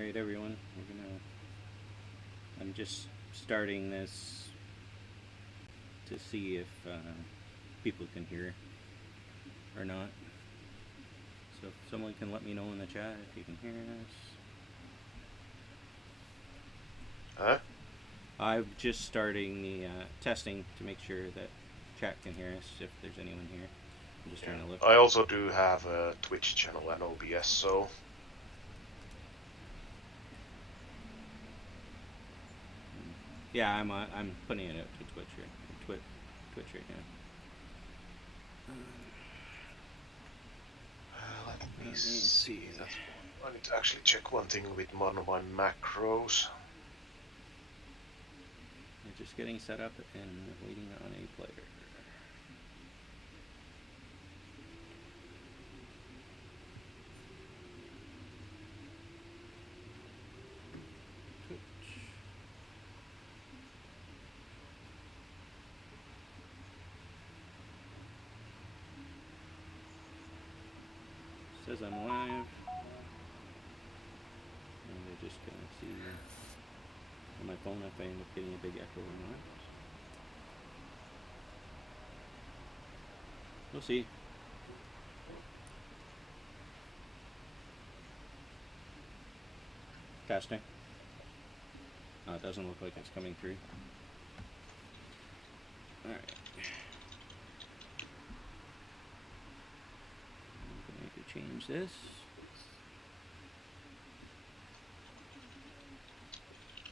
Alright, everyone. I'm just starting this to see if people can hear or not. So if someone can let me know in the chat if you can hear us. Huh? I'm just starting the testing to make sure that chat can hear us if there's anyone here. I'm just trying to look. I also do have a Twitch channel and OBS, so Yeah, I'm putting it out to Twitch Twitch right now. let me see. see that. I need to actually check one thing with one of my macros. We're just getting set up and waiting on a player. Says I'm live. And we're just gonna see on my phone if I end up getting a big echo or not. We'll see. Testing. Oh, it doesn't look like it's coming through. Alright. I'm going to change this.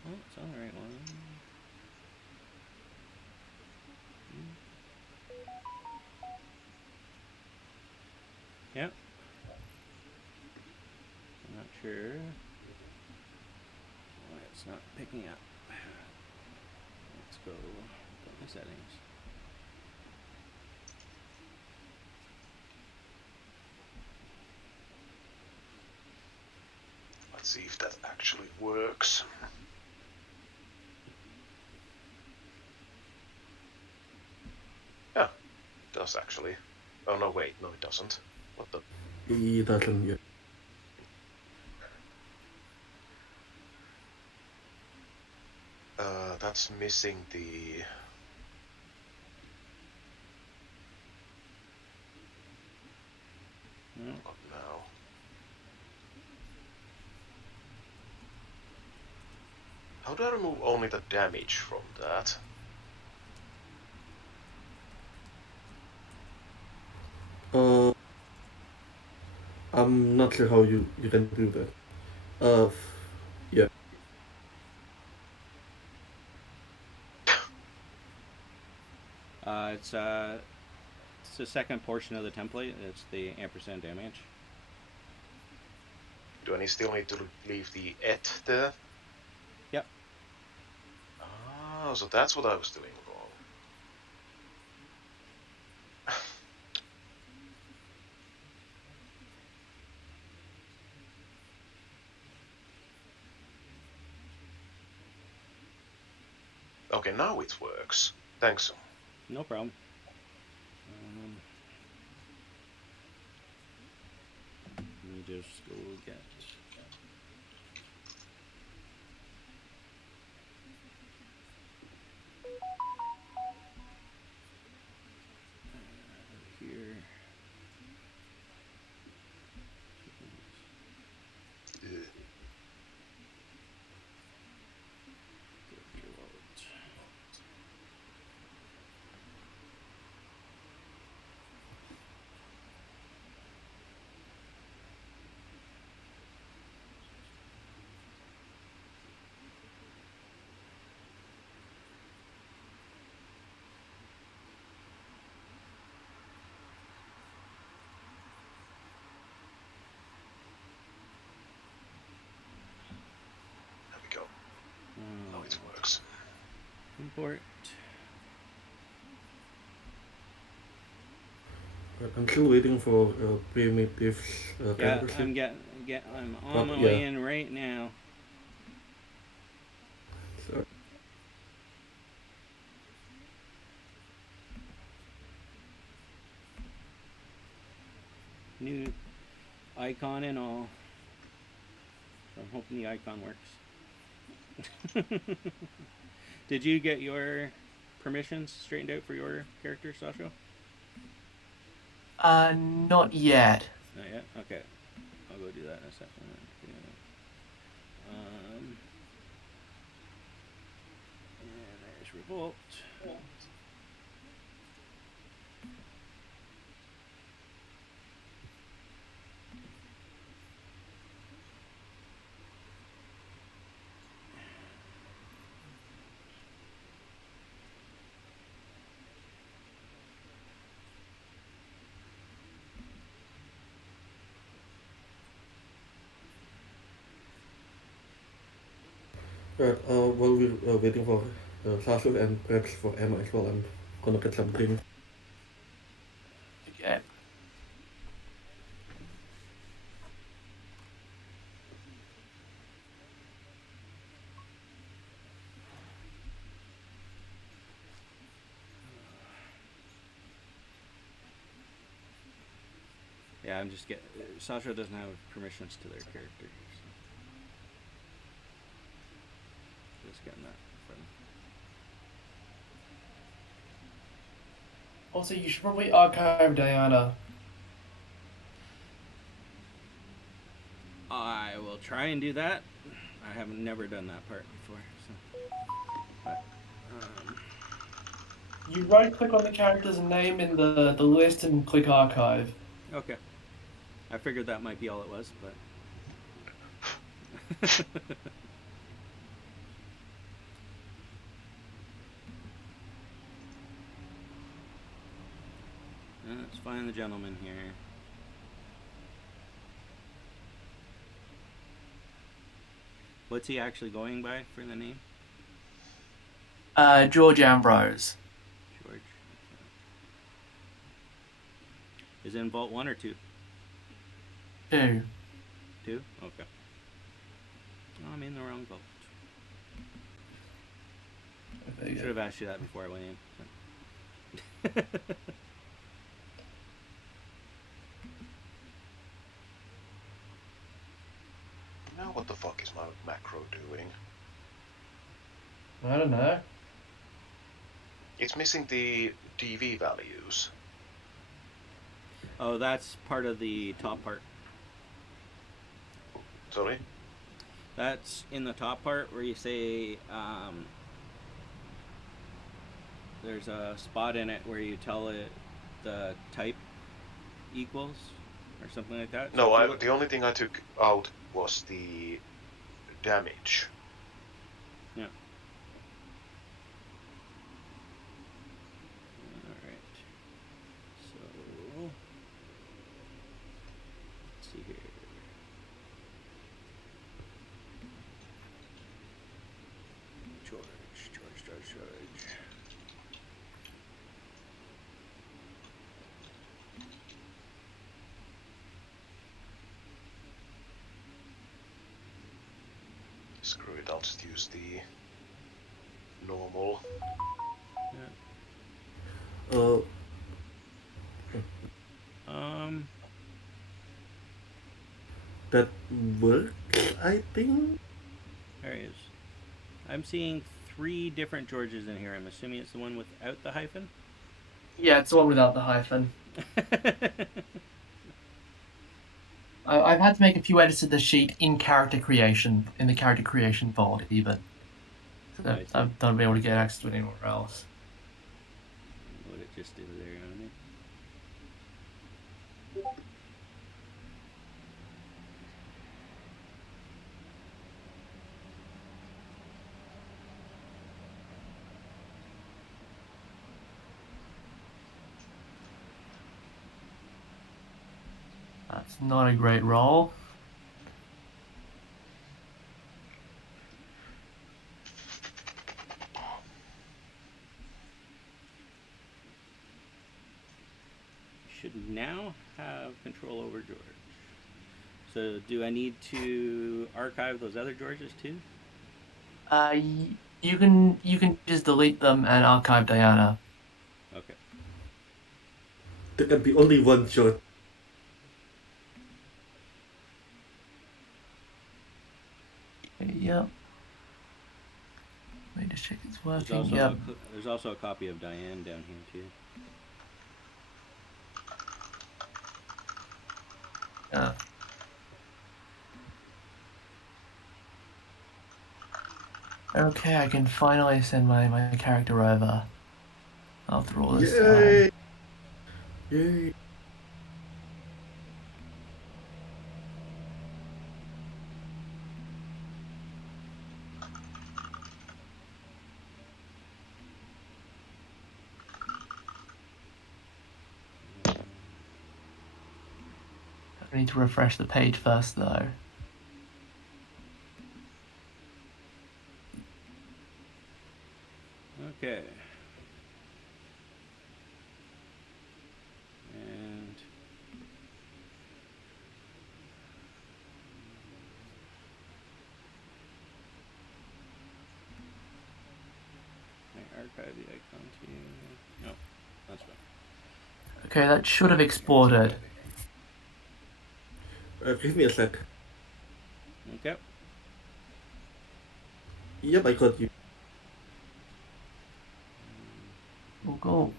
Oh, it's on the right one. Yep. I'm not sure why it's not picking up. Let's go my settings. Let's see if that actually works. Yeah, it does actually. Oh no, wait, no it doesn't. What the? It doesn't yet. That's missing the... Not now. How do I remove only the damage from that? I'm not sure how you can do that. Yeah. It's the second portion of the template. It's the ampersand damage. Do I still need to leave the et there? Yep. Oh, so that's what I was doing wrong. Okay, now it works. Thanks. No problem. Let me just go get... here. There we go. Now it works. Import. I'm still waiting for primitive Yeah, character I'm on my way in right now. So, New icon and all. So I'm hoping the icon works. Did you get your permissions straightened out for your character, Sasha? Not yet. Not yet? Okay. I'll go do that in a second. And there's Revolt. Right, while we're waiting for Sasha and perhaps for Emma as well, I'm gonna get some drink. Okay. Yeah, I'm just getting. Sasha doesn't have permissions to their character. So just getting that from. Also, you should probably archive Diana. I will try and do that. I haven't never done that part before. So. But, You right click on the character's name in the list and click archive. okay. I figured that might be all it was, but. Let's find the gentleman here. What's he actually going by for the name? George Ambrose. George. Is it in Vault 1 or 2? 2. 2? Okay. Oh, I'm in the wrong vault. I should have asked you that before I went in. Now what the fuck is my macro doing? I don't know. It's missing the DV values. Oh, that's part of the top part. Sorry? That's in the top part where you say there's a spot in it where you tell it the type equals or something like that. No, So the only thing I took out was the damage. yeah. Alright. So let's see here. George. Screw it, I'll just use the normal. Yeah. That works, I think. There he is. I'm seeing 3 different Georges in here. I'm assuming it's the one without the hyphen. Yeah, it's the one without the hyphen. I've had to make a few edits to the sheet in the character creation vault even. So I don't be able to get access to it anywhere else. What it just did there on it. That's not a great roll. Should now have control over George. So do I need to archive those other Georges too? You can just delete them and archive Diana. Okay. There can be only one George. Yep. Let me just check it's There's working. also Yep. there's also a copy of Diane down here too. Yeah. Okay, I can finally send my character over after all this time. Yay! I need to refresh the page first, though. Okay. And I archive the icon too. No, that's fine. Okay, that should have exported. Give me a sec. Okay. Yep, I got you. Oh, cool.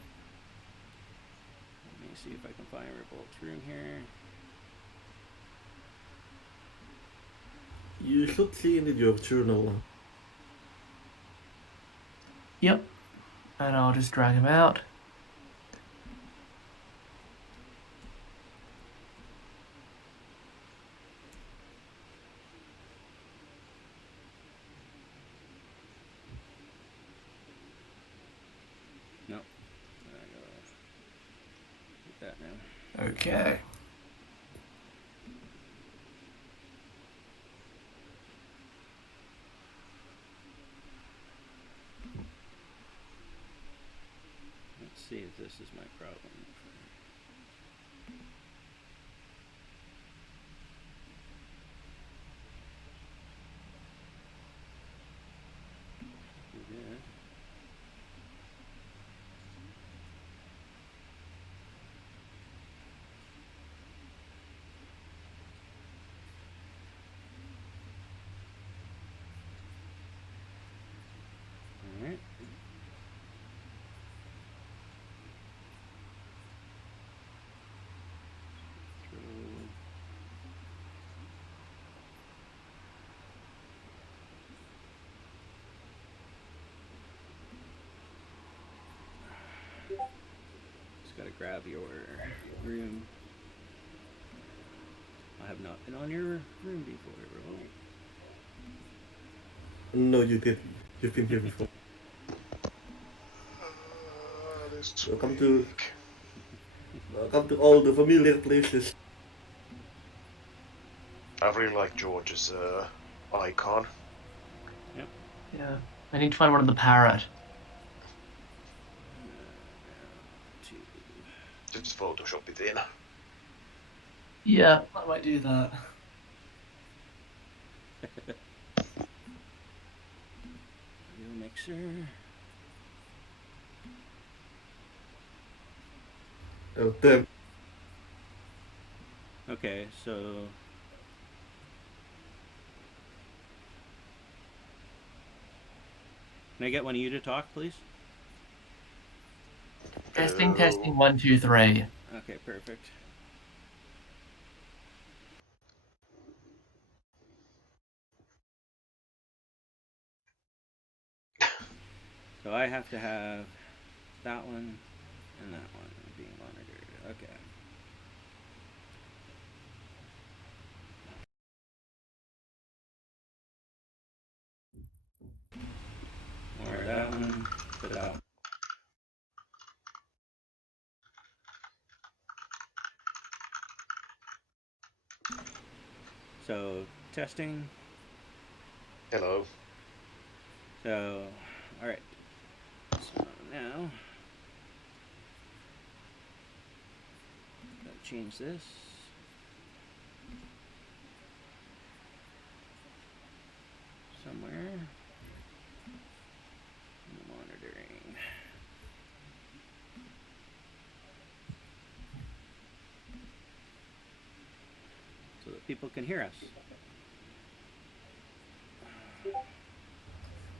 Let me see if I can find Revolt's room here. You should see in your journal now. Yep. And I'll just drag him out. No. I gotta get that now. Okay. Let's see if this is my problem. Do that. Alright. Just gotta grab your room. I have not been on your room before, bro. No, you did. You've been here before. This Welcome week. to all the familiar places. I really like George's icon. Yep. Yeah. I need to find one of the parrot. Just Photoshop it in. Yeah, I might do that. Video mixer. Oh, damn. Okay, so can I get one of you to talk, please? Testing, Hello. testing, 1, 2, 3. Okay, perfect. So I have to have that one and that one being monitored. Okay. Or that one, put that one. So testing. Hello. So, all right. So now, gotta change this. Somewhere. Monitoring. So that people can hear us.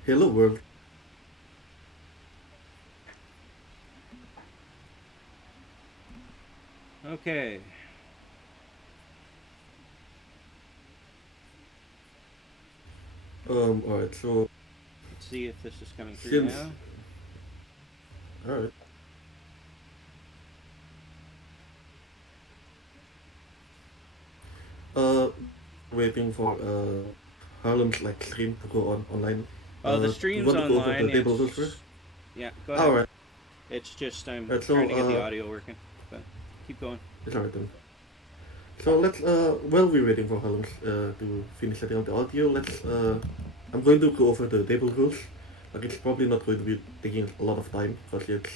Hello world. Okay. Alright, so Let's see if this is coming through since now. alright. Uh waiting for Harlem's like stream to go on online. Oh, the Do you stream's want to go over online. the table rules first? It's yeah. Go ahead. Alright. It's just I'm Alright, trying so to get the audio working, but keep going. it's alright then. So let's while we're waiting for Harlem's to finish setting up the audio, let's I'm going to go over the table rules. Like it's probably not going to be taking a lot of time because it's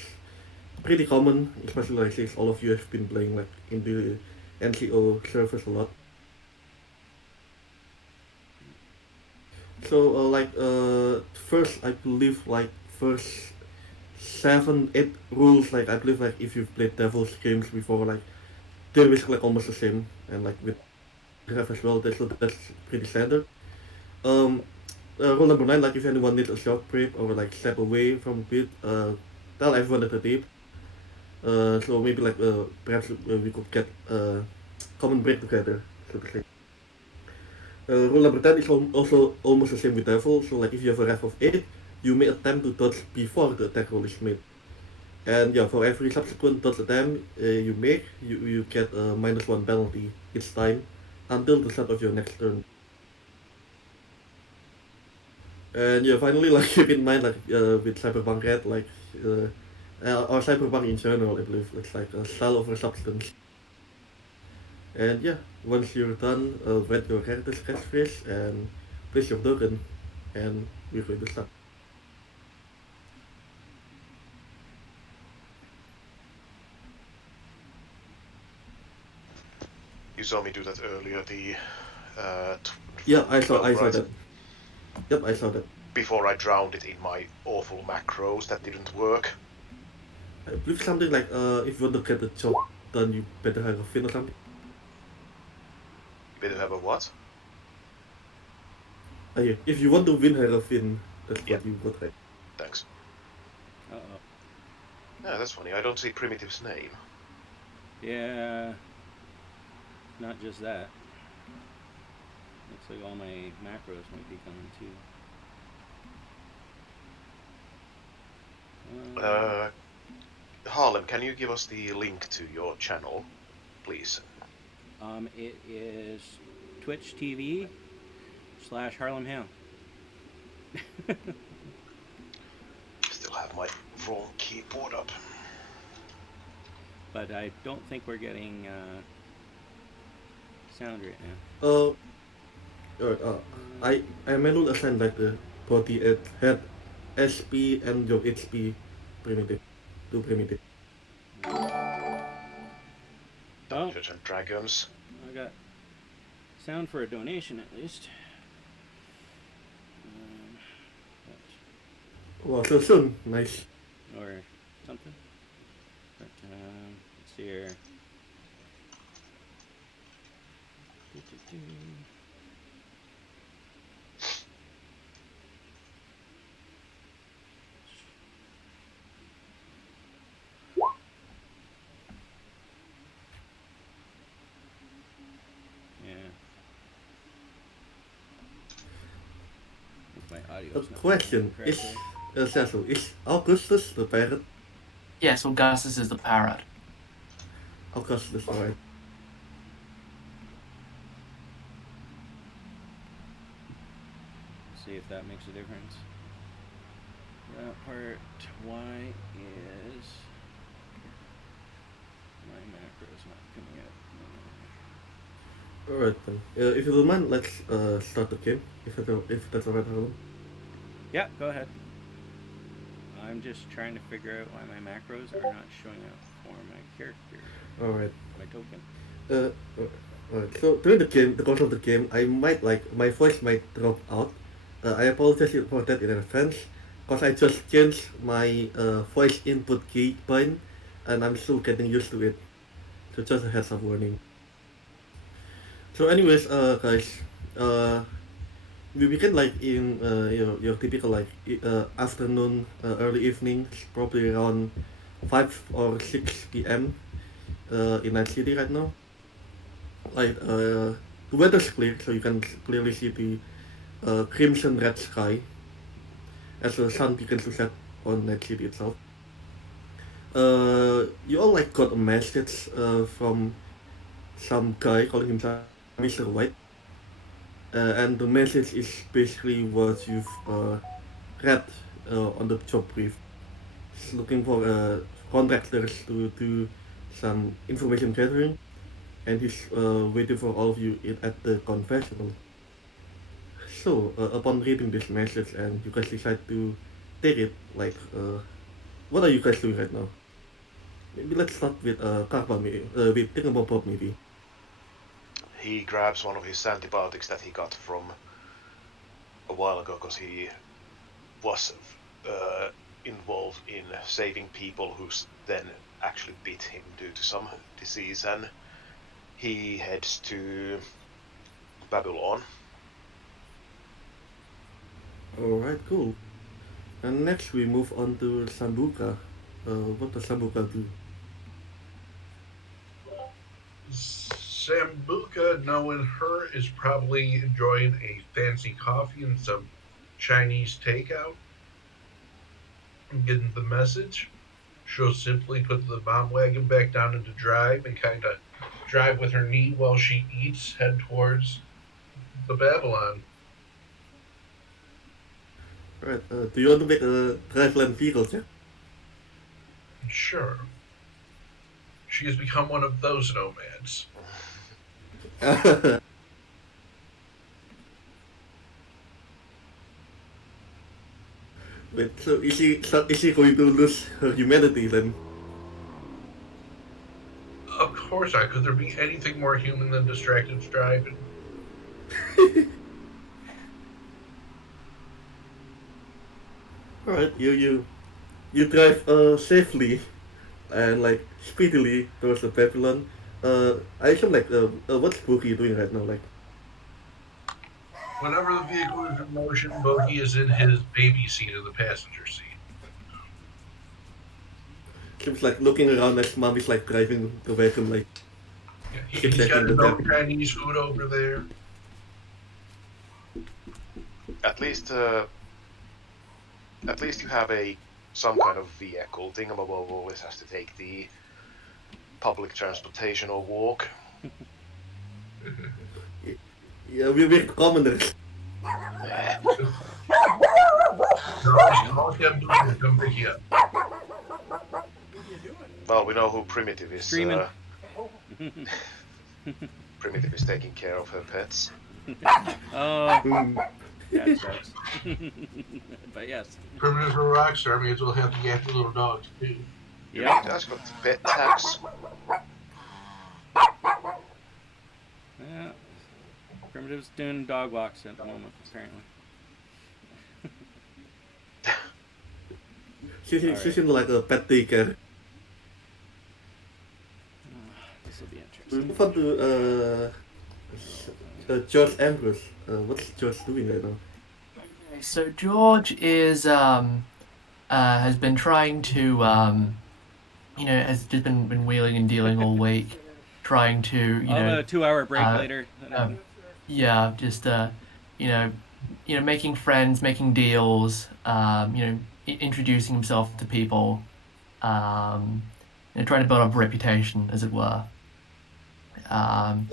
pretty common, especially like since all of you have been playing like in the NCO servers a lot. So first I believe like first 7, 8 rules, like I believe like if you've played Devil's games before, like they're basically like almost the same, and like with Graph as well, that's pretty standard. Um, Rule number 9, like if anyone needs a short break or like step away from a bit, tell everyone at the table. So maybe like perhaps we could get common break together, so to say. Rule number 10 is also almost the same with Devil, so like if you have a ref of 8, you may attempt to dodge before the attack roll is made. And yeah, for every subsequent dodge attempt you make, you get a -1 penalty each time until the start of your next turn. And yeah, finally, like keep in mind, like with Cyberpunk RED, like or Cyberpunk in general, I believe it's like a style over substance. And yeah, once you're done, read your character's catchphrase and place your token, and we're going to start. You saw me do that earlier, the Yeah, I saw right? that. Yep, I saw that. Before I drowned it in my awful macros that didn't work. I believe something like if you want to get the job done, you better have a fin or something. You better have a what? Yeah, if you want to win Herafin, that's Yeah. what you got right. Thanks. Uh oh. Yeah, that's funny. I don't see Primitive's name. Yeah. Not just that. Looks like all my macros might be coming too. Harlem, can you give us the link to your channel, please? It is Twitch TV/HarlemHound. Still have my wrong keyboard up. But I don't think we're getting sound right now. I manually assign like the body at head, SP and your HP primitive to primitive. Dungeons and Dragons. I got sound for a donation at least. Wow, so soon, nice. Or something. But let's see here. My audio. A question is, Cecil, is Augustus the parrot? Yes, Augustus is the parrot. Augustus, right? See if that makes a difference. That part Y is my macro's not coming up. Alright then. If you don't mind, let's start the game. If that's alright, Harlem. Yeah, go ahead. I'm just trying to figure out why my macros are not showing up for my character. Alright. My token. Alright. So during the course of the game, I might my voice might drop out. I apologize for that in advance, cause I just changed my voice input key pin, and I'm still getting used to it. So just a heads up warning. So anyways, guys, we begin like in your typical like afternoon, early evening, probably around 5 or 6 p.m. In Night City right now. Like the weather's clear, so you can clearly see the crimson red sky as the sun begins to set on Night City itself. You all like got a message from some guy calling himself Mr. White, and the message is basically what you've read on the job brief. He's looking for contractors to do some information gathering, and he's waiting for all of you at the confessional. So, upon reading this message and you guys decide to take it, like, what are you guys doing right now? Maybe let's start with Karma, with Bob maybe. He grabs one of his antibiotics that he got from a while ago because he was involved in saving people who then actually bit him due to some disease, and he heads to Babylon. Alright, cool. And next we move on to Sambuca. What does Sambuca do? Sambuca, knowing her, is probably enjoying a fancy coffee and some Chinese takeout. Getting the message. She'll simply put the bomb wagon back down into drive and kind of drive with her knee while she eats, head towards the Babylon. Alright, do you want to make a driveline vehicle check? Sure. She has become one of those nomads. Wait, so is she going to lose her humanity then? Of course not. Could there be anything more human than distracted driving? Alright, you drive safely and like speedily towards the Babylon. I assume like what's Boogie doing right now? Like Whenever the vehicle is in motion, Bogey is in his baby seat in the passenger seat. seems like looking around as mom is like driving the vehicle like Yeah, he's got his own Chinese food over there. At least you have some kind of vehicle. Thingamabob always has to take the public transportation or walk. yeah, we're commoners. All him doing is come pick you up. Well, we know who Primitive is. Screaming. Primitive is taking care of her pets. Oh, Mm. that sucks. But yes. Primitive for Rockstar may as well have the yappy little dogs too. Yep. That's got pet tax. Yeah. Primitive's doing dog walks at the moment, apparently. She's in like a pet daycare. This will be We interesting. move on to George Ambrose. What's George doing right now? So George is has been trying to has just been wheeling and dealing all week, trying to A 2-hour break uh, later. just making friends, making deals, introducing himself to people, trying to build up a reputation, as it were. Um,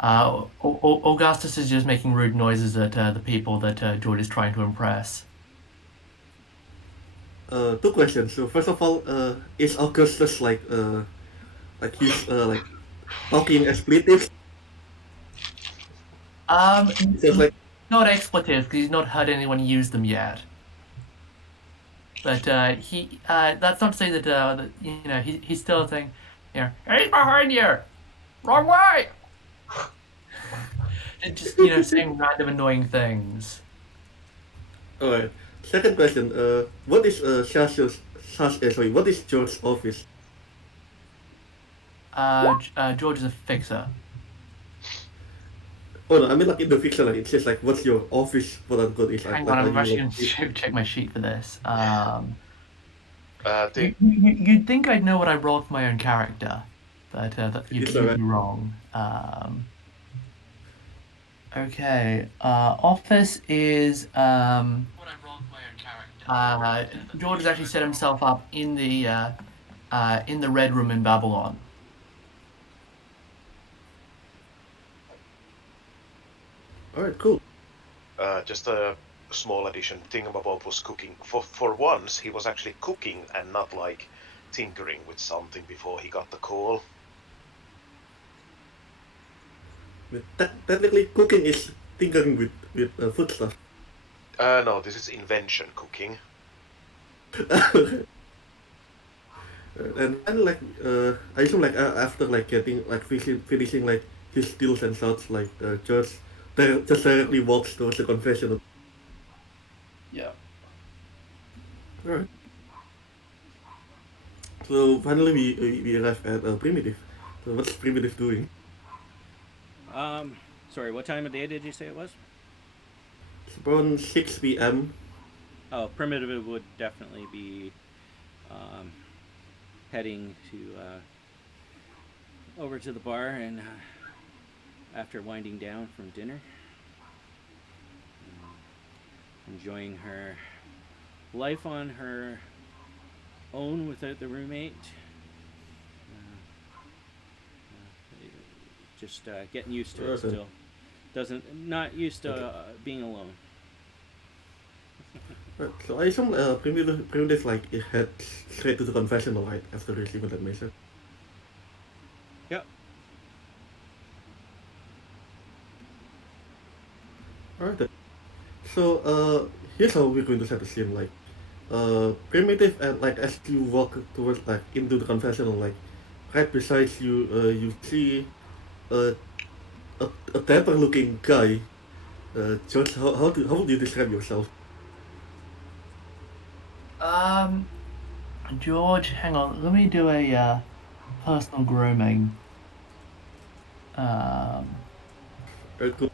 Augustus is just making rude noises at the people that George is trying to impress. Two questions. So first of all, is Augustus like he's like talking expletives? Just like Not expletives, because he's not heard anyone use them yet. But that's not to say that he's still saying, he's behind you, wrong way. And just saying random annoying things. alright. Second question. What is what is George's office? George is a fixer. Oh no, I mean like in the fiction, like it's just like what's your office quote unquote is Hang like on, are I'm you actually like going to check my sheet for this. The You'd think I'd know what I rolled for my own character, but it's you'd alright. be wrong. Okay, office is what I rolled for my own character. George has actually set himself up in the Red Room in Babylon. Alright, cool. just a small addition. Thingamabob was cooking. For once, he was actually cooking and not like tinkering with something before he got the call. Technically, cooking is tinkering with food stuff. No, this is invention cooking. And then like I assume like after like getting like finishing like his skills and such, like George just directly walks towards the confessional. Yeah. Alright. So finally we arrive at primitive. So what's primitive doing? Sorry, what time of day did you say it was? It's around 6 p.m. Oh, primitive would definitely be um, heading to over to the bar and after winding down from dinner, enjoying her life on her own without the roommate. Just getting used to it Okay. still. Not used to being alone. Right. So I assume primitive like it heads straight to the confessional right after receiving that message. Yep. Alright then. So here's how we're going to set the scene. Like primitive and like as you walk towards like into the confessional, like right beside you, you see a a dapper looking guy. George, how would you describe yourself? Um, George, hang on. Let me do a personal grooming. Um, Cool.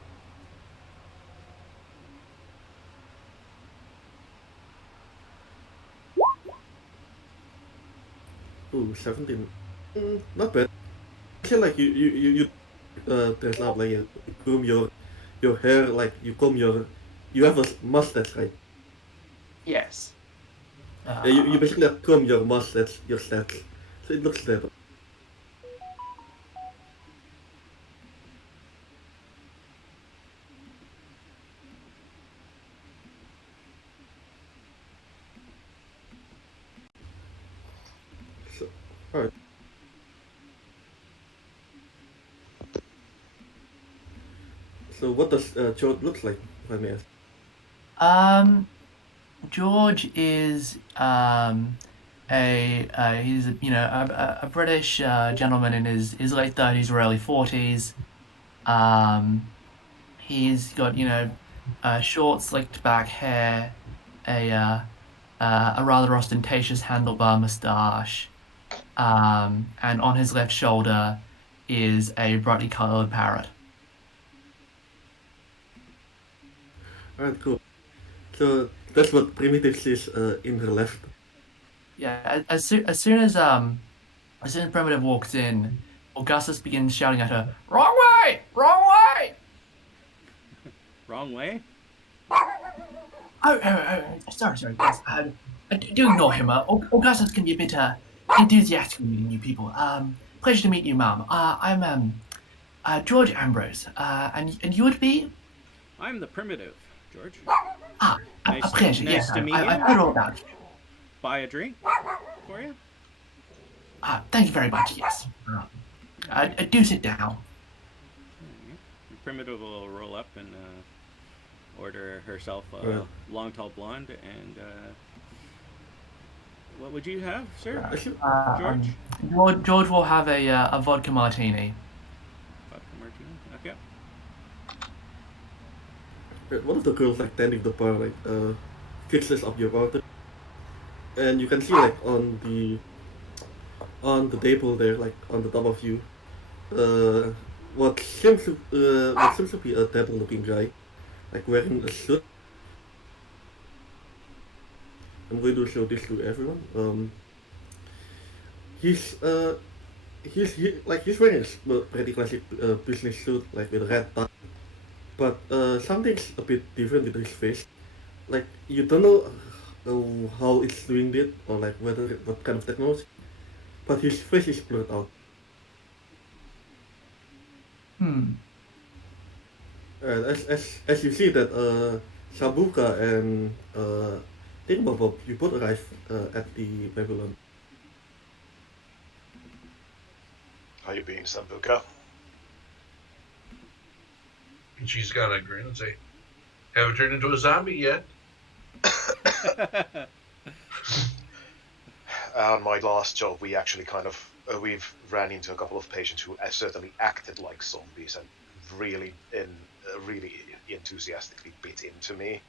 Ooh, 17. Not bad. I feel like you dress up like you comb your hair, like you comb you have a mustache, right? yes. Yeah, you basically comb your mustache, your stats, so it looks better. So, alright. So what does George look like, if I may ask? Um, George is he's a British gentleman in his late 30s or early 40s. Um, he's got short slicked back hair, a a rather ostentatious handlebar moustache, and on his left shoulder is a brightly colored parrot. Alright, cool. So that's what primitive sees in her left. Yeah, as soon as Primitive walks in, Augustus begins shouting at her, "Wrong way! Wrong way!" Wrong way? Sorry, guys. Do ignore him. Augustus can be a bit enthusiastic with meeting new people. Pleasure to meet you, ma'am. I'm George Ambrose. And you would be? I'm the primitive, George. A pleasure. Nice Yes, to meet I've you. heard all about you. Buy a drink for you? Thank you very much. Yes. Do sit down. Primitive will roll up and order herself a Alright. long, tall blonde. And what would you have, sir? Actually, George will have a vodka martini. Vodka martini. Okay. one of the girls like tending the bar like fixes up your order, and you can see like on the table there, like on the top of you, uh, what seems to be a devil-looking guy, like wearing a suit. I'm going to show this to everyone. He's he's wearing a pretty classic business suit, like with a red tie. But something's a bit different with his face. Like you don't know how it's doing it or like what kind of technology. But his face is blurred out. Hmm. As you see that Sabuka and Tingbobob, you both arrive at the Babylon. How you been, Sambuka? And she's got a grin and say, "Haven't turned into a zombie yet." On my last job, we actually we've ran into a couple of patients who certainly acted like zombies and really enthusiastically bit into me.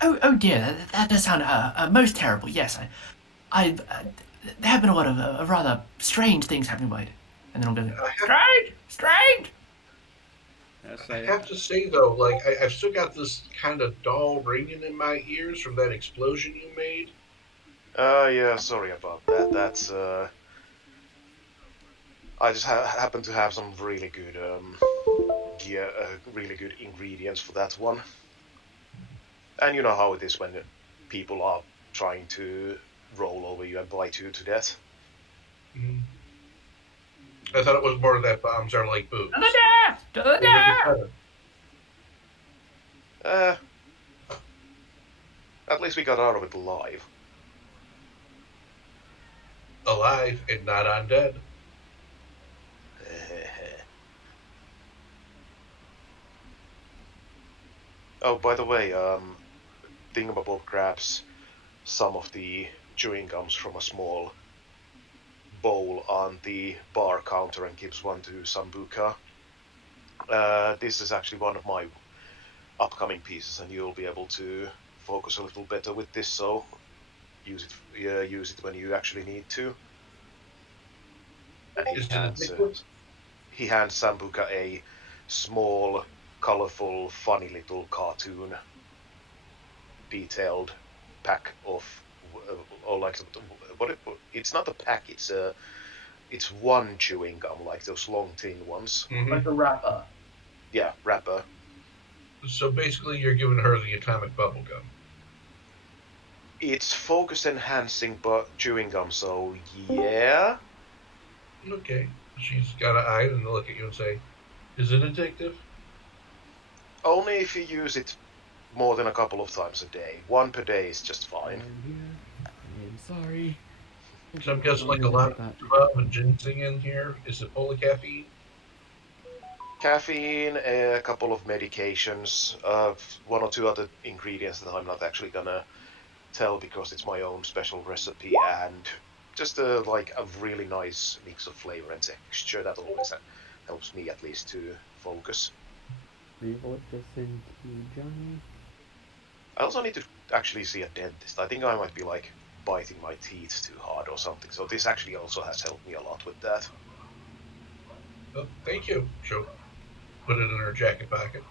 Oh dear, that does sound most terrible. Yes, there have been a lot of rather strange things happening lately. And then I'll go, strange. Yes, I have to say though, like I've still got this kind of dull ringing in my ears from that explosion you made. Yeah, sorry about that. That's I just happen to have some really good really good ingredients for that one. And you know how it is when people are trying to roll over you and bite you to death. Mhm. I thought it was more that bombs are like boobs. To the death! To the They hit me death! better. Uh, at least we got out of it alive. Alive and not undead. Oh, by the way, Thingamabob grabs some of the chewing gums from a small bowl on the bar counter and gives one to Sambuka. This is actually one of my upcoming pieces, and you'll be able to focus a little better with this. So use it when you actually need to. And Is it addictive? he hands Sambuka a small, colorful, funny little cartoon detailed pack of or like it's not a pack, it's one chewing gum, like those long thin ones. Mm-hmm. Like a rapper. Yeah, wrapper. So basically, you're giving her the atomic bubble gum. It's focus enhancing but chewing gum, so yeah. Okay. She's got an eye and look at you and say, "Is it addictive?" Only if you use it more than a couple of times a day. One per day is just fine. I am sorry. So I'm guessing like a lot of B12 and ginseng in here. Is it full of caffeine? Caffeine, a couple of medications, one or two other ingredients that I'm not actually gonna tell because it's my own special recipe, and just like a really nice mix of flavor and texture that always helps me at least to focus. Leave all this in to Johnny. I also need to actually see a dentist. I think I might be like biting my teeth too hard or something, so this actually also has helped me a lot with that. Oh, thank you. She'll put it in her jacket pocket.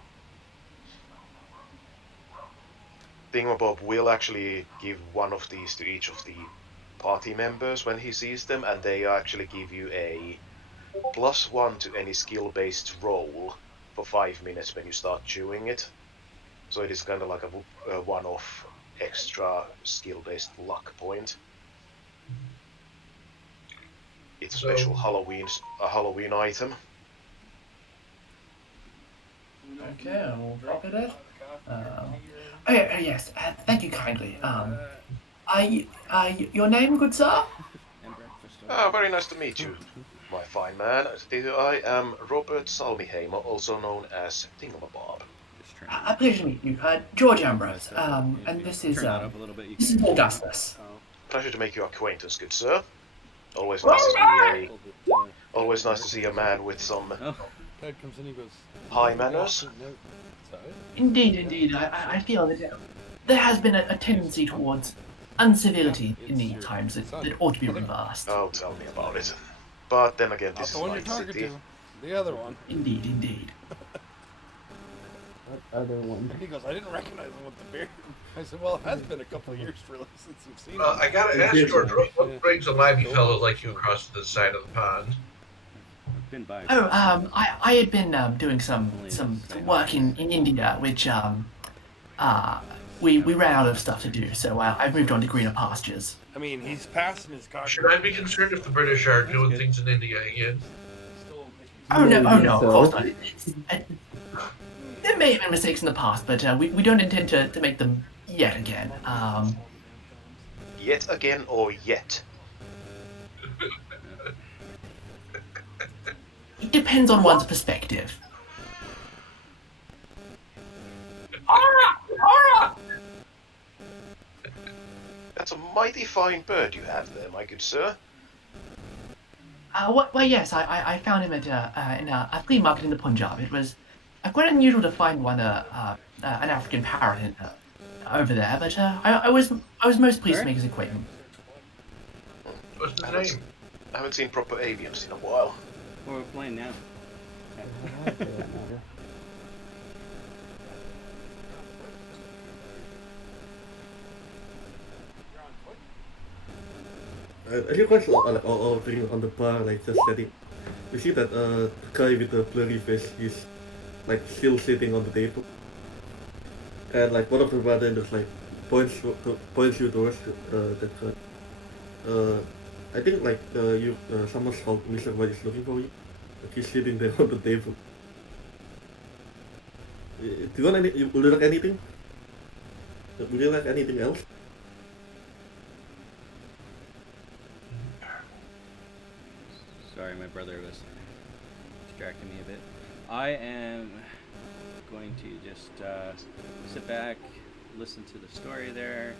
Thingamabob will actually give one of these to each of the party members when he sees them, and they actually give you a +1 to any skill-based roll for 5 minutes when you start chewing it. So it is kind of like a one-off extra skill-based luck point. It's a special Halloween item. Okay, I'll drop it in. Yes, thank you kindly. Your name, good sir? And breakfast. Ah, very nice to meet you, my fine man. I am Robert Salmiheim, also known as Thingamabob. A pleasure to meet you. George Ambrose. And this is Turn that up a little bit. You this can is Augustus. Pleasure to make your acquaintance, good sir. Always Well, nice to see a man with some Oh, Ted comes in, he goes, high manners. No. Sorry? Indeed. I feel that there has been a tendency towards uncivility in the times that ought to be reversed. Oh, tell me about it. But then again, Not this the is one you're Night talking City. to. The other one. Indeed, indeed. What other one? He goes, I didn't recognize him with the beard. I said, well, it has been a couple of years since you've seen him. I gotta ask George, what brings a lively fellow like you across to the side of the pond? I've been by. Oh, I had been doing some work in India, which we ran out of stuff to do, so I've moved on to greener pastures. I mean, he's passing his car. Should I be concerned if the British are doing things in India again? Oh no, Maybe of so. course not. There may have been mistakes in the past, but we don't intend to make them yet again. Yet again or yet? It depends on one's perspective. That's a mighty fine bird you have there, my good sir. Well, yes, I found him at in a flea market in the Punjab. It was quite unusual to find one an African parrot over there, but I was most pleased to make his acquaintance. What's his name? I haven't seen proper avians in a while. What are we playing now? I think what's all thing on the bar, like just setting. You see that the guy with the blurry face, he's like still sitting on the table. And like one of the bartenders like points you towards that guy. I think like someone's called Mr. White is looking for you. Like, he's sitting there on the table. Do you want any? Would you like anything? Would you like anything else? Sorry, my brother was distracting me a bit. I am going to just sit back, listen to the story there,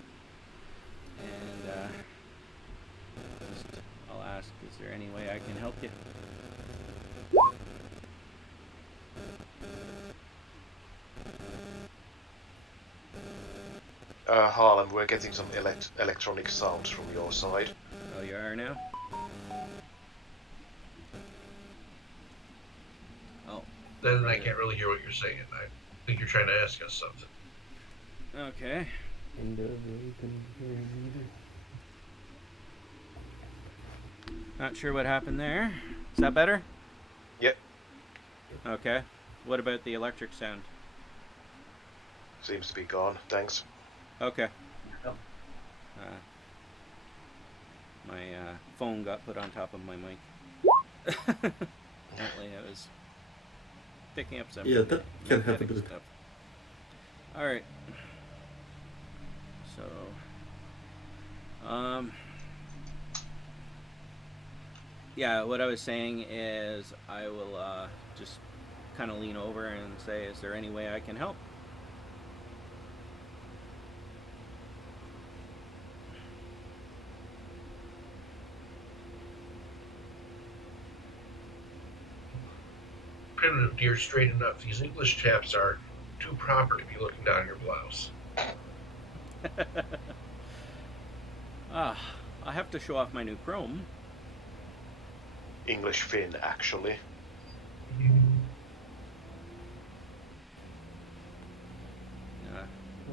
and I'll ask, is there any way I can help you? Harlem, we're getting some electronic sounds from your side. Oh, you are now? Oh. Then I can't really hear what you're saying. I think you're trying to ask us something. Okay. Kind of really couldn't hear him either. Not sure what happened there. Is that better? Yep. Okay. What about the electric sound? Seems to be gone, thanks. Okay. My phone got put on top of my mic. Apparently it was picking up some. Yeah, that can happen. Stuff. All right. So, yeah, what I was saying is I will just kind of lean over and say, is there any way I can help? Primitive dear, straight enough. These English chaps are too proper to be looking down your blouse. I have to show off my new chrome. English Finn, actually.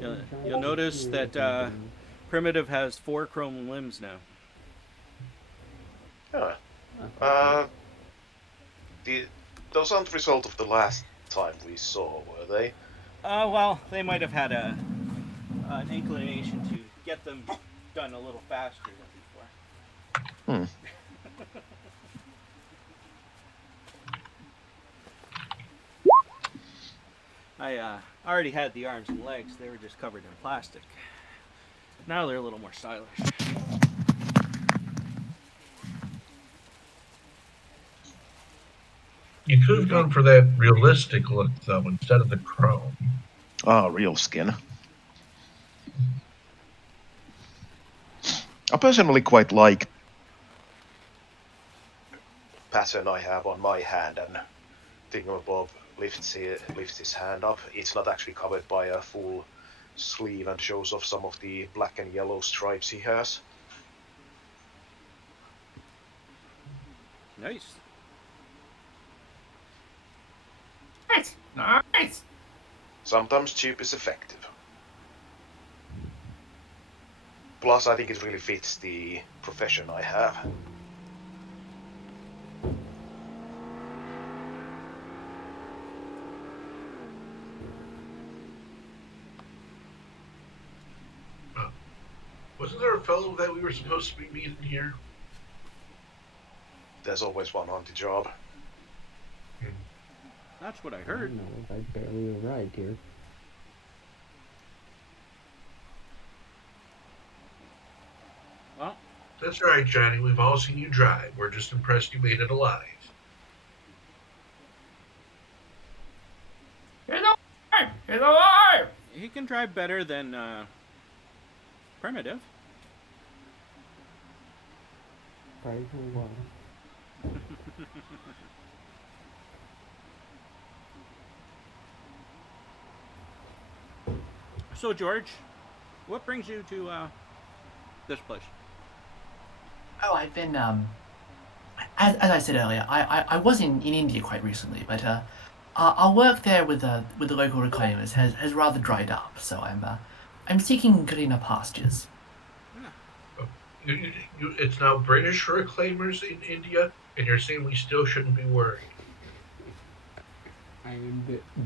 You'll notice that Primitive has 4 chrome limbs now. Those aren't the result of the last time we saw, were they? Well, they might have had an inclination to get them done a little faster than before. I already had the arms and legs. They were just covered in plastic. Now they're a little more stylish. You could have gone for that realistic look, though, instead of the chrome. Ah, real skin. I personally quite like pattern I have on my hand, and Thingamabob lifts his hand up. It's not actually covered by a full sleeve and shows off some of the black and yellow stripes he has. Nice. Nice. Sometimes cheap is effective. Plus, I think it really fits the profession I have. Wasn't there a fellow that we were supposed to be meeting here? There's always one on the job. That's what I I heard. don't know. I barely arrived here. Well, That's right, Johnny. We've all seen you drive. We're just impressed you made it alive. He's alive. He's alive. he can drive better than Primitive. Probably for a while. So, George, what brings you to this place? Oh, I've been as I said earlier, I was in India quite recently, but our work there with the local reclaimers has rather dried up, so I'm seeking greener pastures. It's now British reclaimers in India, and you're saying we still shouldn't be worried.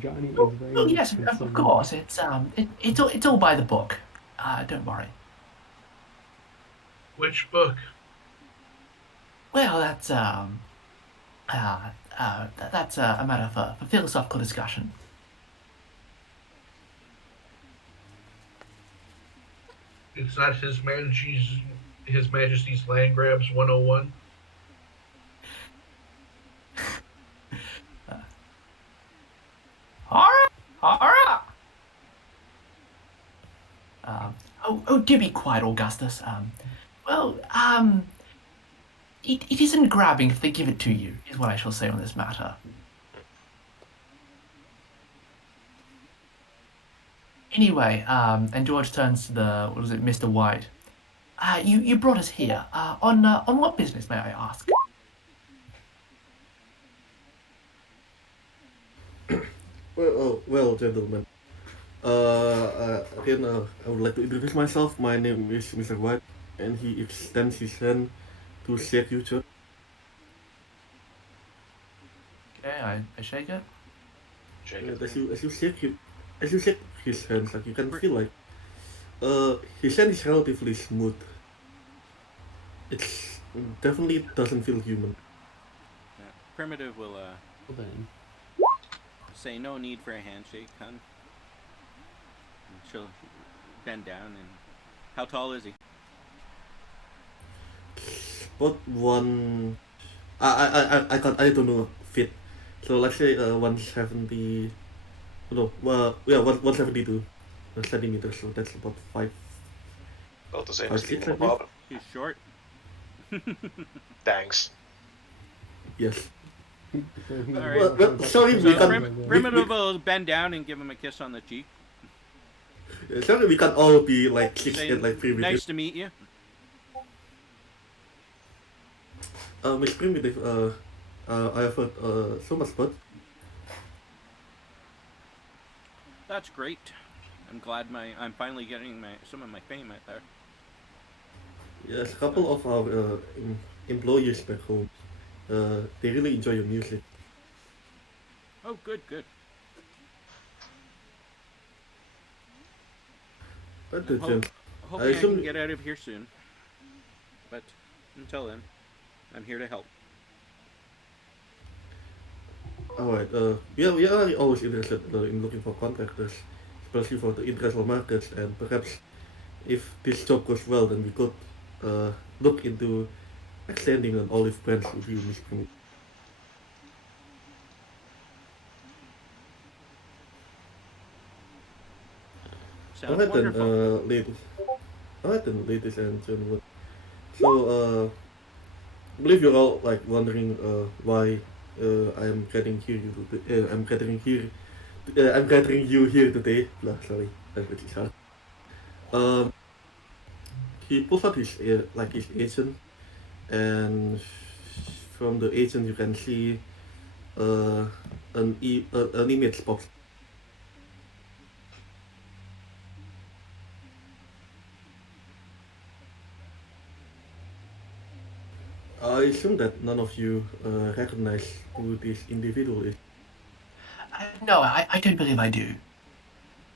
Johnny is very Oh much yes, of concerned. course. It's all by the book. Don't worry. Which book? Well, that's a matter for philosophical discussion. It's not His Majesty's Land Grabs 101? Alright. Do be quiet, Augustus. It isn't grabbing if they give it to you, is what I shall say on this matter. Anyway, and George turns to Mr. White. You brought us here. On what business, may I ask? Well, gentlemen. Again, I would like to introduce myself. My name is Mr. White, and he extends his hand to shake you, sir. Okay, I shake it. And as you shake his hands, like you can feel like his hand is relatively smooth. It's definitely doesn't feel human. Primitive will Well then, say no need for a handshake, hun. And she'll bend down and how tall is he? But one, I don't know fit. So let's say 170. No, 172 centimeters. So that's about 5. About the same I as see, Timo like Bob. He's short. Thanks. Yes. so he- All right. Well, sorry, we So can't. Primitive will bend down and give him a kiss on the cheek. Sorry, we can't all be like 6 Say, and like primitive. nice to meet you. Miss Primitive, I have heard so much about. That's great. I'm glad I'm finally getting some of my fame out there. Yes, a couple of our employees back home, they really enjoy your music. Oh, good. But I'm hoping I can assume- get out of here soon. But until then, I'm here to help. Alright, we are always interested in looking for contractors, especially for the international markets, and perhaps if this job goes well, then we could look into extending an olive branch with you, Miss Primitive. Sounds Alright then, wonderful. ladies and gentlemen. So, I believe you're all like wondering why I'm gathering you here today. Blah, sorry, that's really hard. He pulls out his his agent, and from the agent you can see a an image pops. I assume that none of you recognize who this individual is. No, I don't believe I do.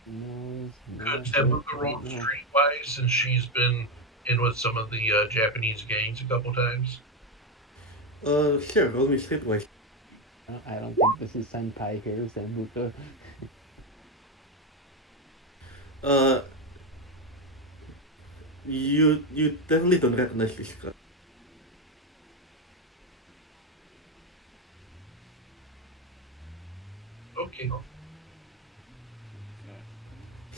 No, Could not Sambuca yet, roll right now. streetwise since she's been in with some of the Japanese gangs a couple times? Sure, roll me streetwise. I don't think this is Senpai here, Sambuca. Uh, you definitely don't recognize this guy. Okay.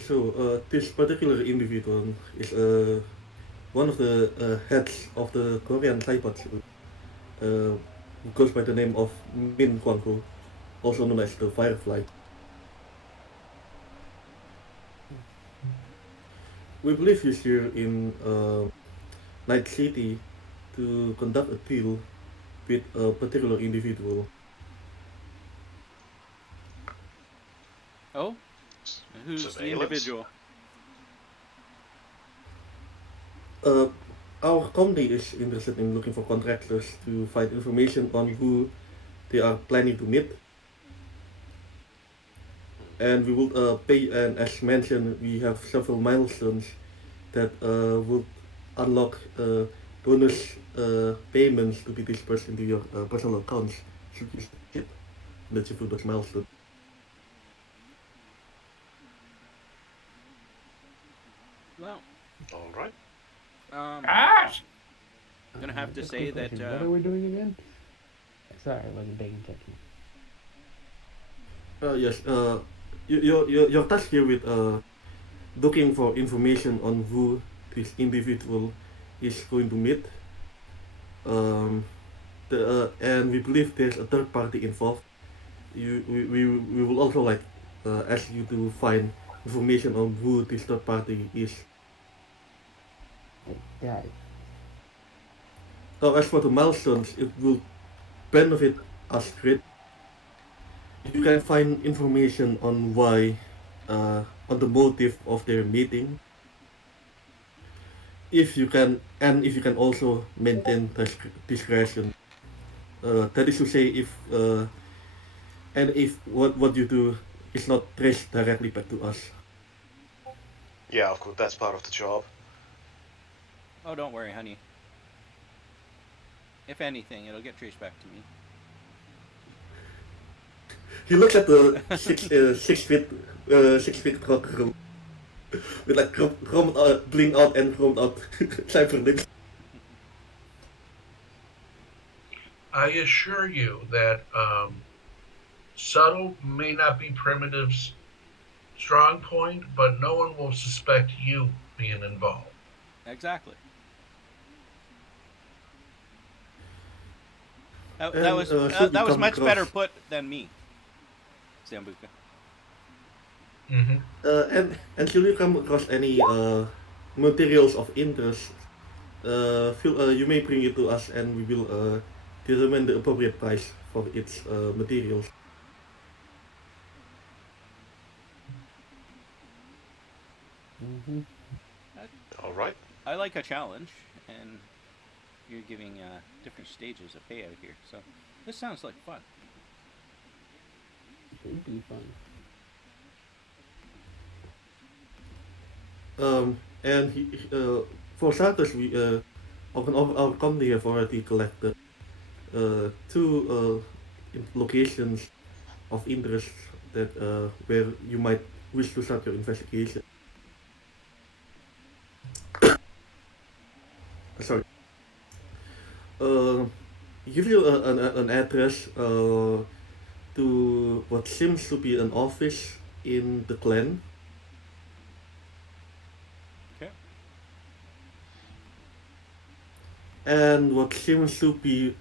So this particular individual is one of the heads of the Korean Taipatsu, who goes by the name of Min Kwang-ho, also known as the Firefly. We believe he's here in Night City to conduct a deal with a particular individual. Oh, who's the Surveillance? individual? Uh, our company is interested in looking for contractors to find information on who they are planning to meet. And we would pay, and as mentioned, we have several milestones that would unlock bonus payments to be dispersed into your personal accounts should you hit the achieve those milestones. Well, All right. Gosh! gonna have to Just say quick that question, what are we doing again? Sorry, I wasn't paying attention. Yes, your task here with looking for information on who this individual is going to meet. And we believe there's a third party involved. We will also like ask you to find information on who this third party is. Yeah, As for the milestones, it will benefit us great. You can find information on why, on the motive of their meeting. If you can also maintain discretion. That is to say, if what you do is not traced directly back to us. Yeah, of course, that's part of the job. Oh, don't worry, honey. If anything, it'll get traced back to me. He looks at the 6 feet tall room with like chromed out, blinged out and chromed out cybernetics. I assure you that subtle may not be Primitive's strong point, but no one will suspect you being involved. Exactly. And, That was should we that was come much better across- put than me, Sambuca. Mm-hmm. And should you come across any materials of interest, you may bring it to us and we will determine the appropriate price for its materials. mm-hmm. All right. I like a challenge, and you're giving different stages of payout here, so this sounds like fun. Should be fun. And for starters, our company have already collected two locations of interest that where you might wish to start your investigation. Sorry. Give you an address to what seems to be an office in the clan. Okay. And what seems to be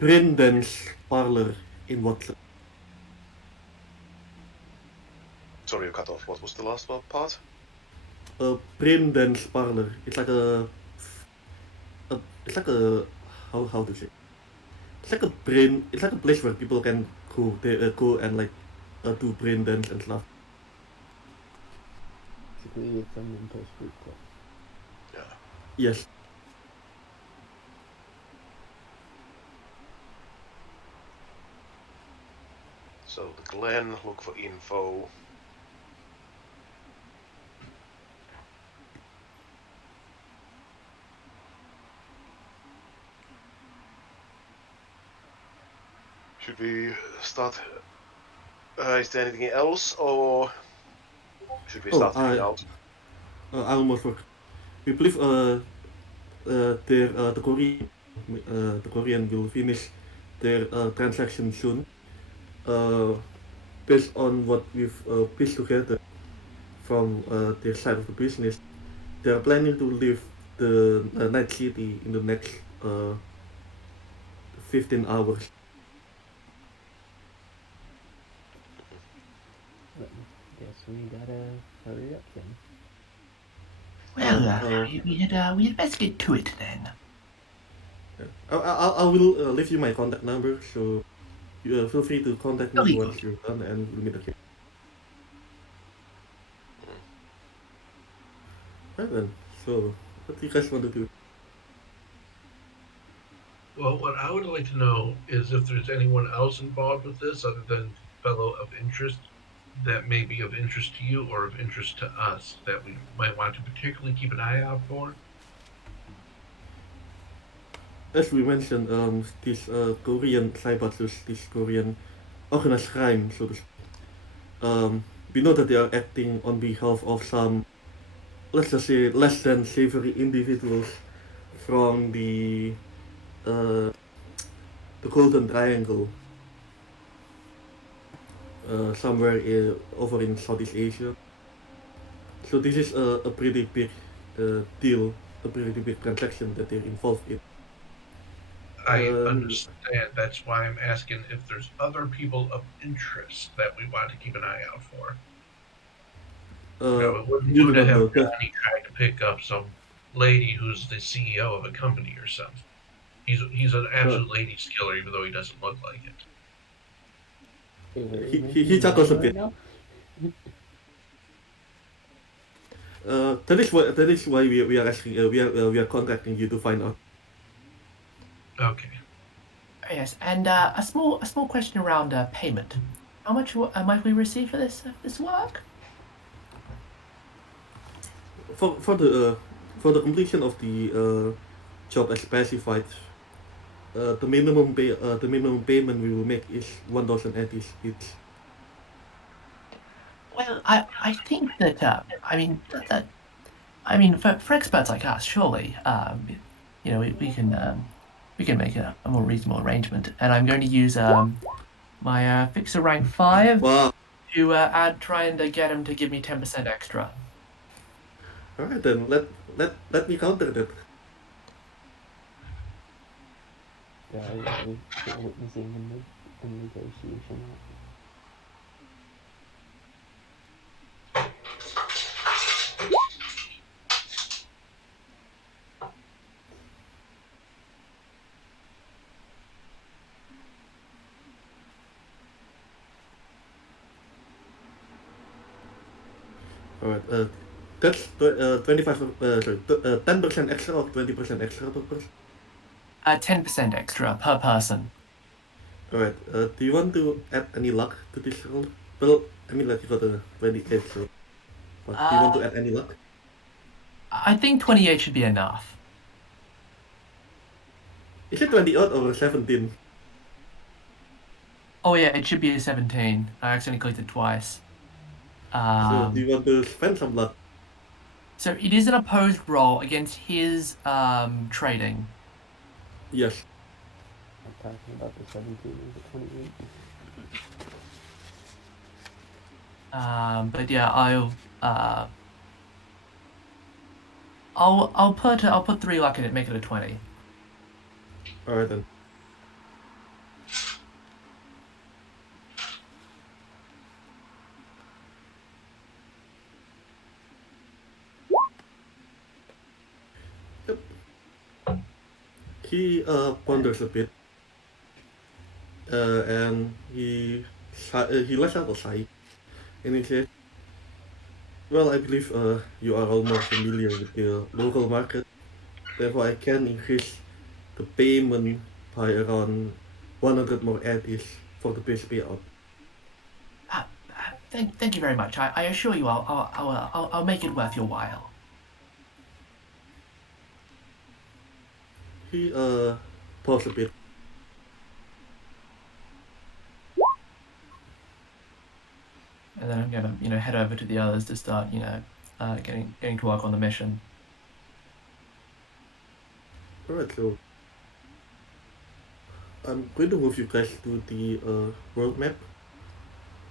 Brendan's parlor in Watson. Sorry, you cut off. What was the last part? Brendan's parlor. It's like a it's like a how to say. it's like a brain. It's like a place where people can go and like do brain dance and stuff. Basically, it's a mental street club. Yeah. Yes. So the Glen, look for info. Should we start? Is there anything else, or should we Oh, start heading out? I almost forgot. We believe the Korean will finish their transaction soon. Uh, Based on what we've pieced together from their side of the business, they are planning to leave the night city in the next 15 hours. But guess we gotta hurry up then. Well, Uh, we had best get to it then. I will leave you my contact number, so you feel free to contact me Very once good. you're done, and we'll meet again. Right then. So, what do you guys want to do? Well, what I would like to know is if there's anyone else involved with this other than fellow of interest that may be of interest to you or of interest to us that we might want to particularly keep an eye out for. As we mentioned, this Korean cybersus, this Korean organized crime, so to speak. We know that they are acting on behalf of some, let's just say, less than savory individuals from uh, the Golden Triangle, somewhere over in Southeast Asia. So this is a pretty big deal, a pretty big transaction that they're involved in. I Um, understand. That's why I'm asking if there's other people of interest that we want to keep an eye out for. uh, It wouldn't do moving to on have though. Johnny trying to pick up some lady who's the CEO of a company or something. He's an Uh, absolute ladies killer, even though he doesn't look like it. Wait, we're he making chuckles love a right bit. now? That is why we are asking we are contacting you to find out. Okay. Yes, and a small question around payment. How much might we receive for this work? For for the completion of the job as specified, the minimum payment we will make is 1,000 each. Well, I think that I mean for experts like us, surely we can make a more reasonable arrangement. And I'm going to use my fixer rank 5 Wow. to try and get him to give me 10% extra. All right then. Let me counter that. Guys, we're witnessing a negotiation. All right. That's 25. Sorry, 10% extra or 20% extra per person. 10% extra per person. All right. Do you want to add any luck to this roll? Well, I mean, like you got a 28, so. But do you want to add any luck? I think 28 should be enough. Is it 20 odd or 17? Oh yeah, it should be a 17. I accidentally clicked it twice. So do you want to spend some luck? So it is an opposed roll against his trading. Yes. I'm talking about the 17 and the 28. But yeah, I'll put 3 luck in it, make it a 20. All right then. Yep. He ponders a bit. and he lets out a sigh, and he says, "Well, I believe you are all more familiar with the local market, therefore I can increase the payment by around 100 more eddies for the base payout." Thank you very much. I assure you, I'll make it worth your while. He paused a bit. And then I'm gonna, head over to the others to start, getting to work on the mission. Alright, so I'm going to move you guys to the world map,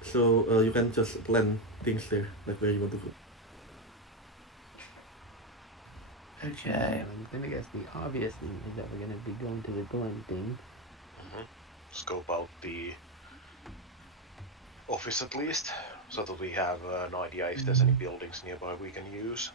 so you can just plan things there, like where you want to go. Okay. I'm gonna guess the obvious thing is that we're gonna be going to the Glen thing. Scope out the office at least, so that we have an idea if there's any buildings nearby we can use.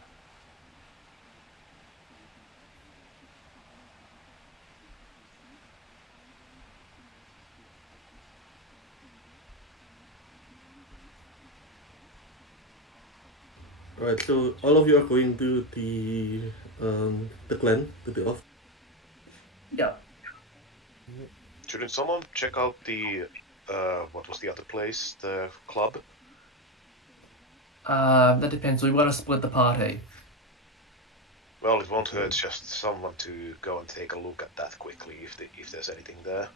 Alright, so all of you are going to the clan, to the office. Yeah. Shouldn't someone check out the what was the other place? The club? That depends. We want to split the party. Well, it won't hurt just someone to go and take a look at that quickly if there's anything there.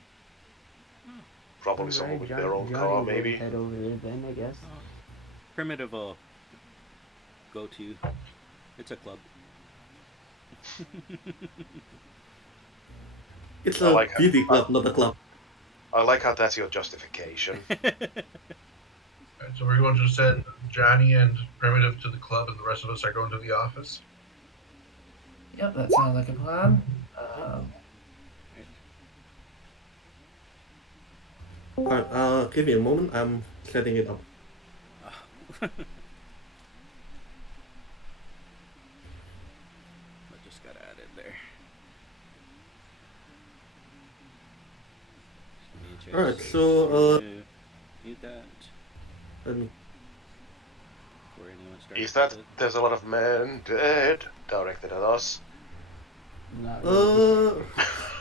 Probably someone with their own car, Johnny will maybe. head over there then, I guess. Primitive will go to. It's a club. It's I a like beauty club, not a club. I like how that's your justification. Alright, so we're going to send Johnny and Primitive to the club, and the rest of us are going to the office. Yep, that sounds like a plan. Alright, give me a moment, I'm setting it up. I just got added there. Alright, so need that let me before anyone starts. Is that with it. there's a lot of men dead directed at us? Not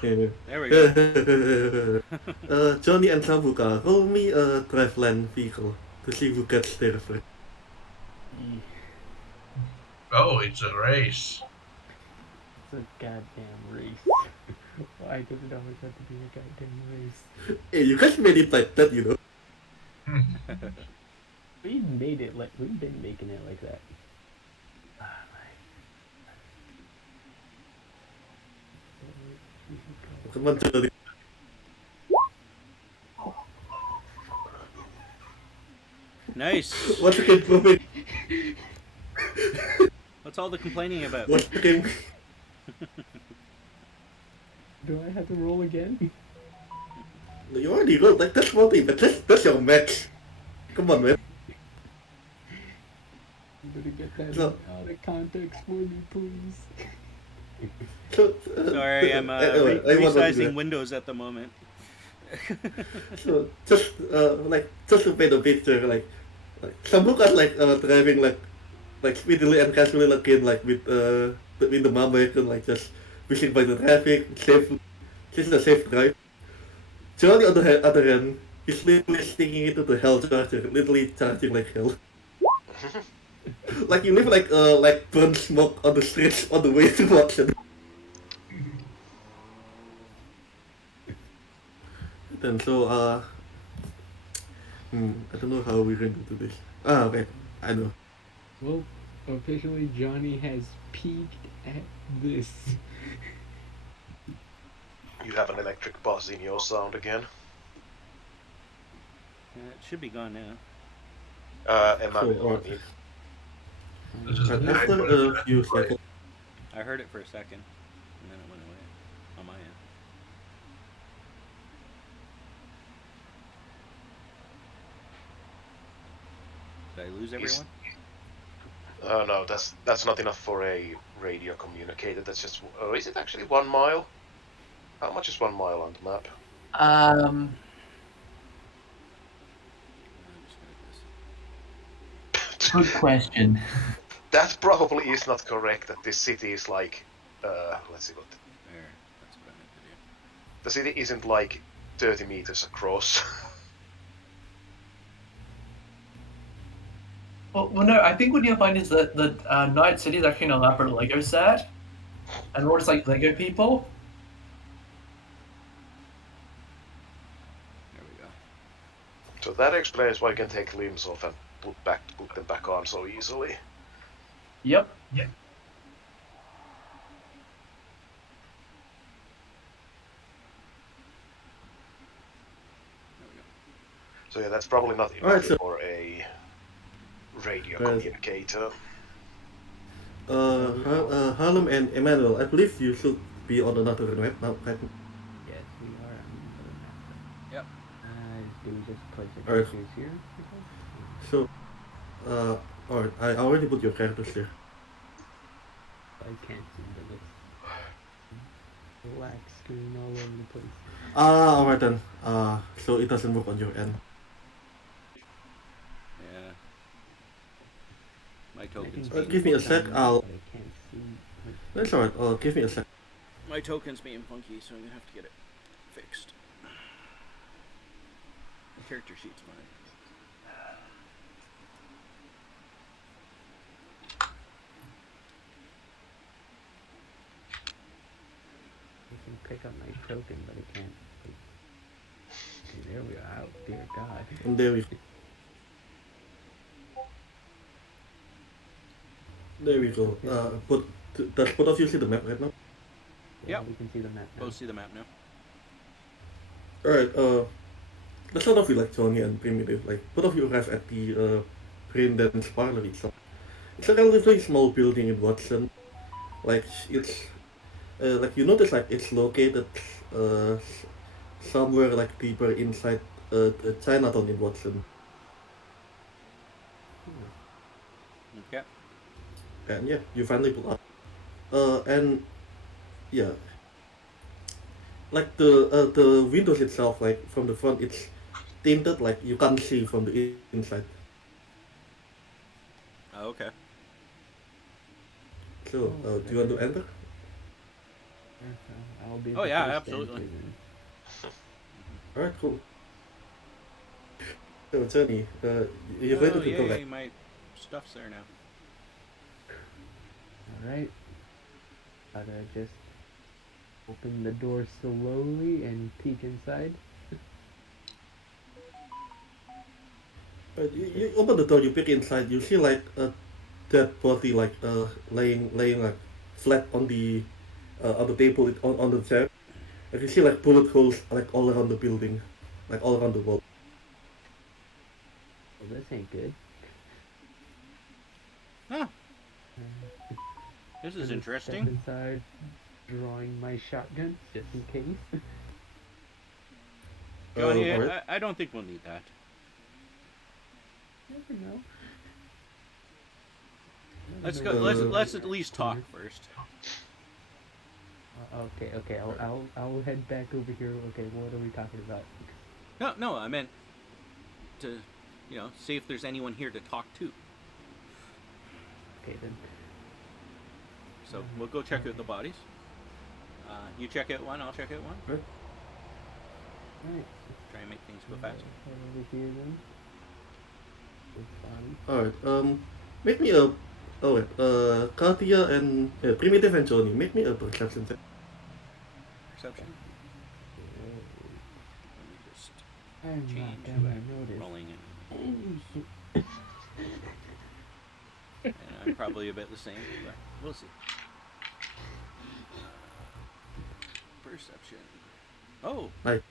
really. There we go. Johnny and Sambuca, roll me a drive land vehicle to see who gets there first. Oh, it's a race. It's a goddamn race. Why does it always have to be a goddamn race? Hey, you guys made it like that, you know. We made it like we've been making it like that. Come on, Johnny. Nice. What's the game proving? What's all the complaining about? What's the game? Do I have to roll again? You already rolled, like, that's one thing, but that's your max. Come on, man. You better get that So- out of context for me, please. So, Sorry, I'm I want to do resizing that. Windows at the moment. So, just to paint a picture, like Sambuca's driving speedily and casually again, like with the mom vehicle, like just whizzing by the traffic, safe. This is a safe drive. Johnny on the other hand, he's literally sticking into the hell charger, literally charging like hell. Like you live like burnt smoke on the streets on the way to Watson. Then so I don't know how we're going to do this. Ah, okay, I know. Well, officially Johnny has peaked at this. You have an electric buzz in your sound again. It should be gone now. Emma, So, I mean, This is but the after night a when few it's right. seconds, I heard it for a second, and then it went away on my end. Did I lose everyone? no, that's not enough for a radio communicator. That's just. Is it actually 1 mile? How much is 1 mile on the map? Good question. That probably is not correct. That this city is like, let's see what. There. That's what I meant to do. The city isn't like 30 meters across. Well, no, I think what you'll find is that the Night City is actually an elaborate Lego set, and we're just like Lego people. There we go. So that explains why you can take limbs off and put them back on so easily. Yep. There we go. So yeah, that's probably not enough Alright, so- for a radio Right. communicator. Harlem and Emmanuel, I believe you should be on another map now, right? Yes, we are on another map. Yep. Do we just place the Alright. characters here? So, alright, I already put your characters here. I can't see the list. Black screen all over the place. Alright then. So it doesn't work on your end. Yeah. My I tokens. can give me a sec, some, I'll- but I can't see. That's alright, give me a sec. My token's being funky, so I'm gonna have to get it fixed. The character sheet's fine. I can pick up my token, but I can't. Okay, there we are. Oh, dear God. And there we go. Does both of you see the map right now? Yeah, Yep. we can see the map now. Both see the map now. Alright, let's start off with like Johnny and Primitive. Like both of you arrive at the Brain Dance Parlor itself. It's a relatively small building in Watson. Like it's like you notice like it's located somewhere like deeper inside Chinatown in Watson. Okay. And yeah, you finally pull up. And yeah, like the windows itself, like from the front, it's tinted, like you can't see from the inside. Oh, okay. So, do you want to enter? I'll be Oh, the yeah, first absolutely. entry then. Alright, cool. So, Johnny, you're ready to go yay, back. my stuff's there now. Alright. Gotta just open the door slowly and peek inside. You open the door, you peek inside, you see like a dead body like laying like flat on the table on the chair. Like you see like bullet holes like all around the building, like all around the wall. Well, this ain't good. Huh. Uh, This is gonna step interesting. inside, drawing my shotgun just in case. Johnny, alright. I don't think we'll need that. Never know. Let's Never go. know. Let's at least talk first. Okay. I'll head back over here. Okay, what are we talking about? No, I meant to, see if there's anyone here to talk to. Okay then. So we'll go check out the bodies. You check out one, I'll check out one. Right. Alright. Try and make things go faster. Head over here then. This body. Alright, make me a. Alright, Katia and Primitive and Johnny, make me a perception check. Perception. Uh, Let me just I'm change not who gonna I'm notice. rolling in. And I'm probably a bit the same, but we'll see. Perception. Oh, Right.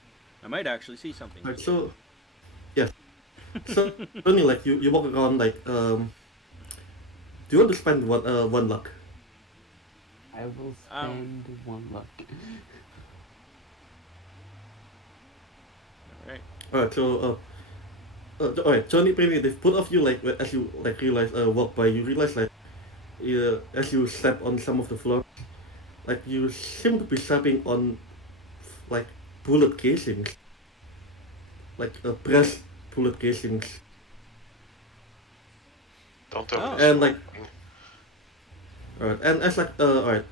I might actually see something. Alright, so yeah. So Johnny, like you walk around like do you want to spend one luck? I will spend one luck. Alright. Alright, so alright, Johnny, Primitive, both of you like as you like realize walk by, you realize like as you step on some of the floor, like you seem to be stepping on like bullet casings, like pressed bullet casings. Don't tell Oh. me this And like, smoking. alright, and as like, alright,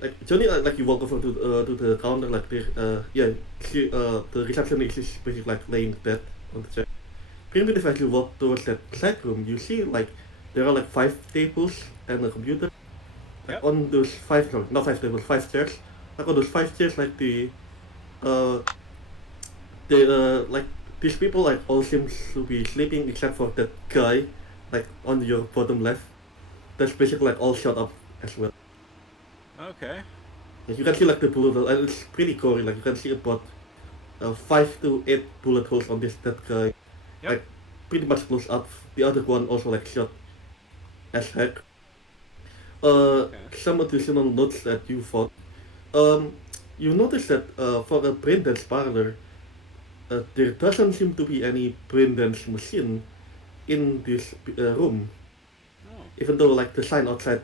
like Johnny, like you walk over to the counter, like the receptionist is basically like laying dead on the chair. Primitive, as you walk towards that side room, you see like there are like 5 tables and a computer. Like Yep. on those five, no, not 5 tables, 5 chairs. Like on those 5 chairs, like uh, like these people like all seems to be sleeping except for that guy, like on your bottom left. That's basically like all shot up as well. Okay. Like you can see like the bullet hole, and it's pretty gory. Like you can see about 5 to 8 bullet holes on that guy, Yep. like pretty much close up. The other one also like shot as heck. Okay. Some additional notes that you found. Um, you notice that for a brain dance parlor, there doesn't seem to be any brain dance machine in this room, Oh. even though like the sign outside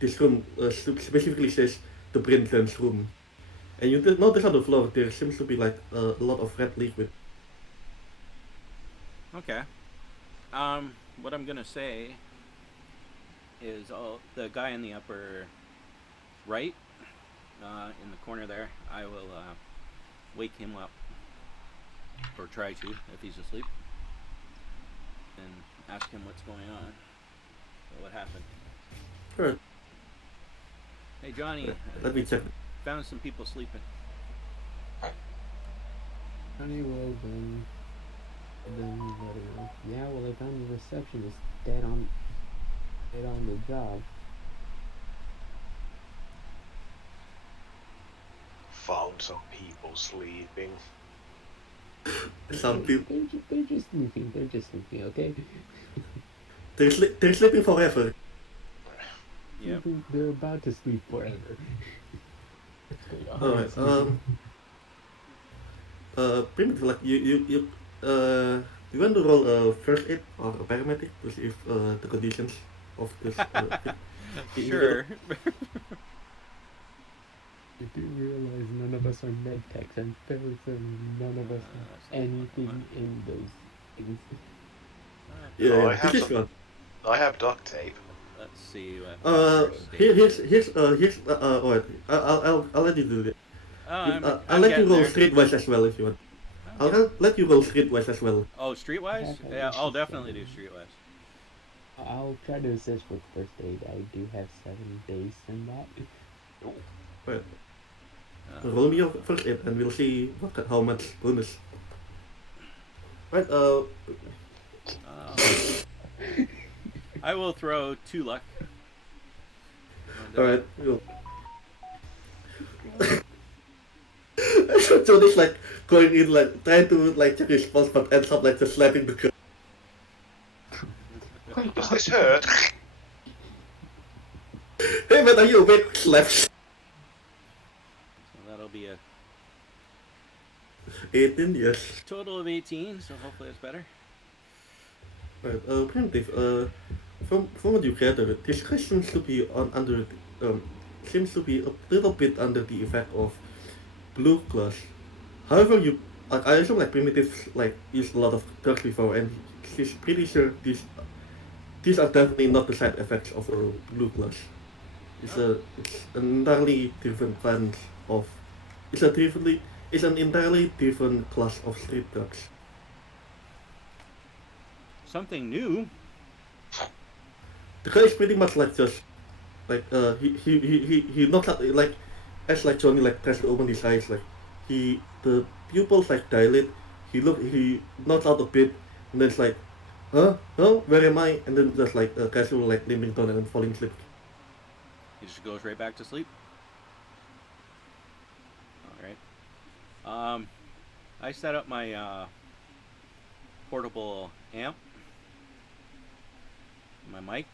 this room specifically says the brain dance room. And you did notice on the floor there seems to be like a lot of red liquid. Okay. What I'm gonna say is, the guy in the upper right, in the corner there, I will wake him up, or try to, if he's asleep, and ask him what's going on. What happened? Alright, Hey Johnny, let me check. found some people sleeping. Johnny will then let her know. Yeah, well, I found the receptionist dead on the job. Found some people sleeping. Some people They're just sleeping. They're just sleeping. Okay. they're sleeping forever. Yep. They're about to sleep forever. What's going on? Alright, primitive, like you want to roll a first aid or a paramedic to see if the conditions of this Sure. You do realize none of us are med techs, and fairly certain none of us have anything in those things. Yeah, Oh, yeah, this is one. I have duct tape. Let's see what first Here, aid is. alright, I'll let you do it. Oh, I'll I'm let you getting roll there. streetwise as well if you want. I'm getting- I'll let you roll streetwise as well. Oh, streetwise? Okay, Yeah, it's I'll just definitely do seven. streetwise. I'll try to assist with first aid. I do have 7 days in that. Ooh. Right. Uh, Roll me your first aid and we'll see how much bonus. Right, I will throw 2 luck. alright, go. So Johnny's like going in like trying to like check his pulse but ends up like just slapping the girl. Does this hurt? Hey man, are you awake? Slaps. So that'll be a 18, yes. total of 18, so hopefully it's better. Right, primitive, from what you gather, this guy seems to be seems to be a little bit under the effect of blue glass. However, I assume like primitive like used a lot of drugs before, and she's pretty sure these are definitely not the side effects of a blue glass. It's an entirely different kind of it's an entirely different class of street drugs. Something new? The guy is pretty much like just like he knocks out like as like Johnny like tries to open his eyes, like the pupils like dilate, he knocks out a bit and then it's like where am I, and then just like casual like limping down and then falling asleep. He just goes right back to sleep. Alright. I set up my portable amp, my mic.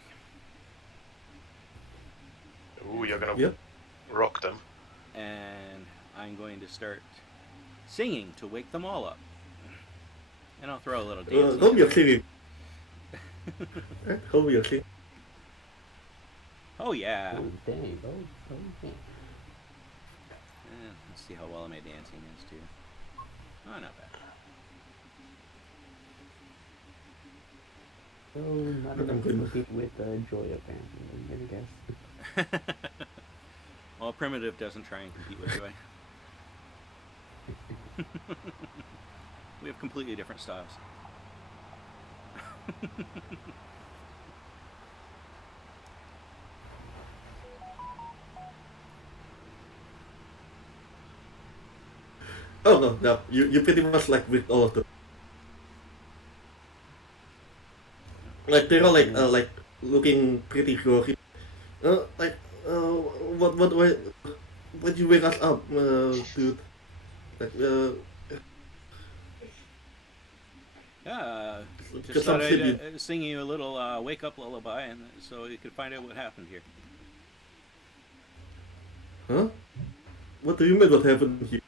Ooh, you're gonna Yep. rock them. And I'm going to start singing to wake them all up. And I'll throw a little dancing. Roll me a in there. singing. Roll me a singing. Oh yeah. Oh, dang. Oh, dang. Let's see how well my dancing is too. Oh, not bad. So not enough to compete with Joy apparently, I guess. Well, Primitive doesn't try and compete with Joy. We have completely different styles. Oh no, you pretty much like with all of them. Like they're all like looking pretty gory. Like what you wake us up, dude? Like Yeah, just cause thought some shit I'd you, sing you a little wake up lullaby, and so you could find out what happened here. huh? What do you mean what happened here?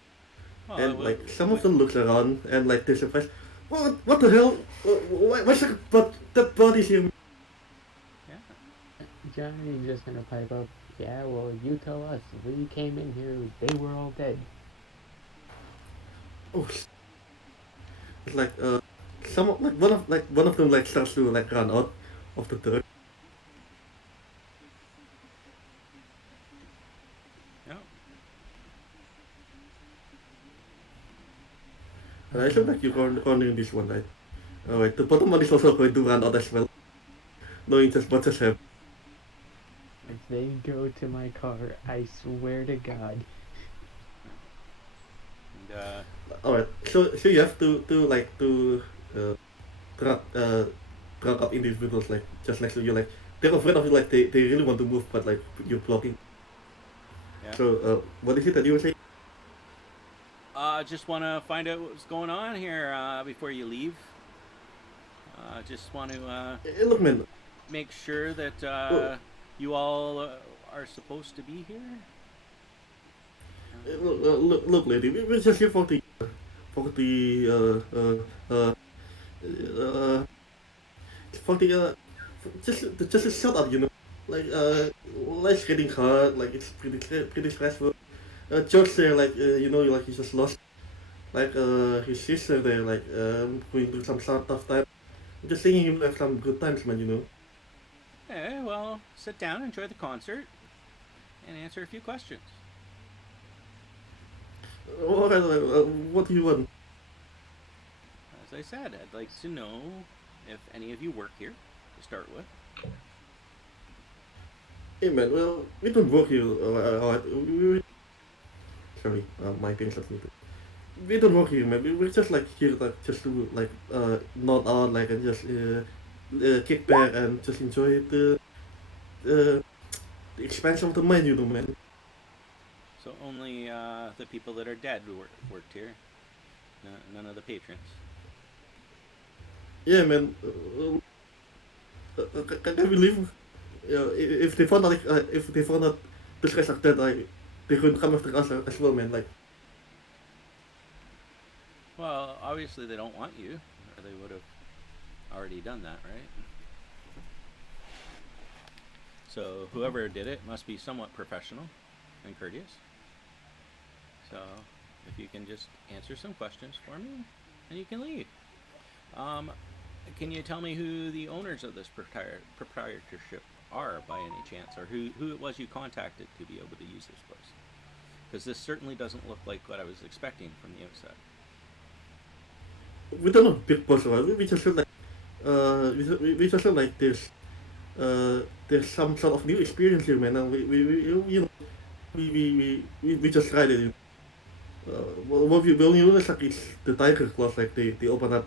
Well, And like some of them looks around and like they're surprised. What the hell? Why's that body's here? yeah. Johnny just gonna pipe up. Yeah, well, you tell us. We came in here. They were all dead. Oh, it's like some like one of them like starts to like run out of the door. Yeah. And I feel like you're cornering this one, right? Alright, the bottom one is also going to run out as well, knowing just what just happened. If they go to my car, I swear to God. And, Alright, so you have to like to drug drug up individuals like just next to you, like they're afraid of you, like they really want to move but like you're blocking. yeah. So what is it that you were saying? Just want to find out what's going on here before you leave. Just want to Hey, look man, make sure that look, you all are supposed to be here. look lady, we're just here for the uh, for the just shut up, you know. Like life's getting hard, like it's pretty stressful. George there, like you know, like he just lost like his sister there, like going through some tough time. I'm just thinking him have some good times, man, you know. Okay, well, sit down, enjoy the concert, and answer a few questions. Alright, what do you want? As I said, I'd like to know if any of you work here to start with. Hey man, well, we don't work here. Alright, sorry, my things are muted. We don't work here, man. We're just like here, like just to like nod out, like and just kick back and just enjoy uh, the expansion of the mind, you know, man. So only the people that are dead worked here. None of the patrons. Yeah, man. Can you believe? If they found out, like, if they found out this guy's like dead, like they could come after us as well, man. Like, Well, obviously they don't want you, or they would have already done that, right? So whoever did it must be somewhat professional and courteous. So if you can just answer some questions for me, and you can leave. Can you tell me who the owners of this proprietorship are by any chance, or who it was you contacted to be able to use this place? Because this certainly doesn't look like what I was expecting from the outside. we don't know big boss, right? We just feel like, we just feel like there's some sort of new experience here, man. And we you know, we just tried it. You know. What we only know is like it's the Tiger Class, like they open up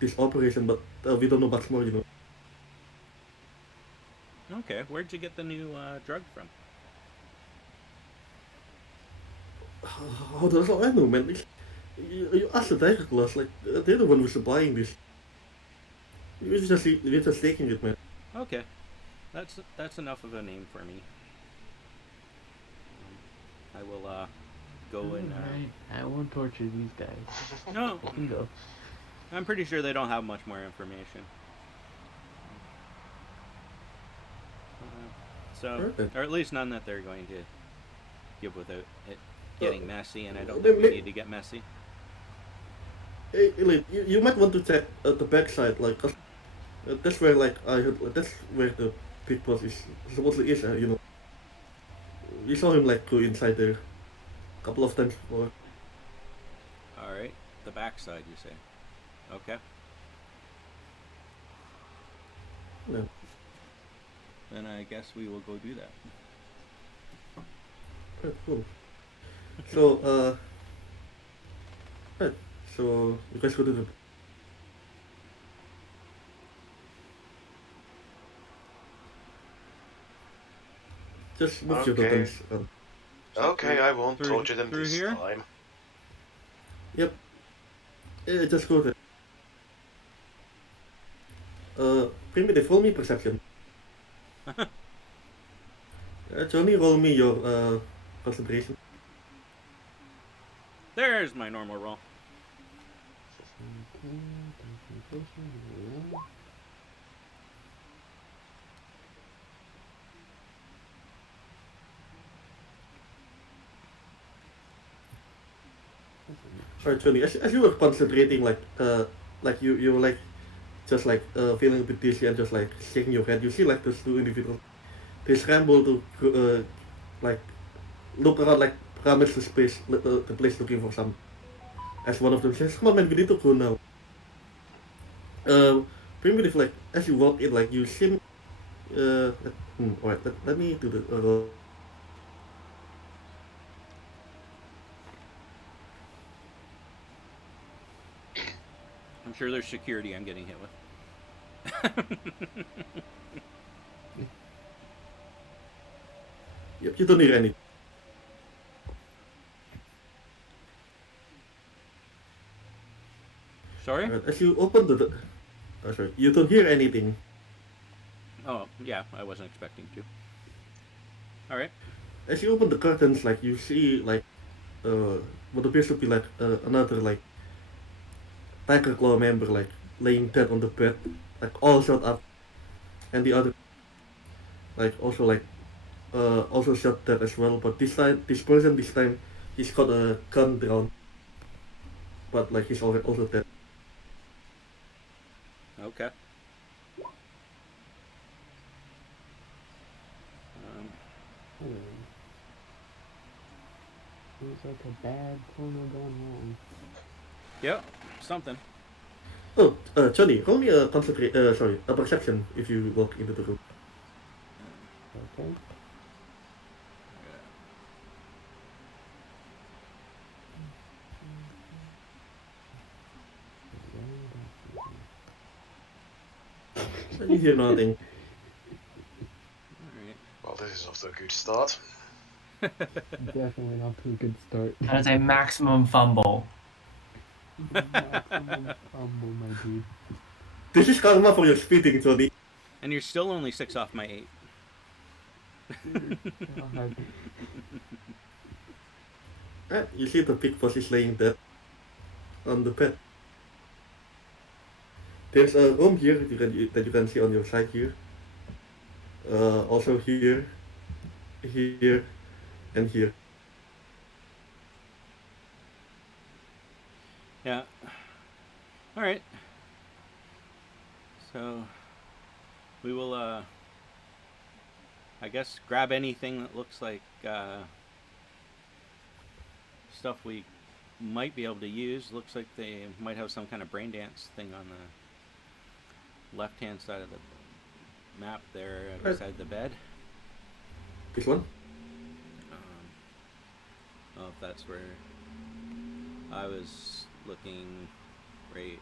this operation, but we don't know much more, you know. Okay, where'd you get the new drug from? How does I know, man? You ask the Tiger Class, like they're the one who's supplying this. We're just taking it, man. Okay, that's enough of a name for me. I will go and. Alright, I won't torture these guys. No, They can go. I'm pretty sure they don't have much more information. So, Perfect. or at least none that they're going to give without it getting messy, and I don't They- think we they- need to get messy. Hey, Elite, you might want to check the backside, like, 'cause That's where like I heard. That's where the big boss is supposedly is. You know, we saw him like go inside there a couple of times before. All right, the backside, you say? Okay, Yeah. then I guess we will go do that. Right, cool. So right. So you guys go to the. Just move your Okay. tokens. So Okay, I won't torture them through this here. time. Yep. Just go there. Primitive, roll me perception. Johnny, roll me your concentration. There's my normal roll. Okay, concentration, here we are. Alright, Johnny, as you were concentrating, like you were like just like feeling a bit dizzy and just like shaking your head. You see like those two individuals. They scramble to like look around, like rummage the space, the place looking for some. As one of them says, "Come on, man, we need to go now." Primitive, like as you walk in, like you seem. Alright, let me do the roll. I'm sure there's security I'm getting hit with. Yep, you don't hear any. Sorry? As you open sorry, you don't hear anything. Oh, yeah, I wasn't expecting to. All right. As you open the curtains, like you see like what appears to be like another like Tiger Claw member like laying dead on the bed, like all shot up, and the other like also shot dead as well. But this time he's got a gun drawn, but like he's also dead. Okay. Oh. Seems like a bad porno gone wrong. Yep, something. Oh, Johnny, roll me a a perception if you walk into the room. Okay. And you hear nothing. All right. Well, this is off to a good start. Definitely not to a good start. That is a maximum fumble. Maximum fumble, my dude. This is karma for your speeding, Johnny. And you're still only 6 off my 8. God. You see the big boss is laying dead on the bed. There's a room here that you can see on your side here. Also here, here, and here. Yeah. All right. So we will, I guess, grab anything that looks like stuff we might be able to use. Looks like they might have some kind of brain dance thing on the left-hand side of the map there beside the bed. This one? Oh, if that's where I was looking right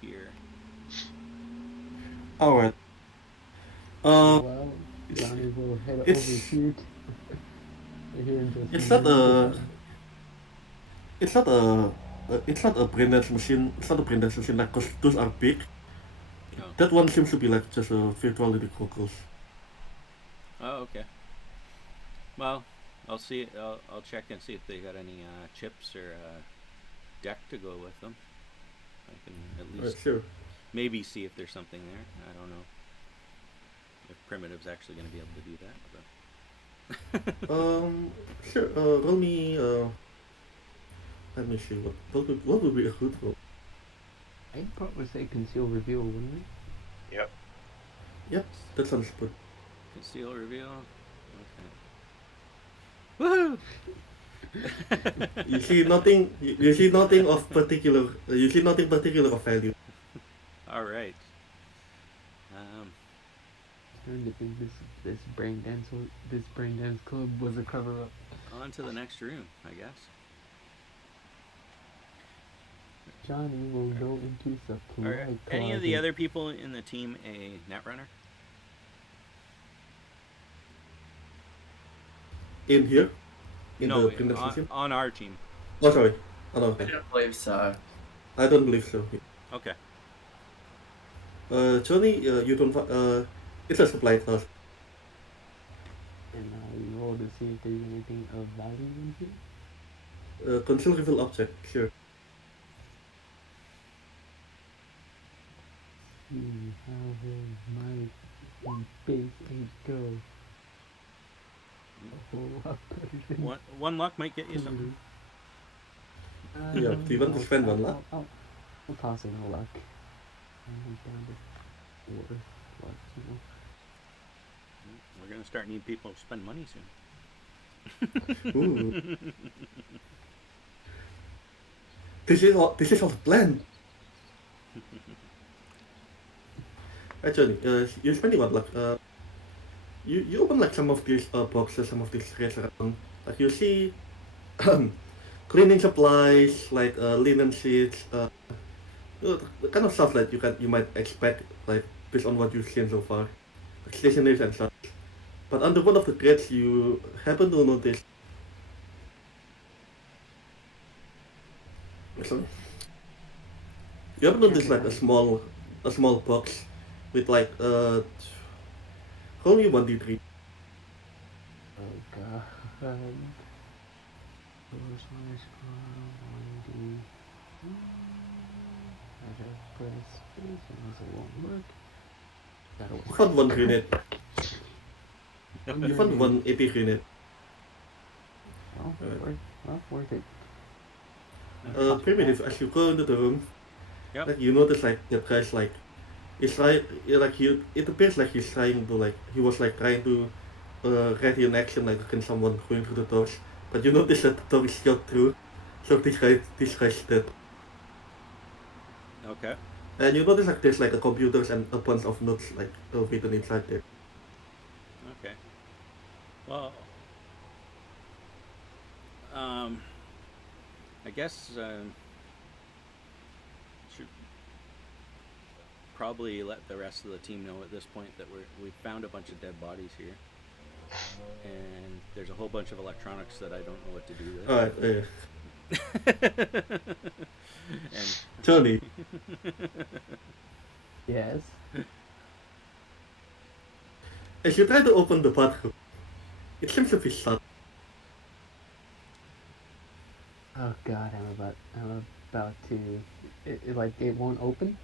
here. Alright. Well, Johnny will head over it's- here. Here in just It's a not minute. it's not a brain dance machine. It's not a brain dance machine, like, cause those are big. Oh, That one seems to be like just a virtuality goggles. oh okay. Well, I'll see. I'll check and see if they got any chips or deck to go with them. I can at Right, least sure. maybe see if there's something there. I don't know if Primitive's actually going to be able to do that. But Sure. Roll me. Let me see what would be a good roll. I'd probably say conceal reveal, wouldn't Yep. That sounds good. Conceal reveal. Okay. Woohoo! You see nothing. You see nothing of particular. You see nothing particular of value. All right. Starting to think this brain dance club was a cover up. On to the next room, I guess. Johnny will go into supply Are any of the other people in the team a netrunner? In here, in No, the printer station. on our team. Oh, sorry. I don't I think. don't believe so. I don't believe so. Okay. Johnny, you don't. It's a supply class. And we roll to see if there's anything of value in here. Conceal reveal object. Sure. How will my base 8 go? A whole lot better than One luck might get you something. Yeah, do you want to spend 1 luck? I'll toss in a luck. I'm down to 4 luck, you know. We're gonna start needing people to spend money soon. Ooh. This is all the plan. Actually, you're spending 1 luck. You open like some of these boxes, some of these crates around. Like you see, cleaning supplies like linen sheets, the kind of stuff that you might expect like based on what you've seen so far, like stationery and such. But under one of the crates, you happen to notice. Sorry. You happen to notice like a small box with like only 1d3. Oh god. First one is 1D. I just press space and it won't work. That'll You work. found 1 grenade. You found 1 AP grenade. Worth it. Primitive, as you go into the room, Yep. like you notice like that guy's like, he's trying, like it appears like he's trying to like, he was like trying to ready an action like against someone going through the doors. But you notice that the door is shot through, so this guy's dead. Okay. And you notice like there's like a computers and a bunch of notes like written inside there. Okay. Well, I guess should probably let the rest of the team know at this point that we found a bunch of dead bodies here, and there's a whole bunch of electronics that I don't know what to do with. Alright, And Johnny, Yes. as you try to open the bathroom, it seems to be shut. Oh god, I'm about to. It won't open.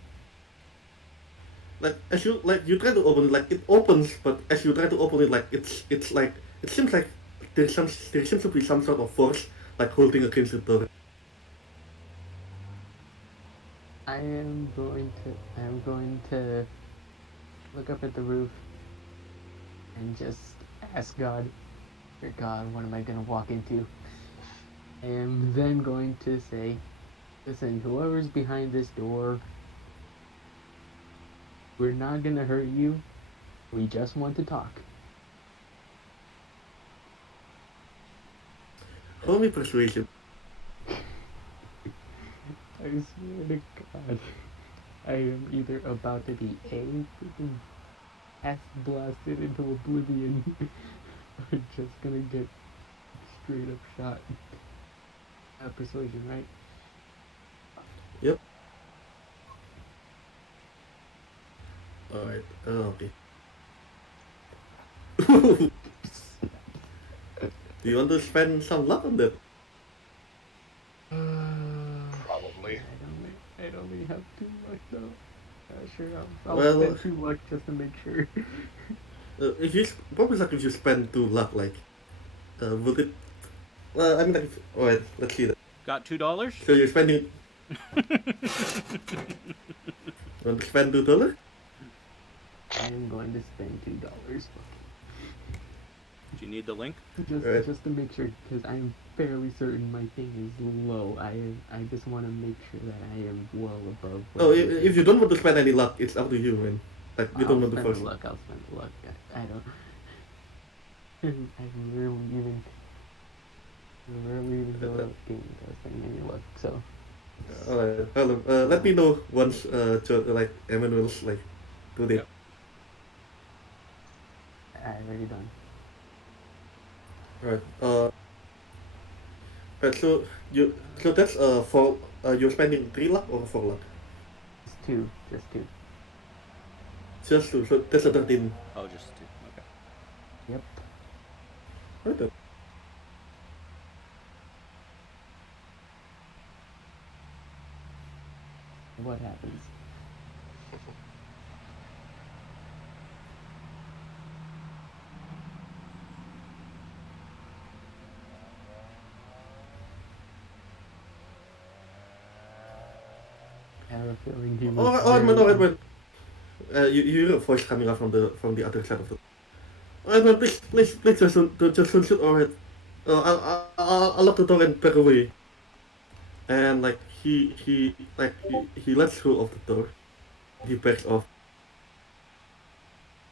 Like as you try to open it, like it opens, but as you try to open it, like it's like it seems like there seems to be some sort of force like holding against the door. I'm going to look up at the roof and just ask God, dear God, what am I gonna walk into? I am then going to say, listen, whoever's behind this door, we're not gonna hurt you. We just want to talk. Roll me persuasion. I swear to God, I am either about to be freaking ass blasted into oblivion, or just gonna get straight up shot. Persuasion, right? Yep. Alright, okay. Do you want to spend some luck on that? Probably. I'd only have 2 luck though. Sure, I'll Well- spend 2 luck just to make sure. If you what was like if you spend 2 luck, like, would it? Well, I mean, like, alright, let's see that. got $2. So you're spending. Want to spend $2? am going to spend $2 Do you need the link? Right. just to make sure, because I'm fairly certain my thing is low. I just want to make sure that I am well above. Oh, What if you don't want to spend any luck, it's up to you, man. Like you don't I'll want to spend the force. luck. I'll spend the luck. I don't. I really even go out game without spending any luck. So Alright, let me know once like Emmanuel's like do it. Yep. I already done. Right. Right. So that's for you're spending 3 luck or 4 luck? Just two. Just two. Just 2. So that's a 13. Oh, just 2. Okay. Yep. Right then. What happens? I have a feeling he was Oh, man, alright, very- man. You hear a voice coming out from the other side of the. Alright, man, please, just don't shoot. Alright. I'll lock the door and back away. And like he lets go of the door. He backs off.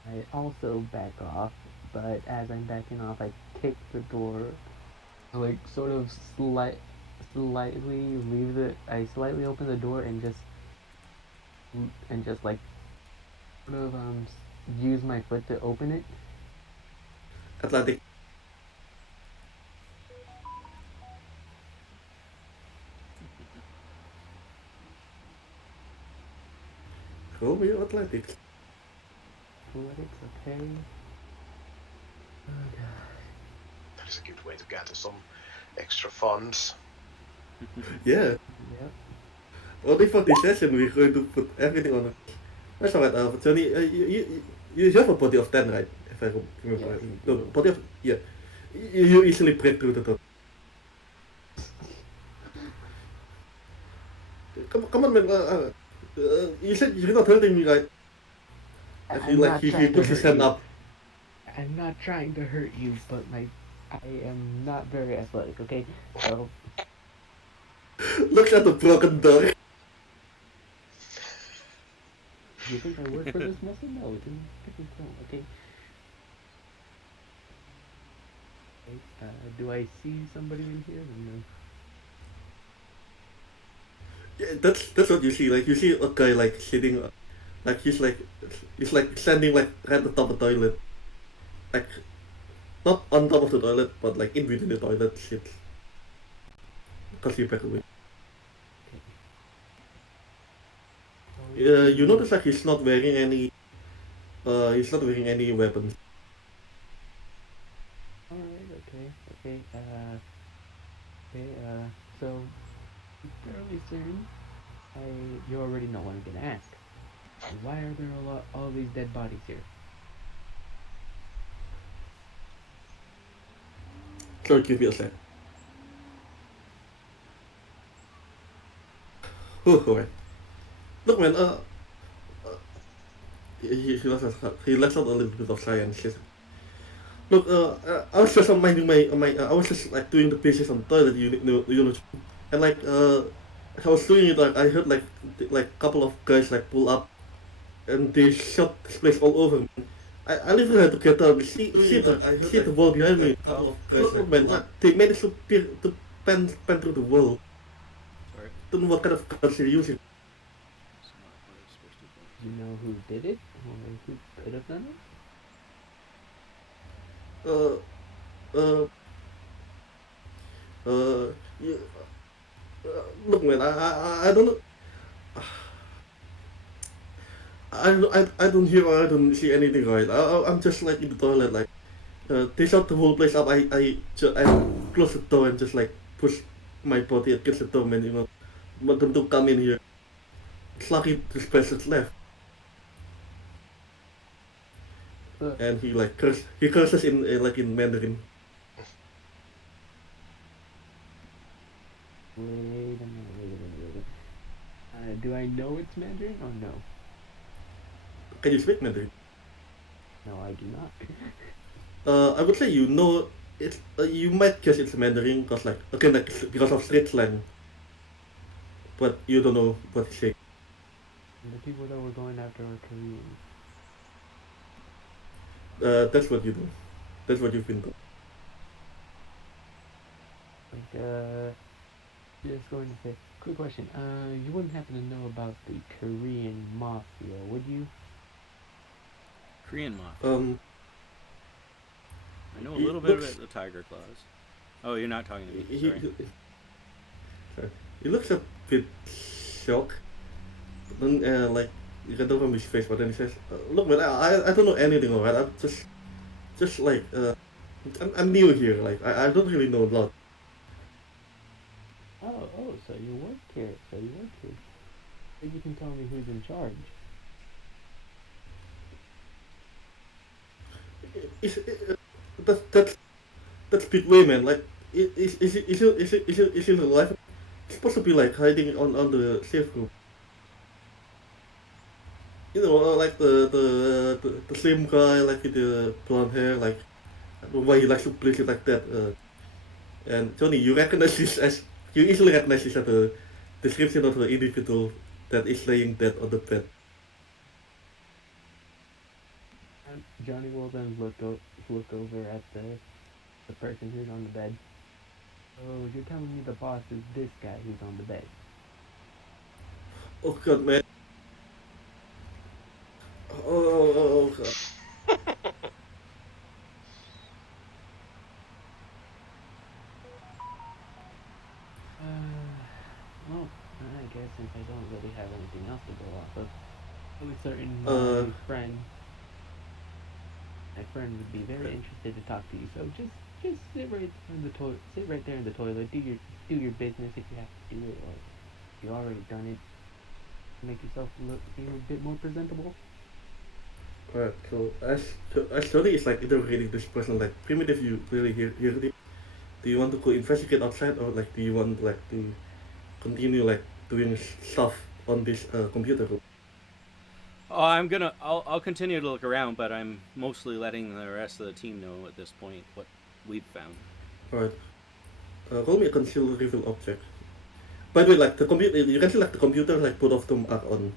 I also back off, but as I'm backing off, I kick the door, like sort of slightly leave the. I slightly open the door and just like sort of use my foot to open it. Atlantic. Go me Atlantic. Athletics, okay. Oh god. That is a good way to gather some extra funds. Yeah. Yep. Only for this session we're going to put everything on. That's alright. Johnny, you have a body of 10, right? If I remember Yes, right. I No, do. body of yeah. You easily break through the door. Come on, man. You said you're not hurting me, right? And I'm not he trying to puts his hurt hand you. up. I'm not trying to hurt you, but I am not very athletic. Okay, so Looks at the broken door. do you think I work for this muscle? No, it didn't. Don't. Okay. Okay, do I see somebody in here? No. Yeah, that's what you see. Like you see a guy like sitting, like he's like standing like right at the top of the toilet, like not on top of the toilet, but like in between the toilet shit. Because you back away. You notice like he's not wearing any. He's not wearing any weapons. Alright, okay, okay, okay, so, fairly soon, you already know what I'm gonna ask. Why are there all these dead bodies here? So give me a sec. Oh, alright. Look, man. He lets out a little bit of sigh and shit. Look, I was just minding I was just like doing the dishes on the toilet, you know, and like as I was doing it, like I heard like a couple of guys like pull up, and they shot this place all over. Man. I literally had to get up, see the wall behind me. Couple of guys Look, like man, pull up. they managed to pen through the wall. Sorry. Don't know what kind of guns they're using. It's not what it's supposed to be. Do you know who did it? Or who could have done it? Uh, uh, yeah, look, man, I don't know. I don't hear or I don't see anything right. I'm just like in the toilet, like they shut the whole place up. I close the door and just like push my body against the door, man. You know, want them to come in here. It's lucky this person's left, and he curses in like in Mandarin. Wait a minute. Do I know it's Mandarin or no? Can you speak Mandarin? No, I do not. I would say you know it's you might guess it's Mandarin because like again like because of street slang, but you don't know what to say. The people that we're going after are Koreans. That's what you do. That's what you've been doing. Like, just going to say, quick question. You wouldn't happen to know about the Korean mafia, would you? Korean mafia. I know a He little bit looks about the tiger claws. Oh, you're not talking to me. he, Sorry. sorry. He looks a bit shocked. Then like you can tell from his face, but then he says, "Look, man, I don't know anything, alright. I'm just like I'm new here. Like I don't really know a lot. Oh, so you work here. Maybe you can tell me who's in charge. Is that's big way, man. Like is he alive? He's supposed to be like hiding on the safe room. You know, like the same guy, like with the blonde hair, like I don't know why he likes to place it like that. And Johnny, you recognize this as you easily recognize this as the description of the individual that is laying dead on the bed. Johnny will then look over at the person who's on the bed. Oh, you're telling me the boss is this guy who's on the bed? Oh god, man. Oh god. Well, I guess since I don't really have anything else to go off of, I'm certain Uh, my friend would be very interested to talk to you. So just sit right in the toilet. Sit right there in the toilet. Do your business if you have to do it, or if you already done it. Make yourself look a bit more presentable. Alright, so as Johnny is like interrogating this person, like primitive, you really hear it. Do you want to go investigate outside, or like do you want like to continue like doing stuff on this computer room? Oh, I'll continue to look around, but I'm mostly letting the rest of the team know at this point what we've found. Alright. Roll me a conceal reveal object. By the way, like the computer, you can see like the computer, like both of them are on.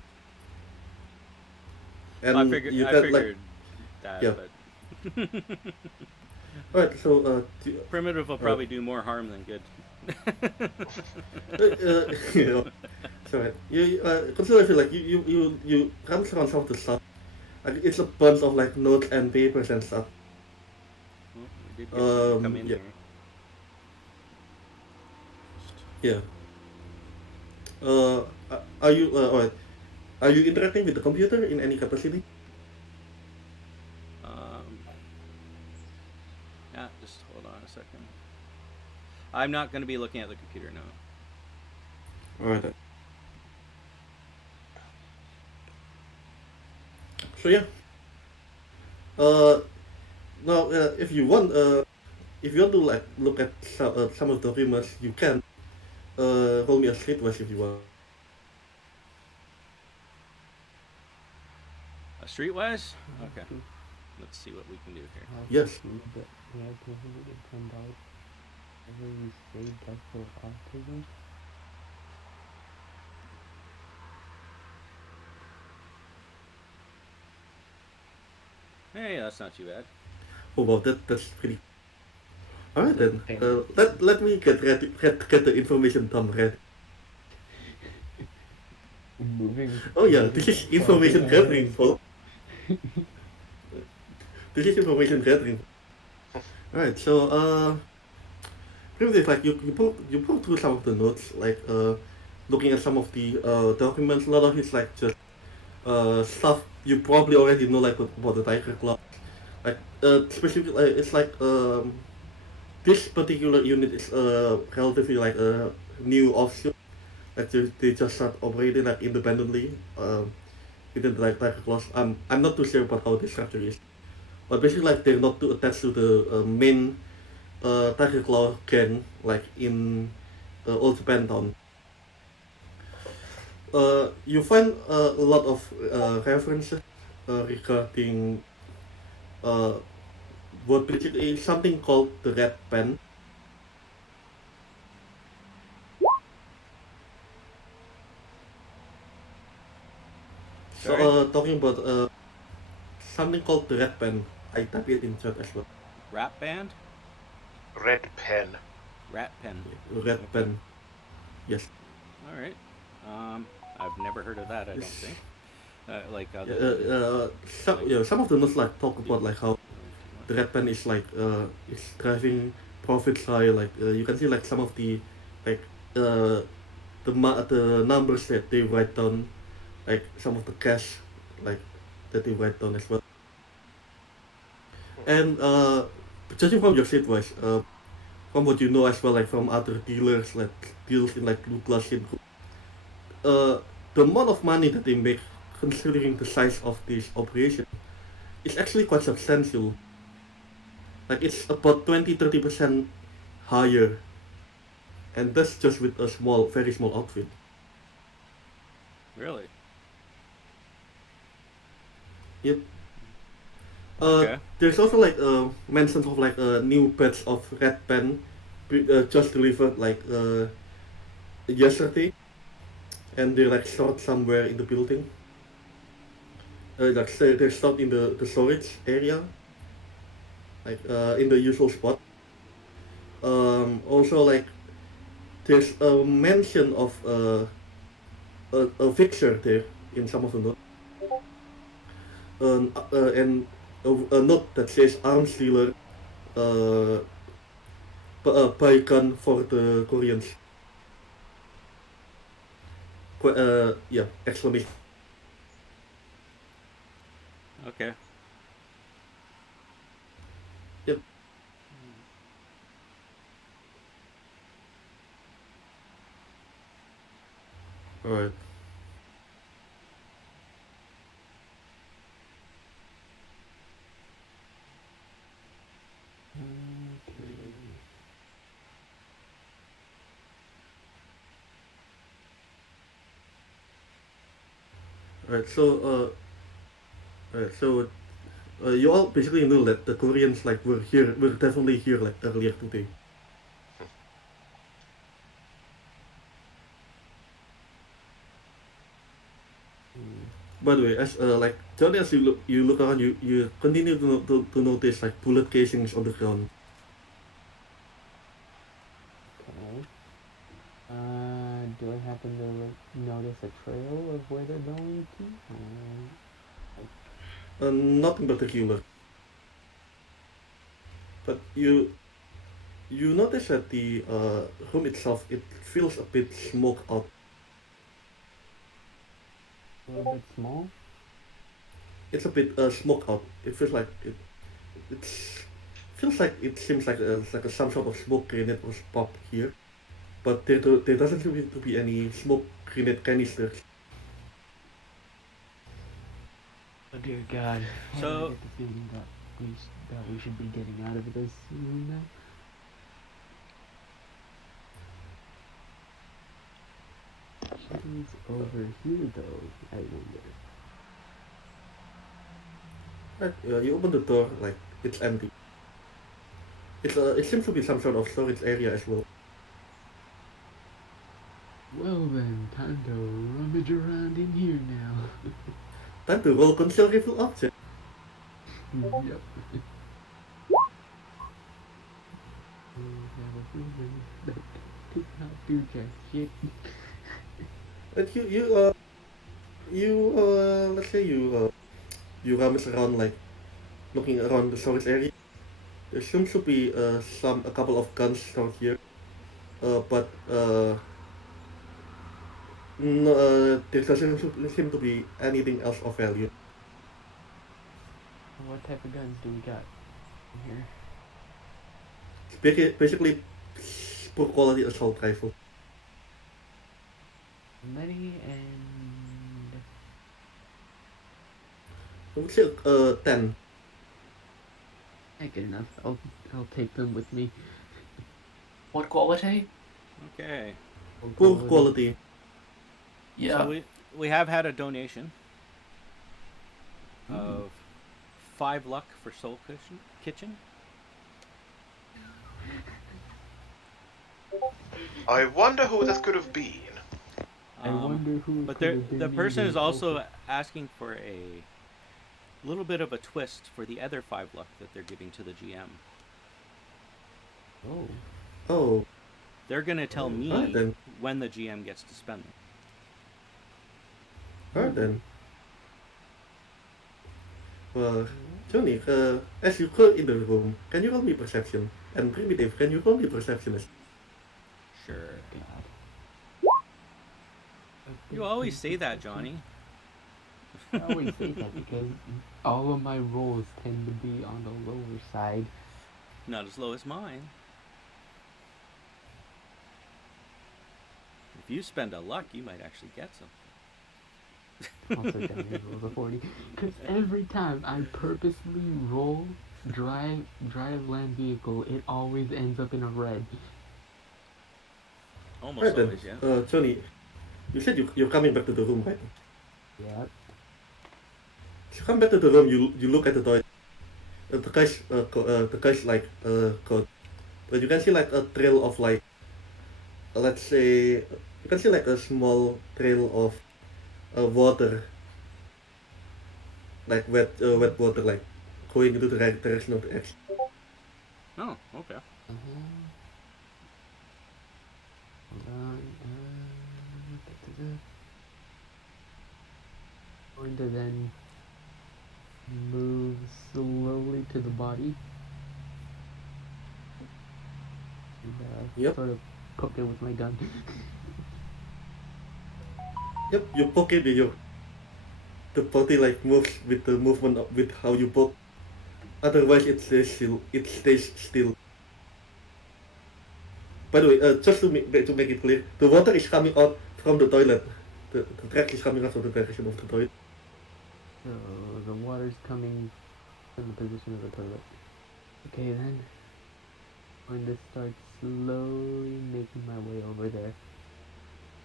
And I you can figured that, yeah. but Alright, so primitive will probably do more harm than good. you know, sorry. You consider if like you come around some of the stuff. Like it's a bunch of like notes and papers and stuff. Well, we did get someone come in Yeah. here. Yeah. Are you alright? Are you interacting with the computer in any capacity? Yeah, just hold on a second. I'm not going to be looking at the computer now. Alright then. So yeah. Now if you want to like look at some of the documents, you can roll me a streetwise if you want. Streetwise? Okay. Let's see what we can do here. Yes. But we have $210. Ever you saved up for autism? Hey, that's not too bad. Oh wow, that's pretty. Alright then. Let me get the information dump ready. Moving. Oh yeah, this is information gathering, folks. This is information gathering. Alright, so previously like you pull through some of the notes, like looking at some of the documents. A lot of it's like just stuff you probably already know, like about the Tiger Club. Like specifically, it's like this particular unit is relatively like a new offshoot. Like they just start operating like independently within the like Tiger Claws. I'm not too sure about how the structure is, but basically like they're not too attached to the main Tiger Claw gang like in Old Japan Town. You find a lot of references regarding uh, what basically is something called the red pen. So Sorry? talking about something called the red pen. I type it in chat as well. Rap band? Red pen. Rat pen. Red Okay. pen. Yes. All right. I've never heard of that. I don't Yes. think. Like other than like Some of the notes like talk about like how way too much. the red pen is like is driving profits high. Like you can see like some of the like uh, the numbers that they write down, like some of the cash like that they write down as well. And judging from your advice, from what you know as well, like from other dealers, like deals in like blue class shit, the amount of money that they make, considering the size of this operation, is actually quite substantial. Like it's about 20-30% higher, and that's just with a small, very small outfit. Really? Yep. Okay. There's also like mentions of like a new batch of red pen, just delivered like yesterday, and they're like stored somewhere in the building. Like say they're stored in the storage area, like in the usual spot. Also like there's a mention of a fixture there in some of the notes, and a note that says arms dealer, uh, buy gun for the Koreans. Yeah, exclamation. Okay. Yep. Alright. Alright. You all basically know that the Koreans like were definitely here like earlier today. By the way, as like Johnny, as you look around, you continue to notice like bullet casings on the ground. Okay. Do I happen to notice a trail of where they're going to? Not in particular, but you notice that the room itself it feels a bit smoked out. A little bit small. It's a bit smoked out. It feels like it's feels like it seems like some sort of smoke grenade was popped here, but there doesn't seem to be any smoke grenade canisters. Oh dear God. Why do I So get the feeling that we should be getting out of this room now? Who's over here though? I wonder. Right, you open the door like it's empty. It seems to be some sort of storage area as well. Well then, time to rummage around in here now. Time to roll conceal rifle object. Yep. We have a feeling that did not do jack shit. But let's say you rummage around like looking around the storage area. There seems to be a couple of guns stored here. But no, there doesn't seem to be anything else of value. What type of guns do we got in here? It's basically poor quality assault rifle. Many and I would say 10. not good enough. I'll take them with me. What quality? okay. Poor quality. Yeah. So we have had a donation of 5 luck for Soul Kitchen. I wonder who that could have been. I wonder who it But could have been. the person either. is also asking for a little bit of a twist for the other 5 luck that they're giving to the GM. Oh. Oh, They're gonna tell Alright me then. when the GM gets to spend them. alright then. Well, Johnny, as you go in the room, can you roll me perception? And Primitive, can you roll me perception? Sure. God. You always say that, Johnny. I always say that because all of my rolls tend to be on the lower side. Not as low as mine. If you spend a luck, you might actually get some. Also down here rolls a 40. Because every time I purposely roll drive land vehicle, it always ends up in a red. Almost Alright then. always, yeah. Johnny, you said you're coming back to the room, right? Yeah. So you come back to the room, you look at the toilet. The guy's like coat. But you can see like a trail of like, let's say, you can see like a small trail of water, like wet water, like going into the right direction of the exit. Oh, okay. Hold on. Going to then move slowly to the body. And, Yep. sort of poke it with my gun. Yep, you poke it, the body like moves with the movement with how you poke. Otherwise, it stays still. It stays still. By the way, just to make it clear, the water is coming out from the toilet. The track is coming out from the direction of the toilet. So the water's coming from the position of the toilet. Okay then. I'm going to start slowly making my way over there.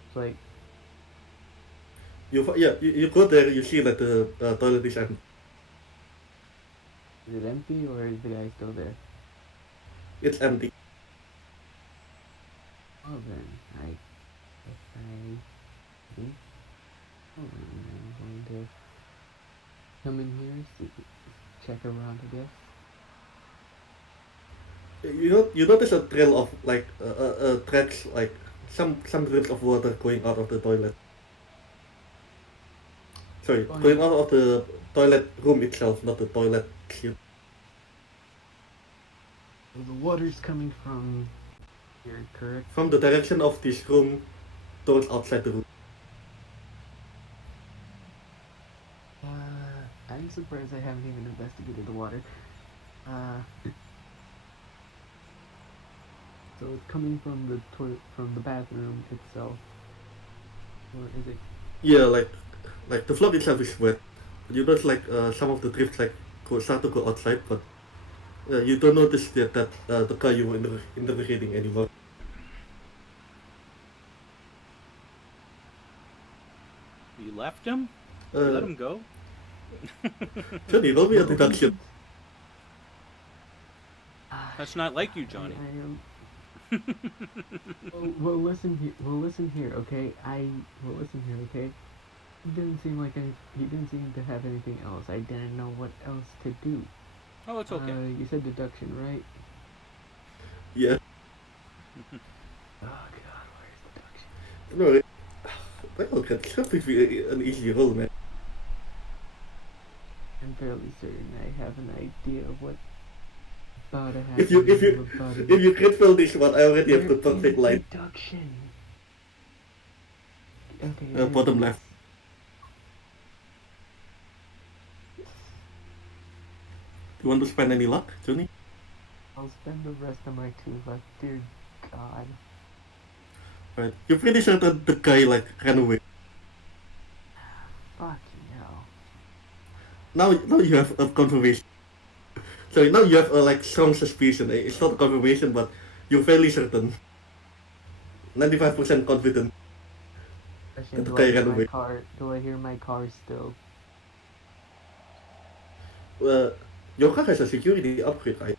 It's like, You go there. You see that the toilet is empty. is it empty or is the guy still there? It's empty. Oh then, I think. Oh, I'm going to come in here, see, check around, I guess. You notice a trail of like tracks, like some drips of water going out of the toilet. Sorry, Oh, going yeah. out of the toilet room itself, not the toilet seat. So the water's coming from here, correct? From the direction of this room towards outside the room. I'm surprised I haven't even investigated the water. So it's coming from the from the bathroom itself, or is it? Yeah, like the floor itself is wet. You notice like some of the drips like start to go outside, but you don't notice that the guy you were interrogating anymore. You left him? You let Uh, him go? Johnny, roll me a deduction. That's not like you, Johnny. I am. Well, listen here. Well, listen here, okay? Well, listen here, okay? He didn't seem like he didn't seem to have anything else. I didn't know what else to do. Oh, it's okay. You said deduction, right? Yeah. Oh God, where's deduction? No, well, it's going to be an easy roll, man. I'm fairly certain I have an idea of what about to happen. If you crit fail this one, I already have the perfect line. Deduction. Okay. Bottom left. You want to spend any luck, Johnny? I'll spend the rest of my 2 luck. Dear God. Right. You're pretty certain the guy like ran away. Fucking hell. Now you have a confirmation. So now you have a like strong suspicion. It's not a confirmation, but you're fairly certain. 95% confident. Question, That do guy I hear ran my away. car? Do I hear my car still? Your car has a security upgrade, right?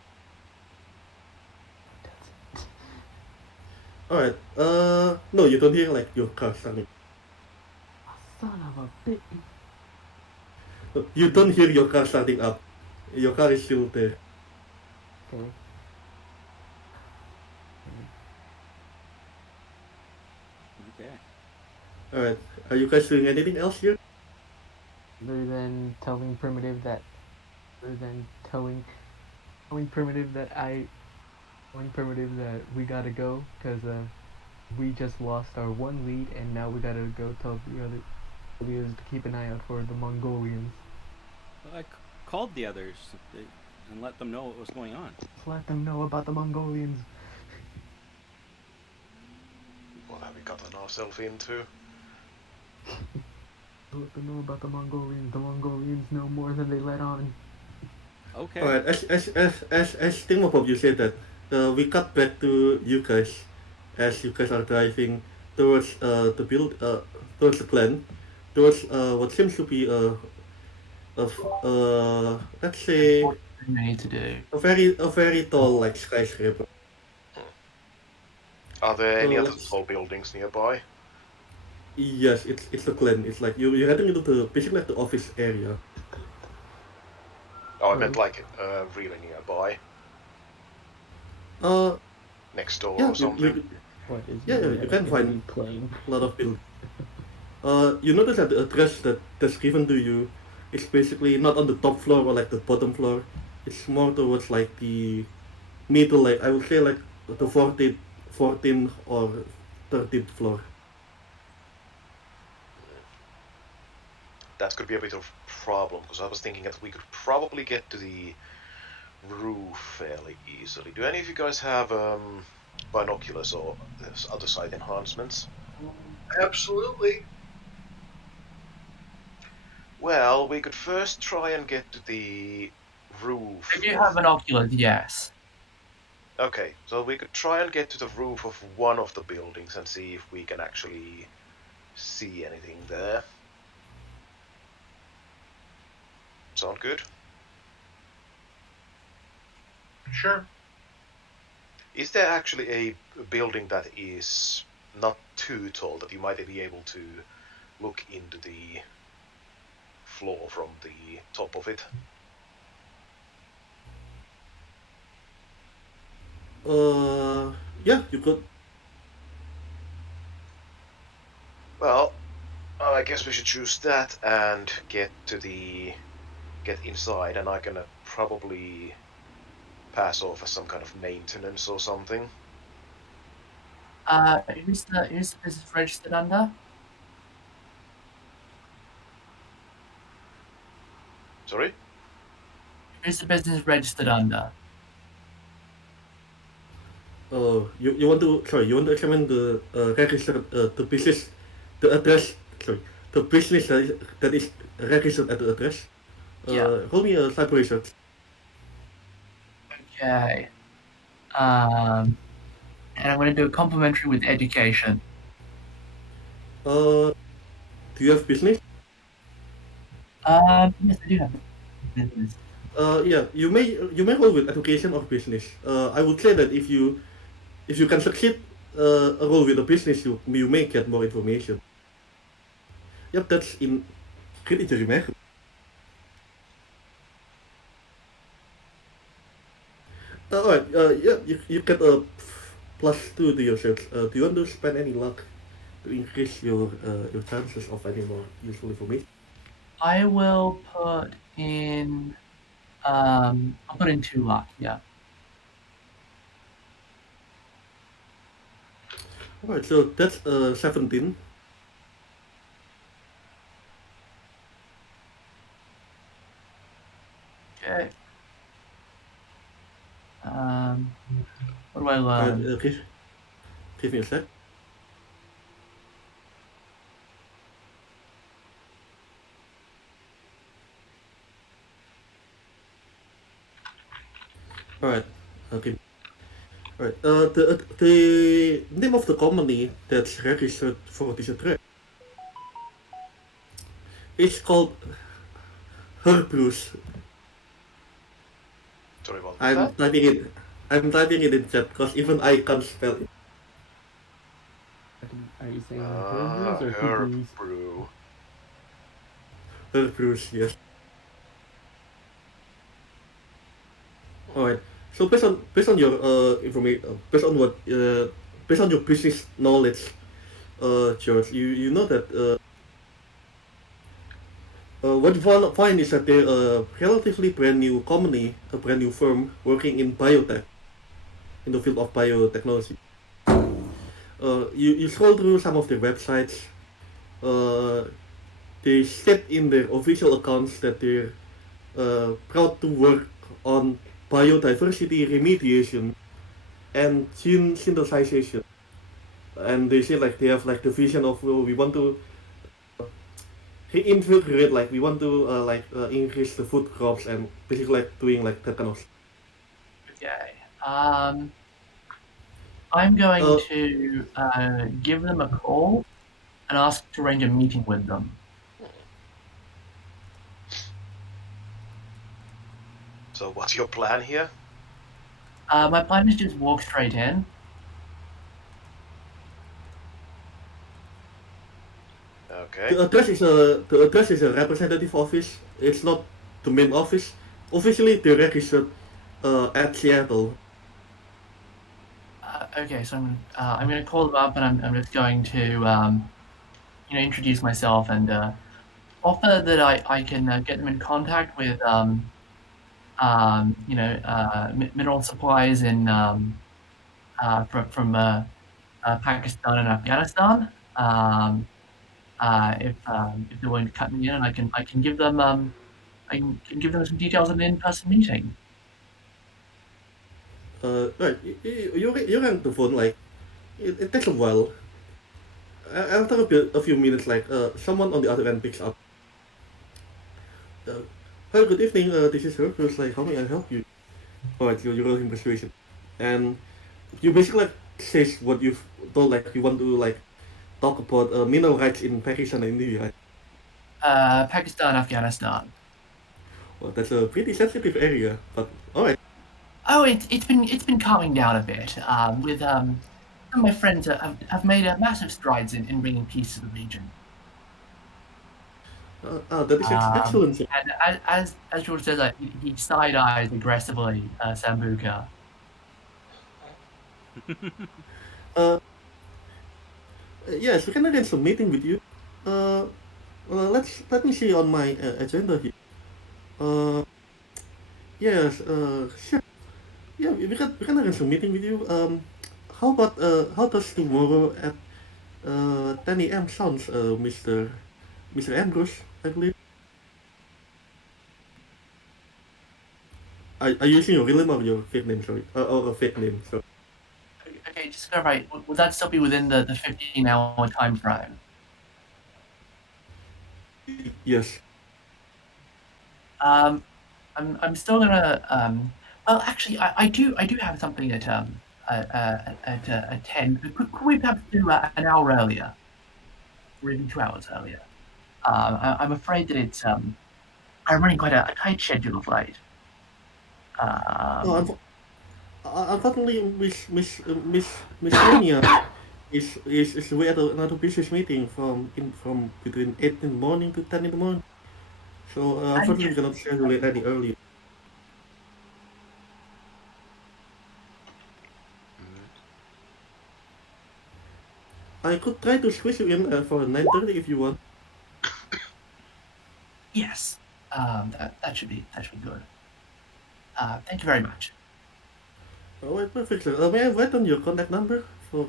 Alright, no, you don't hear like your car starting. Son of a bitch. No, you don't hear your car starting up. Your car is still there. Okay. Okay. Alright, are you guys doing anything else here? Other than telling primitive that, other than telling primitive that telling primitive that we gotta go because we just lost our one lead and now we gotta go tell the others to keep an eye out for the Mongolians. Well, called the others and let them know what was going on. Just let them know about the Mongolians. What have we gotten ourselves into? Let them know about the Mongolians. The Mongolians know more than they let on. Okay. Alright, as Thermopop, you said that we cut back to you guys as you guys are driving towards towards the clan, towards what seems to be let's say What do we need to do? a very tall like skyscraper. Are there any other Let's tall buildings nearby? yes, it's the clan. It's like you're heading into the basically like the office area. Oh, I meant like really nearby, Uh, next door yeah, or something. What is Yeah, your you can find playing? a lot of buildings. You notice that the address that's given to you is basically not on the top floor or like the bottom floor. It's more towards like the middle, like I would say like the 14th or 13th floor. That could be a bit of a problem, because I was thinking that we could probably get to the roof fairly easily. Do any of you guys have binoculars or other sight enhancements? Absolutely. Well, we could first try and get to the roof. If you have binoculars, yes. Okay, so we could try and get to the roof of one of the buildings and see if we can actually see anything there. Sound good? Sure. Is there actually a building that is not too tall that you might be able to look into the floor from the top of it? Yeah, you could. Well, I guess we should choose that and get inside, and I can probably pass off as some kind of maintenance or something. Who's the business registered under? Sorry? Who's the business registered under? You want to sorry, you want to examine the registered the business, the address. Sorry, the business that is registered at the address. Yeah. Roll me a cyber research. Okay. And I'm going to do a complimentary with education. Do you have business? Yes, I do have business. Yeah, you may roll with education or business. I would say that if you can succeed a roll with a business, you may get more information. Yep, that's in crit remarkable. Alright, yeah, you get a +2 to your search. Do you want to spend any luck to increase your chances of finding more useful information? I will put in. I'll put in 2 luck. Yeah. Alright, so that's 17. Okay. What do I Alright, learn? give me a sec. Alright, okay. Alright, the name of the company that's registered for this address is called Herbruce. Sorry, what was I'm that? typing it. I'm typing it in chat because even I can't spell it. Are you saying herb brews or Herb Hebrews? brew. Bruce, yes. Alright. So based on your information, based on your business knowledge, George, you know that what you find is that they're a relatively brand new company, a brand new firm working in biotech, in the field of biotechnology. You scroll through some of their websites. Uh, they state in their official accounts that they're proud to work on biodiversity remediation and gene synthesization. And they say like they have like the vision of, well, we want to reinvigorate, like we want to increase the food crops and basically like doing like that kind of. Okay. I'm going Uh, to give them a call and ask to arrange a meeting with them. So what's your plan here? My plan is just walk straight in. Okay. the address is a representative office. It's not the main office. Officially, they're registered at Seattle. Okay, so I'm going to call them up and I'm just going to introduce myself and offer that I can get them in contact with mineral supplies in from Pakistan and Afghanistan. If they're willing to cut me in, and I can give them I can give them some details of an in-person meeting. Right, you hang the phone like it takes a while. After a few minutes, like someone on the other end picks up. Uh, Hi, good evening. This is her. Who's like, how may I help you? Alright, you roll him persuasion, and you basically like says what you've told. Like you want to like talk about mineral rights in Pakistan and India. Right? Pakistan, Afghanistan. Well, that's a pretty sensitive area, but alright. Oh, it's been calming down a bit. With some of my friends have made massive strides in bringing peace to the region. That is excellent. And as George says, he side eyes aggressively Sambuca. Uh, yes, we can arrange a meeting with you. Uh, let me see on my agenda here. Uh, yes. Sure. Yeah, we can arrange a meeting with you. How does tomorrow at 10 a.m. sounds, Mr. Ambrose, I believe. Are you using your real name or your fake name? Sorry, or a fake name. Sorry. Okay, just to clarify, would that still be within the 15-hour time frame? Yes. I'm still gonna well, actually, I do have something at 10. Could we perhaps do an hour earlier, or even 2 hours earlier? I'm afraid that I'm running quite a tight schedule of late. No, Um, unfortunately, Miss Sonia is away at another business meeting from between 8 in the morning to 10 in the morning. So I, unfortunately, we cannot schedule it any earlier. I could try to squeeze you in for 9:30 if you want. yes, that should be good. Thank you very much. Alright, perfect, sir. May I write on your contact number for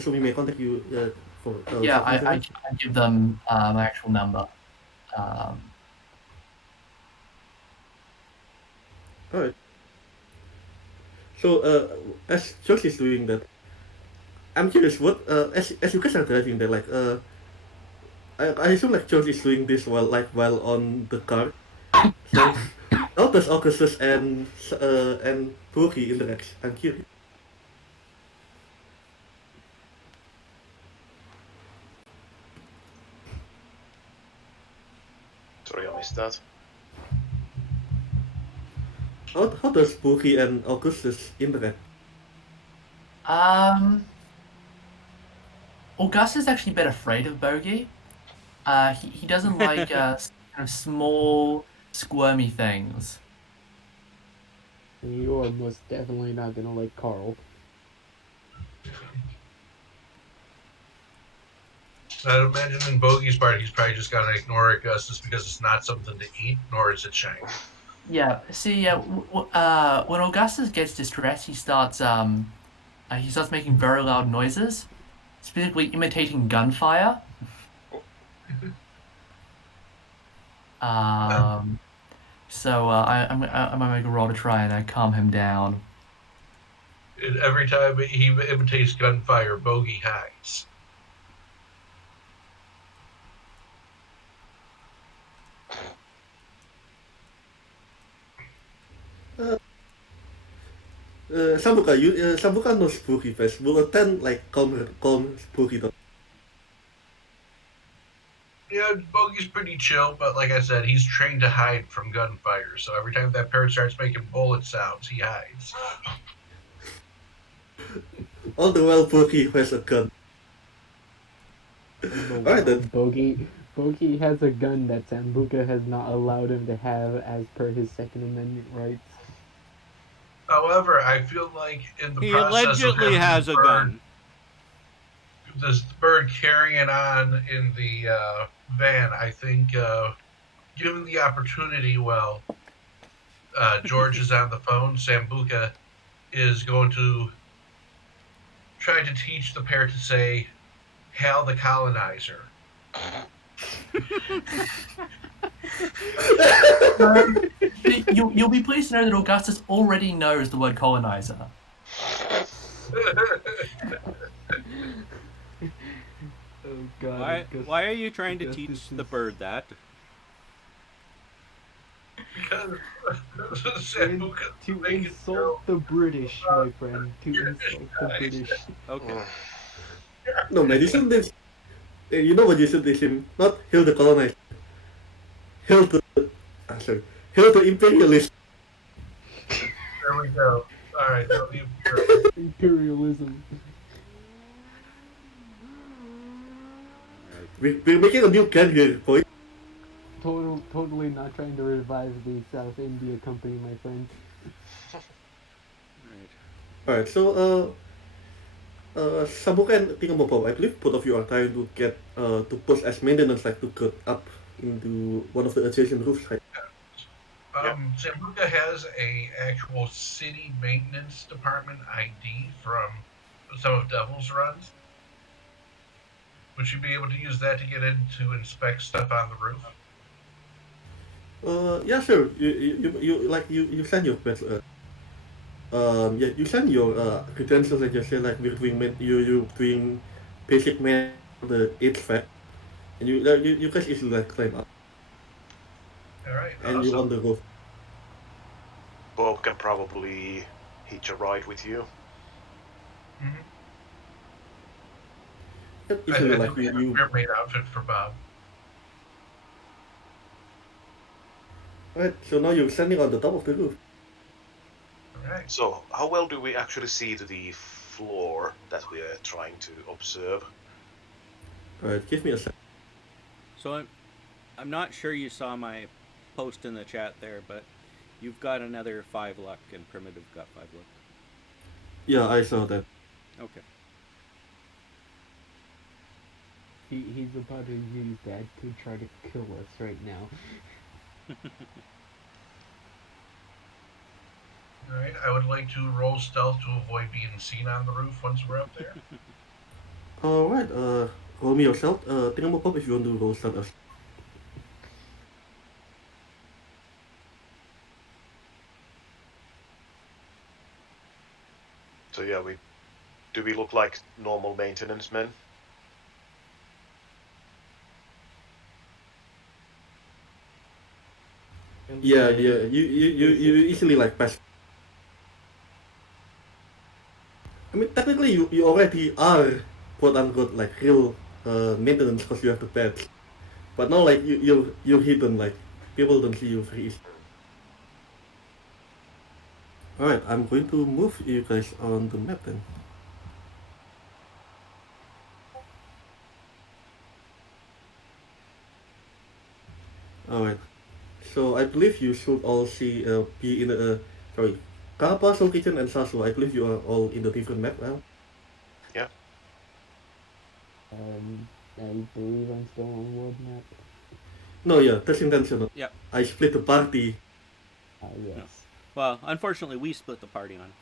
so we may contact you for Yeah, for further? I give them my actual number. Um, Alright. So as Josh is doing that, I'm curious what as you guys are driving there, like I assume like George is doing this while on the car. So how does Augustus and Brookie interact? I'm curious. Sorry, I missed that. How does Spooky and Augustus interact? Augustus is actually a bit afraid of Bogey. He doesn't like kind of small, squirmy things. You are most definitely not gonna like Carl. I'd imagine in Bogey's part, he's probably just gonna ignore Augustus because it's not something to eat, nor is it shiny. Yeah. See, when Augustus gets distressed, he starts making very loud noises, specifically imitating gunfire. So I'm gonna make a roll to try and calm him down. And every time he imitates gunfire, Bogey hides. Sambuca knows Spooky best. Will attend like calm Spooky down. Yeah, Bogey's pretty chill, but like I said, he's trained to hide from gunfire. So every time that parrot starts making bullet sounds, he hides. All the while Spooky has a gun. Alright then. Bogey has a gun that Sambuca has not allowed him to have as per his Second Amendment rights. However, I feel like in the He process of allegedly having has a gun. this bird carrying on in the van, I think, given the opportunity, George is on the phone. Sambuca is going to try to teach the parrot to say, "Hail the colonizer." You'll be pleased to know that Augustus already knows the word colonizer. Oh God! Why are you trying to teach the bird that? Because To insult the British, my friend. To insult the British. Okay. No, man, you shouldn't teach. You know what you should teach him? Not hail the colonizer. Hail the. Sorry. Hail the imperialist. There we go. All right, that'll be Imperialism. We're making a new can here, boy. Totally not trying to revive the South India Company, my friend. Alright, so Sabuka and Thingamabоб, I believe both of you are trying to get to push as maintenance like to get up into one of the adjacent roofs, right? Sambuca has a actual city maintenance department ID from some of Devil's runs. Would you be able to use that to get in to inspect stuff on the roof? Yeah, sure. You send your you send your credentials and you say like we're doing you doing basic man the HVAC, and you guys easily like climb up All right, and awesome. you're on the roof. Bob can probably hitch a ride with you. Mm-hmm. Easily I like think we have a you. pyramid outfit for Bob. Alright, so now you're standing on the top of the roof. All right. So, how well do we actually see to the floor that we are trying to observe? Alright, give me a second. So I'm not sure you saw my post in the chat there, but you've got another 5 luck, and Primitive got 5 luck. Yeah, I saw that. Okay. He's about to use that to try to kill us right now. All right. I would like to roll stealth to avoid being seen on the roof once we're up there. Alright, roll me yourself. Thingamabоб if you want to roll stealth. So yeah, do we look like normal maintenance men? Yeah, you easily like pass. I mean, technically you already are quote unquote like real maintenance because you have the patch. But now like you're hidden, like people don't see you very easily. Alright, I'm going to move you guys on the map then. Alright, so I believe you should all be in sorry, Kappa, Soul Kitchen, and Sasu. I believe you are all in the different map now. Yeah. I believe I'm still on wood map. No, yeah, that's intentional. Yep. I split the party. Yes. Well, unfortunately, we split the party on.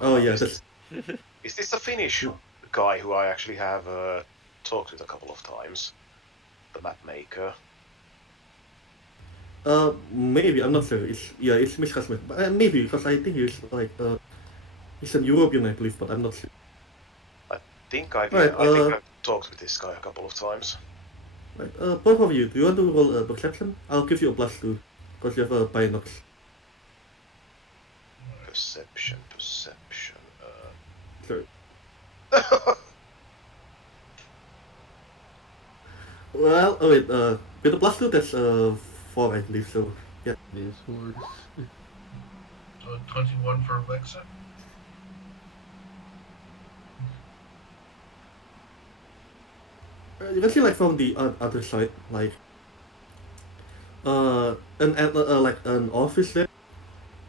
Oh yeah, is, that's is this the Finnish guy who I actually have talked with a couple of times? The map maker. maybe I'm not sure. It's Mishka Smith, but maybe because I think he's an European, I believe, but I'm not sure. I think I've Alright, talked with this guy a couple of times. right, both of you, do you want to roll a perception? I'll give you a +2 because you have a binocs. Perception. Sorry. Well, oh wait, with a +2, that's 4, I believe. So yeah. This one. So 21 for Alexa. You can see like from the other side, like like an office there.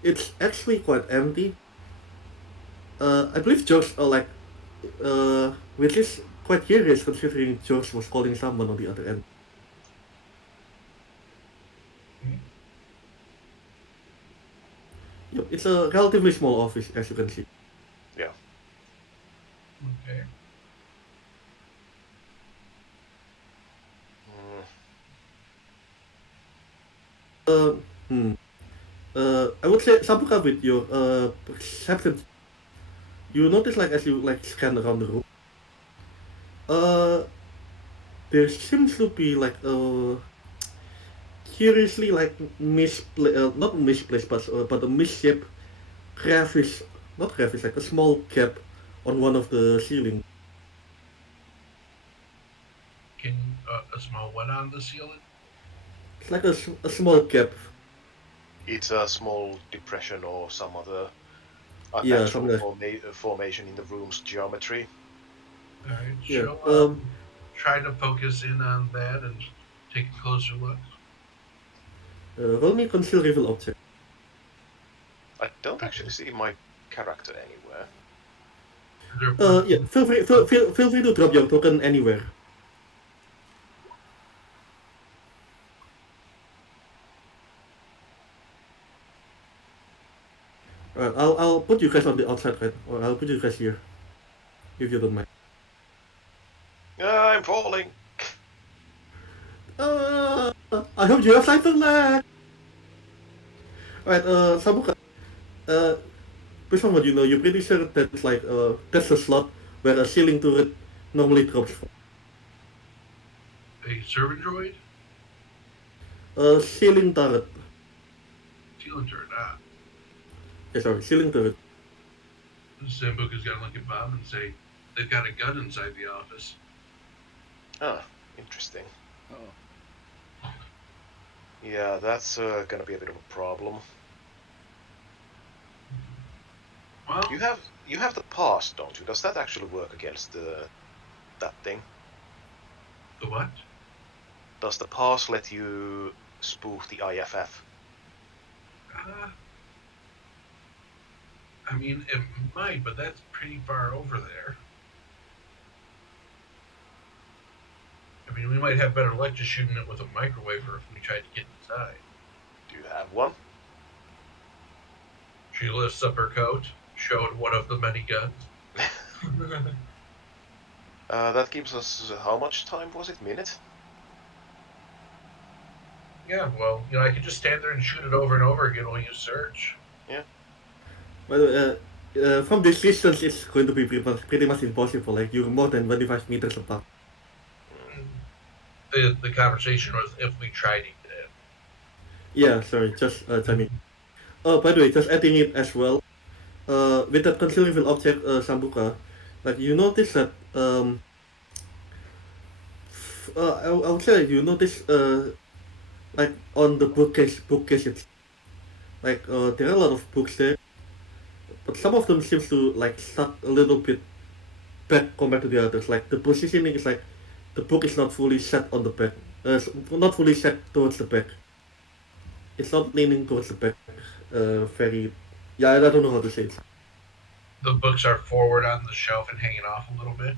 It's actually quite empty. I believe George which is quite curious considering George was calling someone on the other end. Yep, it's a relatively small office as you can see. Yeah. Okay. Uh, hmm. I would say Sabuka with your perception, you notice like as you like scan around the room, uh, there seems to be like curiously like not misplaced but a misshaped crevice, not crevice, like a small gap on one of the ceiling. Can a small one on the ceiling? It's like a small gap. It's a small depression or some other Yeah, unnatural something. formation in the room's geometry. Alright, Yeah. she'll try to focus in on that and take a closer look. Roll me conceal reveal object. I don't actually see my character anywhere. Yeah. Feel free to drop your token anywhere. I'll put you guys on the outside, right? Or I'll put you guys here, if you don't mind. I'm falling. I hope you have cyber lag. Alright, Sabuka. Based on what you know, you're pretty sure that's that's a slot where a ceiling turret normally drops from. A servant droid? Ceiling turret. Ceiling turret, Yeah, sorry, ceiling turret. Sambuca's gonna look at Bob and say, they've got a gun inside the office. Ah, interesting. Oh. Yeah, that's gonna be a bit of a problem. Well, You have the pass, don't you? Does that actually work against that thing? the what? Does the pass let you spoof the IFF? I mean, it might, but that's pretty far over there. I mean, we might have better luck just shooting it with a microwaver if we tried to get inside. Do you have one? She lifts up her coat, showed one of the many guns. That gives us how much time was it? Minute? Yeah, well, I could just stand there and shoot it over and over again while you search. Well, from this distance, it's going to be pretty much impossible. Like you're more than 25 meters apart. The conversation was if we tried to get in. Yeah, sorry, just timing. Oh, by the way, just adding it as well. With that conceal reveal object, Sambuka, like you notice that I would say you notice like on the bookcase Like there are a lot of books there, but some of them seems to like suck a little bit back compared to the others. Like the positioning is like the book is not fully set on the back, not fully set towards the back. It's not leaning towards the back. Very, yeah, I don't know how to say it. The books are forward on the shelf and hanging off a little bit,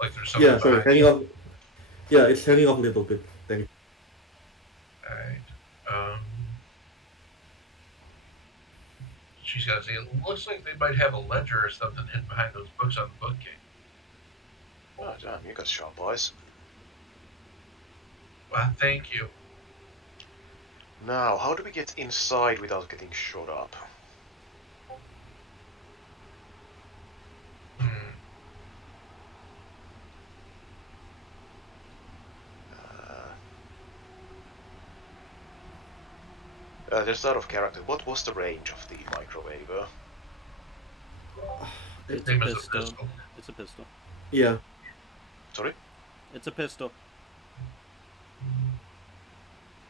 like there's something Yeah, sorry, behind hanging you. off. Yeah, it's hanging off a little bit. Thank you. Alright. She's got to say, it looks like they might have a ledger or something hidden behind those books on the bookcase. Oh, damn, you got sharp eyes. Well, thank you. Now, how do we get inside without getting shot up? Hmm. Just out of character, what was the range of the microwaver? It's a Same as a pistol. pistol. It's a pistol. Yeah. Sorry? It's a pistol.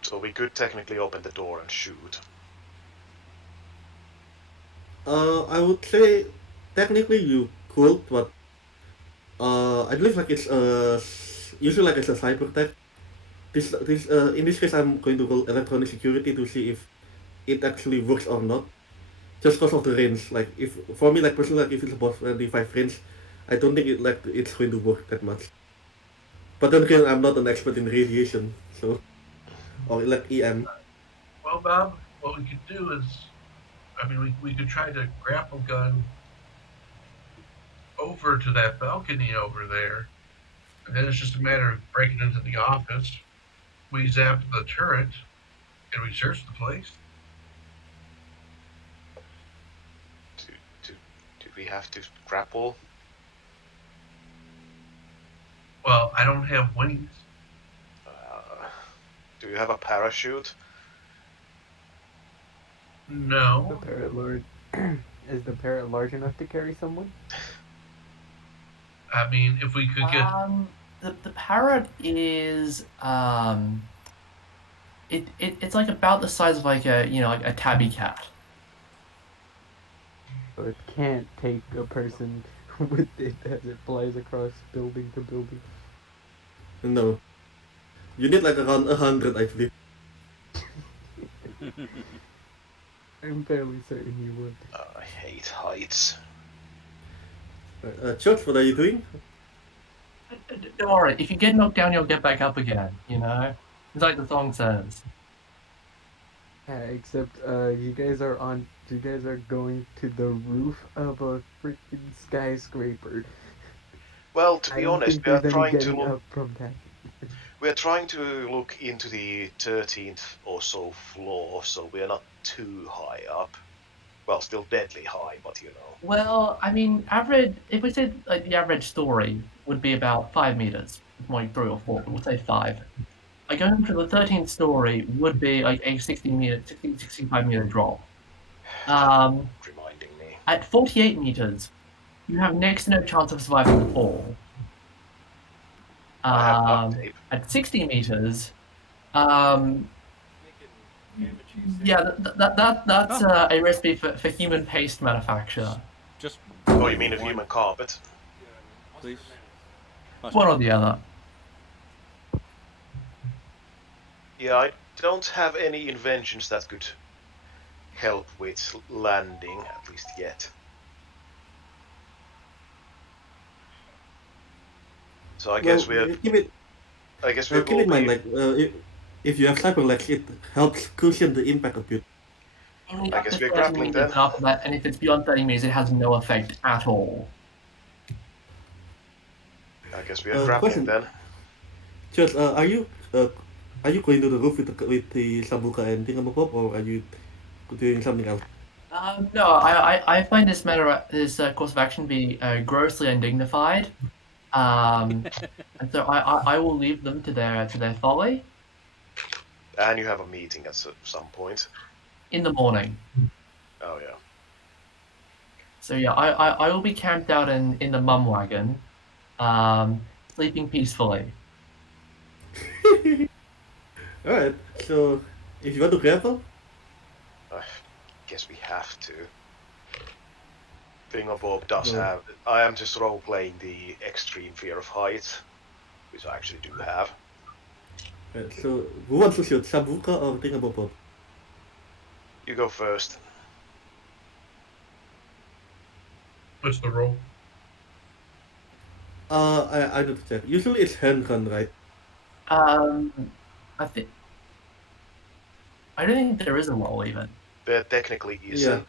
So we could technically open the door and shoot. I would say technically you could, but I believe like it's usually like it's a cyber attack. This in this case I'm going to roll electronic security to see if it actually works or not. Just because of the range. Like if for me like personally like if it's above 25 range, I don't think it's going to work that much. But then again I'm not an expert in radiation, so or like EM. Well, Bob, what we could do is, I mean, we could try to grapple gun over to that balcony over there, and then it's just a matter of breaking into the office. We zap the turret, and we search the place. Do we have to grapple? Well, I don't have wings. Do you have a parachute? The No. parrot large. Is the parrot large enough to carry someone? I mean, if we could get. The parrot is it's like about the size of like a like a tabby cat. So it can't take a person with it as it flies across building to building. No. You need like around 100 I believe. I'm fairly certain you would. I hate heights. George, what are you doing? Don't worry, if you get knocked down, you'll get back up again. You know, it's like the song says. Yeah, except you guys are going to the roof of a freaking skyscraper. Well, to I be don't honest, think there's any getting up from that. we are trying to look into the 13th or so floor, so we are not too high up. Well, still deadly high, but you know. Well, I mean, average. If we said like the average story would be about 5 meters, like 3 or 4, but we'll say 5. Like going to the 13th story would be like a 65 meter drop. Reminding me. At 48 meters, you have next to no chance of surviving the fall. I have duct tape. At 60 meters, yeah, that's a recipe for human paste manufacture. Just. Oh, you mean a human carpet? Please. One or the other. Yeah, I don't have any inventions that could help with landing, at least yet. So I guess we're. I guess we keep will in mind be. like if you have cyber legs, it helps cushion the impact a bit. Only I up guess to we're 30 grappling meters then. after that, and if it's beyond 30 meters, it has no effect at all. I guess we are grappling Question. then. Just are you going to the roof with the Sabuka and Thingamabob, or are you doing something else? No, I find this course of action be grossly undignified, and so I will leave them to their folly And you have a meeting at some point. in the morning. Oh yeah. So yeah, I will be camped out in the mum wagon, sleeping peacefully. Alright, so if you want to grapple, guess we have to. Thingamabob does No. have. I am just role playing the extreme fear of height, which I actually do have. Right, so who wants to shoot, Sabuka or Thingamabob? You go first. What's the roll? I need to check. Usually it's handgun, right? I think I don't think there is a roll even. There technically isn't,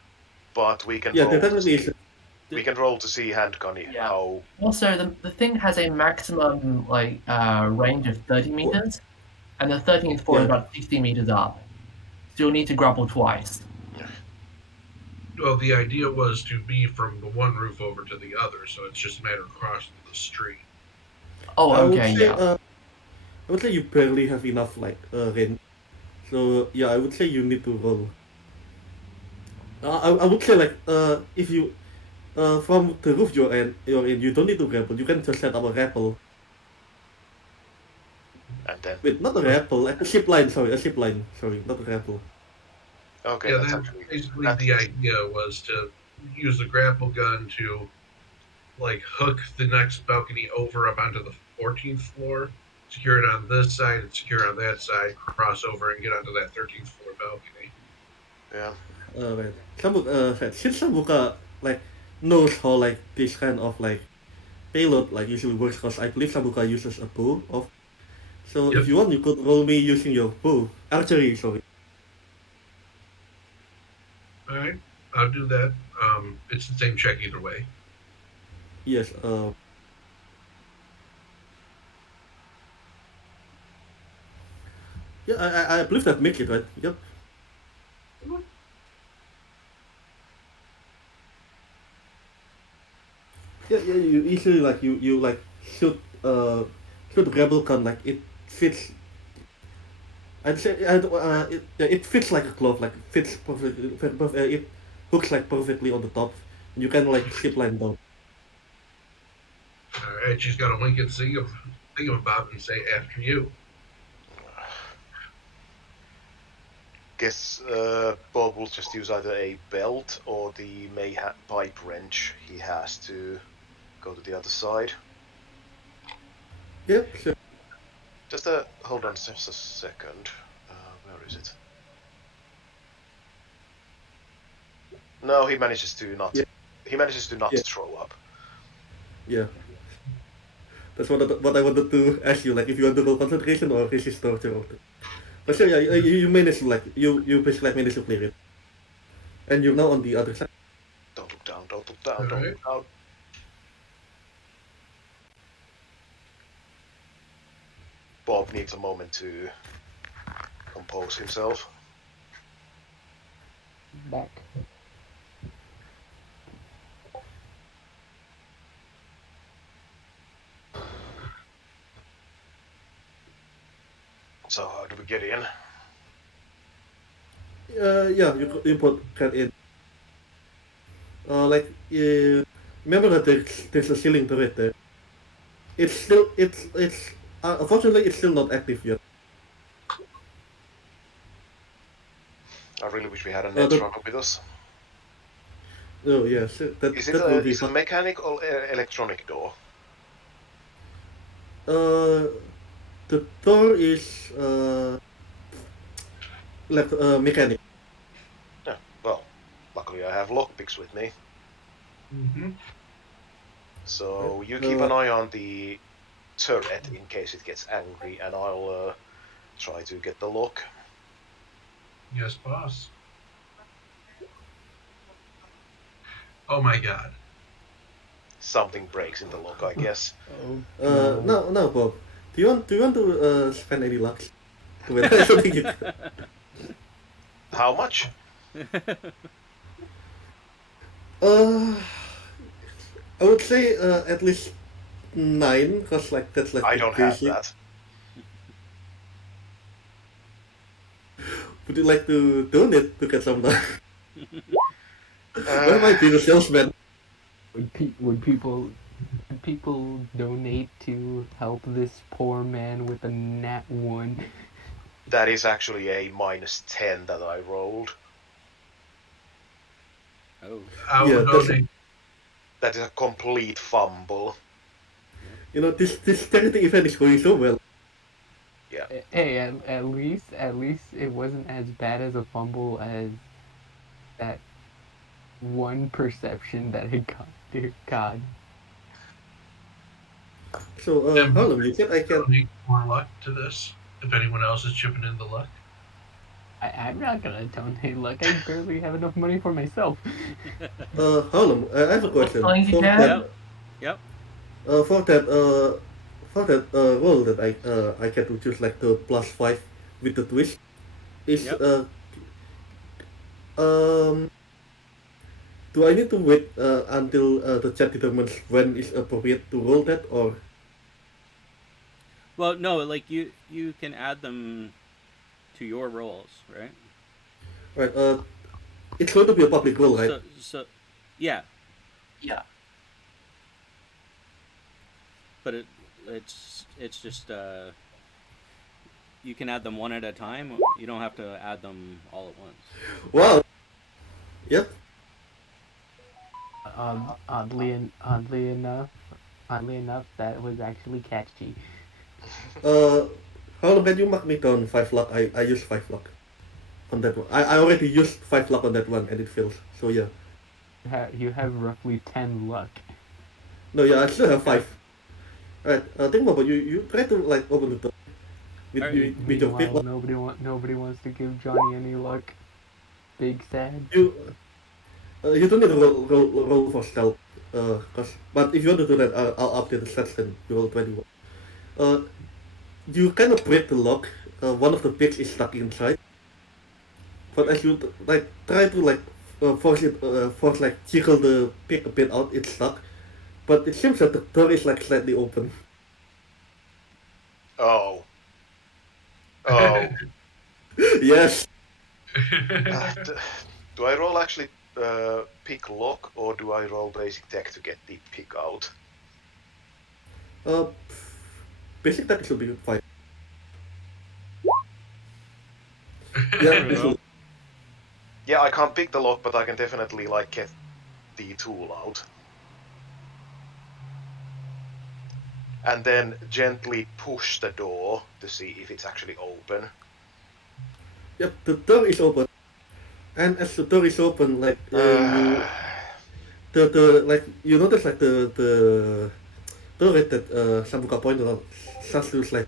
but we can Yeah, roll there to technically see. is. We can roll to see handgun Yeah. how. Also, the thing has a maximum range of 30 meters, and the 13th floor is Yeah. about 60 meters up. So you'll need to grapple twice. Well, the idea was to be from the one roof over to the other, so it's just a matter of crossing the street. Oh, I would okay, say, yeah. I would say you barely have enough like range. So yeah, I would say you need to roll. I would say like if you from the roof you're in, you don't need to grapple. You can just set up a rappel. And then. Wait, not a rappel, like a zip line. Sorry, a zip line. Sorry, not a rappel. Okay, Yeah, that's then actually. basically That, the idea was to use the grapple gun to like hook the next balcony over up onto the 14th floor, secure it on this side and secure on that side, cross over and get onto that 13th floor balcony. yeah. Right. Since Samuka like knows how like this kind of like payload like usually works, because I believe Samuka uses a bow of. So if Yes. you want, you could roll me using your bow. Archery, sorry. All right, I'll do that. It's the same check either way. Yes. Yeah, I believe that makes it right. Yep. Yeah, yeah. You easily like you like shoot shoot rebel gun like it fits. I'd say it fits like a glove, like fits perfectly. It hooks like perfectly on the top. You can like zip line down. All right, she's got to wink and see him, think of Bob and say after you. Guess Bob will just use either a belt or the pipe wrench he has to go to the other side. Yeah, sure. Just hold on just a second. Where is it? No, he manages to not. Yeah. He manages to not Yeah. throw up. Yeah. That's what I wanted to ask you, like if you want to roll concentration or resist torture. But sure, yeah, you managed to like you basically like managed to clear it, and you're now on the other side. Don't look down. Don't look down. All Don't right. look down. Bob needs a moment to compose himself. Back. So how do we get in? Yeah, you put cat in. Like remember that there's a ceiling turret there. It's still it's unfortunately it's still not active yet. I really wish we had a the- Netrunner with us. Oh yeah, sure, Is it that will be is it a fun. mechanic or electronic door? Uh, the door is like mechanic. Yeah. Well, luckily I have lockpicks with me. Mm-hmm. So you keep an eye on the turret in case it gets angry, and I'll try to get the lock. Yes, boss. Oh my God. Something breaks in the lock, I guess. Oh. No, Bob. Do you want to spend any luck? To win? I don't think you. How much? Uh, I would say at least 9, cause like that's like I the don't have basic. that. Would you like to donate to get some luck? Where Uh, might be the salesman? Would people donate to help this poor man with a nat 1? that is actually a -10 that I rolled. Oh. I Yeah, will that's donate. That is a complete fumble. this charity event is going so well. Yeah. Hey, at least it wasn't as bad as a fumble as that one perception that I got. Dear God. So, And Harlem, you said I can. donate more luck to this. If anyone else is chipping in the luck. I'm not gonna donate. Look, I barely have enough money for myself. Harlem, I have a What question. songs you For have? that, Yep. Yep. for that, role that I get to choose like the +5 with the twist is Yep. um. Do I need to wait until the chat determines when it's appropriate to roll that, or Well, no, like you can add them to your roles, right? right? It's going to be a public roll, right? So yeah, Yeah. but it's just you can add them one at a time. You don't have to add them all at once. Wow. Yep. Oddly enough, that was actually catchy. Uh, how can you mark me down 5 luck? I use 5 luck on that one. I already used 5 luck on that one and it fails. So yeah. You have roughly 10 luck. No, yeah, I still have Okay. 5. Alright, think about you. You try to like open the door with, Alright. with your big Meanwhile, luck. nobody wants to give Johnny any luck. Big sad. You don't need to roll for stealth. But if you want to do that, I'll update the stats then. You roll 21. Uh, you kind of break the lock. One of the pigs is stuck inside. But as you like try to like force like jiggle the pig a bit out, it's stuck. But it seems that the door is like slightly open. Oh. Oh. Yes. Do I roll actually pick lock, or do I roll basic tech to get the pick out? Uh, basic that should be fine. Yeah, There we this go. will. Yeah, I can't pick the lock, but I can definitely like get the tool out. And then gently push the door to see if it's actually open. Yep, the door is open. And as the door is open, like the like you notice like the turret that Samuka pointed out starts to like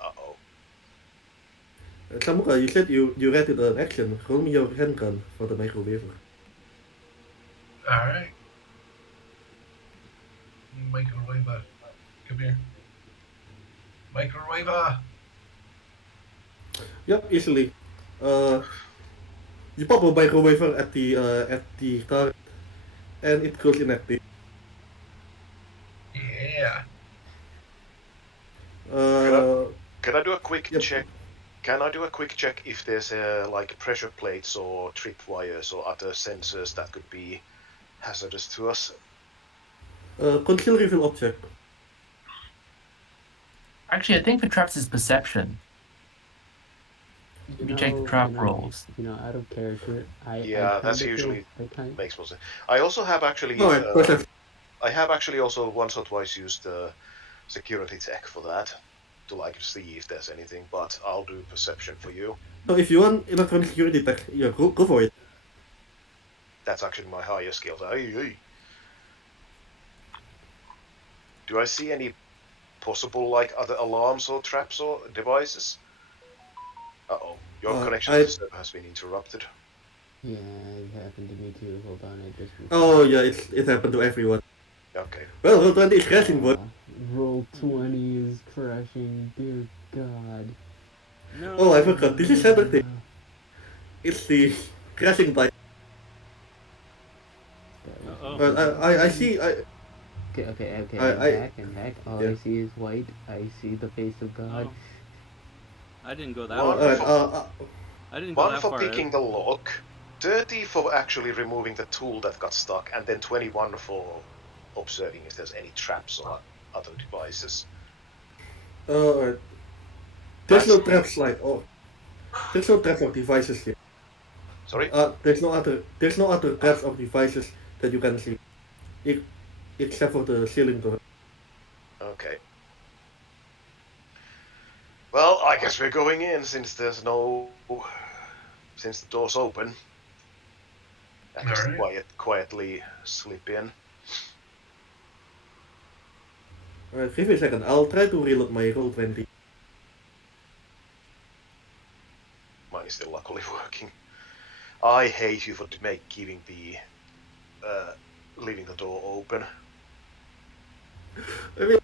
Uh-oh. Samuka, you said you read it an action. Roll me your handgun for the microwave. Alright. Microwaver. Come here. Microwaver! Yep, easily. You pop a microwave at the target, and it goes inactive. Yeah. Can I do a quick Yep. check? Can I do a quick check if there's like pressure plates or tripwires or other sensors that could be hazardous to us? Conceal reveal object. Actually, I think for traps is perception. You check the trap rolls. Out of character, Yeah, I that's kinda usually feel, I kind, makes more sense. I also have actually, Alright, perception. I have actually also once or twice used the security check for that to like see if there's anything, but I'll do perception for you. So if you want electronic security tech, yeah, go for it. That's actually my higher skills. Aye. Do I see any possible like other alarms or traps or devices? Uh-oh, your connection to the server has been interrupted. yeah, it happened to me too. Hold on, I just. Oh yeah, it happened to everyone. Okay. Well, roll 20 is crashing, boy. Roll 20 is crashing. Dear God. No. Oh, I forgot. This is everything. It's the crashing die. Uh-oh. I see. Okay. I'm back. All yeah. I see is white. I see the face of God. Oh. I didn't go that One far. for, I didn't go one that for far. picking the lock, 30 for actually removing the tool that got stuck, and then 21 for observing if there's any traps or other devices. Alright. There's no traps like There's no traps or devices here. Sorry? There's no other traps or devices that you can see, e- except for the ceiling door. Okay. Well, I guess we're going in since there's no... Since the door's open. I just Alright. quietly slip in. Alright, give me a second. I'll try to reload my roll 20. Mine is still luckily working. I hate you for leaving the door open. I mean,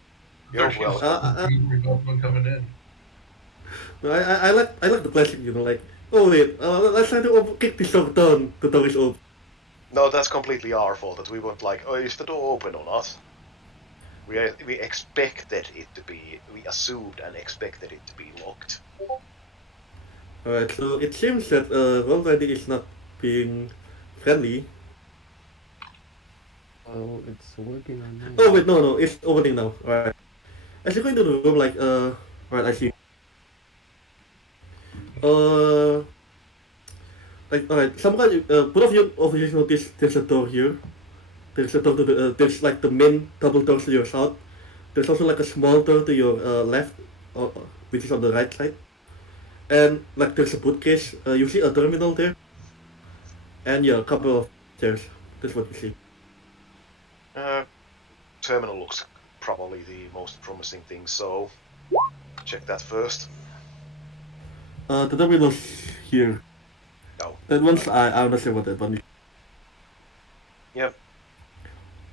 You're 13 welcome. seconds for Goblin coming in. I like the classic, like, oh wait, let's try to kick this door down. The door is open. No, that's completely our fault that we weren't like, oh, is the door open or not? We expected it to be, we assumed and expected it to be locked. Alright, so it seems that roll 20 is not being friendly. Oh, it's working on mine. Oh wait, no, it's opening now. Alright. As you go into the room, like, alright, I see. Uh, like, alright, someone, both of you obviously notice there's a door here. There's a door to the, there's like the main double doors to your south. There's also like a small door to your left, which is on the right side. And like there's a bookcase. You see a terminal there. And yeah, a couple of chairs. That's what you see. Terminal looks probably the most promising thing, so check that first. The terminal's here. No. That one's, I'm not sure what that one is. Yep.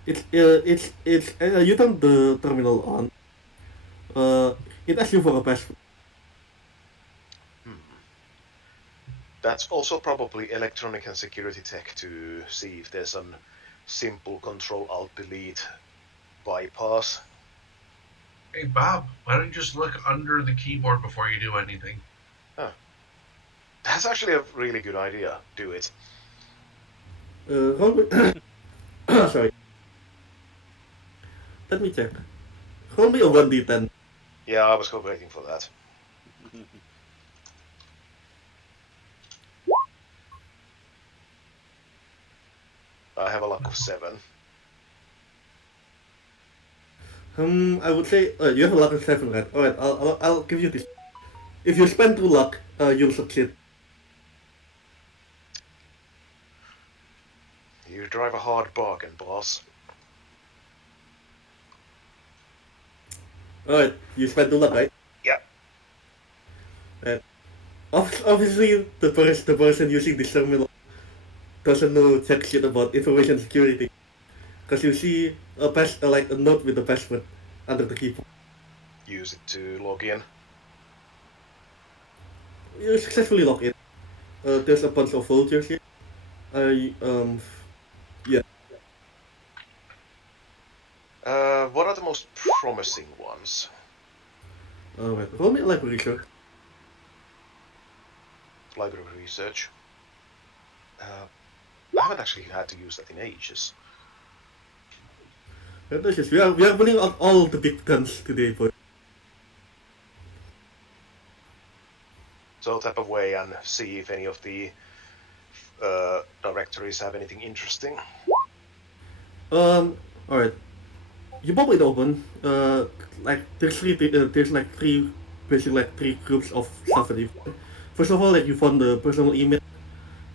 You turn the terminal on. It asks you for a password. That's also probably electronic and security tech to see if there's some simple Control-Alt-Delete bypass. Hey, Bob, why don't you just look under the keyboard before you do anything? That's actually a really good idea. Do it. Roll me. Sorry. Let me check. Roll me a 1d10. Yeah, I was waiting for that. I have a luck of 7. I would say you have a luck of 7, right? Alright, I'll give you this. If you spend 2 luck, you'll succeed. You drive a hard bargain, boss. Alright, you spend 2 luck, right? Yeah. Right. Obviously, the person using this terminal doesn't know jack shit about information security. Because you see like a note with the password under the keyboard. Use it to log in. You successfully log in. There's a bunch of folders here. Yeah. What are the most promising ones? Alright, roll me a library research. Library research. I haven't actually had to use that in ages. We are pulling out all the big guns today, boy. So tap away and see if any of the directories have anything interesting. Alright. You pop it open. Like there's basically three groups of stuff that you find. First of all, like you found the personal email.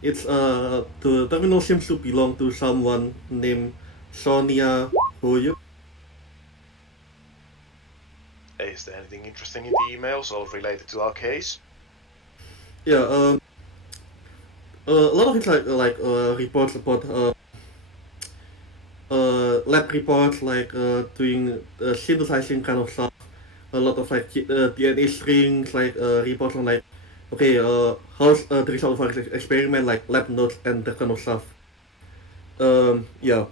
It's the terminal seems to belong to someone named Sonia Hoyo. Is there anything interesting in the emails or related to our case? Yeah. A lot of it's like reports about lab reports, like doing synthesizing kind of stuff. A lot of like DNA strings, like reports on like, okay, how's the result of our experiment, like lab notes and that kind of stuff. Yeah,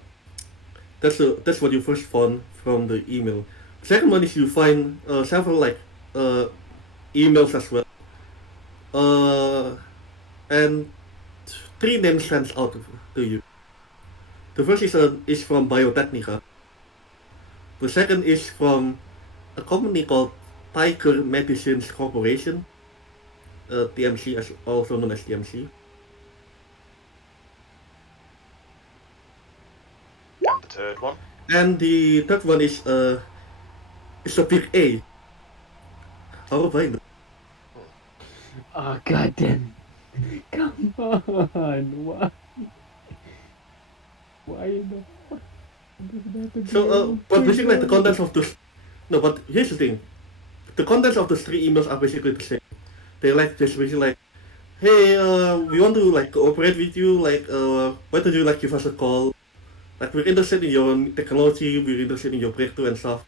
that's what you first found from the email. Second one is you find several like emails as well. And 3 names stands out to you. The first is from Biotechnica. The second is from a company called Tiger Medicines Corporation. TMC, as also known as TMC. And the third one? And the third one is a big A. How do I know? Oh goddamn! Come on, why? Why in the fuck does it have to be So, all but big basically, like, the words? contents of this. No, but here's the thing. The contents of the three emails are basically the same. They like just basically like, hey, we want to like cooperate with you. Like, why don't you like give us a call? Like, we're interested in your technology. We're interested in your breakthrough and stuff.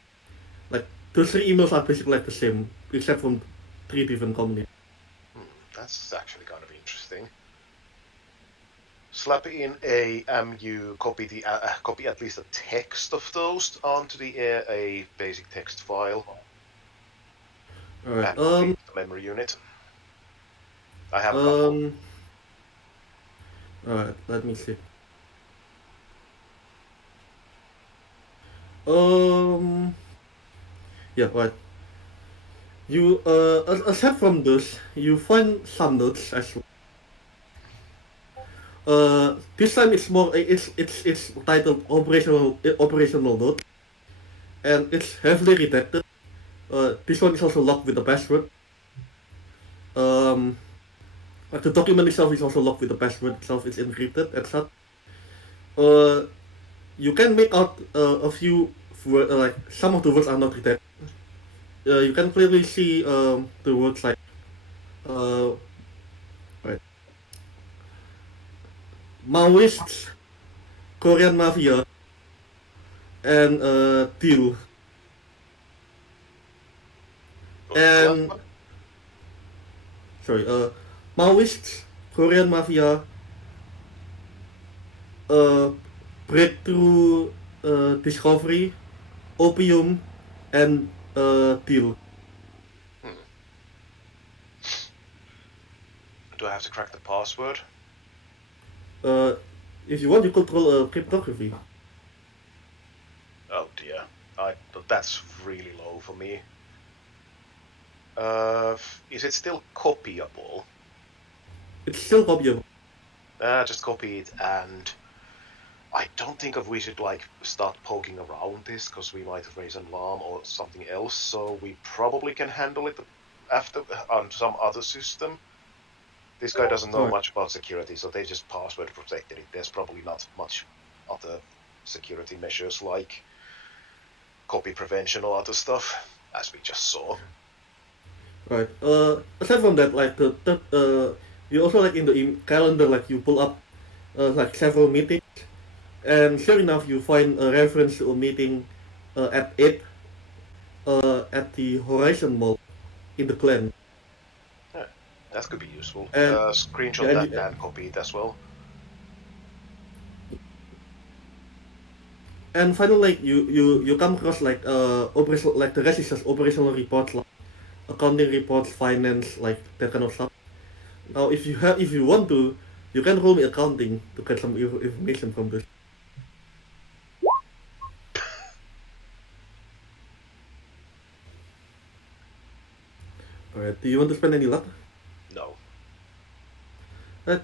Like, the three emails are basically like the same, except from three different companies. That's actually kind of interesting. Slap in a MU, copy the copy at least the text of those onto the a basic text file, Alright. and copy it to the memory unit. I have a couple. Um. Alright. Let me see. Um. Yeah. Right. You aside from this, you find some notes as well. This time it's more it's titled operational note, and it's heavily redacted. This one is also locked with a password. Um, like the document itself is also locked with the password itself. It's encrypted and such. Uh, you can make out a few like some of the words are not redacted. You can clearly see the words like uh, right, Maoists, Korean mafia, and deal. What was the last And one? sorry, Maoists, Korean mafia, uh, breakthrough, discovery, opium, and deal. Hmm. Do I have to crack the password? Uh, if you want, you control cryptography. Oh dear, that's really low for me. Is it still copyable? It's still copyable. Just copy it, and I don't think we should like start poking around this because we might raise an alarm or something else. So we probably can handle it after on some other system. This guy doesn't know Alright. much about security, so they just password protected it. There's probably not much other security measures like copy prevention or other stuff, as we just saw. Right. Aside from that, like you also like in the calendar, like you pull up like several meetings, and sure enough, you find a reference to a meeting at 8 at the Horizon Mall in the clan. Yeah, that could be useful. And yeah, Screenshot that and copy it as well. and finally, like you come across like operation like the rest is just operational reports, like accounting reports, finance, like that kind of stuff. Now, if you want to, you can roll me accounting to get some information from this. Alright. Do you want to spend any luck? No, Right.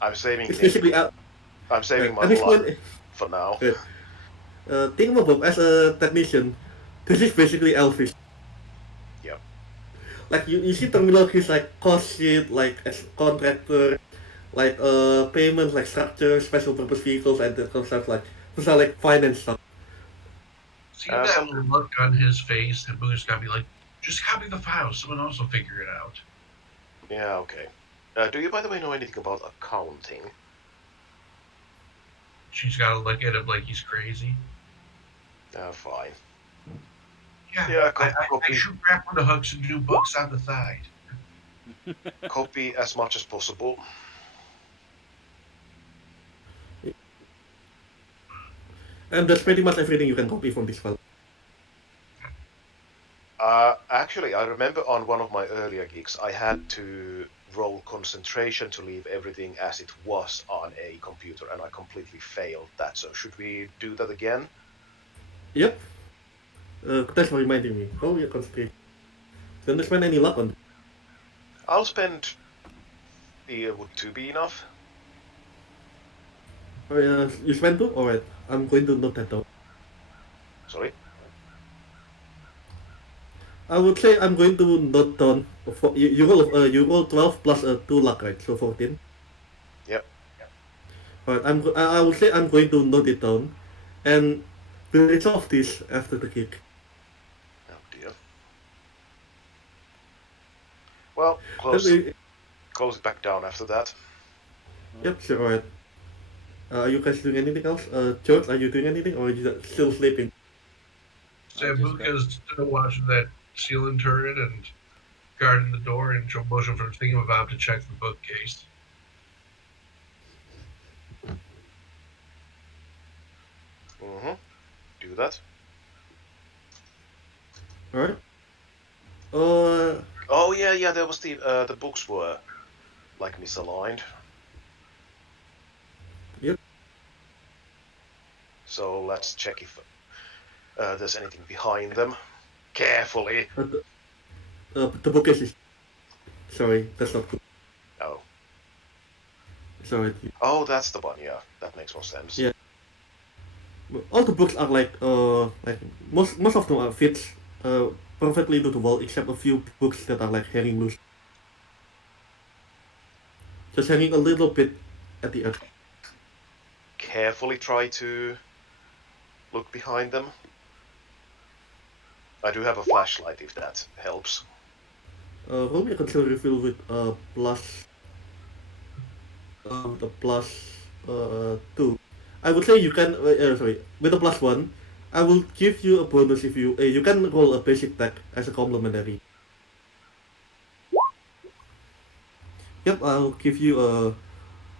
I'm saving It's it. basically I'm saving my at this luck point. for now. Think about as a technician, this is basically Elfish. Yep. Like you see terminologies like cost sheet, like as contractor, like payments, like structure, special purpose vehicles, and that kind of stuff. Like those are like finance stuff. See that Some look on his face that Boo's got to be like, just copy the file. Someone else will figure it out. Yeah, okay. Do you, by the way, know anything about accounting? She's got to look at him like he's crazy. Fine. Yeah, Yeah, I shoot grappling hooks and do books on the side. copy as much as possible. And that's pretty much everything you can copy from this file. Actually, I remember on one of my earlier gigs, I had to roll concentration to leave everything as it was on a computer, and I completely failed that. So should we do that again? Yep. Thanks for reminding me. Roll your concentration. Don't you spend any luck on it? I'll spend. Would 2 be enough? Oh, yeah, you spend 2? Alright, I'm going to note that down. Sorry? I would say I'm going to note down. You roll 12 plus 2 luck, right? So 14. Yep. Alright, I would say I'm going to note it down. And we'll resolve this after the kick. Oh dear. Well, Then close it back down after that. yep, sure, alright. Are you guys doing anything else? George, are you doing anything or are you still sleeping? Sambuca's still watching that ceiling turret and guarding the door and motion for Thingamabob to check the bookcase. Mm-hmm. Do that. Alright. Oh yeah. There was the books were like misaligned. Yep. So let's check if there's anything behind them. Carefully. The bookcase is... Sorry, that's not good. Oh. Sorry. Oh, that's the one. Yeah, that makes more sense. Yeah. All the books are like most of them are fits perfectly into the wall except a few books that are like hanging loose. Just hanging a little bit at the edge. Carefully try to look behind them. I do have a flashlight if that helps. Roll me a conceal reveal with plus the plus 2. I would say you can sorry, with a plus 1 I will give you a bonus if you can roll a basic attack as a complementary. Yep, I'll give you a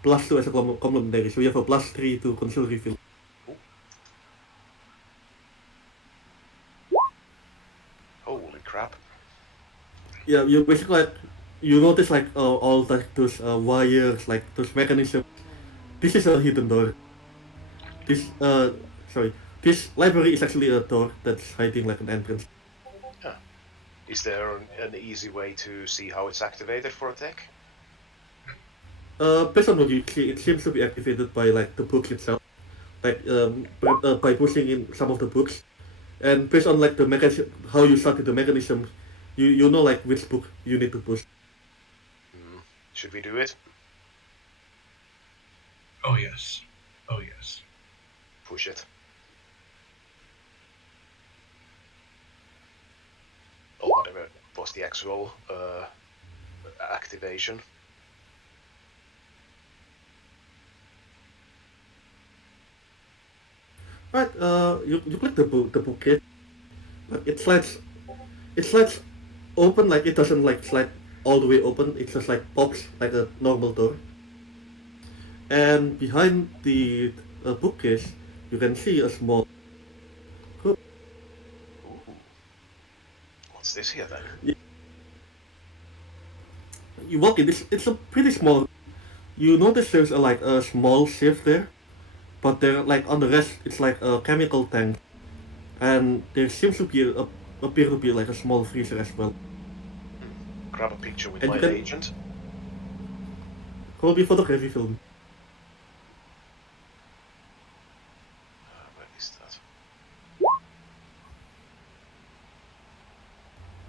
plus 2 as a complementary, so you have a plus 3 to conceal reveal. Holy crap. Yeah, you basically like, you notice like all like those wires, like those mechanisms. This is a hidden door. This sorry, this library is actually a door that's hiding like an entrance. Huh. Is there an easy way to see how it's activated for a tech? Based on what you see, it seems to be activated by like the book itself, like by pushing in some of the books, and based on like the mechanism, how you started the mechanism, you know like which book you need to push. Should we do it? Oh yes. Oh yes. Push it. Or whatever was the actual activation. Right, you click the bookcase, but it slides open, like it doesn't like slide all the way open. It just like pops like a normal door. And behind the bookcase, you can see a small. Ooh. What's this here then? You walk in. It's a pretty small. You notice there's like a small safe there, but there like on the rest it's like a chemical tank, and there seems to be appear to be like a small freezer as well. Grab a picture with And my you can agent. roll me photography film. Where is that?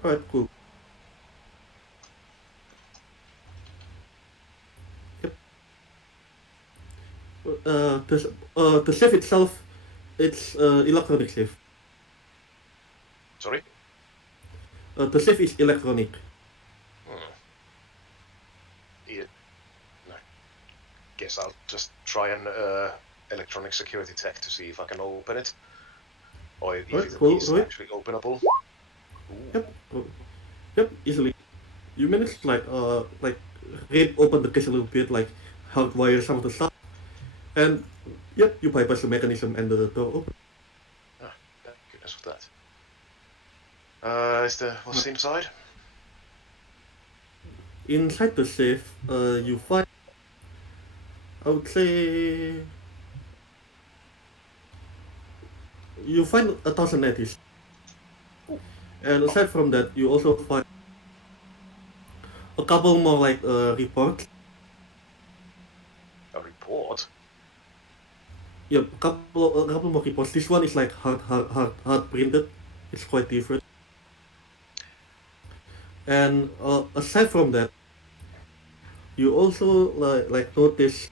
Alright, cool. Yep. The safe itself, it's electronic safe. Sorry? The safe is electronic. Yeah. No. Guess I'll just try an electronic security tech to see if I can open it. Or if Right, it cool, is right. actually openable. Yep. Yep, easily. You managed to like rip open the case a little bit, like hardwire some of the stuff, and yep, you bypass the mechanism and the door open. Ah, thank goodness for that. What's inside? Inside the safe, you find, I would say, you find 1,000 eddies. And aside from that, you also find a couple more like reports. A report? Yep, a couple more reports. This one is like hard printed. It's quite different. And aside from that, you also like notice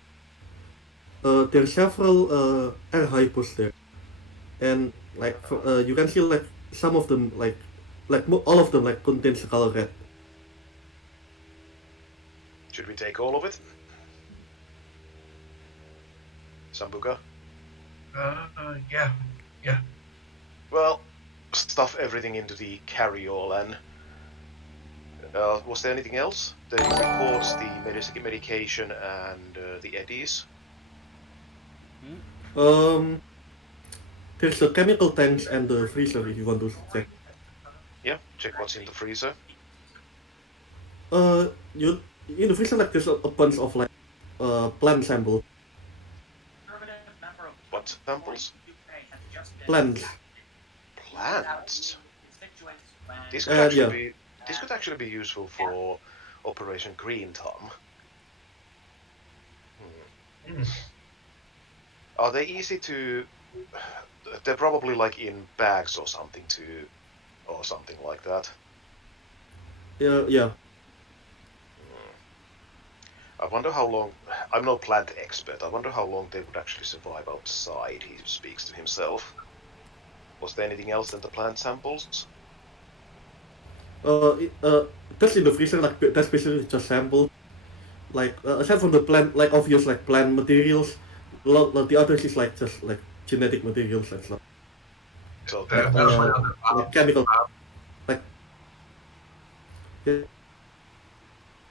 there are several air hypos there, and like you can see like some of them all of them like contains the color red. Should we take all of it? Sambuca? Yeah. Well, stuff everything into the carry-all and... was there anything else? The reports, the medication, and the eddies? There's the chemical tanks and the freezer if you want to check. Yeah, check what's in the freezer. You in the freezer like there's a bunch of like plant samples. What samples? Plants. Plants? This could Yeah. actually be... This could actually be useful for Operation Green Thumb. Are they easy to... They're probably like in bags or something like that. Yeah. I wonder how long... I'm no plant expert. I wonder how long they would actually survive outside, he speaks to himself. Was there anything else than the plant samples? That's in the freezer like that's basically just samples. Like aside from the plant, like obvious like plant materials, the others is like just like genetic materials and stuff. So That's why Like chemical, like yeah.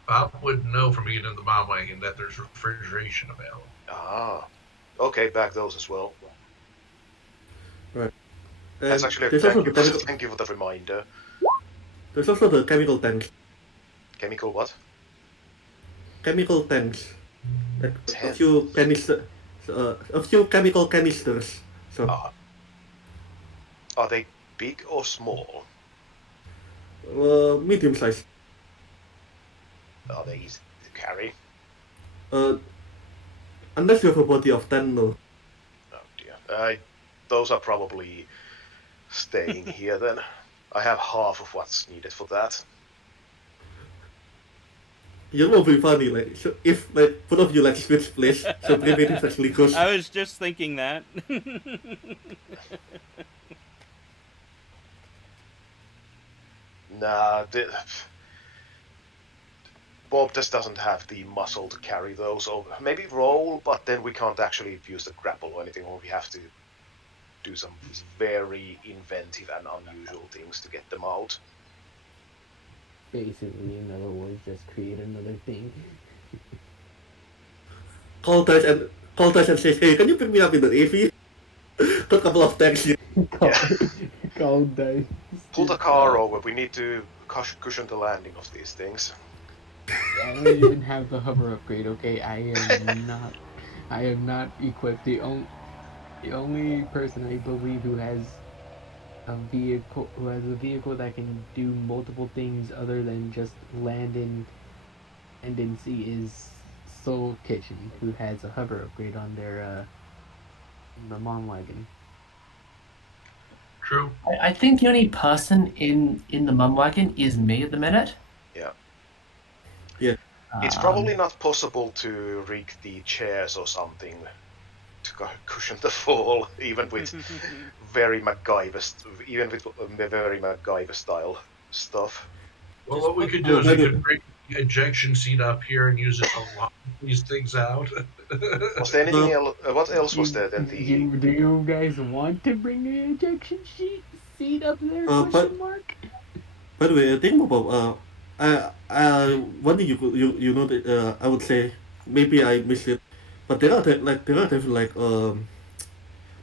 Bob would know from being in the bomb wagon that there's refrigeration available. Ah, okay, back those as well. Right. That's actually a there's also the chemical, thank you for the reminder. there's also the chemical tanks. Chemical what? Chemical tanks. Like Tanks. a few chemical canisters. So Are they big or small? medium size. Are they easy to carry? Unless you have a body of 10, no. Oh dear. Those are probably staying here then. I have half of what's needed for that. You know what would be funny, like, so if, like, both of you, like, switch place, so primitive actually goes... I was just thinking that. Nah, Bob just doesn't have the muscle to carry those, or maybe roll, but then we can't actually use the grapple or anything, or we have to do some very inventive and unusual things to get them out. Basically, in other words, just create another thing. Call Dice and says, hey, can you pick me up in the AV? Got a couple of tanks here. Call Dice. Pull the car over, we need to cushion the landing of these things. I don't even have the hover upgrade, okay? I am not equipped. The only person I believe who has a vehicle that can do multiple things other than just land in sea is Soul Kitchen, who has a hover upgrade on their the Mon wagon. True. I think the only person in the mum wagon is me at the minute. Yeah. Yeah. It's probably not possible to rig the chairs or something to cushion the fall, even with very MacGyver style stuff. Well, Just what we put- could do is we could break the ejection seat up here and use it to lock these things out. Was there anything else? What else was there than the? Do you guys want to bring the ejection seat up there? But- Question mark. By the way, think about, one thing you know that, I would say, maybe I missed it, but there are definitely like,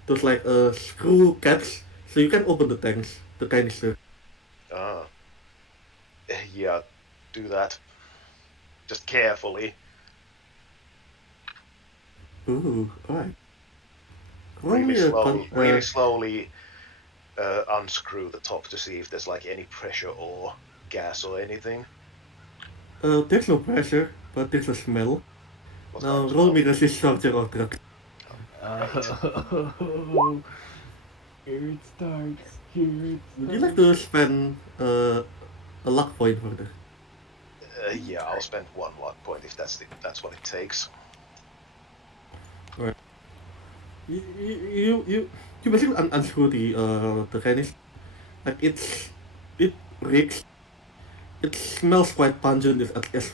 those like, screw caps, so you can open the tanks, the canister. Yeah, do that. Just carefully. Ooh, alright. Really slowly unscrew the top to see if there's like any pressure or gas or anything. There's no pressure, but there's a smell. What kind Now of roll smell? me resist structure or drug. Great. Oh, here it starts. Here it Would you like starts. to spend a luck point for this? Yeah, I'll spend one luck point if that's what it takes. Alright. You basically unscrew the canister. Like it reeks. It smells quite pungent as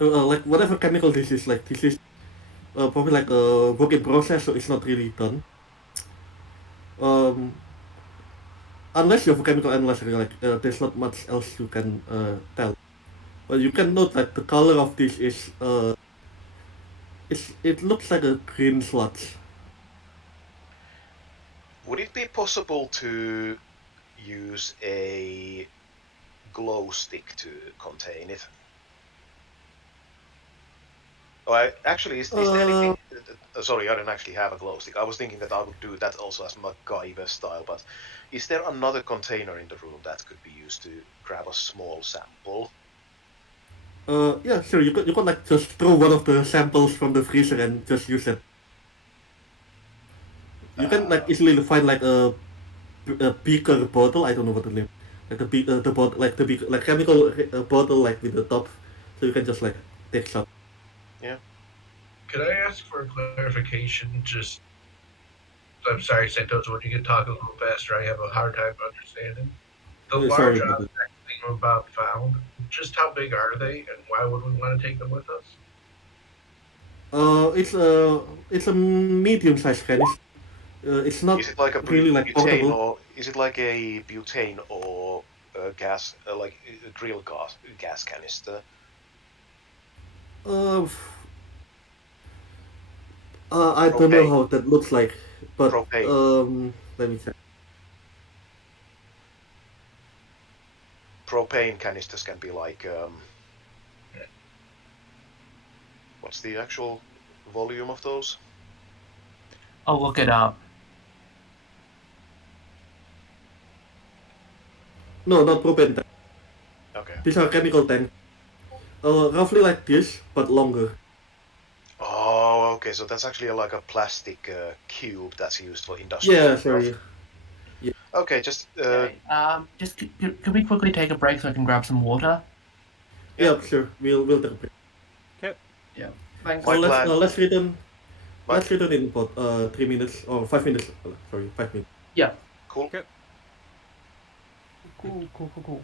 well. Like whatever chemical this is, like this is probably like a work in process, so it's not really done. Um, unless you have a chemical analyzer, like there's not much else you can tell. But you can note that the color of this is it looks like a green sludge. Would it be possible to use a glow stick to contain it? Oh, actually, is there Uh, anything? Sorry, I don't actually have a glow stick. I was thinking that I would do that also as MacGyver style, but is there another container in the room that could be used to grab a small sample? yeah, sure. You could like just throw one of the samples from the freezer and just use it. You can like Uh, easily find like a beaker bottle. I don't know what the name. Like the bottle, like the beaker, like chemical bottle, like with the top. So you can just like take some. yeah. Could I ask for a clarification? Just, I'm sorry, Santos, when you can talk a little faster, I have a hard time understanding. The Sorry large about that. objects Bob found, just how big are they, and why would we want to take them with us? Uh, it's a it's a medium-sized canister. It's not Is it like a really like butane, portable. or is it like a butane or gas, like a grill gas canister? Uh, I don't know Propane. how that looks like, but Propane. let me check. Propane canisters can be like what's the actual volume of those? I'll look it up. No, not propane tank. Okay. These are chemical tanks. Roughly like this, but longer. Oh, okay. So that's actually like a plastic cube that's used for industrial Yeah, stuff. sorry. Yeah, Okay, just Okay. Just could we quickly take a break so I can grab some water? yeah. yeah, sure. We'll take a break. Okay. Yeah. Thanks. My So let's plan. let's return My let's return in about 3 minutes or 5 minutes. Sorry, 5 minutes. Yeah. cool. Okay. Cool, cool, cool, cool.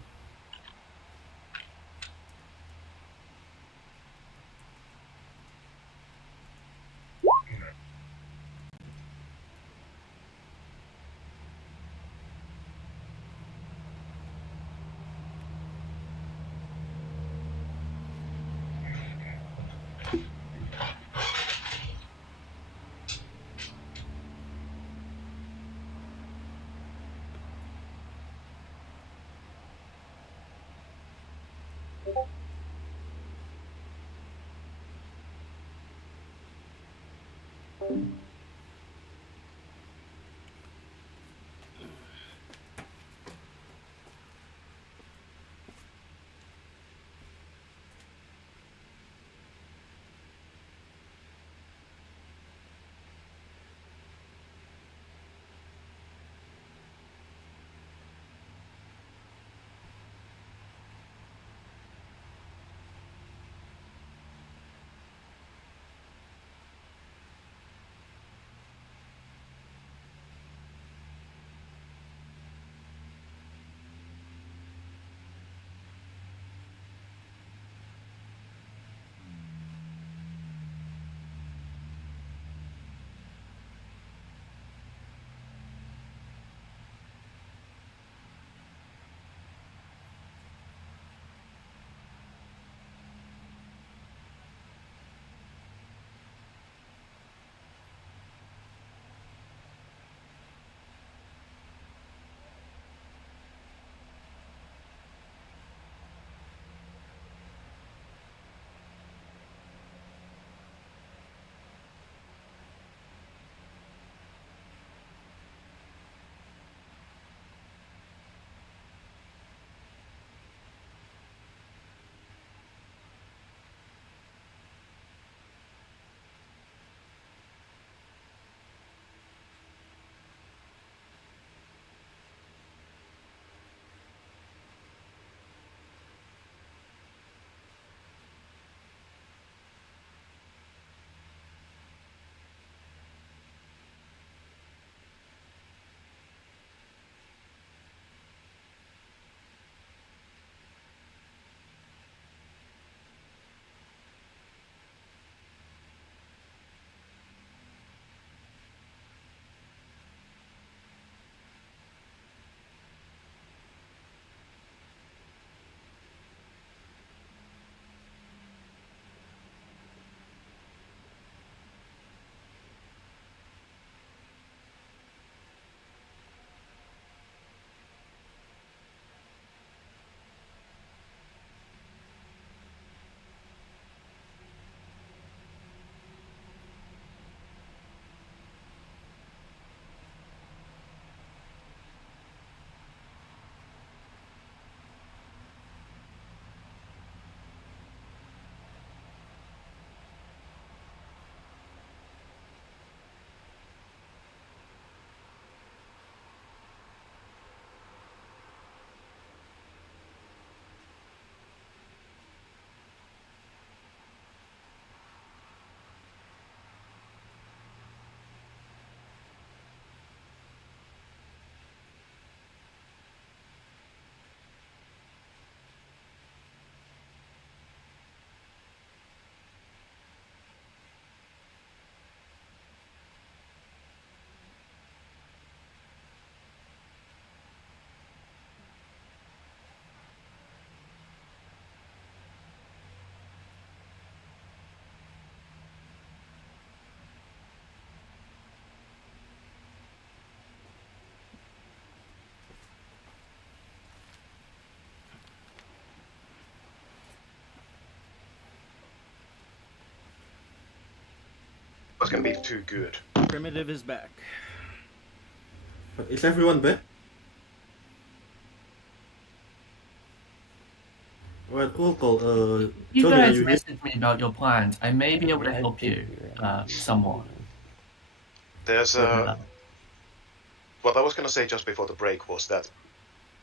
was gonna be too good. Primitive is back. But is everyone back? Alright, cool. You Jody, are guys you here? messaged me about your plans. I may be able to I help think you you're right. somewhat. There's But, what I was gonna say just before the break was that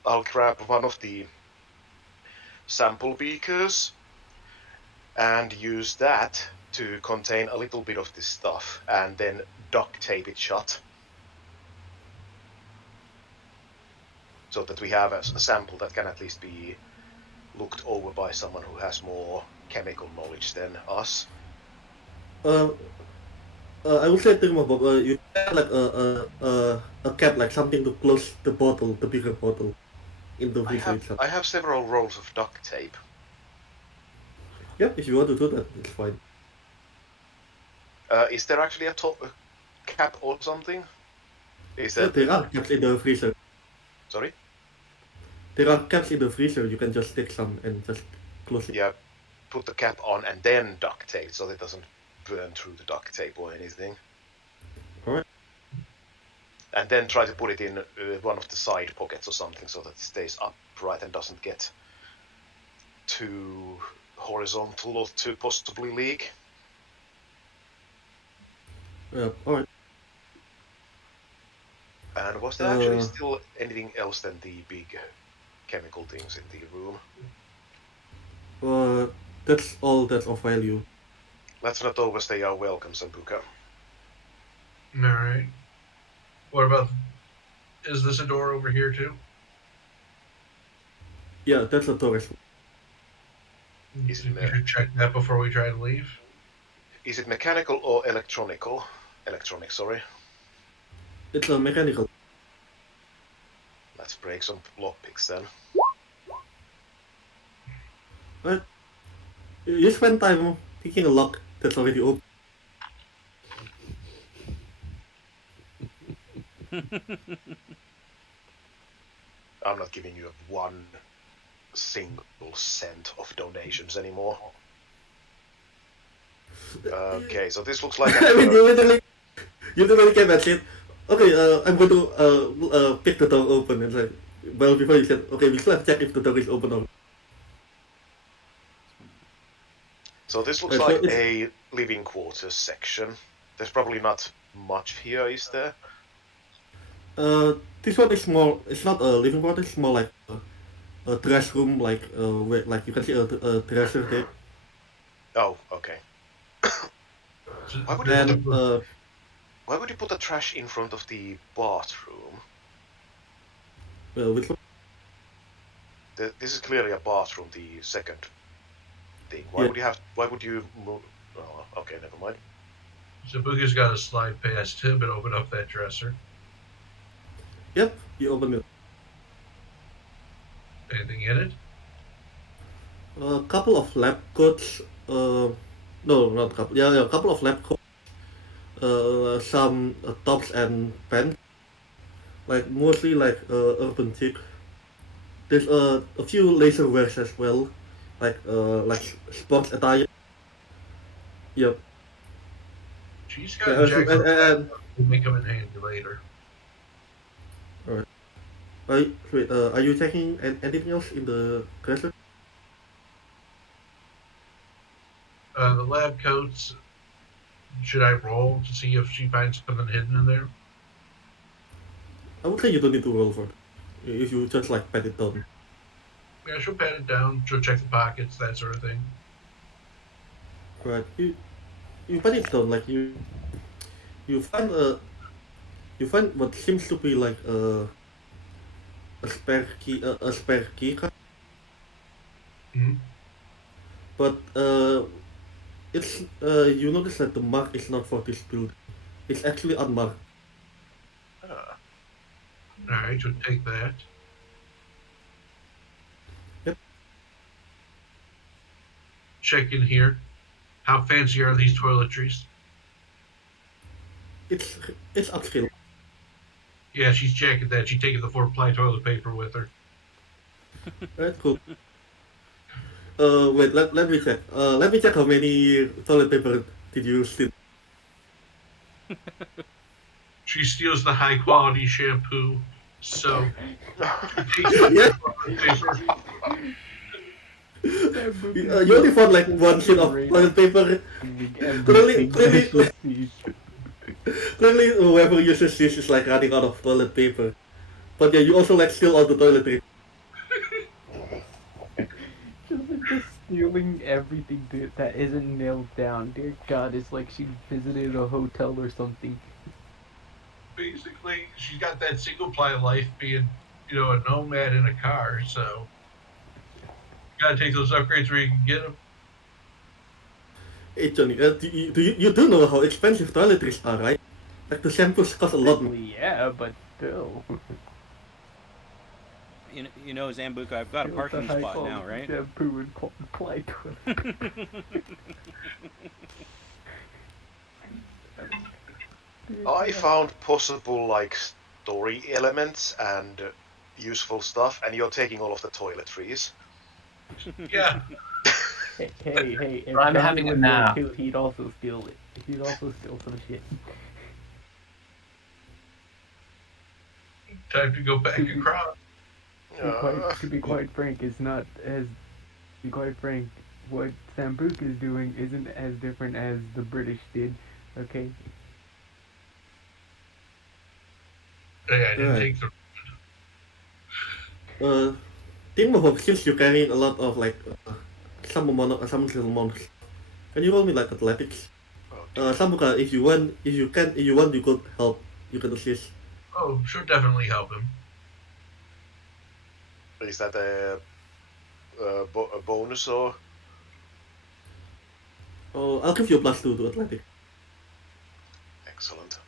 I'll grab one of the sample beakers and use that to contain a little bit of this stuff and then duct tape it shut. So that we have a sample that can at least be looked over by someone who has more chemical knowledge than us. I would say think about you have like a cap, like something to close the bottle, the bigger bottle, in the freezer itself. I have several rolls of duct tape. Yeah, if you want to do that, it's fine. Is there actually a cap or something? Is Yeah, that there are caps in the freezer. sorry? There are caps in the freezer. You can just take some and just close it. Yeah, put the cap on and then duct tape so it doesn't burn through the duct tape or anything. Alright. And then try to put it in one of the side pockets or something so that it stays upright and doesn't get too horizontal or to possibly leak. Yeah, alright. And was there actually still anything else than the big chemical things in the room? That's all that's of value. Let's not overstay our welcome, Sambuca. Alright. What about... Is this a door over here too? Yeah, that's a tourist. Is it We should check that before we try to leave. Is it mechanical or electronical? Electronic, sorry. It's a mechanical. Let's break some lockpicks then. Right. You spend time picking a lock that's already open. I'm not giving you one single cent of donations anymore. Okay, so this looks like I mean, you literally came and said, okay, I'm going to pick the door open. And like, well, before you said, okay, we still have to check if the door is open or. So this looks So like it's- a living quarters section. There's probably not much here, is there? This one is more. It's not a living quarters. It's more like a trash room, like where, like you can see a dresser there. Oh, okay. Why would And why would you put the trash in front of the bathroom? which one? This is clearly a bathroom, the second thing. Why Yeah. would you have? Why would you move? Oh, okay, never mind. Zabuka's got to slide past him and open up that dresser. Yep, you open it. Anything in it? A couple of lab coats. No, not a couple. Yeah, a couple of lab coats. Some tops and pants. Like mostly like urban chic. There's a few laser wears as well, like sports attire. Yep. She's Yeah, got jackets and that may come in handy later. are you checking anything else in the dresser? The lab coats. Should I roll to see if she finds something hidden in there? I would say you don't need to roll for it. If you just like pat it down. Yeah, she'll pat it down. She'll check the pockets, that sort of thing. Right. You pat it down like you find what seems to be like a spare key card, Hmm. but it's you notice that the mark is not for this building. It's actually unmarked. Ah, Alright, she'll take that. Yep. Check in here. How fancy are these toiletries? It's upscale. Yeah, she's checking that. She's taking the 4-ply toilet paper with her. Right, cool. Wait, let me check. Let me check how many toilet paper did you steal. She steals the high quality shampoo, so she takes the toilet paper. That book You is only found like just one sheet of great toilet paper. finding Clearly, everything clearly, that she sees. clearly, whoever uses this is like running out of toilet paper. But yeah, you also like steal all the toiletries. Just like just stealing everything that isn't nailed down. Dear God, it's like she visited a hotel or something. Basically, she's got that single ply life being, a nomad in a car, so you gotta take those upgrades where you can get them. Hey Johnny, you do know how expensive toiletries are, right? Like the shampoos cost a lot. Technically, yeah, but still. You know, Zambuca, I've got a Still, it's a parking high spot now, quality right? shampoo and quality toilet. I found possible like story elements and useful stuff, and you're taking all of the toiletries. Yeah, Hey, if I'm Johnny having it was now. going to, he'd also steal it. He'd also steal some shit. time to go back To be- across. To be quite frank, it's not as. To be quite frank, what Sambruk is doing isn't as different as the British did. Okay. Hey, I didn't Right. take the. Team of since you're carrying a lot of like some little amounts. Can you roll me like athletics? Okay. Sambuka, if you want, if you want, you could help. You could assist. Oh, should definitely help him. Is that a bonus or? Oh, I'll give you a +2 to athletics. Excellent.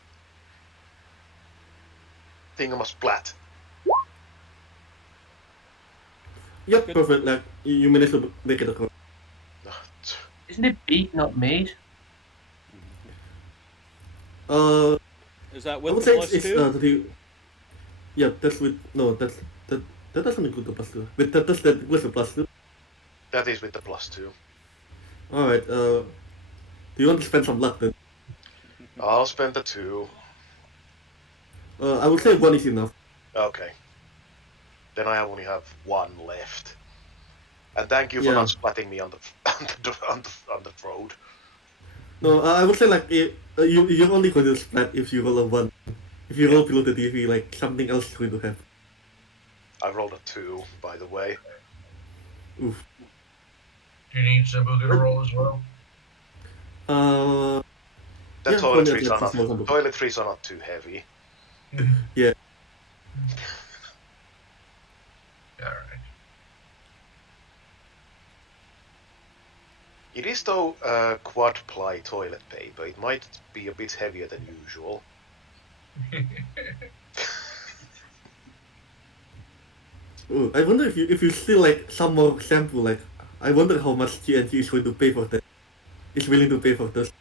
Thingamas splat. Yep, perfect. Like you managed to make it across. Isn't it beat, not meat? Uh, Is that I with would the say plus it's two? yeah, that's with no, that doesn't include the +2. With that was a +2. That is with the +2. All right. Do you want to spend some luck then? I'll spend the 2. I would say one is enough. Okay. Then I only have 1 left. And thank you for Yeah. not splatting me on the on the road. No, I would say like you're only going to splat if you roll a 1. If you roll below the TV, like something else is going to happen. I rolled a 2, by the way. Oof. Do you need Sambuca to roll as well? The Yeah, roll me toiletries are athletics, not Sambuka. toiletries are not too heavy. Yeah. Alright. It is though quad ply toilet paper. It might be a bit heavier than usual. Ooh, I wonder if you still like some more shampoo. Like I wonder how much TNT is going to pay for that. Is willing to pay for this.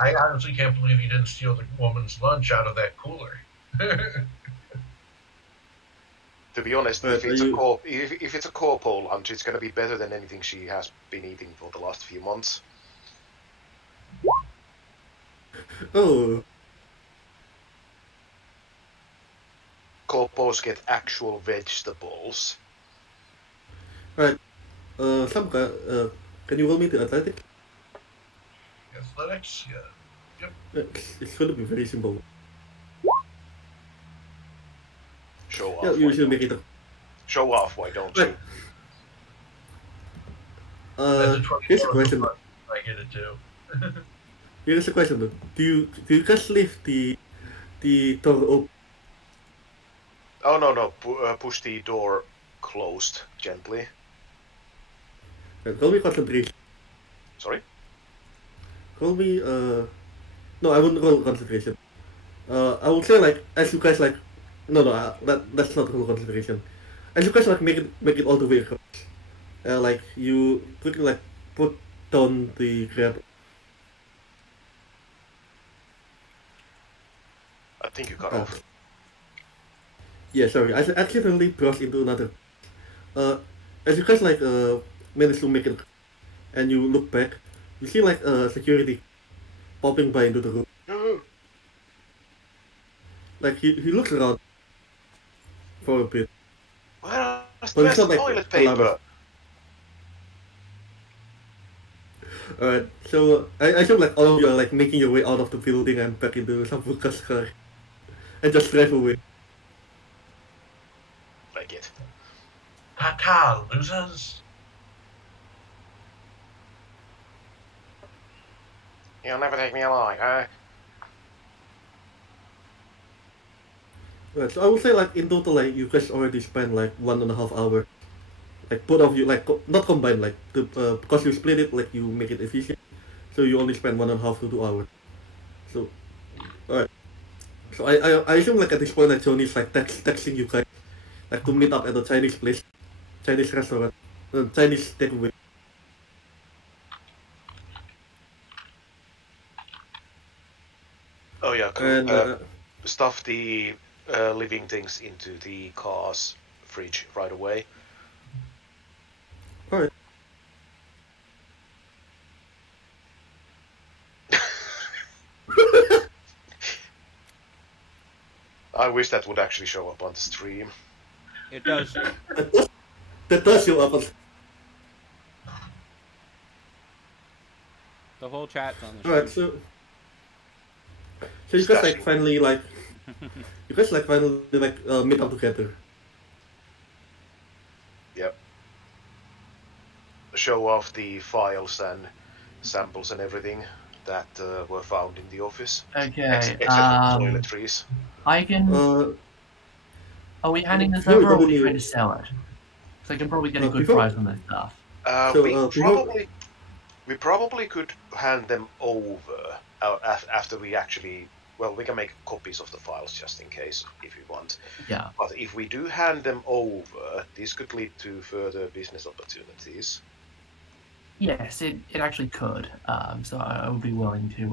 I honestly can't believe you didn't steal the woman's lunch out of that cooler. To be honest, Right, if it's a corpo lunch, it's gonna be better than anything she has been eating for the last few months. Oh, Corpos get actual vegetables. right. Samka, can you roll me the athletic? Athletics? Yeah. It's going to be very simple. Show off. Yeah, you should make it. Show off, why don't Right. you? That's a Here's a 24 question. I get it too. Here's a question though. Do you just leave the door open? Oh no, push the door closed gently. Roll me concentration. Sorry? Roll me no, I wouldn't roll concentration. I would say like as you guys like no that's not roll concentration. As you guys like make it all the way across. Like you quickly like put down the grab. I think you cut off. Yeah, sorry. I accidentally brushed into another. As you guys like manage to make it, and you look back, you see like security popping by into the room. like he looks around for a bit, Where's but it's the not like toilet alarmist. paper? Alright, so I assume like all of you are like making your way out of the building and back into Sambuca's car and just drive away. Like it. Ha, losers! You'll never take me alive, huh? Right, so I would say like in total like you guys already spent like 1.5 hours. Like both of you like not combined like the because you split it like you make it efficient. So you only spend 1.5 to 2 hours. So alright. So I assume like at this point like Johnny's like texting you guys like to meet up at the Chinese place, Chinese restaurant, Chinese takeaway. Oh yeah, cool. And Stuff the living things into the car's fridge right away. alright. I wish that would actually show up on the stream. It does. That does show up. The whole chat's on the Alright, stream. so you guys like Stashing. finally like you guys like finally like meet up together. Yep. Show off the files and samples and everything that were found in the office. Okay. Except for toiletries. I can. Uh, Are we handing this before we over, or are we continue, trying to sell it? Because I can probably get a good before price on this stuff. so We probably could hand them over after we actually. Well, we can make copies of the files just in case if we want. Yeah. But if we do hand them over, this could lead to further business opportunities. Yes, it actually could. So I would be willing to.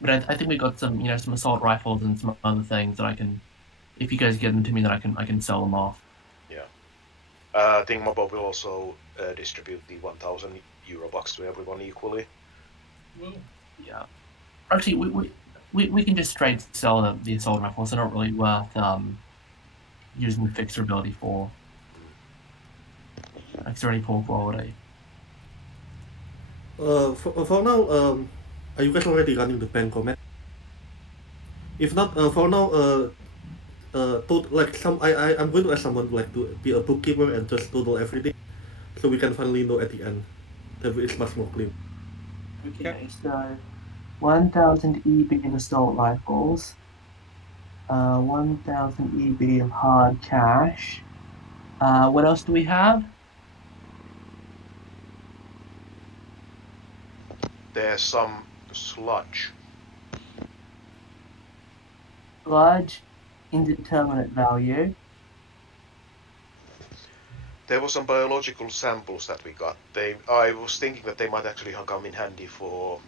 But I think we got some, some assault rifles and some other things that I can. If you guys get them to me, then I can sell them off. Yeah. Thingamabob will also distribute the 1,000 euro bucks to everyone equally. Well, Yeah. Actually, we can just straight sell the assault rifles. They're not really worth using the fixer ability for. Like, they're only poor quality. for now, are you guys already running the pen comment? If not, for now, like I'm going to ask someone like to be a bookkeeper and just total everything, so we can finally know at the end that it's much more clean. Okay, so 1,000 EB in assault rifles, 1,000 EB of hard cash. What else do we have? There's some sludge. Sludge, indeterminate value. There were some biological samples that we got. I was thinking that they might actually come in handy for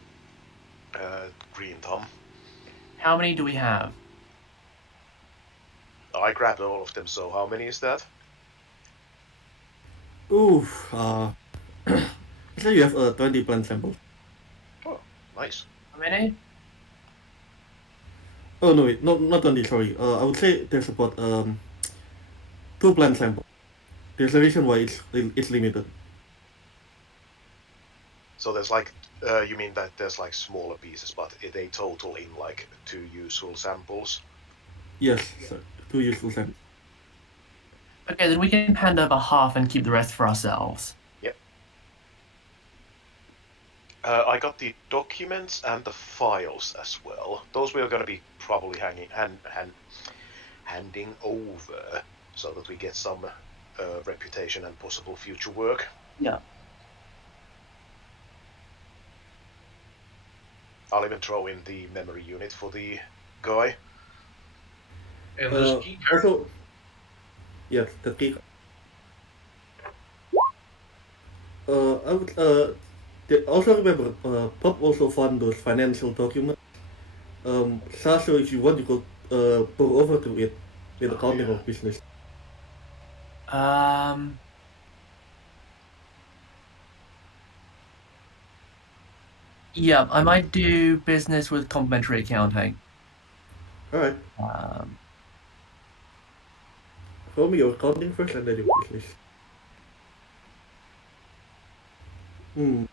Green Thumb. How many do we have? I grabbed all of them, so how many is that? Oof. So you have 20 plant samples. Oh, nice. How many? Oh no, wait, not 20. Sorry. I would say there's about 2 plant samples. There's a reason why it's limited. So there's like, you mean that there's like smaller pieces, but they total in like 2 useful samples? Yes, sir. 2 useful samples. Okay, then we can hand over half and keep the rest for ourselves. Yep. I got the documents and the files as well. Those we are going to be probably handing over so that we get some reputation and possible future work. Yeah. I'll even throw in the memory unit for the guy. and this key card. Also, yes, the key. I would also remember Pop also found those financial documents. Sasha, if you want, you could pour over to it with accounting or business. Yeah, I might do business with complementary accounting. Alright. Um, Roll me your accounting first and then your business. Hmm.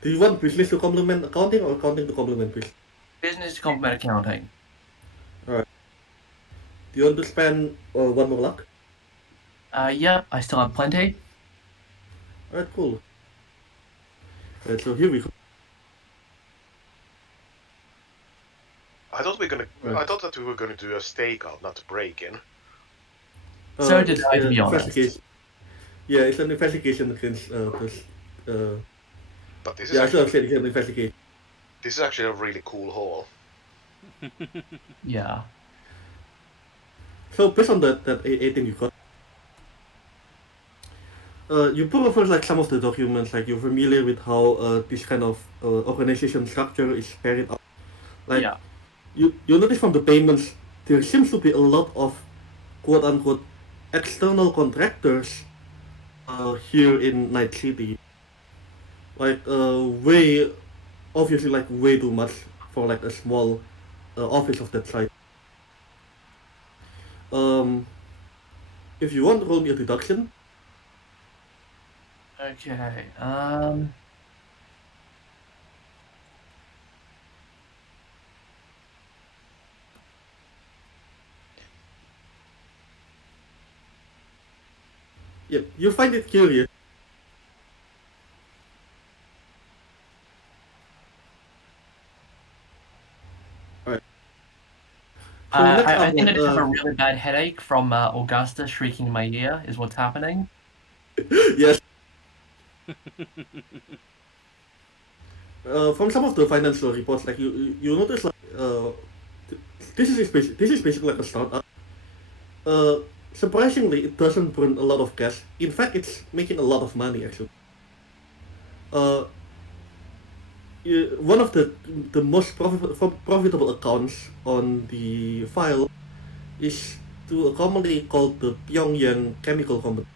Do you want business to complement accounting or accounting to complement business? business to complement accounting. Alright. Do you want to spend one more luck? Yep, I still have plenty. Alright, cool. Alright, so here we go. I thought Right. I thought that we were gonna do a stakeout, not a break-in. So did It's, I, to be honest. investigation. Yeah, it's an investigation against this. But this is Yeah, I should actually have said it's an investigation. this is actually a really cool hall. Yeah. So based on that 18 you got, you put over like some of the documents, like you're familiar with how this kind of organization structure is carried out. Like Yeah. you notice from the payments, there seems to be a lot of quote unquote external contractors here in Night City. Like way obviously like way too much for like a small office of that size. Um, if you want, roll me a deduction. Okay. Yeah, you find it curious. Alright. So next I up, think I like, just have a really bad headache from Augusta shrieking in my ear, is what's happening. yes. From some of the financial reports, like you notice like this is basically like a startup. Uh, Surprisingly, it doesn't burn a lot of cash. In fact, it's making a lot of money actually. Uh, One of the most profitable accounts on the file is to a company called the Pyongyang Chemical Company.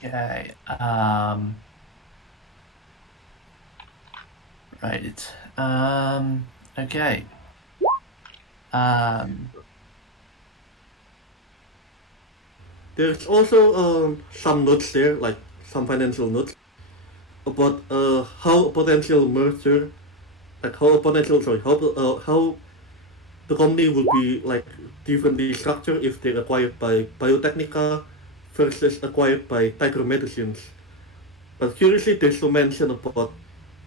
Okay. Right. Okay. Um, There's also some notes there, like some financial notes about how a potential merger, like how a potential sorry, how the company will be like differently structured if they're acquired by Biotechnica versus acquired by Tiger Medicines. But curiously, there's no mention about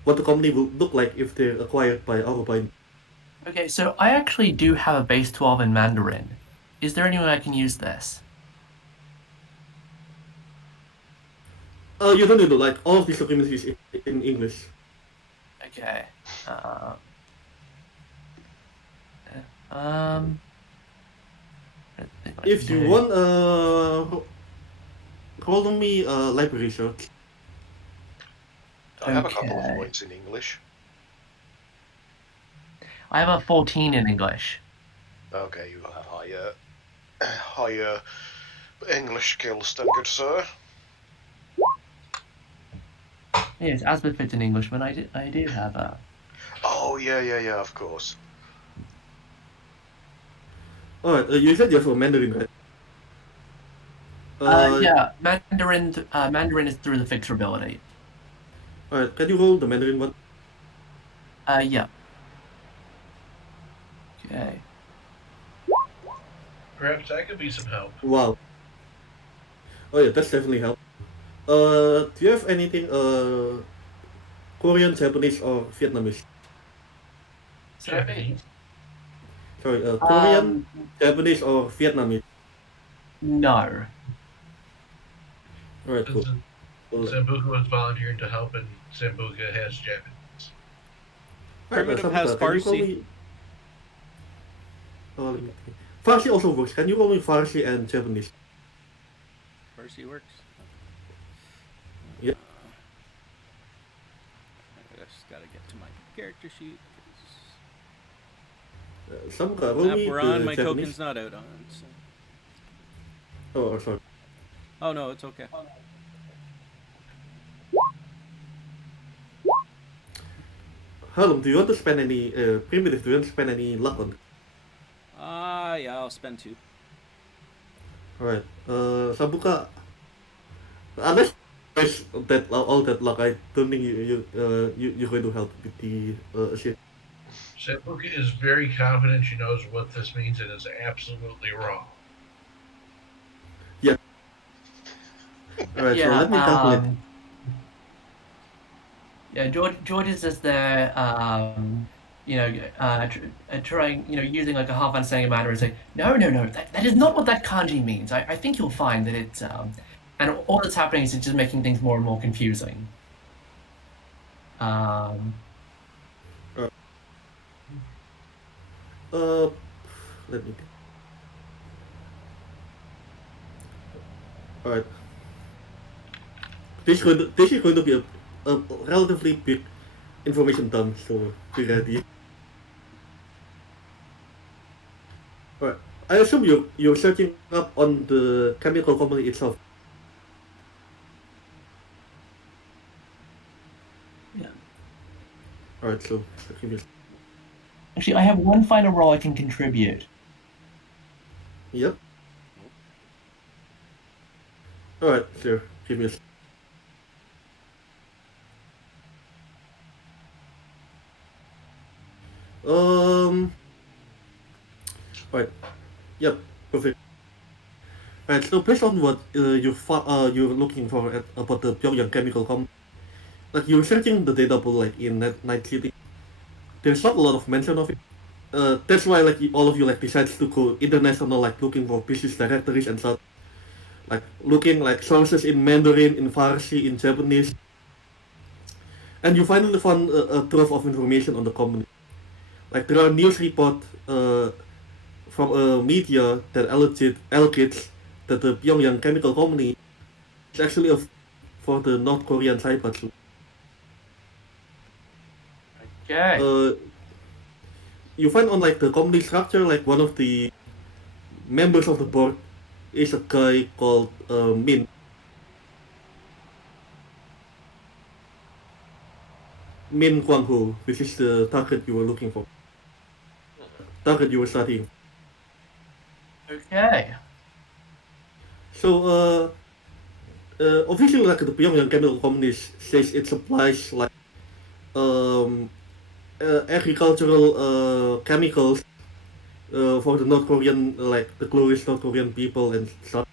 what the company will look like if they're acquired by Aurobind. okay, so I actually do have a base 12 in Mandarin. Is there any way I can use this? You don't need to like all of these documents is in English. Okay. Um, I think what I can If you do. want, roll on me library search. I have a couple of Okay. points in English. I have a 14 in English. Okay, you have higher English skills than good sir. Yes, as befits an Englishman, I do have a. Oh yeah, of course. Alright, you said you have a Mandarin, right? Yeah, Mandarin is through the fixer ability. Alright, can you roll the Mandarin one? Yeah. Okay. Perhaps that could be some help. Wow. Oh yeah, that's definitely help. Do you have anything Korean, Japanese, or Vietnamese? Japanese. Sorry, Korean, Um, Japanese, or Vietnamese? no. Alright, cool. Since Well, Sambuca was volunteering to help, and Sambuca has Japanese. alright, Primitive has Sambuca, can you roll Farsi. me? Let me think. Farsi also works. Can you roll me Farsi and Japanese? Farsi works. Yeah. I just gotta get to my character sheet. Sambuca, roll Map me we're the on, my Japanese. token's not out on. So. Oh, sorry. Oh no, it's okay. Harlem, do you want to spend any primitive? Do you want to spend any luck on? Yeah, I'll spend 2. Alright. Sabuka, unless that all that luck, I don't think you're going to help with the shit. Sambuca is very confident she knows what this means and is absolutely wrong. Yeah. Alright. So Yeah, let me calculate. yeah. George is just there, trying, using like a half understanding manner and saying, no, no, no, that is not what that kanji means. I think you'll find that it's, and all that's happening is it's just making things more and more confusing. Um, Uh, let me. Alright. This is going to be a relatively big information dump, so be ready. Alright. I assume you're searching up on the chemical company itself. yeah. Alright, so give me. Actually, I have one final role I can contribute. Yep. Alright, sure. Give me Alright. Yep. Perfect. Alright, so based on what you're looking for about the Pyongyang chemical company, like you're searching the data pool like in Night City, there's not a lot of mention of it. That's why like all of you like decides to go international, like looking for business directories and stuff, like looking like sources in Mandarin, in Farsi, in Japanese, and you finally found a trove of information on the company. Like there are news reports from a media that allegates that the Pyongyang chemical company is actually for the North Korean cyber. Okay. You find on like the company structure, like one of the members of the board is a guy called Min Kwang Ho, which is the target you were looking for. Target you were studying. Okay. So officially, like the Pyongyang chemical company says it supplies like um, agricultural chemicals for the North Korean, like the glorious North Korean people and stuff,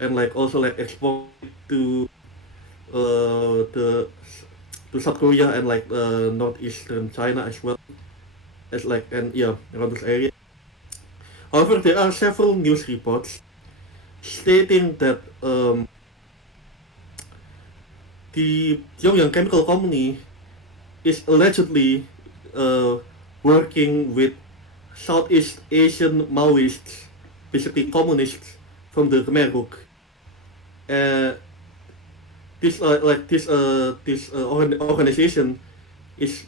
and like also like export to the to South Korea and like northeastern China as well as like and yeah around this area. However, there are several news reports stating that the Pyongyang Chemical Company is allegedly uh, working with Southeast Asian Maoists, basically communists from the Khmer Rouge. Uh, this organization is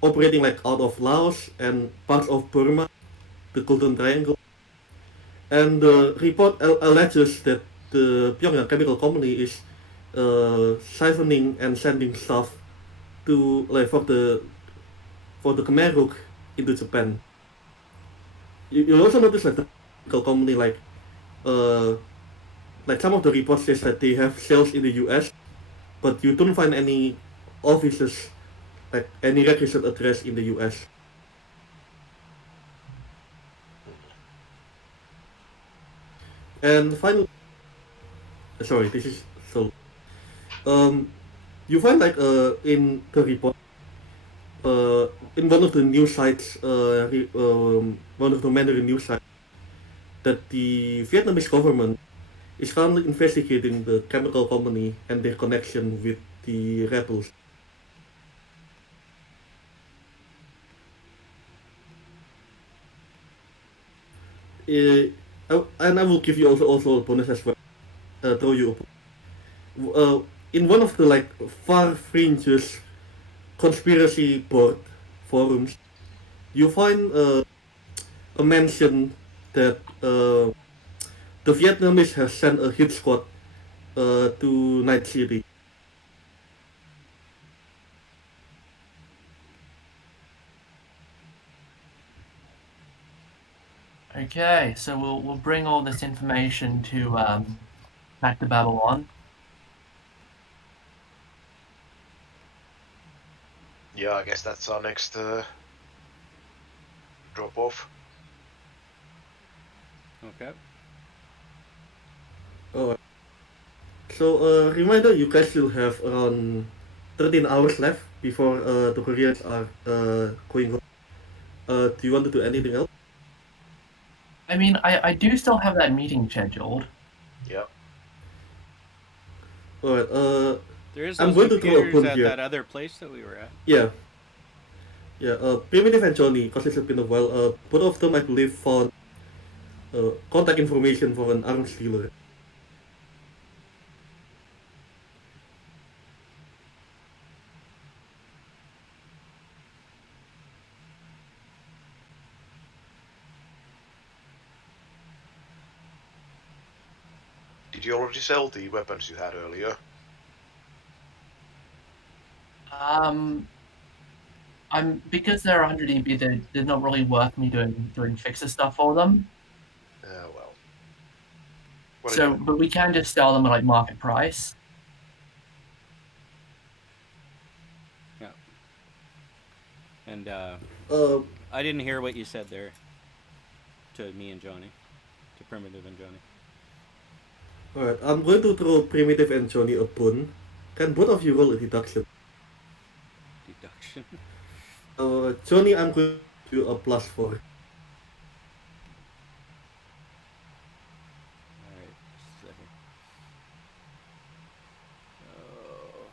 operating like out of Laos and parts of Burma, the Golden Triangle. And the report alleges that the Pyongyang Chemical Company is siphoning and sending stuff to like for the Khmer Rouge into Japan. You also notice that the chemical company uh like some of the reports says that they have sales in the U.S. but you don't find any offices like any registered address in the U.S. And finally, sorry, this is so. Um, you find like in the report in one of the news sites one of the Mandarin news sites that the Vietnamese government is currently investigating the chemical company and their connection with the rebels. And I will give you also a bonus as well. Throw you in one of the like far fringes conspiracy board forums, you find a mention that the Vietnamese have sent a hit squad to Night City. Okay, so we'll bring all this information to back to Babylon. Yeah, I guess that's our next drop off. Okay. Alright. So, reminder, you guys still have around 13 hours left before the Koreans are going home. Do you want to do anything else? I mean, I do still have that meeting scheduled. Yeah. Alright, There is I'm those going to throw a computers pun at here. that other place that we were at. Yeah, yeah, Primitive and Johnny, because it's been a while, both of them, I believe, found contact information for an arms dealer. Did you already sell the weapons you had earlier? I'm because they're 100 EB, they're not really worth me doing fixer stuff for them. Well. What are you So, gonna? but we can just sell them at like market price. Yeah. And Uh, I didn't hear what you said there to me and Johnny, to Primitive and Johnny. Alright, I'm going to throw Primitive and Johnny a pun. Can both of you roll a deduction? Deduction. Johnny, I'm going to do a +4. All right. Just a second. Oh.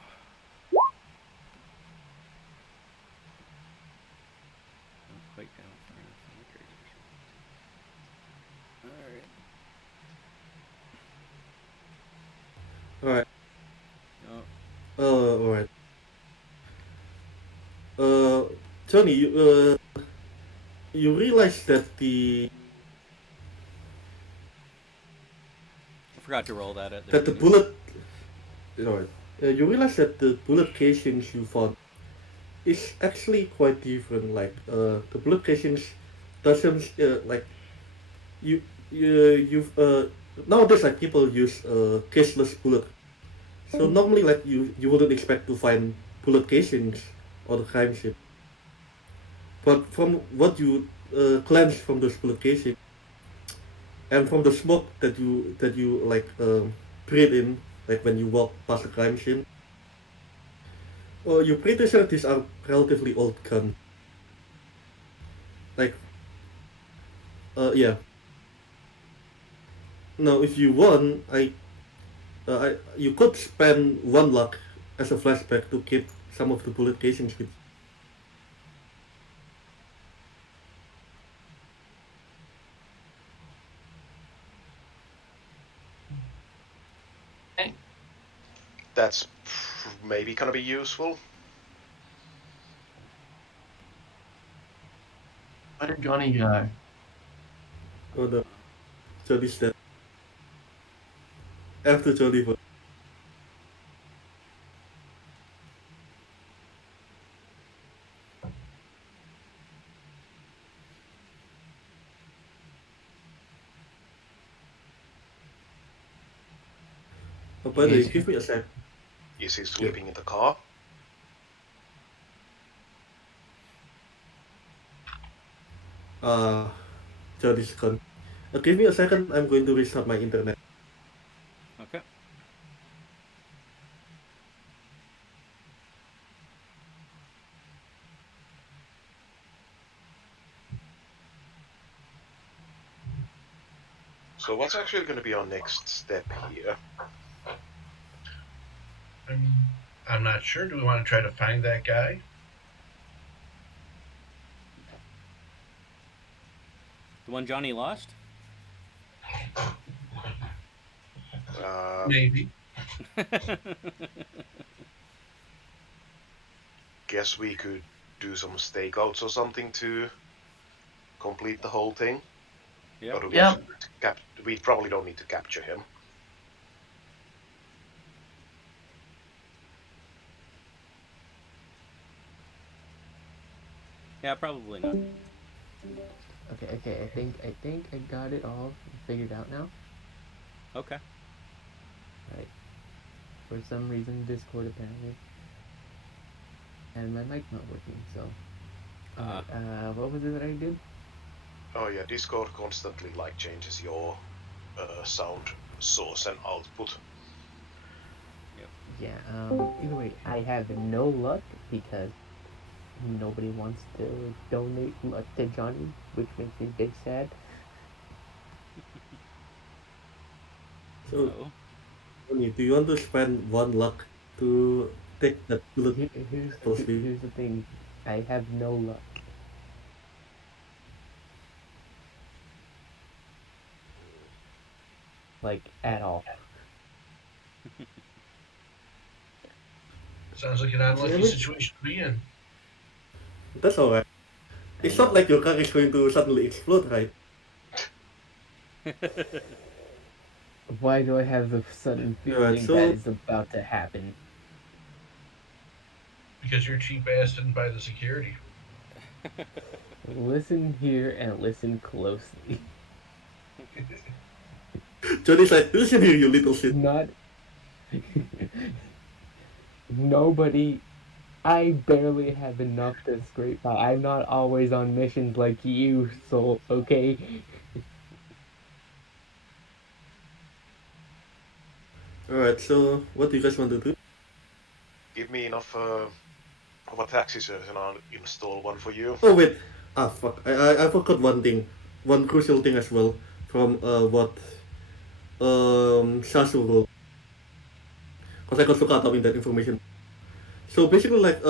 Not quite down far enough for my characters. All right. Alright, Oh. alright. Johnny, you realize that I forgot to roll that at the that the beginning. bullet, alright, you realize that the bullet casings you found is actually quite different. Like, the bullet casings doesn't like you you've nowadays like people use caseless bullet. So normally like you wouldn't expect to find bullet casings on the crime scene. But from what you cleanse from those bullet casings and from the smoke that you like breathe in like when you walk past the crime scene, you're pretty sure these are relatively old guns. Like, yeah. Now, if you want, you could spend 1 luck as a flashback to keep some of the bullet casings with. Okay. That's maybe gonna be useful. Where did Johnny go? Oh no, Johnny's dead. After Johnny was. Oh, by the way, He's give me a sec. Is he Yeah. sleeping in the car? Uh, Johnny's gone. Give me a second, I'm going to restart my internet. Okay. So what's actually going to be our next step here? I mean, I'm not sure. Do we want to try to find that guy? The one Johnny lost? Maybe. Guess we could do some stakeouts or something to complete the whole thing. Yeah. Or do we, Yeah. actually we probably don't need to capture him. Yeah, probably not. Okay. I think I got it all figured out now. Okay. Right. For some reason, Discord apparently, and my mic not working. So, Uh, alright. What was it that I did? Oh yeah, Discord constantly like changes your sound source and output. yep. Yeah. Either way, I have no luck because nobody wants to donate luck to Johnny, which makes me big sad. So, Oh. Tony, do you want to spend one luck to take that bullet for sleep? Here's the thing. I have no luck. Like at all. Sounds like an unlucky Damn it. situation to be in. That's alright. I It's not know. like your car is going to suddenly explode, right? Why do I have the sudden Alright, feeling that so is about to happen? Because your cheap ass didn't buy the security. Listen here and listen closely. Johnny's like, listen here, you little shit. Not nobody. I barely have enough to scrape by. I'm not always on missions like you, so okay. Alright, so what do you guys want to do? Give me enough of a taxi service and I'll install one for you. Oh wait, fuck, I forgot one thing, one crucial thing as well from what Shasu wrote, cause I got so caught up in that information. So basically like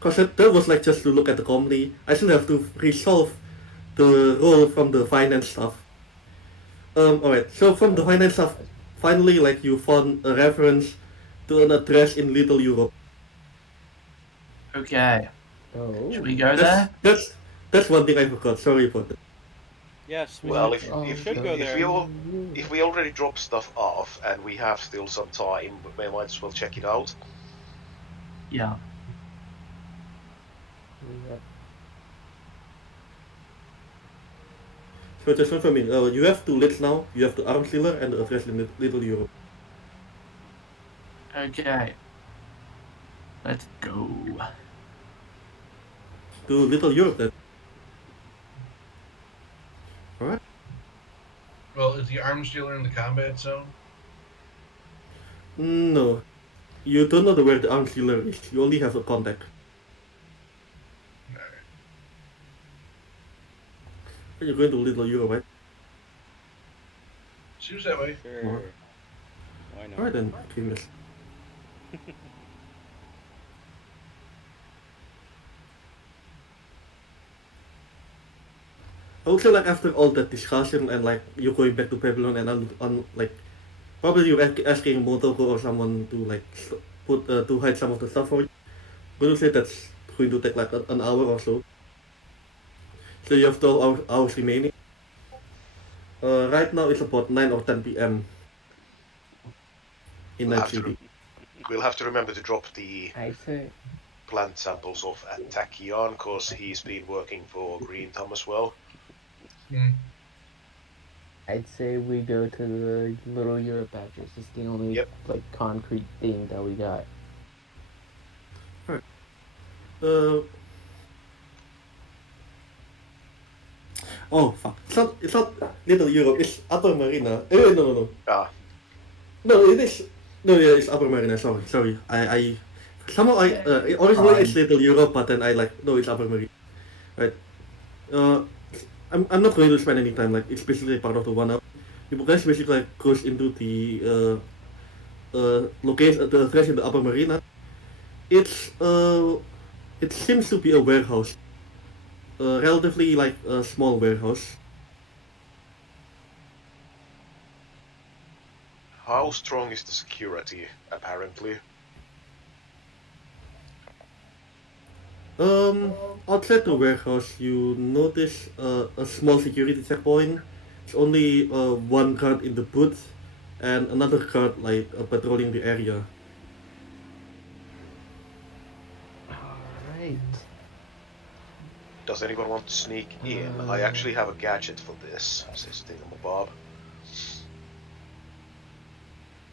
cause that was like just to look at the company, I still have to resolve the role from the finance stuff. Alright, so from the Oh, finance stuff, finally like you found a reference to an address in Little Europe. Okay. Should we oh, go That's there? that's that's one thing I forgot. Sorry about that. Yes, we Well, should. if oh, if Should go if there. we all if we already drop stuff off and we have still some time, we might as well check it out. Yeah. Yep. So just confirming, you have two lists now. You have the arm sealer and the address in Little Europe. Okay. Let's go. To Little Europe then. Alright. Well, is the arms dealer in the combat zone? No. You don't know where the arm sealer is. You only have a contact. Alright. You're going to Little Europe, right? Seems that way. Sure. Why not? Alright then, Genius. I would say like after all that discussion and like you going back to Babylon and on like probably you're asking Motoko or someone to like put to hide some of the stuff for you. I would say that's going to take like an hour or so. So you have 12 hours remaining. Right now it's about 9 or 10 p.m. in We'll Night have to City. we'll have to remember to drop the I'd say plant samples off at Takian because he's been working for Green Thumb as well. Hmm. I'd say we go to the Little Europe address. It's the only Yep. like concrete thing that we got. Uh, oh fuck! It's not Little Europe. It's Upper Marina. No. Ah, No, it is. No, yeah, it's Upper Marina. Sorry. I somehow originally it's Little Europe, but then I like no, it's Upper Marina. Right. Uh, I'm not going to spend any time. Like it's basically part of the 1 hour. You guys basically like goes into the location, the address in the Upper Marina. It's it seems to be a warehouse. Relatively like a small warehouse. how strong is the security? Apparently, Outside the warehouse, you notice a small security checkpoint. It's only one guard in the booth, and another guard like patrolling the area. Alright. Does anyone want to sneak in? I actually have a gadget for this, says Thingamabob.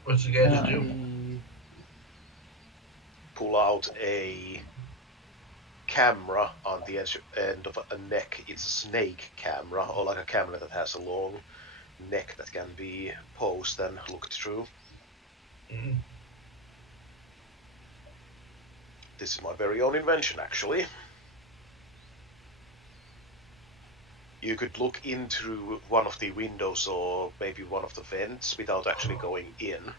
What's the gadget Uh, do? Pull out a camera on the end of a neck. It's a snake camera, or like a camera that has a long neck that can be posed and looked through. Mm. This is my very own invention, actually. You could look in through one of the windows or maybe one of the vents without actually going in.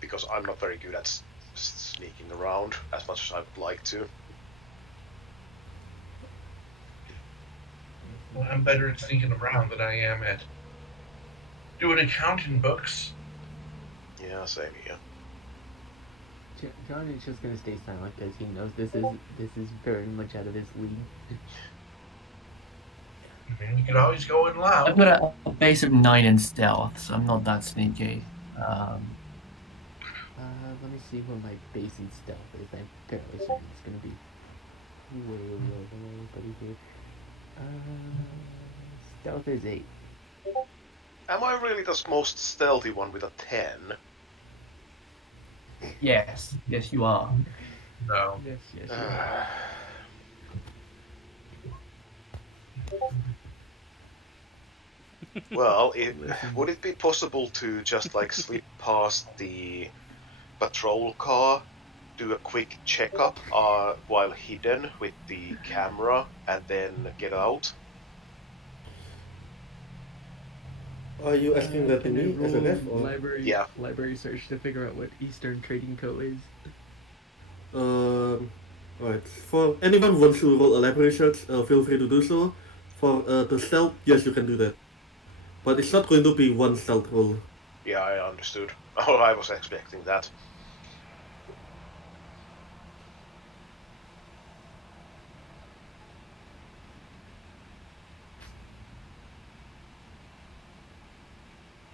Because I'm not very good at sneaking around as much as I would like to. Well, I'm better at sneaking around than I am at doing accounting books. Yeah, same here. John is just gonna stay silent because he knows this is very much out of his league. I mean, you can always go in I've loud. got a base of 9 in stealth, so I'm not that sneaky. Let me see what my basic stealth is. I'm fairly certain it's gonna be way below everybody here. Stealth is 8. Am I really the most stealthy one with a 10? Yes, you are. No. Yes, you are. Well, Listen. would it be possible to just like slip past the patrol car, do a quick checkup while hidden with the camera, and then get out? Are you asking that to Can I me as a roll ref or? library search to figure out what Eastern Trading Co is? Alright. For anyone who wants to roll a library search, feel free to do so. For the stealth, yes, you can do that. But it's not going to be one stealth roll. Yeah, I understood. Oh, I was expecting that.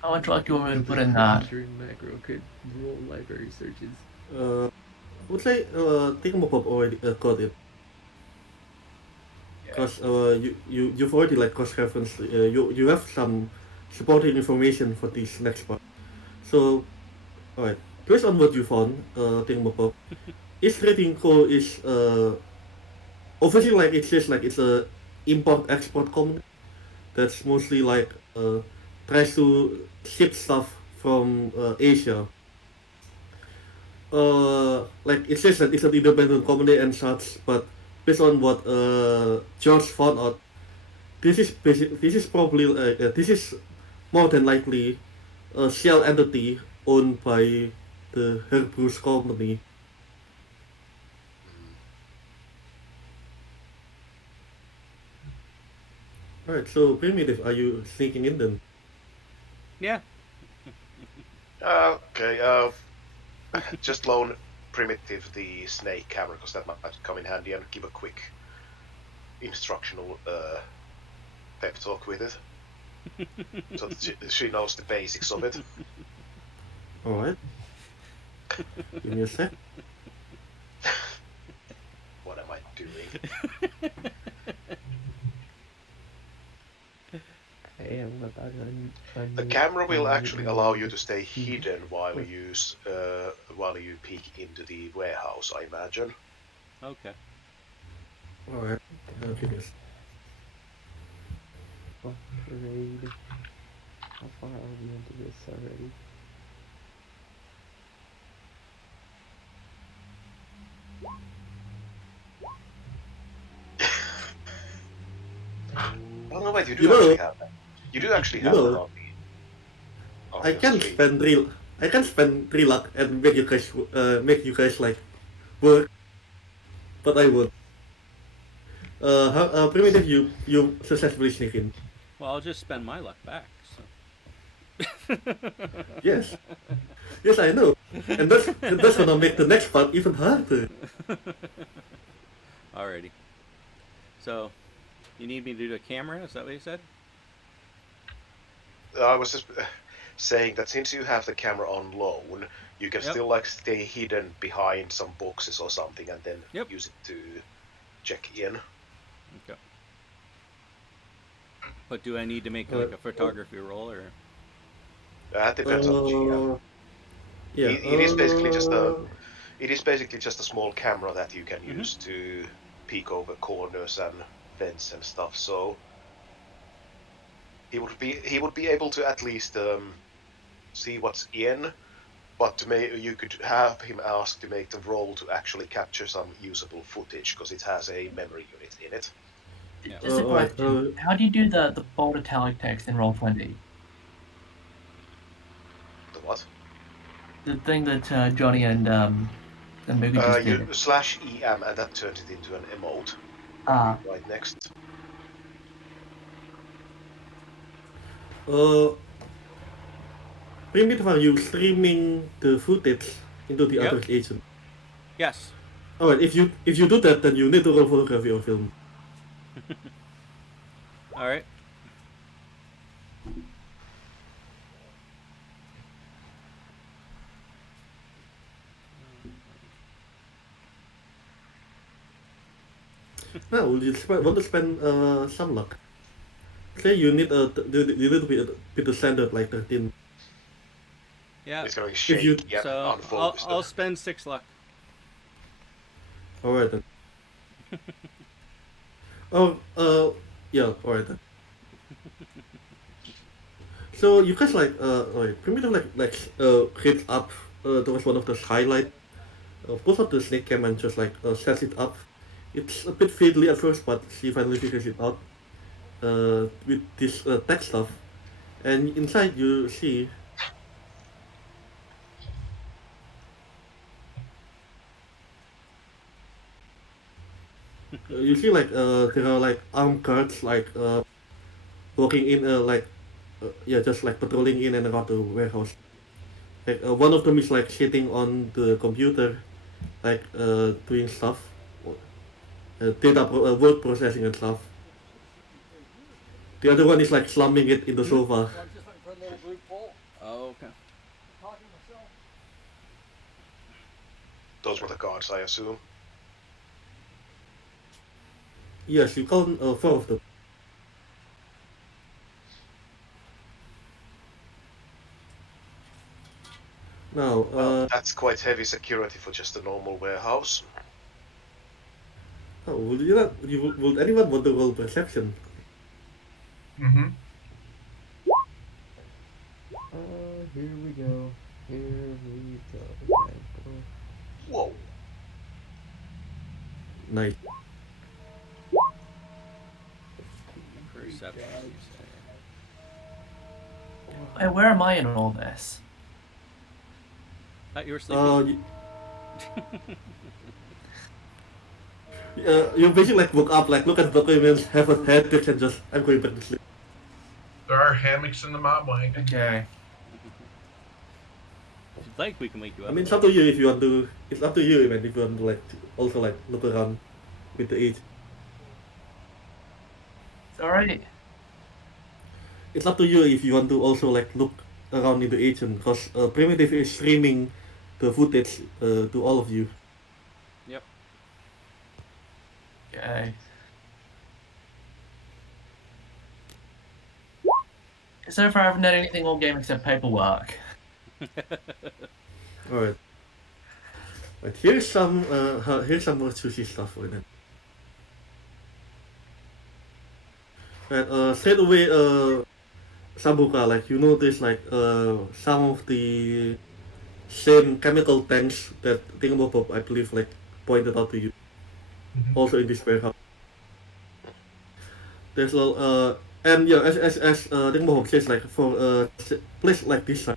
How much luck do you want me to put in that? During macro could roll library searches. I would say Thingamabob already got it. Because you've already like cross-referenced, you have some supporting information for this next part. So, alright, based on what you found, Thingamabob, East Trading Co is obviously like it says like it's a import-export company that's mostly like tries to ship stuff from Asia. Like it says that it's an independent company and such, but based on what George found out, this is probably this is more than likely a shell entity owned by the Herbruce company. Alright, so Primitive, are you sneaking in then? Yeah. Okay, just loan Primitive the snake camera, because that might come in handy, and give a quick instructional pep talk with it. So that she knows the basics of it. Alright. Give me a sec. What am I doing? I am about to The camera will actually allow you to stay hidden while you peek into the warehouse, I imagine. Okay. Alright. Give me a sec. Raid. How far are we into this already? Oh no, wait, you do You know- actually have that. You do actually have that on I your can stream. spend 3 luck and make you guys like work, but I would. Primitive, you successfully sneak in. Well, I'll just spend my luck back. So. Yes, yes, I know, and that's gonna make the next part even harder. Alrighty. So, you need me to do a camera? Is that what you said? I was just saying that since you have the camera on loan, you can Yep. still like stay hidden behind some boxes or something and then Yep. use it to check in. Okay. But do I need to make like a photography roll or? That depends on the GM. Yeah. It is basically just a small camera that you can use to peek over corners and vents and stuff. So he would be able to at least see what's in, but you could have him ask to make the roll to actually capture some usable footage because it has a memory unit in it. Yeah. Just a Alright. question. How do you do the bold italic text in Roll20? The what? The thing that Johnny and Mugu just You did. /EM and that turns it into an emote. Ah, Right next. Primitive, are you streaming the footage into the Yep. other agent? Yes. Alright, if you do that, then you need to roll photography or film. All right. Now, you want to spend some luck. Say you need you need to be the standard like 13. Yeah. It's going to If you shake, yeah, So unfocused. I'll spend 6 luck. alright then. Oh, yeah, alright then. So you guys like alright, primitive hits up towards one of the skylight, pulls out the snake cam and just like sets it up. It's a bit fiddly at first, but she finally figures it out with this tech stuff. And inside you see like there are like armed guards like walking in yeah, just like patrolling in and around the warehouse. Like one of them is like sitting on the computer, like doing stuff, word processing and stuff. The other one is like slumming it in the sofa. Oh, okay. Those were the guards, I assume. Yes, you count 4 of them. Now, Well, that's quite heavy security for just a normal warehouse. would you not? Would anyone want to roll perception? Mm-hmm. Here we go. Here we go. Whoa. Nice. Perception. You say. hey, where am I in all this? Thought you were sleeping. You basically like woke up, like look at the documents, have a headache, and just I'm going back to sleep. There are hammocks in the mob wagon. Okay. If you'd like, we can wake you up. I mean, it's up to you if you want to. It's up to you, man. If you want to like also like look around with the age. It's alright. It's up to you if you want to also like look around in the agent, because Primitive is streaming the footage to all of you. Yep. Okay. So far, I haven't done anything all game except paperwork. Alright. But here's some more juicy stuff for them. Right, straight away, Sabuka, like you notice like some of the same chemical tanks that Thingamabob, I believe, like pointed out to you. Also in this warehouse. There's a and yeah, as Thingamabob says, like for a place like this size,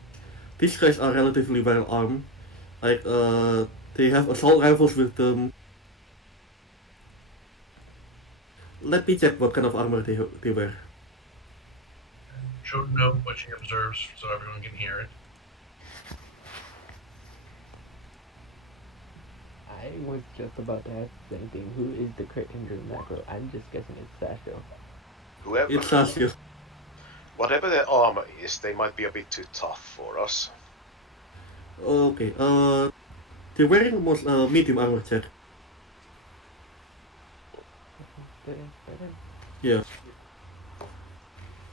these guys are relatively well armed. Like they have assault rifles with them. Let me check what kind of armor they wear. Show note what she observes so everyone can hear it. I was just about to ask the same thing. Who is the crit hinder macro? I'm just guessing it's Sasho. Whoever. It's Sasha. Whatever their armor is, they might be a bit too tough for us. Okay. They're wearing most medium armor check. Yeah.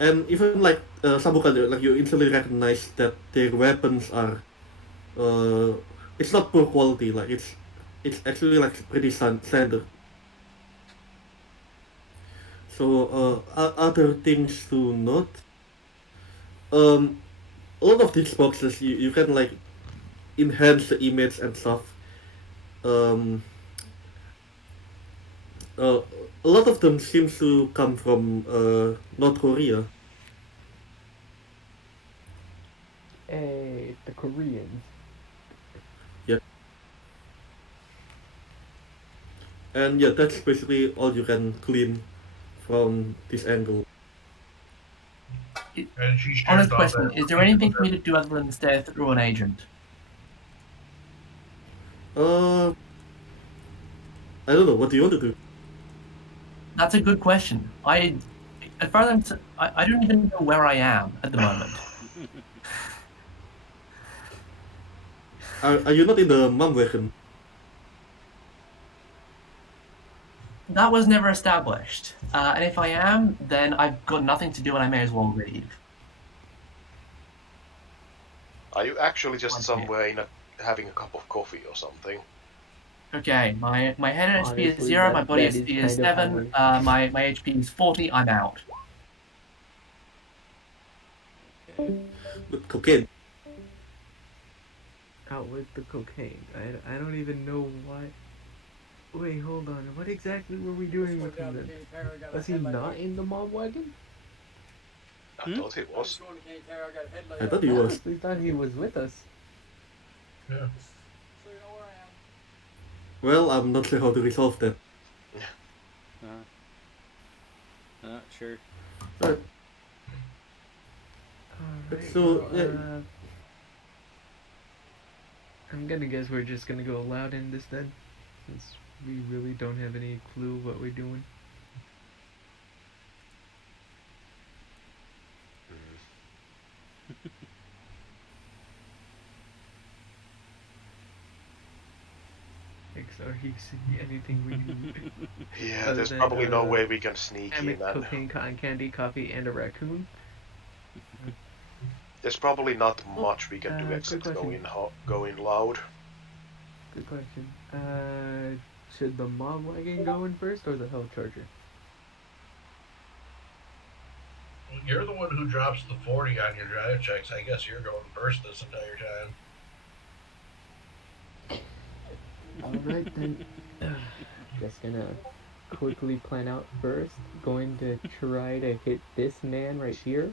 And even like Sabuka, like you instantly recognize that their weapons are it's not poor quality. Like it's actually like pretty standard. So other things to note. Um, a lot of these boxes you can like enhance the image and stuff. Um, uh, a lot of them seems to come from North Korea. Hey, the Koreans. Yeah. And yeah, that's basically all you can glean from this angle. And she shares Honest all question: that. is there anything for me to do other than stare through an agent? Uh, I don't know. What do you want to do? That's a good question. As far as I don't even know where I am at the moment. Are you not in the mom wagon? That was never established. And if I am, then I've got nothing to do and I may as well leave. Are you actually just Okay. somewhere having a cup of coffee or something? Okay, my head HP is Honestly, 0, my body that is HP is kind of how 7, my HP is 40, I'm out. With cocaine. out with the cocaine. I don't even know why. Wait, hold on. What exactly were we doing with him then? Was he not in the mob wagon? I thought it was. I thought he I was. honestly thought he was with us. Yeah. Well, I'm not sure how to resolve that. Not sure. Alright. Alright, So, well, I'm gonna guess we're just gonna go loud in this then, since we really don't have any clue what we're doing. Are you see anything we need? Yeah, Other there's than, probably no way we can sneak in, Emmett, and cocaine, cotton candy, coffee, and a raccoon? there's probably not much we can do good except question. go in loud. Good question. Should the mob wagon go in first or the health charger? Well, you're the one who drops the 40 on your drive checks. I guess you're going first this entire time. Alright then. Just gonna quickly plan out first. Going to try to hit this man right here.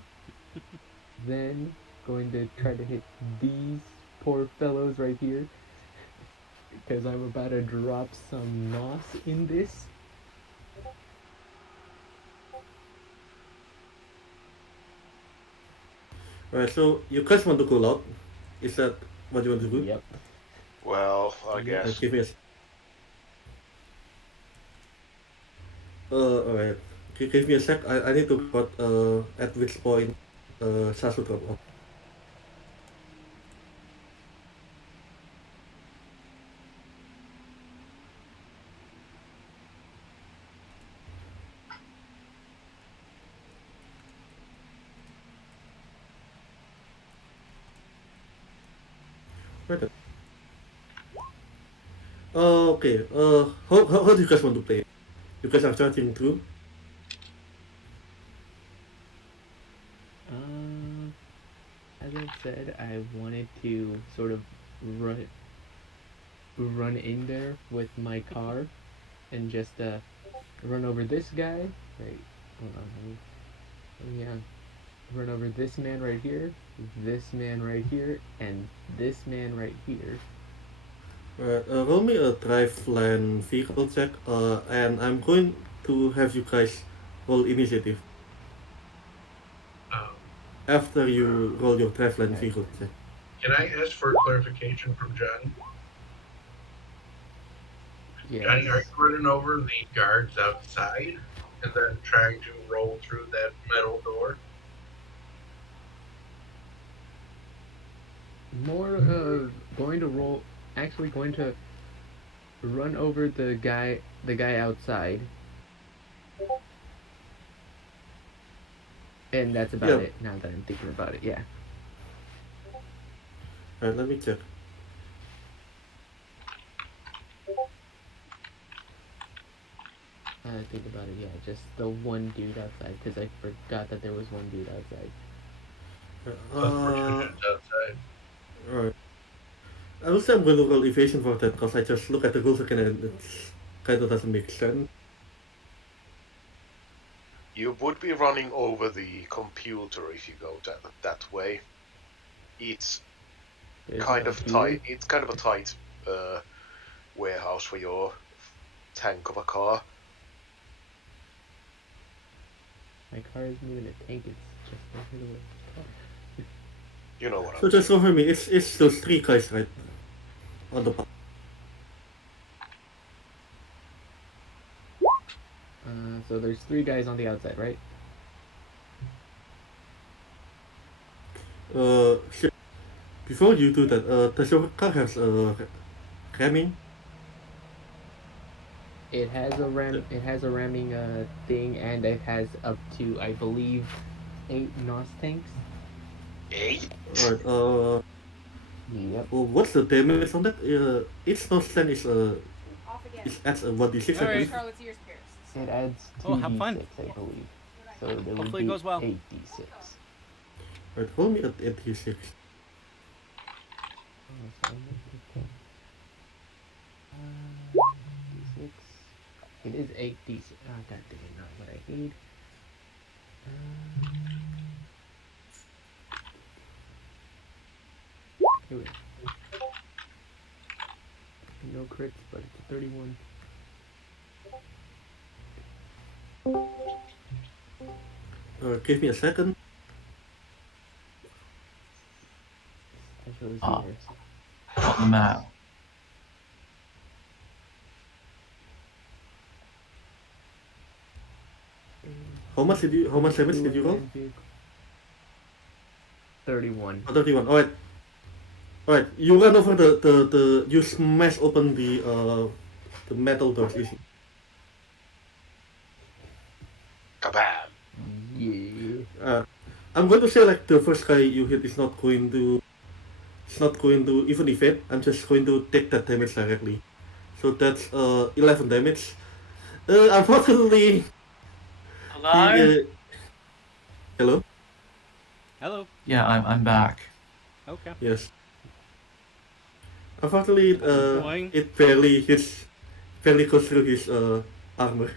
Then going to try to hit these poor fellows right here. Because I'm about to drop some nos in this. Alright, so you guys want to go loud? Is that what you want to do? Yep. Well, I guess. Give me a. Alright. Give me a sec. I need to record at which point Sasu drop off. Right then. Okay. How do you guys want to play? You guys are charging through? As I said, I wanted to sort of run in there with my car and just run over this guy. Wait, hold on. Yeah, run over this man right here, this man right here, and this man right here. Alright, roll me a driveline vehicle check, and I'm going to have you guys roll initiative Um, after you roll your driveline Okay. vehicle check. can I ask for clarification from Johnny? Yes. Johnny, are you running over the guards outside and then trying to roll through that metal door? more going to roll. Actually, going to run over the guy outside, and that's about Yeah. it. Now that I'm thinking about it, yeah. Alright, let me check. Now that I think about it, yeah, just the one dude outside, because I forgot that there was one dude outside. Plus more two Uh, dudes outside. alright. I will say I'm going to roll evasion for that because I just look at the rules again and it kind of doesn't make sense. You would be running over the computer if you go that way. It's There's a kind of computer. tight. It's kind of a tight warehouse for your tank of a car. My car is moving a tank. It's just over the car. You know what So I'm just saying. over me, it's those three guys, right? On the path. So there's three guys on the outside, right? Shit. Before you do that, does your car have ramming? It has a ramming thing, and it has up to, I believe, 8 NOS tanks. 8? Alright, Yep. well, what's the damage on that? Each no stand is adds a 1d6, I Alright. believe. It adds Oh, have fun. 2d6, I believe. So there would Hopefully it be goes well. 8d6. Alright, roll me at 8d6. Oh, so I'm making it 10. D6. It is 8d6. Oh, god dang it, not what I need. Here we go. No crits, but it's a 31. Give me a second. Special is Ah. here. On the map. How much damage did you roll? 31. Oh, 31. Alright. Alright, you run over you smash open the metal doors. Kabam! Yeah. I'm going to say like the first guy you hit is not going to even evade. I'm just going to take that damage directly. So that's 11 damage. Unfortunately, Hello? hello. Hello. Yeah, I'm back. Okay. Yes. Unfortunately, Going. it barely goes through his armor.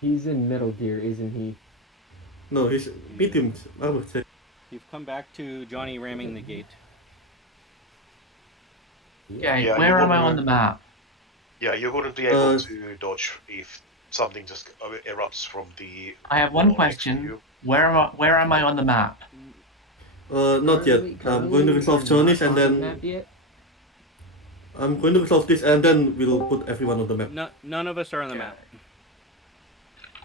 He's in Metal Gear, isn't he? No, his medium armor check. You've come back to Johnny ramming the gate. Okay, Yeah, where you am I on wouldn't- the map? Yeah, you wouldn't be able to dodge if something just erupts from the I have one wall next to question. you. Where am I on the map? Not yet. I'm going to resolve Johnny's and then Map yet? I'm going to resolve this and then we'll put everyone on the map. No, none of us are on the Okay. map.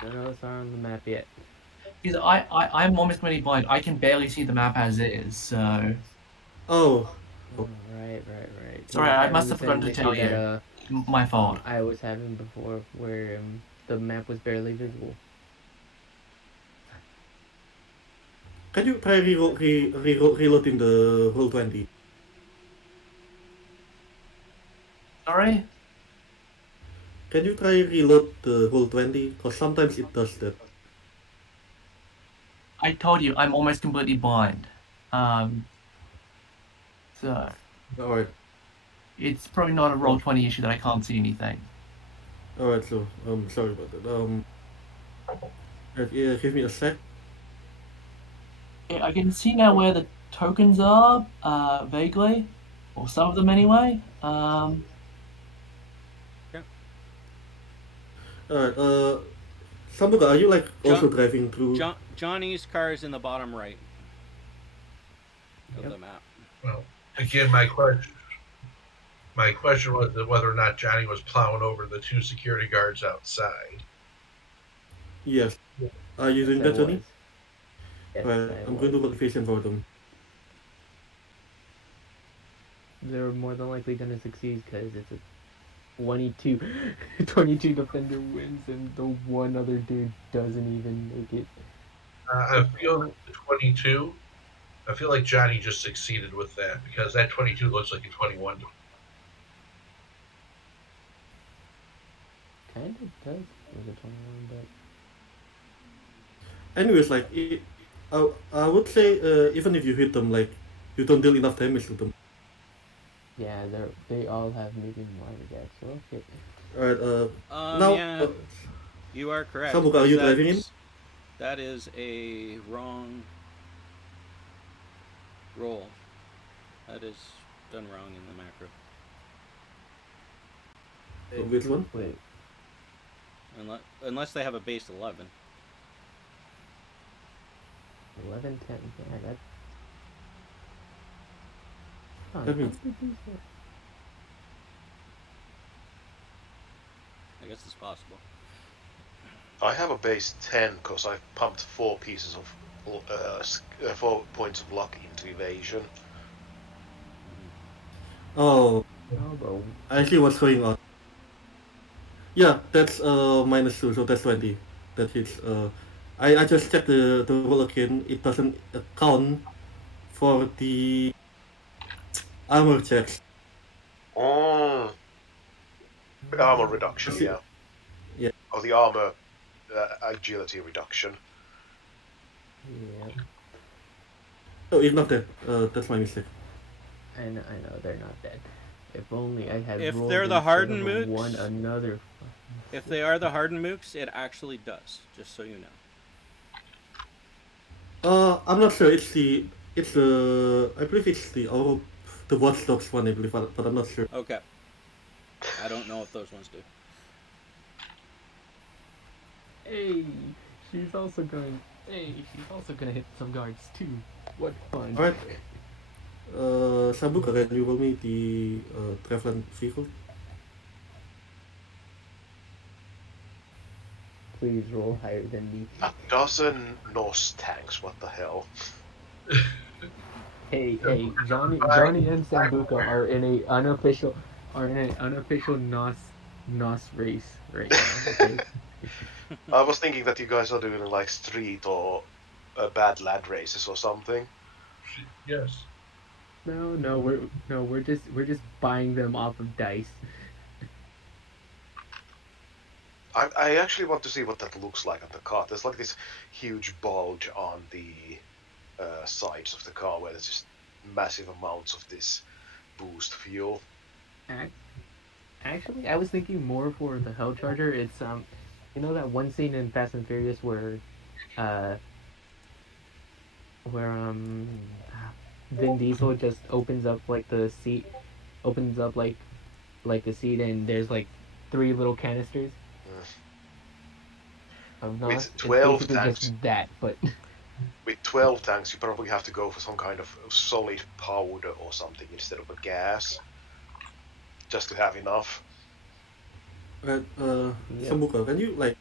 None of us are on the map yet. Because I'm almost completely blind. I can barely see the map as is, so... Oh, Oh, right. Sorry, He was I having must the have forgotten same to tell issue you. that My fault. I was having before, where the map was barely visible. can you try reloading the Roll20? Sorry? Can you try reload the Roll20? Because sometimes it does that. I told you, I'm almost completely blind. So... Alright, It's probably not a Roll20 issue that I can't see anything. alright, so, sorry about that. Yeah, give me a sec. I can see now where the tokens are, vaguely. Or some of them anyway. Alright, Samuga, are you like also driving through? Johnny's car is in the bottom right of Yep. the map. Well, again, my question was whether or not Johnny was plowing over the two security guards outside. Yes. Are you doing Yes, I that, Johnny? was. Yes, Right, I I'm was. going to roll evasion for them. they're more than likely gonna succeed because it's a 22, 22 defender wins and the one other dude doesn't even make it. I feel like the 22. I feel like Johnny just succeeded with that because that 22 looks like a 21. Kind of does with a 21, but Anyways, like I would say even if you hit them, like you don't deal enough damage to them. yeah, they all have medium water gas. So okay. Alright. Now, Yeah, you are correct. Samuka, are 'cause you driving in? That is a wrong roll. That is done wrong in the macro. Which one? Wait, Unless they have a base 11. 11, 10. Yeah, that. Oh, Let me. how did these work? I guess it's possible. I have a base 10 because I pumped 4 pieces of 4 points of luck into evasion. Oh, Oh, bro. I see what's going on. Yeah, that's -2, so that's 20. That hits. I just checked the roll again. It doesn't count for the armor checks. Oh, armor reduction, See- yeah. Yeah. Or the armor agility reduction. Yeah, Oh, it's not that. That's my mistake. I know they're not dead. If only I had If rolled they're the instead hardened of a mooks, one another. If they are the hardened mooks, it actually does. Just so you know. I'm not sure. It's the I believe it's the Watch Dogs one. I believe, but I'm not sure. Okay. I don't know if those ones do. Hey, she's also going. Hey, she's also gonna hit some guards too. What fun! Alright. Sabuka, can you roll me the traveling vehicle? Please roll higher than me. A dozen Norse tanks, what the hell? Hey, Johnny and Sambuca are in a unofficial NOS race right now. Okay. I was thinking that you guys are doing like street or bad lad races or something. Yes. No, we're just buying them off of dice. I actually want to see what that looks like on the car. There's like this huge bulge on the sides of the car where there's just massive amounts of this boost fuel. Actually, I was thinking more for the Hell Charger. It's you know that one scene in Fast and Furious uh, where Vin Diesel just opens up like the seat, opens up like the seat, and there's like 3 little canisters of NOS. With It's 12 basically tanks, just that, but with 12 tanks, you probably have to go for some kind of solid powder or something instead of a gas, just to have enough. Right. yep. Sabuka, can you like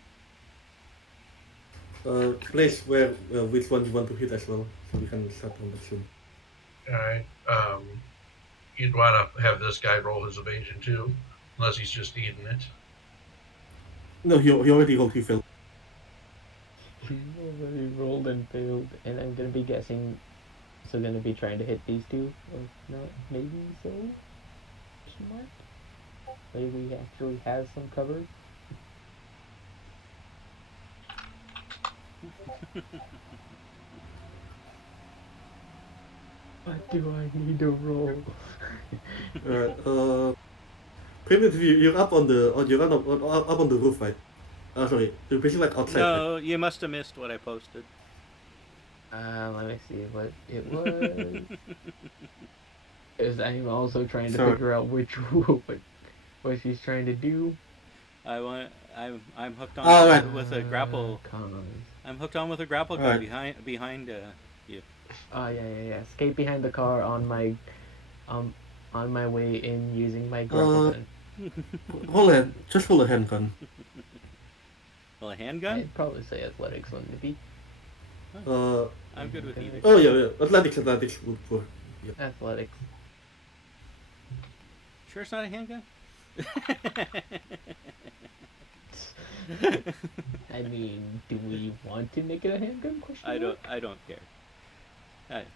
place where which one you want to hit as well, so we can start on that soon. All right. You'd want to have this guy roll his evasion too, unless he's just eating it. No, he already rolled. He failed. He already rolled and failed, and I'm gonna be guessing. So gonna be trying to hit these two, or not? Maybe so. Question mark. Maybe he actually has some cover. What do I need to roll? Alright. Primitive, you're up on the you're up on the roof, right? Sorry, you're basically like outside. Right? No, you must have missed what I posted. Let me see what it was. Because I'm also trying to Sorry. figure out what she's trying to do. I'm hooked on Alright. with a grapple. Cons. I'm hooked on with a grapple gun behind you. Oh yeah. Skate behind the car um on my way in using my grapple gun. Just roll a handgun. Well, a handgun? I'd probably say athletics wouldn't it be? I'm good with either. Oh yeah. Athletics would for. Athletics. Sure, it's not a handgun. I mean, do we want to make it a handgun? Question I mark? don't care.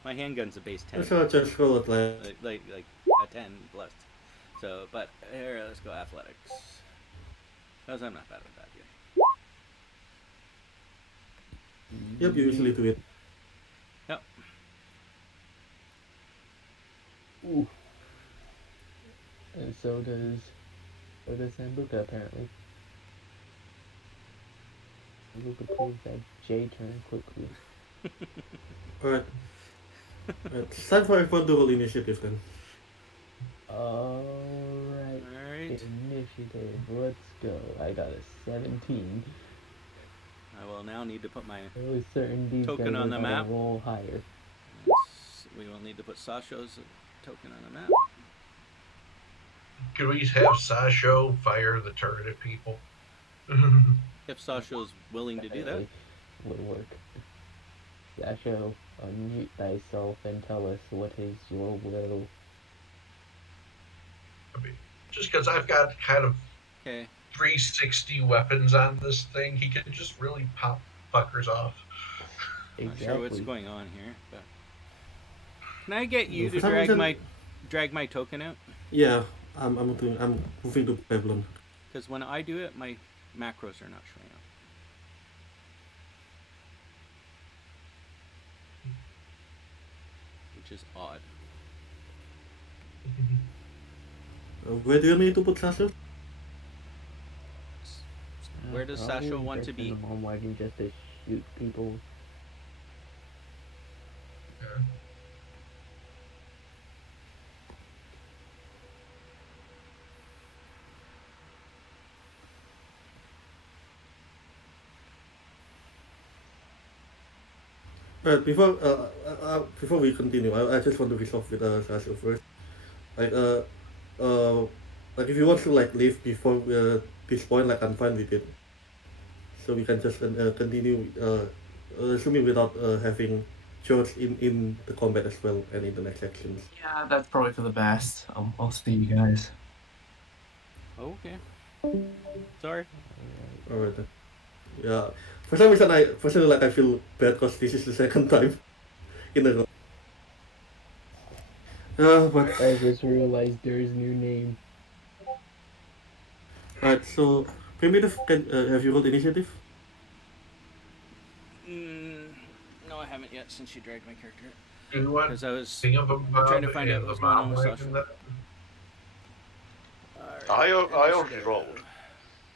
My handgun's a base 10. So just roll it Like a 10 plus. So, but here, let's go athletics. Because I'm not bad at that yet. Yep, you usually do it. Yep. Ooh. And so does Sambuca apparently. Sambuca proves that J turned quickly. Alright. It's time for everyone to roll initiative then. Alright. Alright. Initiative. Let's go. I got a 17. I will now need to put my... Really certain these Token guys on are the gonna map. roll higher. We will need to put Sasha's token on the map. Could we have Sasho fire the turret at people? If Sasha's willing to do that. Apparently would work. Sasho, unmute thyself and tell us what is your will. I mean, just because I've got kind of Okay. 360 weapons on this thing, he can just really pop fuckers off. Not sure what's Exactly. going on here, but... Can I get you For to some reason- drag my token out? Yeah, I'm moving to Pavlon. Because when I do it, my macros are not showing up. Which is odd. Where do you need to put Sasha? Where does Probably Sasha want to just in be? the mom wagon just to shoot people. Yeah. Before we continue, I just want to resolve with Sasha first. Like like if you want to like leave before this point, like I'm fine with it. So we can just continue assuming without having George in the combat as well and in the next sections. Yeah, that's probably for the best. I'll see you guys. Okay. Sorry. Alright then. Yeah. For some reason, I personally like I feel bad because this is the second time in a row. But I just realized there's new name. alright. So primitive, have you rolled initiative? No, I haven't yet since you dragged my character. Do you want Because I was King of them trying to find out what was going on with Sasha. I already Initiative. rolled.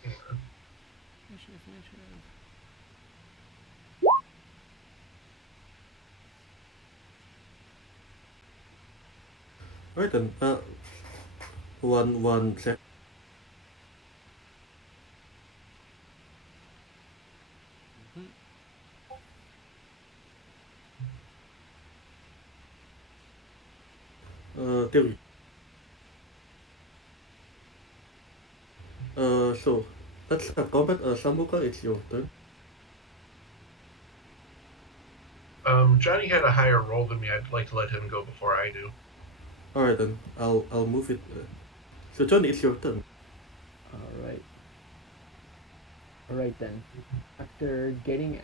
Initiative. Alright then. One sec. Theory. So let's start combat. Sambuka, it's your turn. Johnny had a higher roll than me. I'd like to let him go before I do. Alright then. I'll move it. So Johnny, it's your turn. Alright. Alright then. After doing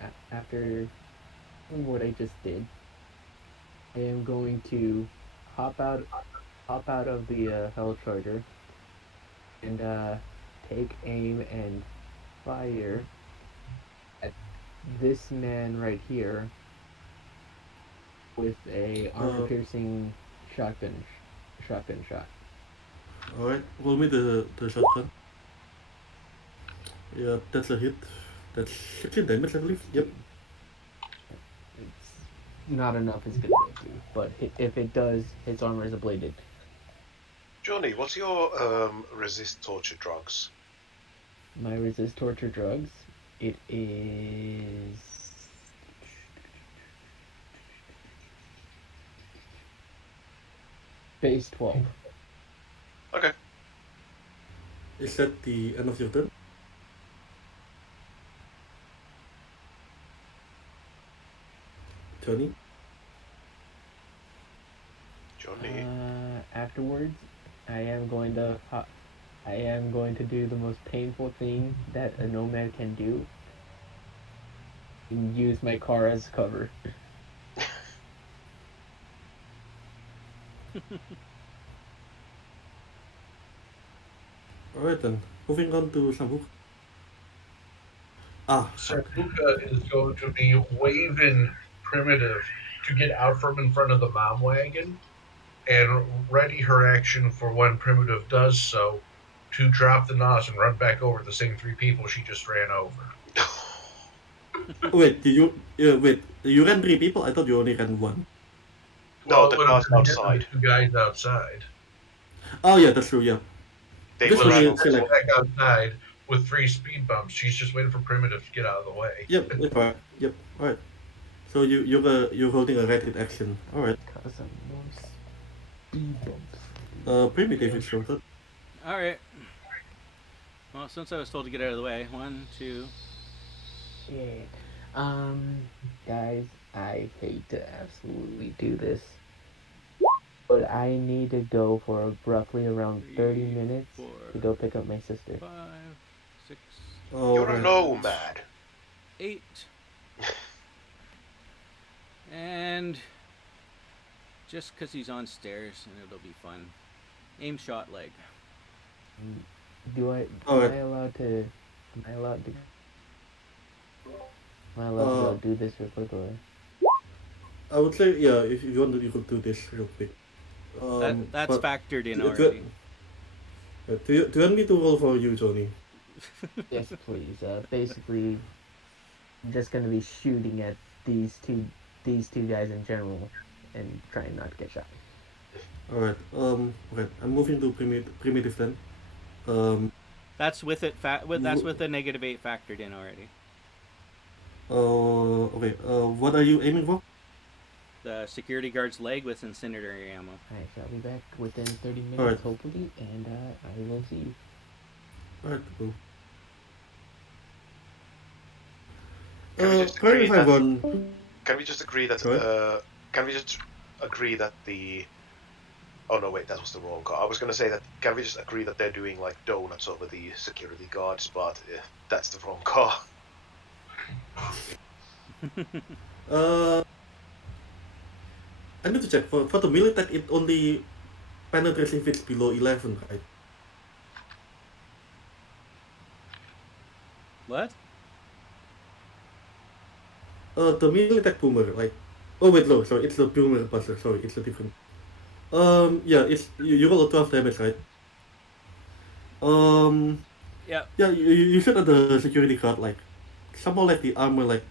what I just did, I am going to hop out of the hell charger and take aim and fire at this man right here with a armor-piercing shotgun shot. Alright, roll me the shotgun. Yeah, that's a hit. That's 16 damage, I believe. Yep. It's not enough is gonna do, but if it does, his armor is ablated. Johnny, what's your resist torture drugs? My resist torture drugs. It is base 12. Okay. Is that the end of your turn? Johnny? Johnny. Afterwards, I am going to I am going to do the most painful thing that a nomad can do and use my car as cover. Alright then. Moving on to Samuk. Ah, fuck. Sarbuka is going to be waving Primitive to get out from in front of the mom wagon and ready her action for when Primitive does so to drop the nos and run back over the same three people she just ran over. Wait, wait, you ran 3 people? I thought you only ran one. No, Well, it the would have car's been him and the outside. two guys outside. Oh yeah, that's true, yeah. They Just will when So run she you over say gets to. like, back outside with 3 speed bumps. She's just waiting for Primitive to get out of the way. yep, it's alright. Yep, alright. So you're holding a right hit action. Alright. Cause some more speed bumps. Primitive is your turn. All right. Well, since I was told to get out of the way, 1, 2. Yeah. Guys, I hate to absolutely do this, but I need to go for roughly around 30 3, minutes 4, to go pick up my sister. 5, 6, You're a Alright. nomad. 8, and just because he's on stairs and it'll be fun. Aim shot leg. Do I? Am Alright. I allowed to? Am I allowed to? Am I allowed to go do this real quick or? I would say, yeah, if you want to, you could do this real quick. That's But factored in do, already. do you want me to roll for you, Johnny? Yes, please. Basically, I'm just gonna be shooting at these two guys in general, and trying not to get shot. Alright, okay, I'm moving to primitive then. Um, That's with it. That's with the -8 factored in already. okay, what are you aiming for? The security guard's leg with incendiary ammo. Alright, so I'll be back within 30 minutes, Alright. hopefully, and I will see you. Alright, cool. Can we just correct me agree if I'm that? wrong. Can we just agree that? Sorry? Can we just agree that the? Oh no, wait, that was the wrong car. I was gonna say that. Can we just agree that they're doing like donuts over the security guards, but that's the wrong car. Uh, I need to check. For the militech, it only penetrates if it's below 11, right? What? The militech boomer, like. Oh wait, no, sorry, it's the boomer buster. Sorry, it's a different. Yeah, it's you roll a 12 damage, right? Yeah. Yeah, you shoot at the security guard, like somehow like the armor like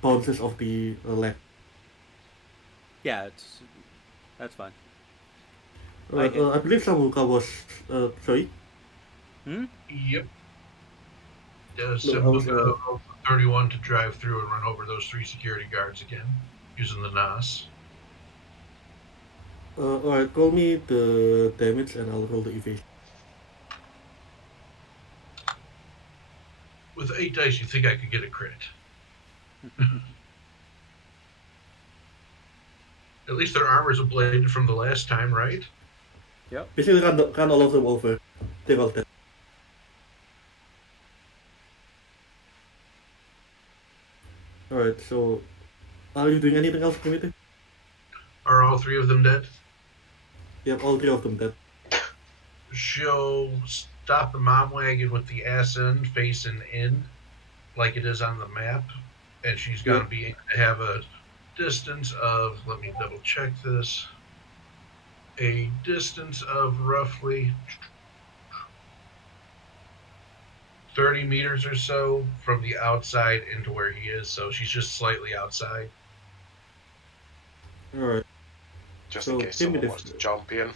bounces off the leg. Yeah. That's fine. Alright, hit. I believe Samuka was sorry. Hmm. Yep. No, I was, Simbuka 31 to drive through and run over those 3 security guards again using the NAS. alright, call me the damage and I'll roll the evasion. With 8 dice, you think I could get a crit? At least their armor's ablated from the last time, right? Yep. Basically, run all of them over. Take all that. Alright, so are you doing anything else, Committee? Are all 3 of them dead? Yep, all 3 of them dead. She'll stop the mom wagon with the ass end facing in, like it is on the map, and she's going to be have a distance of, let me double check this, a distance of roughly 30 meters or so from the outside into where he is, so she's just slightly outside. Alright. Just So, in case someone primitive. wants to jump in.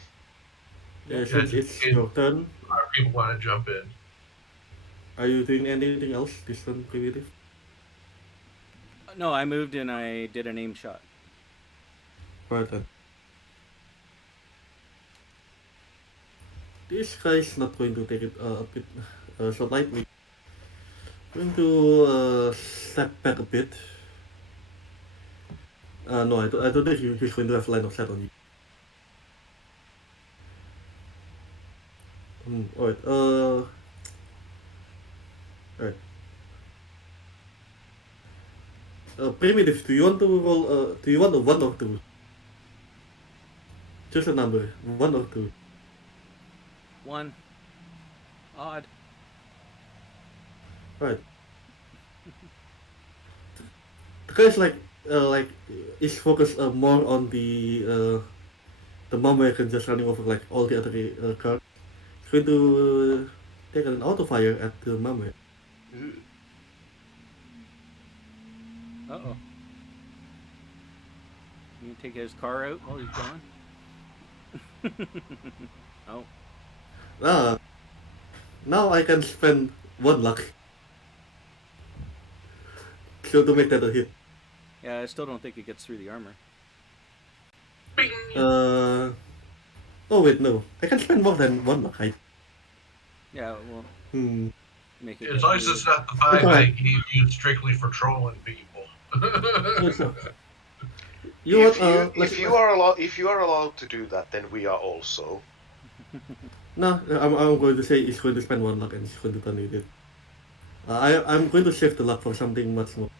Yeah, since it's your turn, People want to jump in. are you doing anything else this turn, Primitive? No, I moved and I did an aim shot. Right then. This guy's not going to take it a bit so lightly. Going to step back a bit. No, I don't think he's going to have line of sight on you. Alright. Alright. Primitive. Do you want to roll? Do you want a 1 or 2? Just a number. 1 or 2. 1. Odd. Right. The guy's like is focused more on the mom wagon just running over like all the other cars. He's going to take an auto fire at the mom wagon. Uh-oh. You can take his car out while he's gone? Oh. Ah, now I can spend 1 luck. So to make that a hit. Yeah, I still don't think it gets through the armor. Bing! Oh wait, no. I can spend more than 1 luck. Yeah, well, Hmm. make it As get long as through. it's not the 5 I gave you strictly for trolling people. So, you want If you are allowed to do that, then we are also. no, I'm going to say it's going to spend 1 luck and it's going to turn it. I'm going to save the luck for something much more.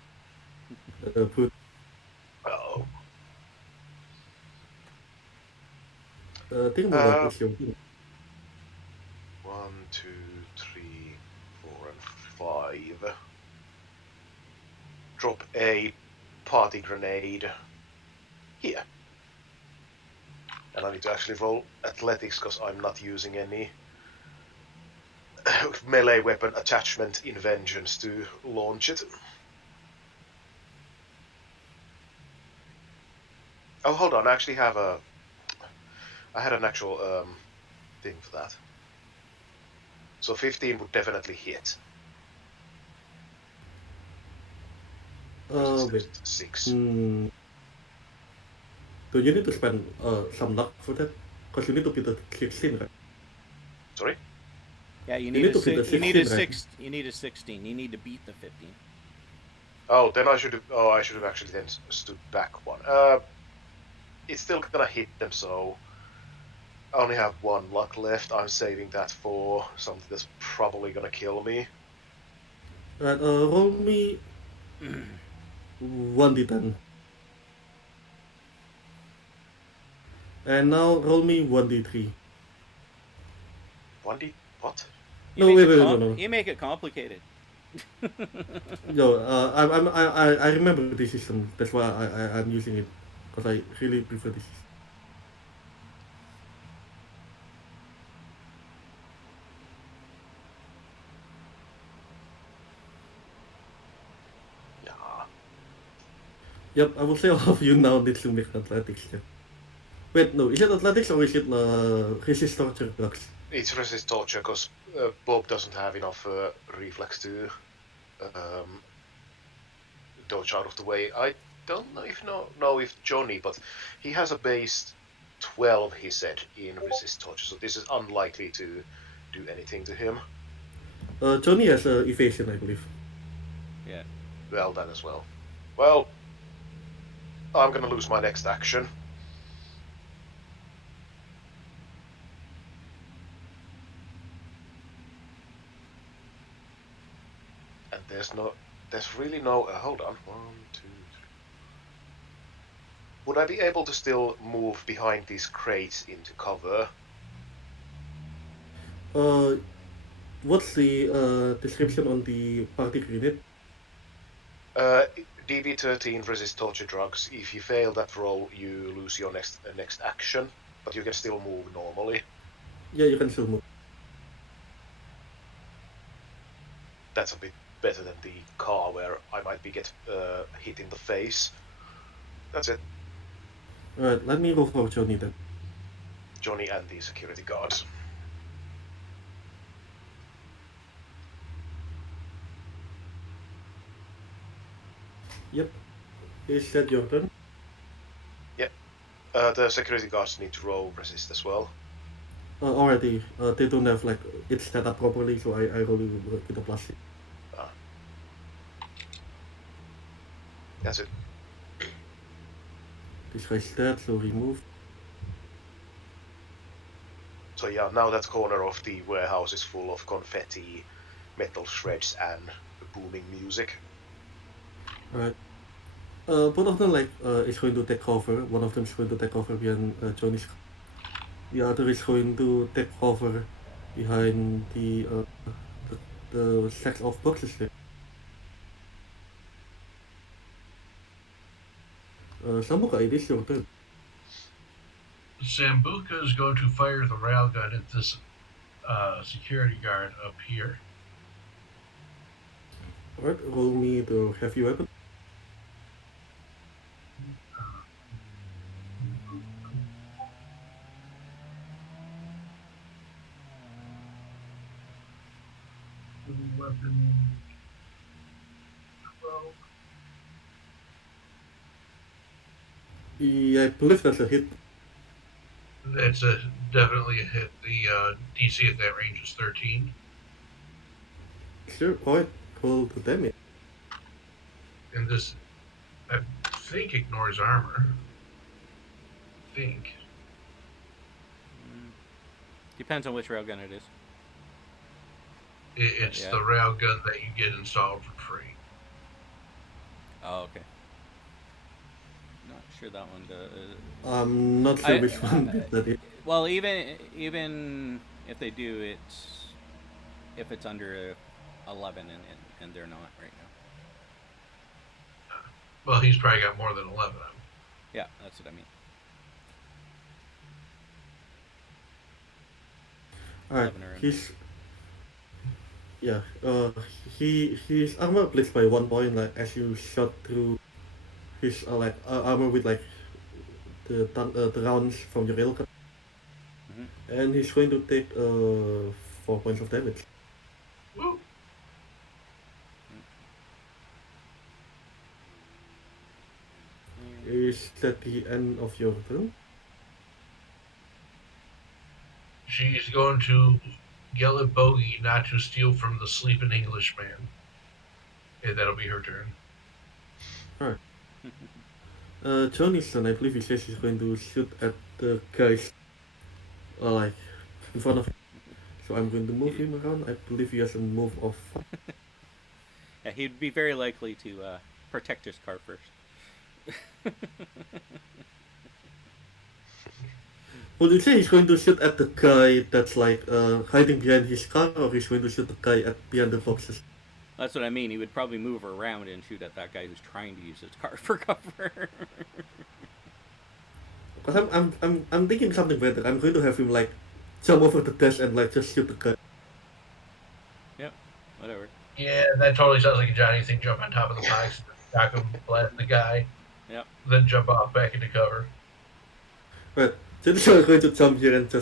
Put Oh. think about that. It's your thing. 1, 2, 3, 4, and 5. Drop a party grenade here. And I need to actually roll athletics because I'm not using any melee weapon attachment in Vengeance to launch it. Oh, hold on, I actually have I had an actual thing for that. So 15 would definitely hit. Wait. 6. Do you need to spend some luck for that? Because you need to beat the 16, right? Sorry? Yeah, you You need need a to beat the six. You need a 16, right? six. You need a 16. You need to beat the 15. Oh, then I should have. Oh, I should have actually then stood back 1. It's still gonna hit them, so I only have 1 luck left. I'm saving that for something that's probably gonna kill me. Right, roll me 1d10. And now roll me 1d3. 1d what? You No, make wait, it no. You make it complicated. No, I remember this system. That's why I'm using it. Because I really prefer this system. Nah. Yep, I will say all of you now need to make an athletics check. Wait, no, is it athletics or is it resist torture drugs? It's resist torture because Bob doesn't have enough reflex to dodge out of the way. I don't know if Johnny, but he has a base 12, he said, in resist torture, so this is unlikely to do anything to him. Johnny has evasion, I believe. Yeah. Well, that as well. Well, I'm gonna lose my next action. And there's really no, hold on, 1, 2, 3. Would I be able to still move behind these crates into cover? What's the description on the party grenade? DB13 resist torture drugs. If you fail that roll, you lose your next action, but you can still move normally. Yeah, you can still move. That's a bit better than the car where I might be get hit in the face. That's it. Alright, let me roll for Johnny then. Johnny and the security guards. Yep. Is that your turn? Yep. The security guards need to roll resist as well. Already. They don't have like it set up properly, so I roll it with a +6. That's it. This guy's dead, so remove. So yeah, now that corner of the warehouse is full of confetti, metal shreds, and booming music. Right. Both of them is going to take cover. One of them is going to take cover behind Johnny's. The other is going to take cover behind the stacks of boxes there. Sambuca, it is your turn. Sambuca is going to fire the railgun at this security guard up here. Alright, roll me the heavy weapon. Weapon 12. Yeah, I believe that's a hit. That's definitely a hit. The DC at that range is 13. Sure, alright, roll the damage. And this, I think, ignores armor. I think. Depends on which railgun it is. It's Yeah. the railgun that you get installed for free. Oh, okay. Not sure that one does. I'm not sure which one did that. Well, even if they do, it's if it's under 11 and they're not right now. Well, he's probably got more than 11 of them. Yeah, that's what I mean. Alright, 11 or under. His armor blitzed by 1 point as you shot through his armor with the rounds from your railgun. Mm-hmm. And he's going to take 4 points of damage. Woo! Is that the end of your turn? She's going to yell at Bogey not to steal from the sleeping Englishman. And that'll be her turn. Alright. Johnny's turn, I believe he says he's going to shoot at the guys in front of him. So I'm going to move him around. I believe he has a move of... Yeah, he'd be very likely to protect his car first. Would you say he's going to shoot at the guy that's hiding behind his car, or he's going to shoot the guy behind the boxes? That's what I mean. He would probably move around and shoot at that guy who's trying to use his car for cover. Because I'm thinking something better. I'm going to have him jump over the desk and just shoot the guy. Yep, whatever. Yeah, that totally sounds like a Johnny thing. Jump on top of the box, knock him, blast the guy, Yep. then jump off back into cover. Right. Johnny's going to jump here and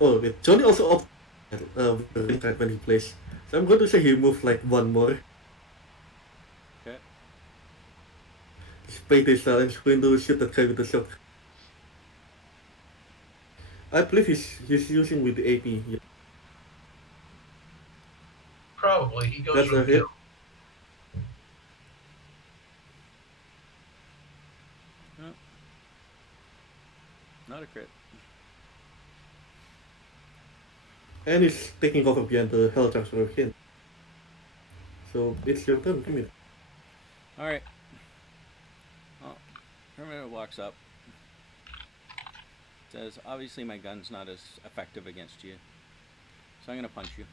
oh wait, Johnny also up with the ring right when he plays. So I'm going to say he moved one more. Okay. He's payday style and he's going to shoot that guy with the shot. I believe he's using with the AP. Yeah. Probably. He goes That's for a the hit. kill. No. Not a crit. And he's taking over behind the hell transfer again. So it's your turn, come here. Alright. Well, Hermit walks up. Says, obviously my gun's not as effective against you. So I'm gonna punch you.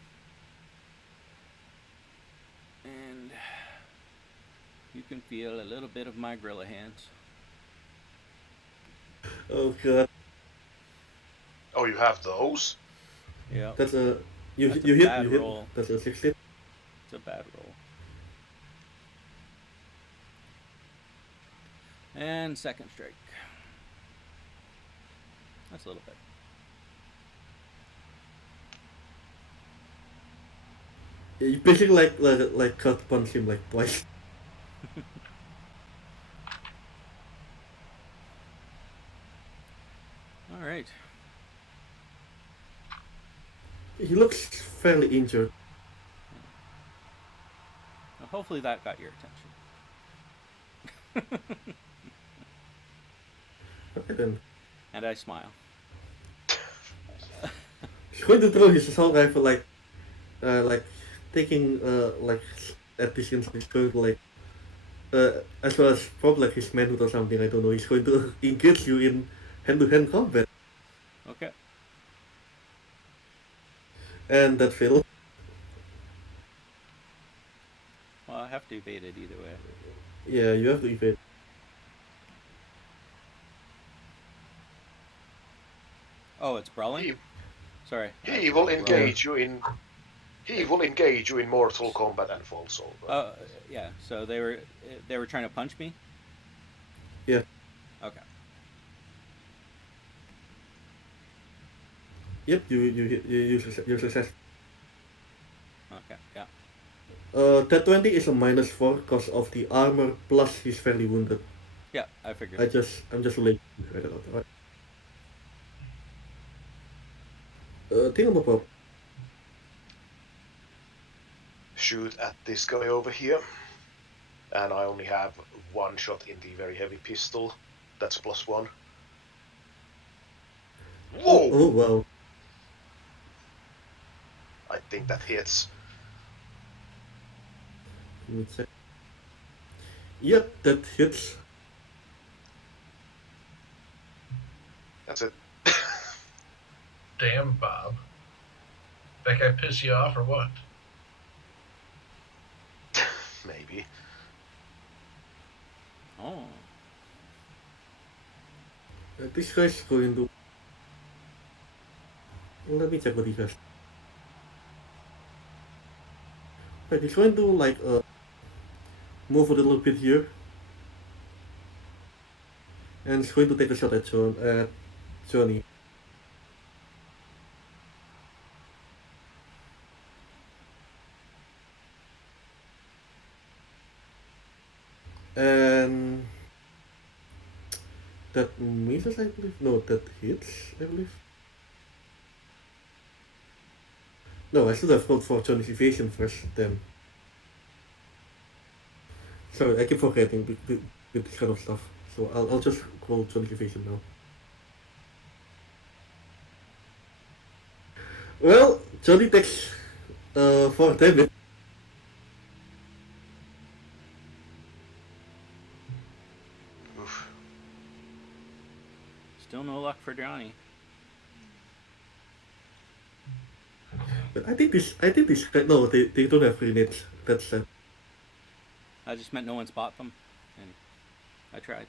And you can feel a little bit of my gorilla hands. Oh god. Oh, you have those? Yeah. That's a you That's a hit bad you hit. roll. That's a 16. It's a bad roll. And second strike. That's a little bit. You basically cut punch him twice. Alright. He looks fairly injured. Well, hopefully that got your attention. Okay then. And I smile. going to throw his assault rifle like taking like at this instant he's going to like as well as probably like his manhood or something, I don't know, he's going to engage you in hand-to-hand combat. Okay. And that failed. Well, I have to evade it either way. Yeah, you have to evade. Oh, it's brawling? He, Sorry. he will engage you in. He will engage you in Mortal Kombat and Fall Solver. Yeah. So they were trying to punch me. Yeah. Okay. Yep, you success. Okay. Yeah. That 20 is a -4 because of the armor plus he's fairly wounded. Yeah. I figured. I'm just late. Right. Thingamabob. Shoot at this guy over here. And I only have one shot in the very heavy pistol. That's +1. Whoa! Oh wow. I think that hits. Let me check. Yep, that hits. That's it. Damn, Bob. That guy piss you off or what? Maybe. Oh. This guy's going to. Let me check what he has. Right, he's going to like move a little bit here, and he's going to take a shot at Johnny. And that misses, I believe. No, that hits, I believe. No, I should have rolled for Johnny's evasion first, then. Sorry, I keep forgetting with this kind of stuff. So I'll just roll Johnny's evasion now. Well, Johnny takes 4 damage. Oof. Still no luck for Johnny. But I think this no, they don't have grenades. That's sad. I just meant no one spot them, and I tried.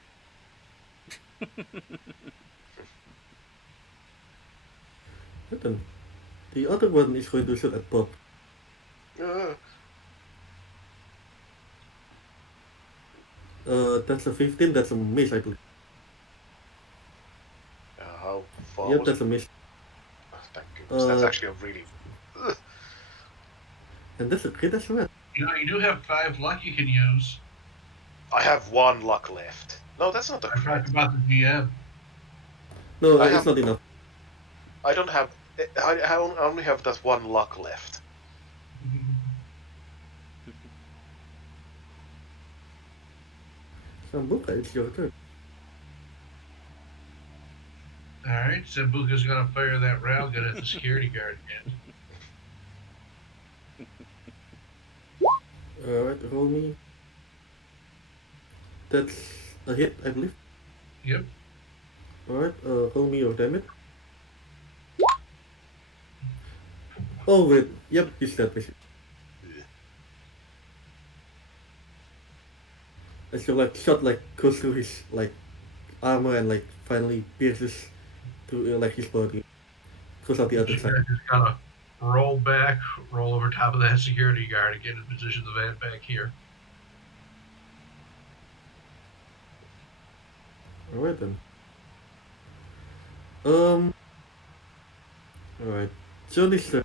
But then the other one is going to shoot at Bob. That's a 15. That's a miss, I believe. How far Yep, was that's it? a miss. Thank goodness. That's actually a really. And that's a crit as well. You know, you do have 5 luck you can use. I have 1 luck left. No, that's not a I crit. talked about the GM. No, I it's have- not enough. I don't have. I only have that 1 luck left. Sambuca, it's your turn. Alright, Sambuca's gonna fire that railgun at the security guard again. Alright, roll me. That's a hit, I believe. Yep. Alright, roll me your damage. Oh wait, yep, he's dead basically. As your like shot like goes through his like armor and like finally pierces through like his body. Goes out the other side. Just gotta roll back, roll over top of that security guard and get in position the van back here. Alright then. Alright. Johnny's turn.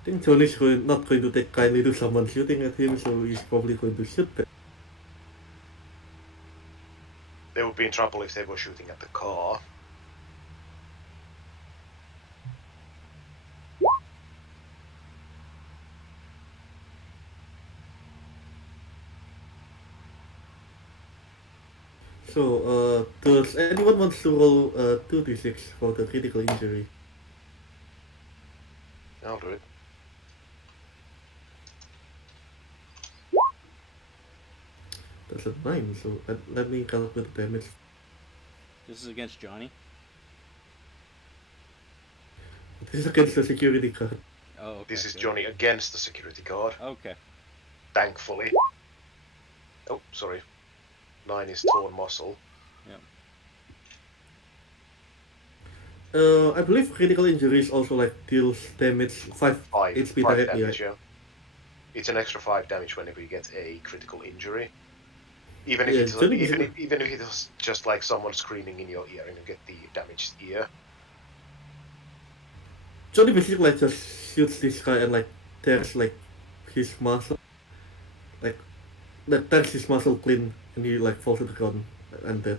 I think Johnny's not going to take kindly to someone shooting at him, so he's probably going to shoot them. They would be in trouble if they were shooting at the car. So, does anyone wants to roll 2d6 for the critical injury? I'll do it. That's a 9, so let me calculate the damage. This is against Johnny. This is against the security guard. Oh, okay. This is good. Johnny against the security guard, Okay. thankfully. Oh, sorry. 9 is torn muscle. I believe critical injuries also like deals damage 5 HP 5 directly. damage, yeah. It's an extra 5 damage whenever you get a critical injury. Even if Yeah, it's Johnny even if it's just like someone screaming in your ear and you get the damaged ear. Johnny basically like just shoots this guy and like tears like his muscle, like tears his muscle clean, and he like falls to the ground and dead.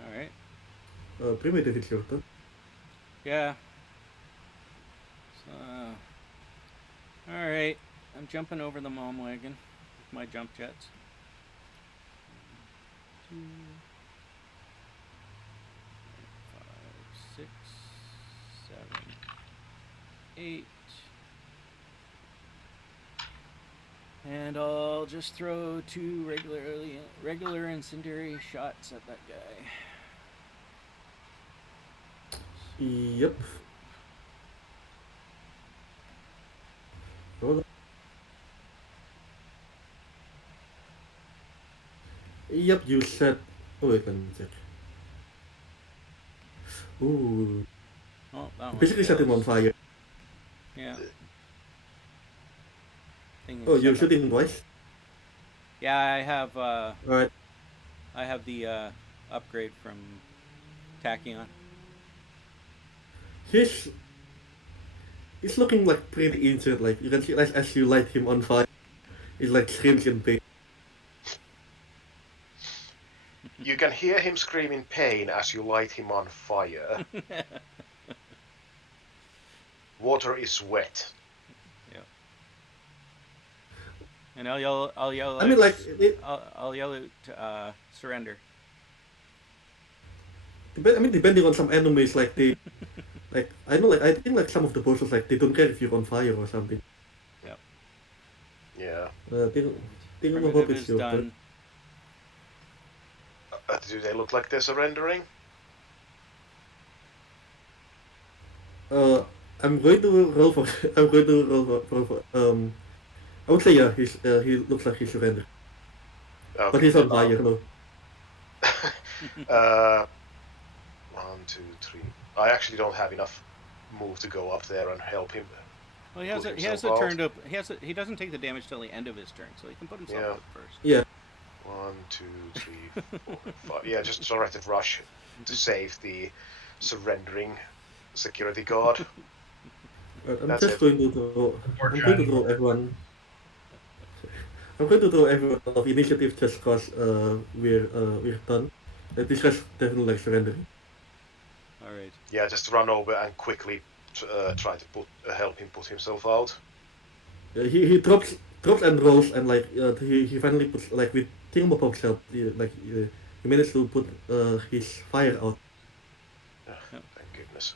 All right. Primitive, it's your turn. Yeah. So, all right. I'm jumping over the mom wagon with my jump jets. 2, 5, 6, 7, 8. And I'll just throw 2 regular incendiary shots at that guy. Yep. Roll. Yep, you said. Oh wait, let me check. Ooh, Oh, that one basically set him on fails. fire. Yeah. Thing Oh, is you're set up. shooting twice. Yeah, I have Alright. the upgrade from Tachyon. He's looking like pretty injured. Like you can see, like as you light him on fire, he's like screams in pain. You can hear him scream in pain as you light him on fire. Water is wet. And I'll yell I mean, like I'll yell out surrender. depending on some enemies, like they, like I know, like I think like some of the bosses like they don't care if you're on fire or something. Yep. Yeah. Think of hope Primitive it's is your done. turn. Do they look like they're surrendering? I'm going to roll for. I'm going to roll for. I would say yeah. He looks like he's surrendered, Okay, but he's on then fire. No. 1, 2, 3. I actually don't have enough move to go up there and help him. Well, he has Put a himself turn out. to he doesn't take the damage till the end of his turn, so he can put himself Yeah. out first. Yeah. 1, 2, 3, 4, 5. Yeah, just try to rush to save the surrendering security guard. I'm That's just it. going to throw. Poor I'm going to Johnny. throw everyone. I'm going to throw everyone off initiative just cause we're done. This guy's definitely like surrendering. All right. Yeah, just run over and quickly try to help him put himself out. He drops and rolls and like he finally puts like with Thingamabob's help he managed to put his fire out. Yep. Thank goodness.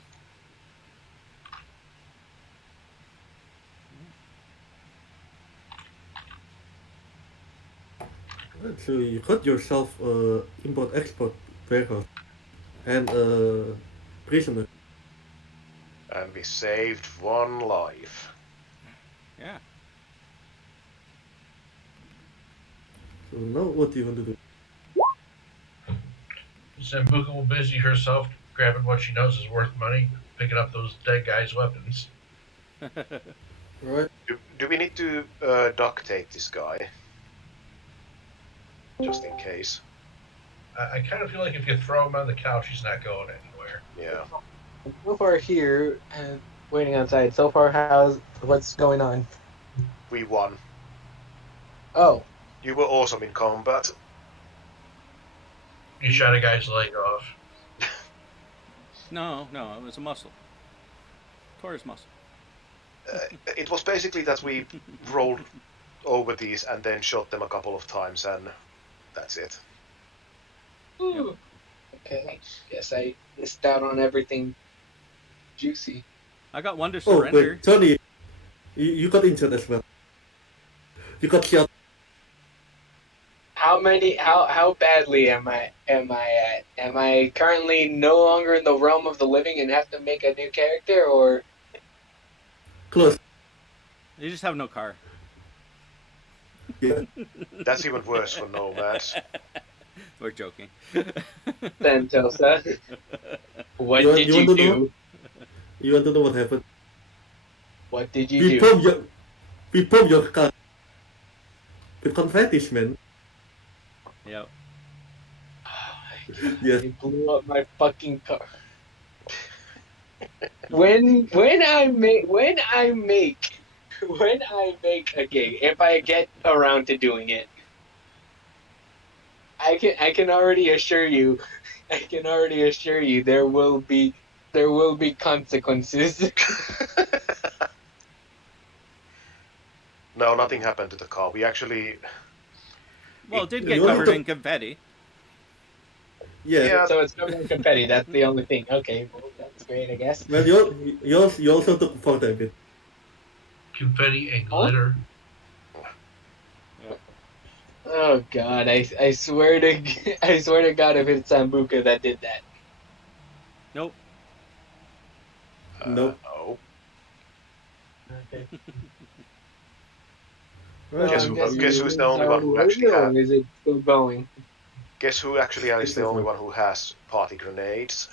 Right, so you got yourself import export warehouse and prisoner. And we saved 1 life. Yeah. So now what do you want to do? Sambuca will busy herself grabbing what she knows is worth money, picking up those dead guys' weapons. Alright. Do we need to duct tape this guy? Just in case. I kind of feel like if you throw him on the couch, he's not going anywhere. Yeah. So far here, waiting outside. So far, what's going on? We won. Oh, You were awesome in combat. You shot a guy's leg off. No, it was a muscle. Tore his muscle. It was basically that we rolled over these and then shot them a couple of times, and that's it. ooh. Okay. Guess I missed out on everything juicy. I got one to Oh surrender. wait, Johnny, you got injured as well. You got shot. How many? How badly am I? Am I at? Am I currently no longer in the realm of the living and have to make a new character, or Close. You just have no car. Yeah. That's even worse for nomads. We're joking. Santosa? What You, did you you want to know? do? You want to know what happened? What did you We do? bomb your, we bomb your car with confettis, man. Yep. Yes. They blew up my fucking car. When I make a gig, if I get around to doing it, I can already assure you, there will be consequences. No, nothing happened to the car. We actually, Well, it, it did You get only covered took. in confetti. Yeah. yeah, So it's covered in confetti. That's the only thing. Okay, well that's great, I guess. Well, you also took for a bit. Confetti and Huh? glitter. Yep. Oh God, I swear to I swear to God, if it's Sambuca that did that. Nope. No. no. Okay. So Right. Guess I'm who? guessing Guess the who is the game's only one already who actually over, has? or is it still going? Guess who actually is It's the only over. one who has party grenades?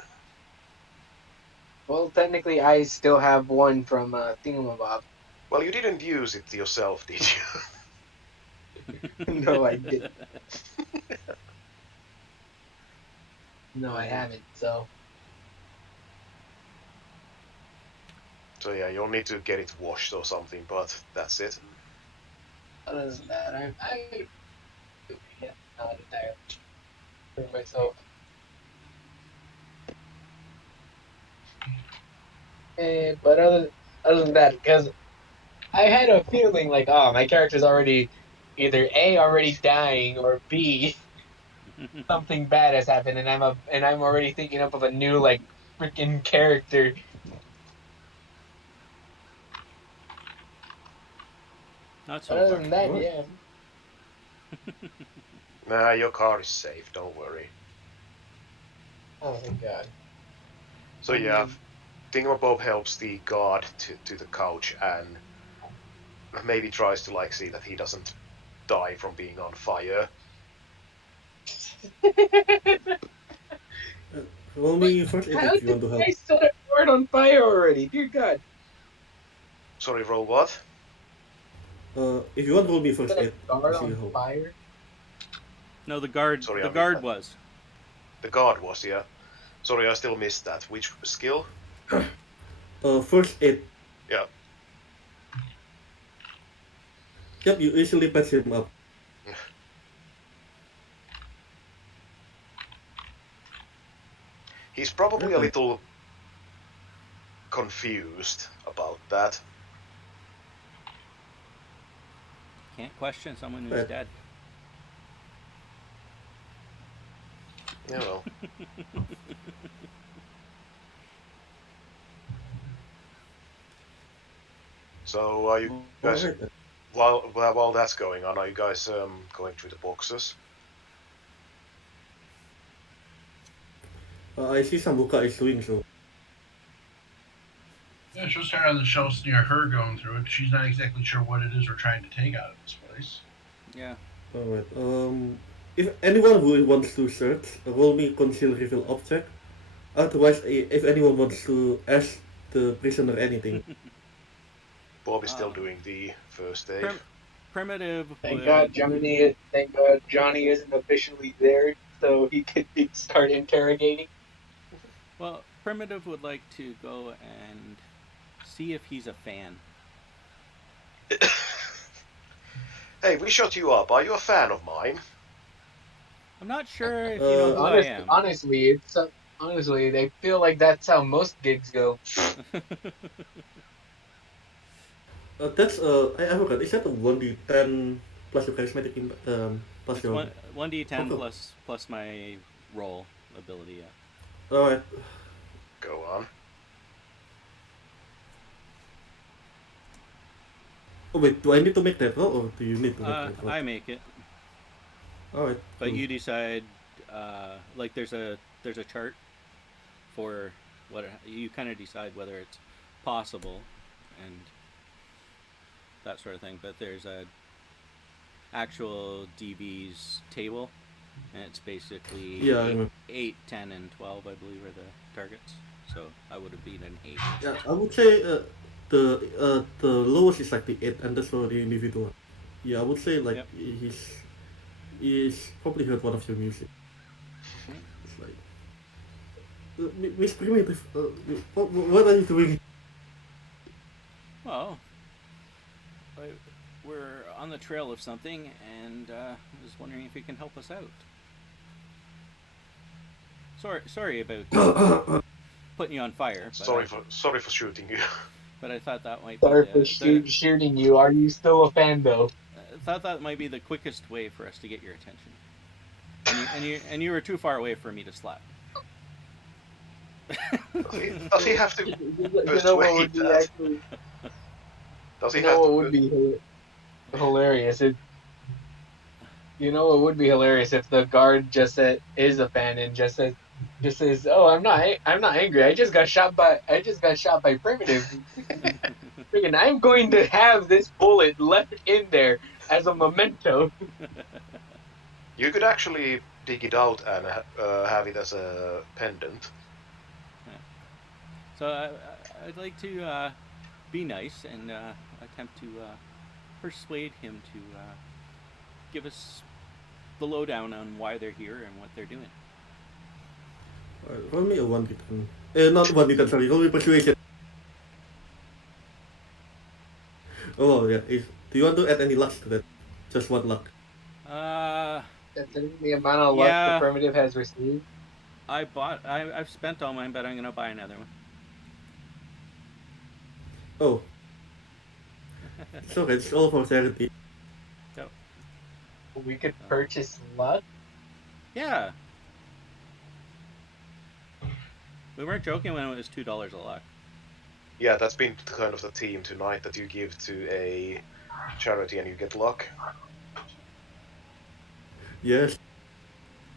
Well, technically, I still have one from Thingamabob. Well, you didn't use it yourself, did you? No, I didn't. No, I haven't. So So yeah, you'll need to get it washed or something, but that's it. other than that, yeah, not entirely sure myself. But other than that, because I had a feeling like, oh, my character's already either A already dying or B something bad has happened, and I'm already thinking up of a new like freaking character. Not But so other far. than that, What? yeah. Nah, your car is safe. Don't worry. Oh thank God. So I yeah, mean, Thingamabob helps the guard to the couch and maybe tries to like see that he doesn't die from being on fire. Roll Wait, me first aid how if you did want to I help. set a guard on fire already? Dear God, Sorry, roll what? If you want, roll me first set a aid. I'll guard see on how. fire? No, the guard. Sorry, The guard was. the guard was, yeah. Sorry, I still missed that. Which skill? First aid. Yeah. Yep, you easily patch him up. He's probably a Right. little confused about that. Can't question someone who's Right. dead. Yeah, well. So are you guys Alright then. while that's going on, are you guys going through the boxes? I see Sambuka is doing so. Yeah, she'll start on the shelves near her going through it. She's not exactly sure what it is we're trying to take out of this place. Yeah. Alright. If anyone who wants to search, roll me conceal reveal object. Otherwise, if anyone wants to ask the prisoner anything. Bob is still Um, doing the first aid. Primitive Thank God would. Johnny. Thank God Johnny isn't officially there, so he could start interrogating. Well, primitive would like to go and see if he's a fan. Hey, we shut you up. Are you a fan of mine? I'm not sure if you know who I Honestly, am. honestly, they feel like that's how most gigs go. That's I forgot. Is that a 1d10 plus your charismatic plus It's your one d10 okay. plus my roll. ability yet. Alright. Go on. Oh wait, do I need to make that roll or do you need to make that roll? I make it, Alright. but cool. you decide. Like there's a chart for you kind of decide whether it's possible and that sort of thing. But there's a actual DB's table, and it's basically Yeah, I remember. 8, 10, and 12, I believe, are the targets. So I would have beat an 8. Yeah, I would say the lowest is like the 8 and that's for the individual. Yeah, I would say like Yep. he's probably heard one of your music. It's like Miss Primitive, what are you doing? Well, we're on the trail of something, and I was wondering if you can help us out. Sorry about putting you on fire. But Sorry for shooting you. But I thought that might Sorry be for shooting you. Are you still a fan, though? I thought that might be the quickest way for us to get your attention. And you were too far away for me to slap. Does he have to You know what would be that? actually? Does he You have know what to would be hilarious? You know what would be hilarious if the guard just is a fan and just says, "Oh, I'm not angry. I just got shot by Primitive. Freaking, I'm going to have this bullet left in there as a memento." You could actually dig it out and have it as a pendant. So I'd like to be nice and attempt to persuade him to give us the lowdown on why they're here and what they're doing. Roll me a 1d10. Not 1d10, sorry, roll me persuasion. Oh yeah, do you want to add any luck to that? Just 1 luck. Considering the amount of luck Yeah. the Primitive has received. I've spent all mine, but I'm gonna buy another one. Oh. It's okay, it's all for charity. So, We could purchase luck. yeah. We weren't joking when it was $2 a luck. Yeah, that's been kind of the theme tonight, that you give to a charity and you get luck. Yes.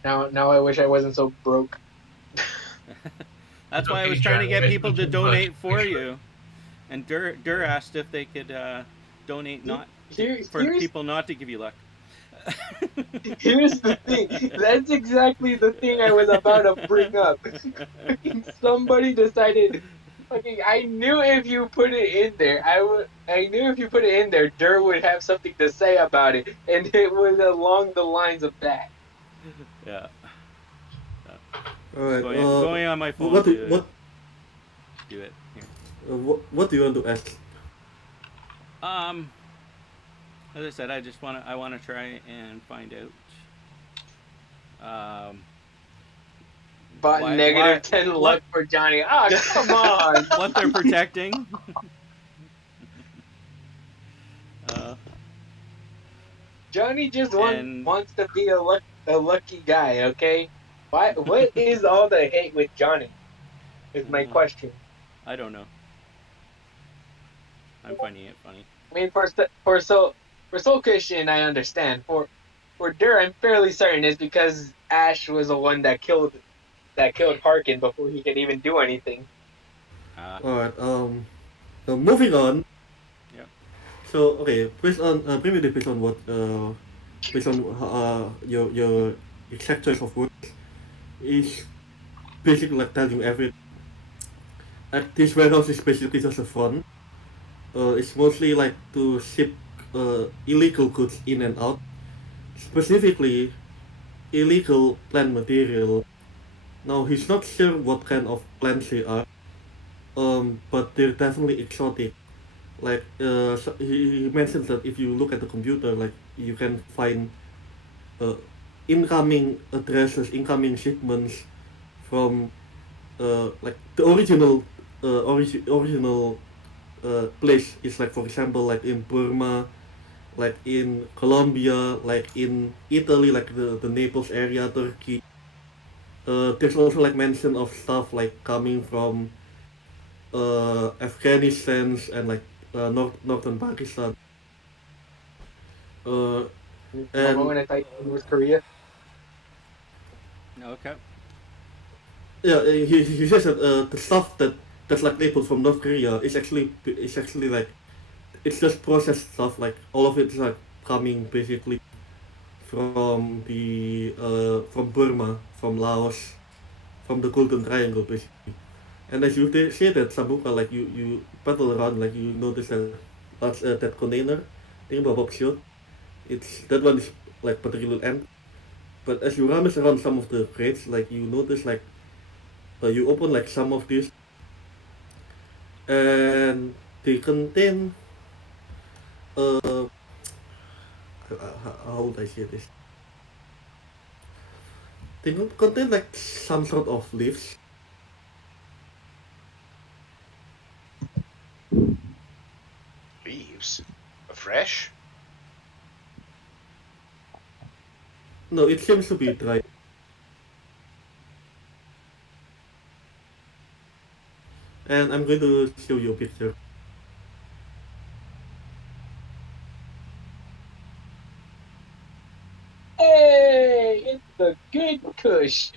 Now I wish I wasn't so broke. That's why I Okay, was trying to Johnny, get I people to think too donate much, for actually. you. And Dur asked if they could donate for Here's people not to give you luck. here's the thing. That's exactly the thing I was about to bring up. Somebody decided. I knew if you put it in there, I knew if you put it in there, Dur would have something to say about it, and it was along the lines of that. Yeah. Alright, Going on my phone what to do do it. Here. what do you want to ask? As I said, I wanna try and find out. But Why- negative why- 10 what- luck for Johnny. Ah, come on. What they're protecting. Johnny just And- wants to be a lucky guy, okay? What is all the hate with Johnny? Is my question. I don't know. I'm finding it funny. I mean, for Soul Christian, I understand. For Dur, I'm fairly certain it's because Ash was the one that killed Harkin before he could even do anything. Alright, moving on. Yep. So okay, based on primitive, based on what based on your exact choice of words is basically like telling you everything. Like this warehouse is basically just a front. It's mostly like to ship illegal goods in and out, specifically illegal plant material. Now he's not sure what kind of plants they are, but they're definitely exotic. Like so he mentions that if you look at the computer, like you can find incoming addresses, incoming shipments from like the original place is like, for example, like in Burma, like in Colombia, like in Italy, like the Naples area, Turkey. there's also like mention of stuff like coming from Afghanistan and like northern Pakistan. Uh, For a and moment, I thought you said North Korea. Okay. yeah, he says that the stuff that's like labeled from North Korea is actually like it's just processed stuff. Like all of it is like coming basically from the from Burma, from Laos, from the Golden Triangle basically. And as you say that Sambuca, like you paddle around, like you notice that container thing Bob showed. It's that one is like particularly empty. But as you rummage around some of the crates, like you notice like you open like some of these and they contain how would I say this? They contain like some sort of leaves. Leaves? Fresh? No, it seems to be dry. And I'm going to show you a picture. Hey, it's the good Kush.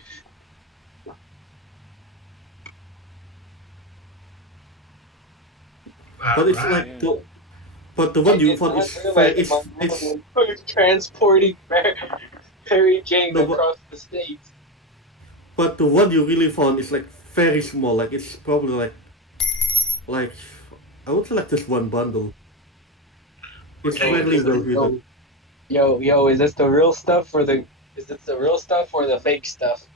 But All it's right. like Yeah. but the I one you did found not is fair. realize that my mom It's was transporting Mary Jane no, but across the states. but the one you really found is like very small. Like it's probably like I would say like just one bundle. We're It's Yo, taking fairly is this. this well hidden. yo, is this the real stuff or the is this the real stuff or the fake stuff?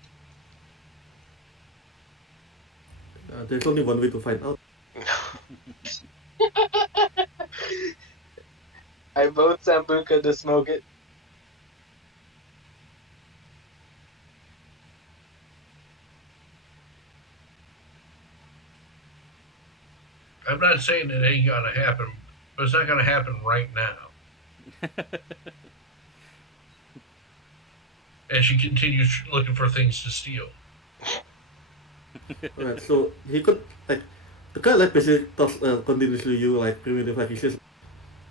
There's only one way to find out. I vote Sambuca to smoke it. I'm not saying it ain't gonna happen, but it's not gonna happen right now. As she continues looking for things to steal. Alright, so he could like the guy like basically talks continuously you like primitive like he says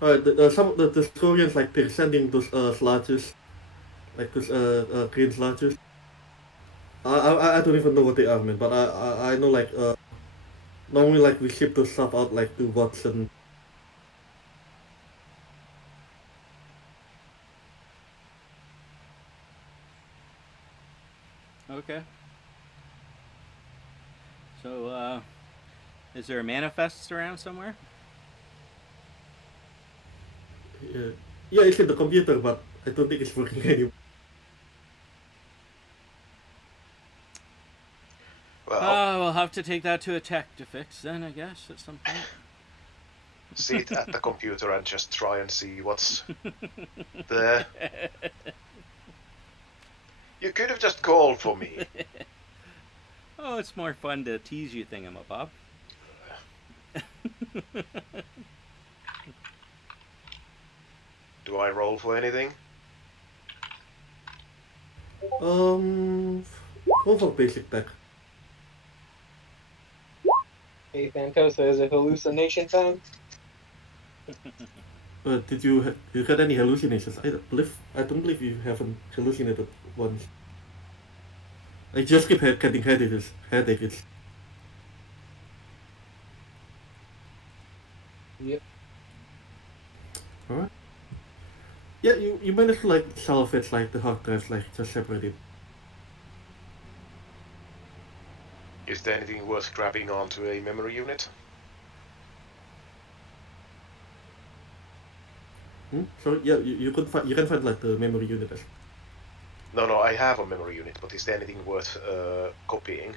alright some of the historians like they're sending those sludges like those green sludges. I don't even know what they are man, but I know like normally like we ship those stuff out like to Watson. Okay. So, is there a manifest around somewhere? Uh, yeah, it's in the computer, but I don't think it's working anymore. Well, We'll have to take that to a tech to fix then, I guess, at some point. sit at the computer and just try and see what's there. You could have just called for me. Oh, it's more fun to tease you, thingamabob. Do I roll for anything? Go for basic tech. Hey, Fantosa, is it hallucination time? Did you had any hallucinations? I don't believe you haven't hallucinated once. I just keep getting headaches. Yep. Alright. Yeah, you managed to like salvage like the hard drives, like just separate it. Is there anything worth grabbing onto a memory unit? So yeah, you can find like the memory unit as No, I have a memory unit, but is there anything worth copying?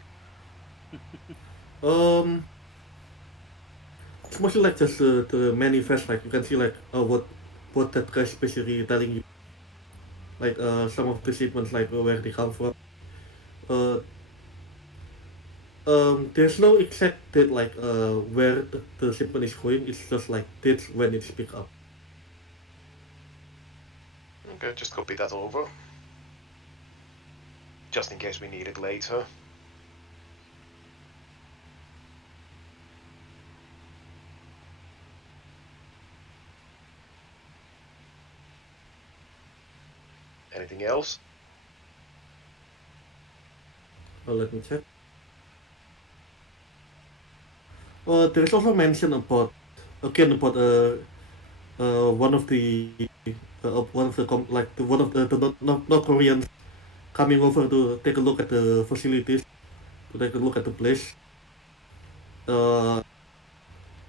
it's mostly like just the manifest, like you can see like what that guy's basically telling you, like some of the statements like where they come from. Uh, there's no exact date like where the shipment is going. It's just like dates when it's picked up. Okay, just copy that over. just in case we need it later. Anything else? Well, let me check. There's also mention about again about one of the one of the North Koreans coming over to take a look at the facilities, to take a look at the place. Uh,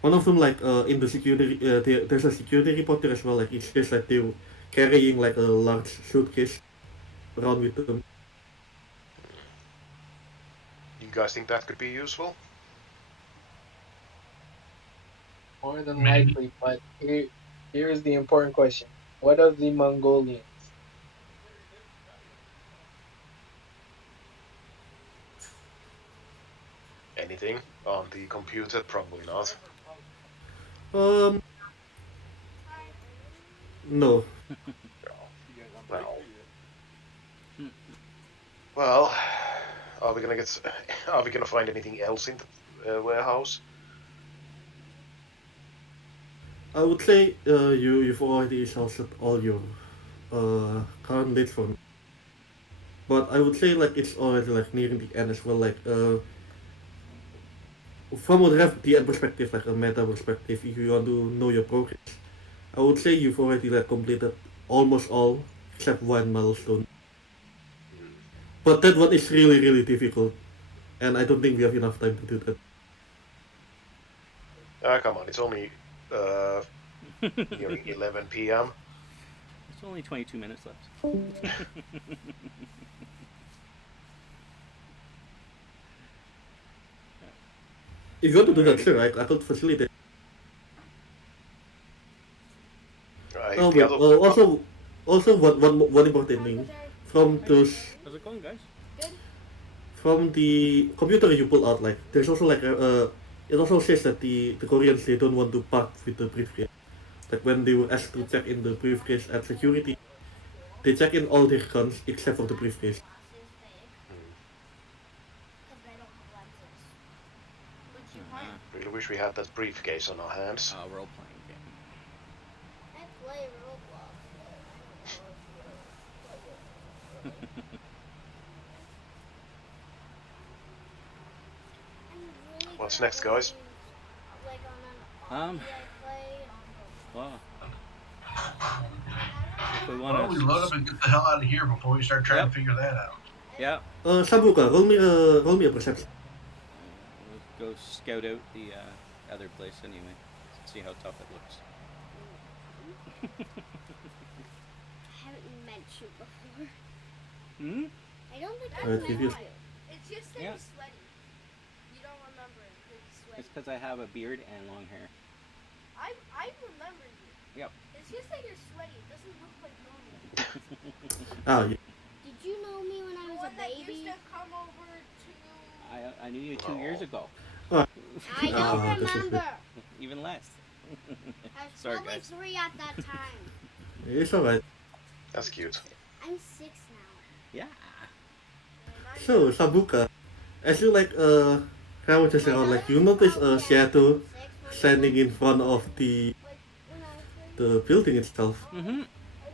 One of them in the security there's a security report there as well. Like it says that they're carrying like a large suitcase around with them. You guys think that could be useful? More than Maybe. likely, but here's the important question. What of the Mongolians? Anything on the computer? Probably not. Um, no. No. Well, are we gonna get? Are we gonna find anything else in the warehouse? I would say you've already exhausted all your current leads for me. But I would say like it's already like nearing the end as well. From the end perspective, like a meta perspective, if you want to know your progress, I would say you've already like completed almost all except one milestone. But that one is really really difficult, and I don't think we have enough time to do that. Come on, it's only nearing 11 p.m. There's only 22 minutes left. If you want to do that, sure, I could facilitate. Oh The wait, other, also one important thing from those How's it going, guys? from the computer you pull out, like there's also it also says that the Koreans they don't want to part with the briefcase. Like when they were asked to check in the briefcase at security, they check in all their guns except for the briefcase. really wish we had that briefcase on our hands. Role playing game. I play Roblox. What's next, guys? Well, if we Why want don't we load up and get the hell out of here before we start trying to figure that out? yeah, Sabuka, roll me a perception. we'll go scout out the other place anyway. See how tough it looks. I haven't met you before. Hmm? I don't think Alright, I've give met you- you. It's just that Yeah. he's sweaty. You don't remember it because he's sweaty. It's because I have a beard and long hair. I remember you. Yep. It's just that you're sweaty. It doesn't look like normal. Ah, yeah. Did you know me when I The was one a that used baby? to come over to. I knew you 2 years ago. I Ah, don't this is remember. Even less. I was Sorry, probably guys. 3 at that time. It's alright. That's cute. I'm 6 now. Yeah. So Sabuka, as you rummage around, like you notice a shadow standing in front of the building itself. Mm-hmm.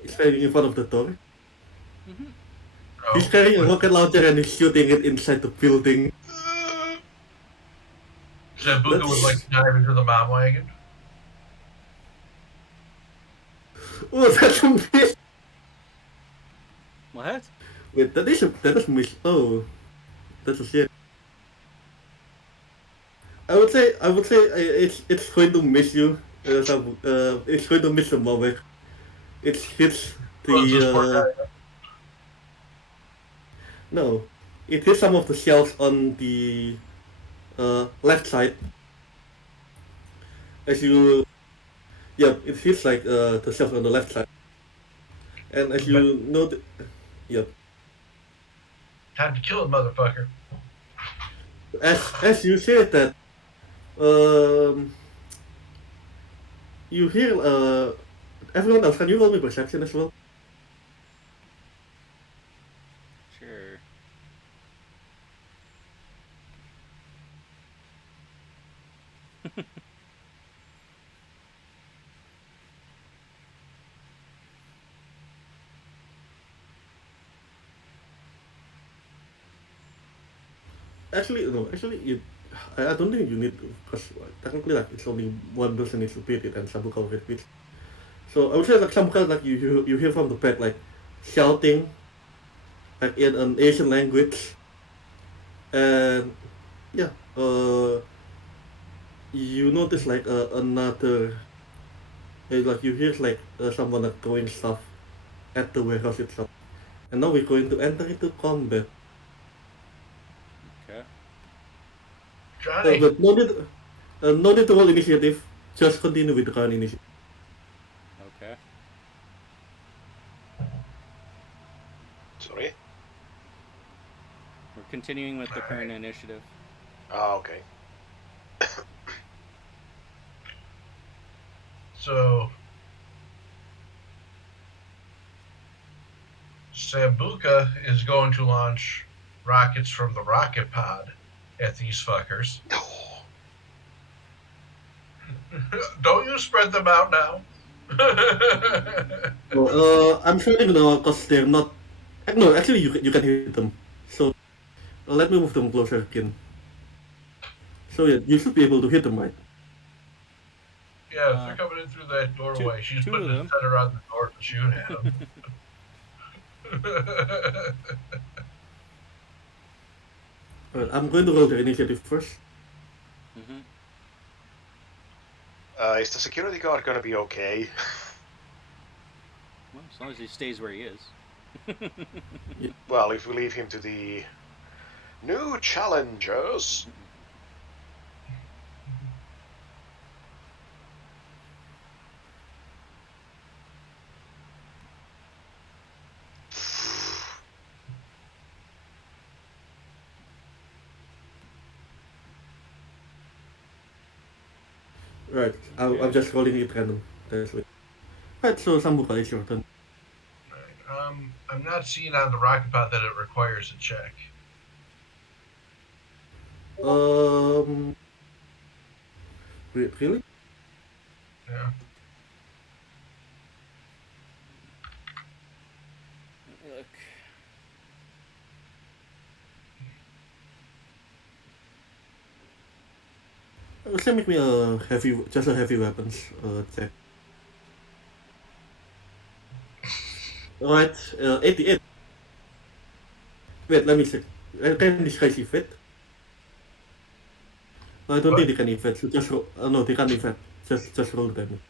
He's standing in front of the door. Oh, He's carrying a rocket launcher and he's shooting it inside the building. Sambuca would like to dive into the mom wagon. Oh, that's a miss. What? Wait, that is miss. Oh, that's a shit. I would say it's going to miss you. It's going to miss the moment. It hits What's this poor the guy? no, it hits some of the shells on the left side. As you, yep, it hits the shells on the left side. And as you note, yep, Time to kill him, motherfucker. as you say that, um, you hear everyone else. Can you roll me perception as well? Sure. Actually, no. Actually, I don't think you need to, because technically, like, it's only one person needs to beat it, and Sabuka already beat. So I would say like Sabuka, like you hear from the back like shouting, like in an Asian language, and yeah, you notice like another, like you hear like someone like throwing stuff at the warehouse itself, and now we're going to enter into combat. Okay. Johnny, But no need to roll initiative. Just continue with the current initiative. Okay. Sorry. We're continuing with the current Alright. initiative. Ah, okay. So Sambuca is going to launch rockets from the rocket pod at these fuckers. Don't you spread them out now. So, I'm shooting now because they're not. No, actually, you can hit them. So let me move them closer again. So yeah, you should be able to hit them, right? Yeah, if they're coming in through that Two, doorway, she's two putting of his them. head around the door to shoot at him. Alright, I'm going to roll the initiative first. Mm-hmm. Is the security guard gonna be okay? Well, as long as he stays where he is. Well, if we leave him to the new challengers. Right, I'm Okay. just rolling it random. That's it. Right, so Sambuka, it's your turn. I'm not seeing on the rocket pod that it requires a check. Um, really? Yeah. Look. Say make me a just a heavy weapons check. Right, 88. Wait, let me check. Can this guy evade? No, I don't What? think they can evade. So just roll. No, they can't evade. Just roll the damage.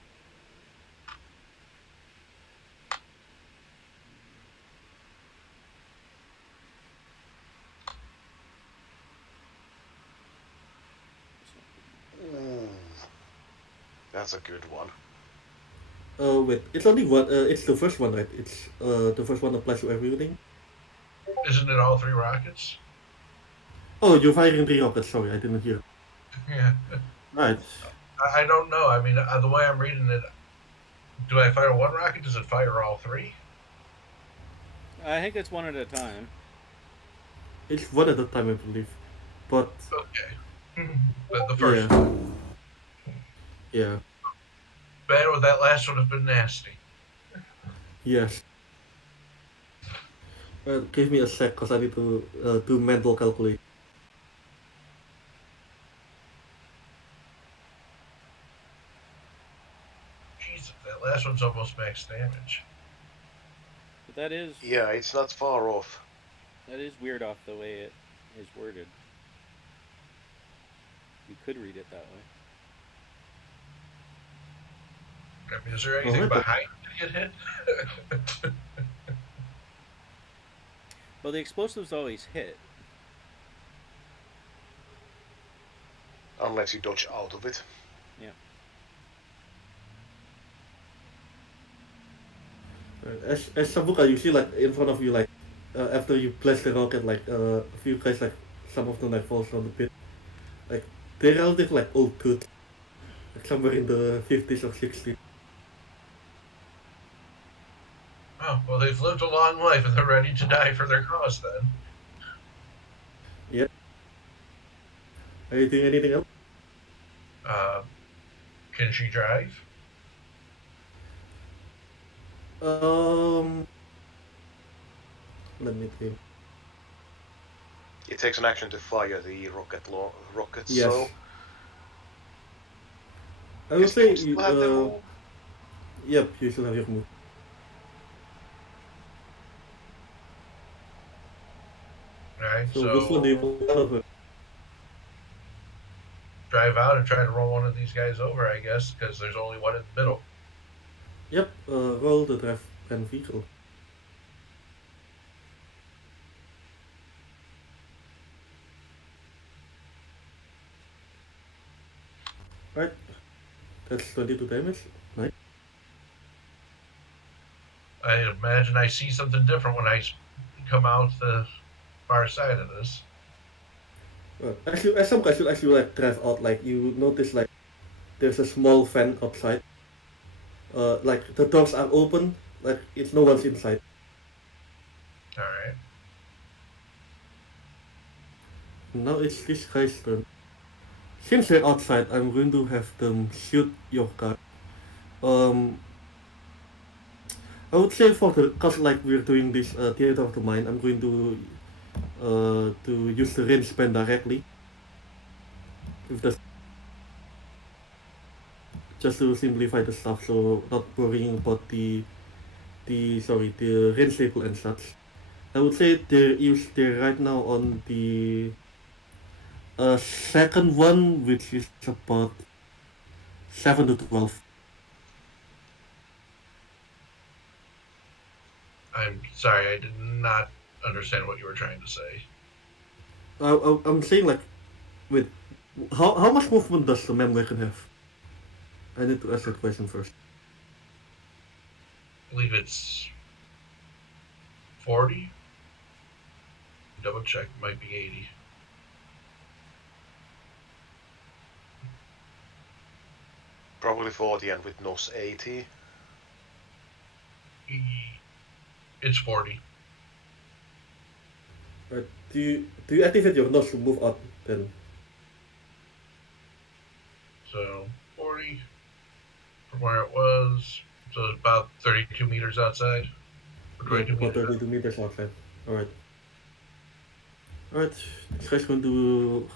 Ooh, that's a good one. Wait, it's only one. It's the first one, right? It's the first one applies to everything. Isn't it all three rockets? Oh, you're firing three rockets. Sorry, I didn't hear. Yeah. Right. I don't know. I mean, the way I'm reading it, do I fire one rocket? Does it fire all three? I think it's one at a time. It's one at a time, I believe. But Okay. But the first yeah, one. yeah, Man, would that last one have been nasty? yes. Give me a sec, cause I need to do mental calculation. Jesus, that last one's almost max damage. But that is Yeah, it's not far off. weird off the way it is worded. You could read it that way. I mean, is there anything Alright, behind to get hit? Well, the explosives always hit. Unless you dodge out of it. Yeah. as Sabuka, you see like in front of you, like after you place the rocket, like a few guys, like some of them like falls from the pit. Like they're relative like old dudes, like somewhere in the 50s or 60s. Oh, well, they've lived a long life and they're ready to die for their cause then. Yeah. Are you doing anything else? Uh, can she drive? Um, let me think. It takes an action to fire the rockets, Yes. so I would guess say they still have their move. yep, you should have your move. Alright, So which one do you so want out of it? drive out and try to roll one of these guys over, I guess, because there's only one in the middle. Yep, roll the drive and vehicle. Right, that's 22 damage. Nice. I imagine I see something different when I come out the far side of this. As some guys should actually like drive out, like you notice like there's a small fan outside. Like the doors are open, like it's no one's inside. Alright. Now it's this guy's turn. Since they're outside, I'm going to have them shoot your car. Um, I would say for the cause like we're doing this theater of the mind, I'm going to use the range pen directly with the just to simplify the stuff, so not worrying about the range label and such. I would say they're right now on the second one, which is about 7 to 12. I'm sorry, I did not understand what you were trying to say. I'm saying like, wait, how much movement does the man weapon have? I need to ask that question first. I believe it's 40. Double check, might be 80. Probably 40 and with NOS 80. It's 40. Right, do you activate your nose to move out then? So 40 from where it was. So it's about 32 meters outside. Or Yeah, 22 about meters 32 meters outside. Alright. Alright, this guy's going to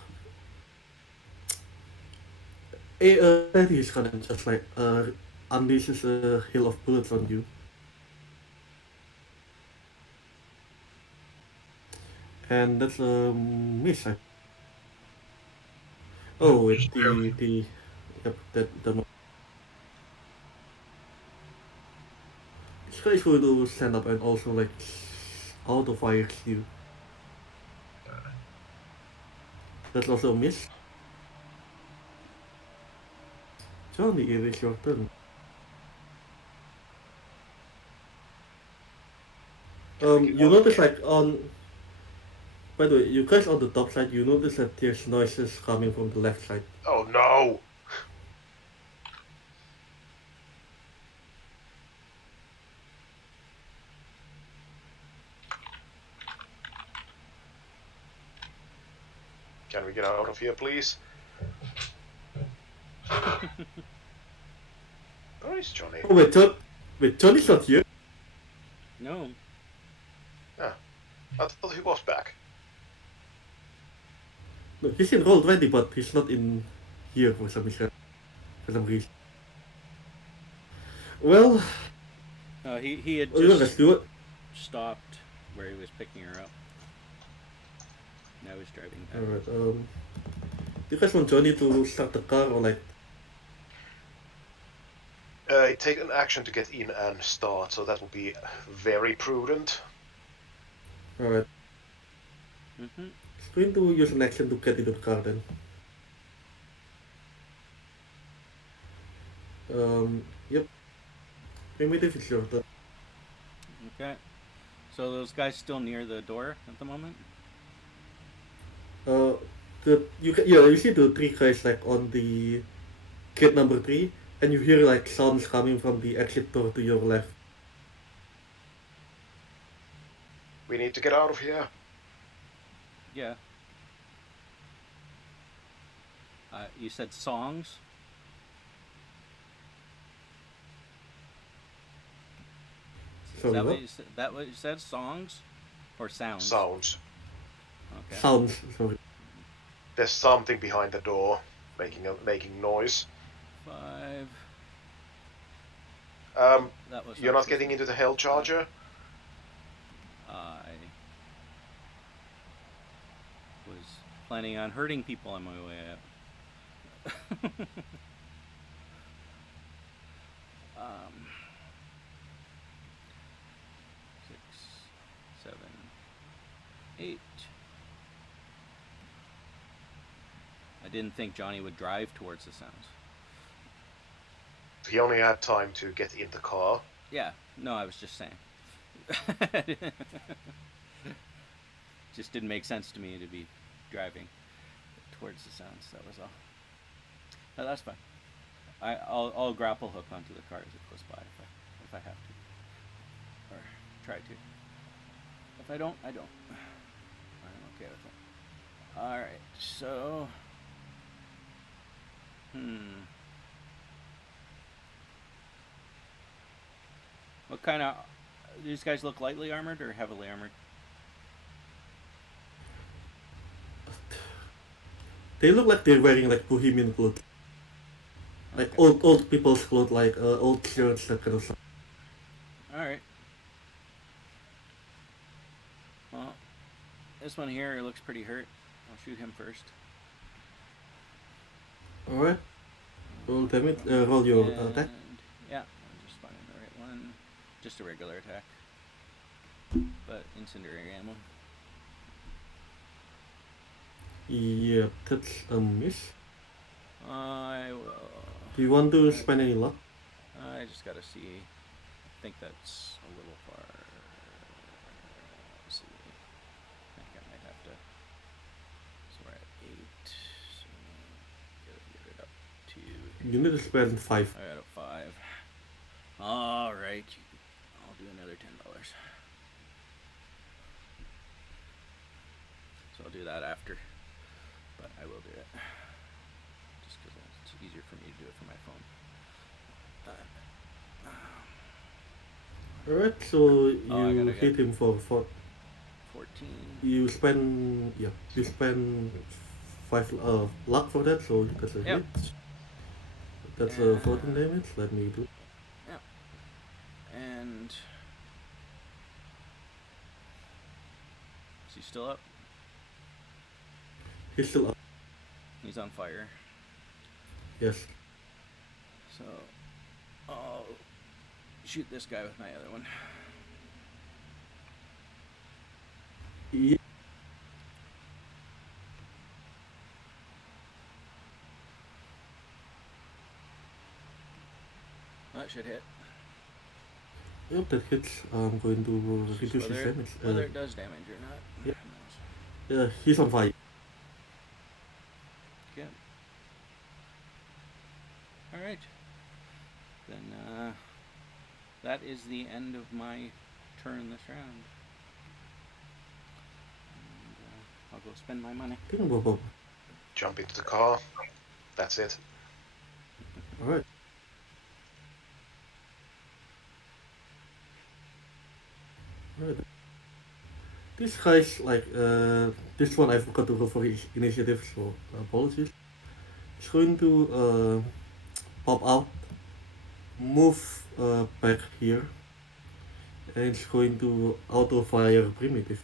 he's gonna just like unleashes a hail of bullets on you. And that's a miss. Oh wait, Just barely. yep, that this guy is going to stand up and also like auto fires you. That's also a miss. Johnny, it is your turn. You notice like by the way, you guys on the top side, you notice that there's noises coming from the left side. Oh no! Can we get out of here, please? Where is Johnny? Oh wait, Johnny's not here. No. Yeah, I thought he was back. No, he's in Roll20, but he's not in here for some reason. Well, He had let's just do it. stopped where he was picking her up. Now he's driving back. Alright, do you guys want Johnny to start the car or like... It takes an action to get in and start, so that will be very prudent. Alright. Mm-hmm. He's going to use an action to get into the car then. Yep. Primitive, it's your turn. Okay. So those guys still near the door at the moment? You see the three guys like on the gate number 3, and you hear like sounds coming from the exit door to your left. We need to get out of here. Yeah. You said songs? Is Sorry, that what? what you said? That what you said? Songs or sounds? Sounds. Okay. Sounds, sorry. There's something behind the door making noise. 5. That was You're not getting into the Hell Charger? I was planning on hurting people on my way out. um, 6, 7, 8. I didn't think Johnny would drive towards the sounds. He only had time to get in the car. Yeah, no, I was just saying. Just didn't make sense to me to be driving towards the sounds. That was all. No, that's fine. I'll grapple hook onto the car as it goes by if I have to, or try to. If I don't, I don't. I'm okay with it. All right, so. What kind of? Do these guys look lightly armored or heavily armored? They look like they're wearing like bohemian clothes. Like Okay. old people's clothes, like old shirts, that kind of stuff. Alright. Well, this one here looks pretty hurt. I'll shoot him first. Alright. Roll damage, roll your attack. Yeah, I'm just finding the right one. Just a regular attack. But incendiary ammo. Yeah, that's a miss. I will. Do you want to spend any luck? I just gotta see. I think that's a little far. Let's see. I think I might have to. So we're at 8. So gotta get it up to. You need to spend 5. I got a 5. Alright. I'll do another $10. So I'll do that after. But I will do it. Just because it's easier for me to do it from my phone. Alright, so I you gotta hit get- him for 14. you spend you spend 5 luck for that, so that's a Yep. hit. That's 14 damage. Let me do. And is he still up? He's still up. He's on fire. Yes. So I'll shoot this guy with my other one. Yeah. That should hit. Yep, that hits. I'm going to reduce his Whether, damage. whether it does damage or not. Yeah. Who knows? He's on fire. Okay. Alright. Then that is the end of my turn this round. And, I'll go spend my money. Jump into the car. That's it. Alright. Alright. This guy's like, this one I forgot to go for his initiative, so apologies. He's going to pop out, move back here, and it's going to auto fire primitive.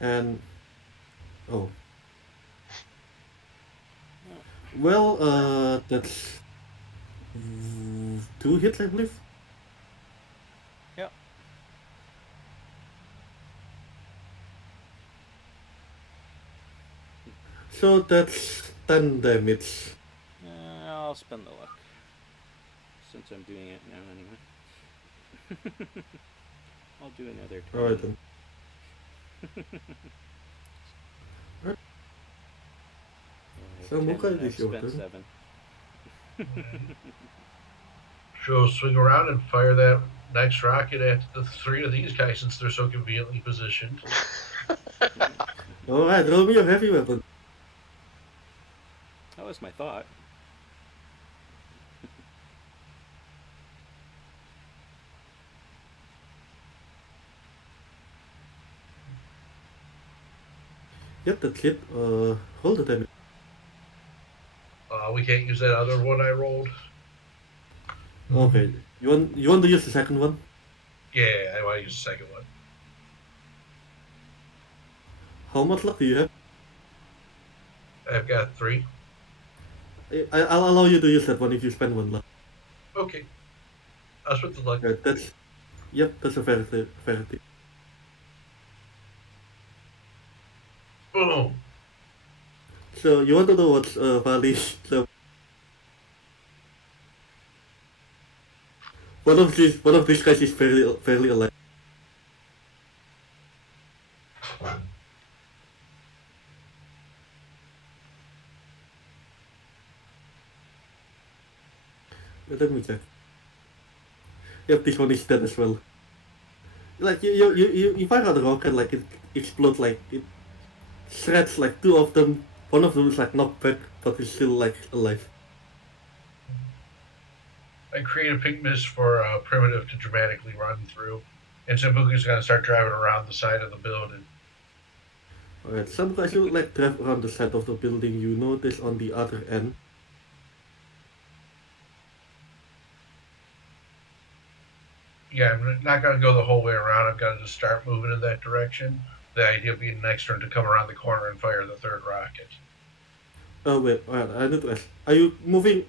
And oh, well, that's 2 hits, I believe. Yep. So that's 10 damage. I'll spend the luck. Since I'm doing it now anyway. I'll do another turn. Alright then. Alright. So Muka, it is your spent turn. 7. She'll swing around and fire that next rocket at the 3 of these guys since they're so conveniently positioned. Alright, roll me a heavy weapon. That was my thought. Yep, that's it. Hold it a minute. We can't use that other one I rolled. Okay, you want to use the second one? Yeah, I want to use the second one. How much luck do you have? I've got 3. I'll allow you to use that one if you spend 1 luck. Okay, I'll split the luck. That's a fair thing. Boom. So you want to know what's Vali's one of these guys is fairly alive. Let me check. Yep, this one is dead as well. Like you fire out the rocket, like it explodes, like it shreds like 2 of them. One of them is like knocked back, but he's still like alive. I create a pink mist for Primitive to dramatically run through, and Sambuku's gonna start driving around the side of the building. Alright, some guys will like drive around the side of the building. You notice on the other end. Yeah, I'm not gonna go the whole way around. I'm gonna just start moving in that direction. The idea being next turn to come around the corner and fire the 3rd rocket. Oh wait, alright, I need to ask. Are you moving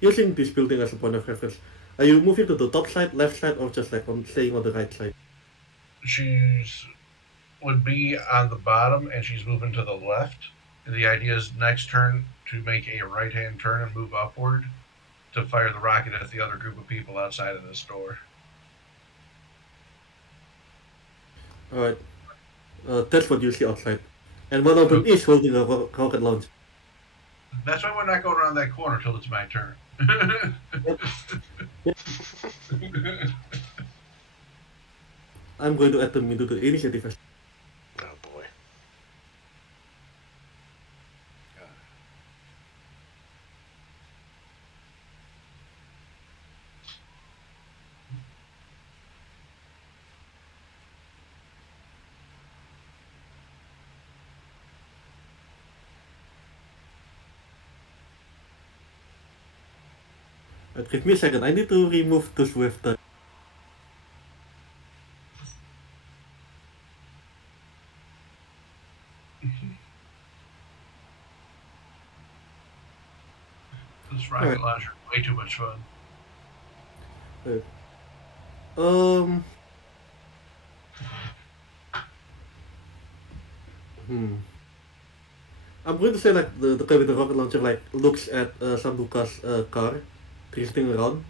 using this building as a point of reference? Are you moving to the top side, left side, or just like staying on the right side? She's would be on the bottom, and she's moving to the left. And the idea is next turn to make a right-hand turn and move upward to fire the rocket at the other group of people outside of this door. Alright, that's what you see outside. And one of them is holding a rocket launcher. That's why we're not going around that corner till it's my turn. I'm going to add them into the initiative. Oh boy. Give me a second, I need to remove those with the... This rocket launcher is way too much fun. Um... I'm going to say like the guy with the rocket launcher like looks at Sambuca's car drifting around.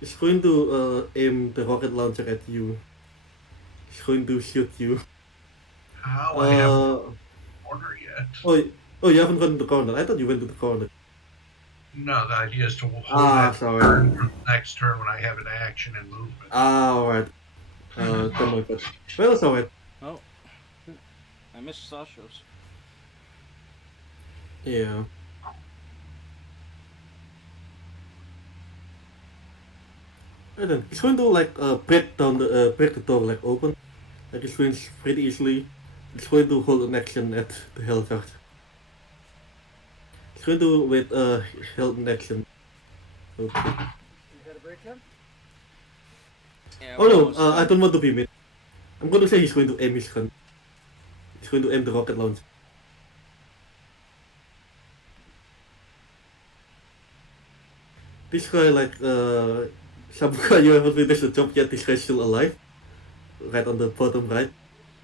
He's going to aim the rocket launcher at you. He's going to shoot you. How? I haven't order yet. Oh, you haven't gone to the corner. I thought you went to the corner. No, the idea is to hold that sorry. turn for the next turn when I have an action and movement. Alright. Then my bad. Well, it's alright. Oh, I missed Sasha's. Yeah. And then he's going to like break the door like open. Like it swings pretty easily. It's going to hold an action at the hell charge. It's going to wait held an action. Okay. You got a break him? Yeah, Oh no, I don't want to be mid. I'm going to say he's going to aim his gun. He's going to aim the rocket launcher. This guy like Sabuka, you haven't finished the job yet, this guy's still alive. Right on the bottom right.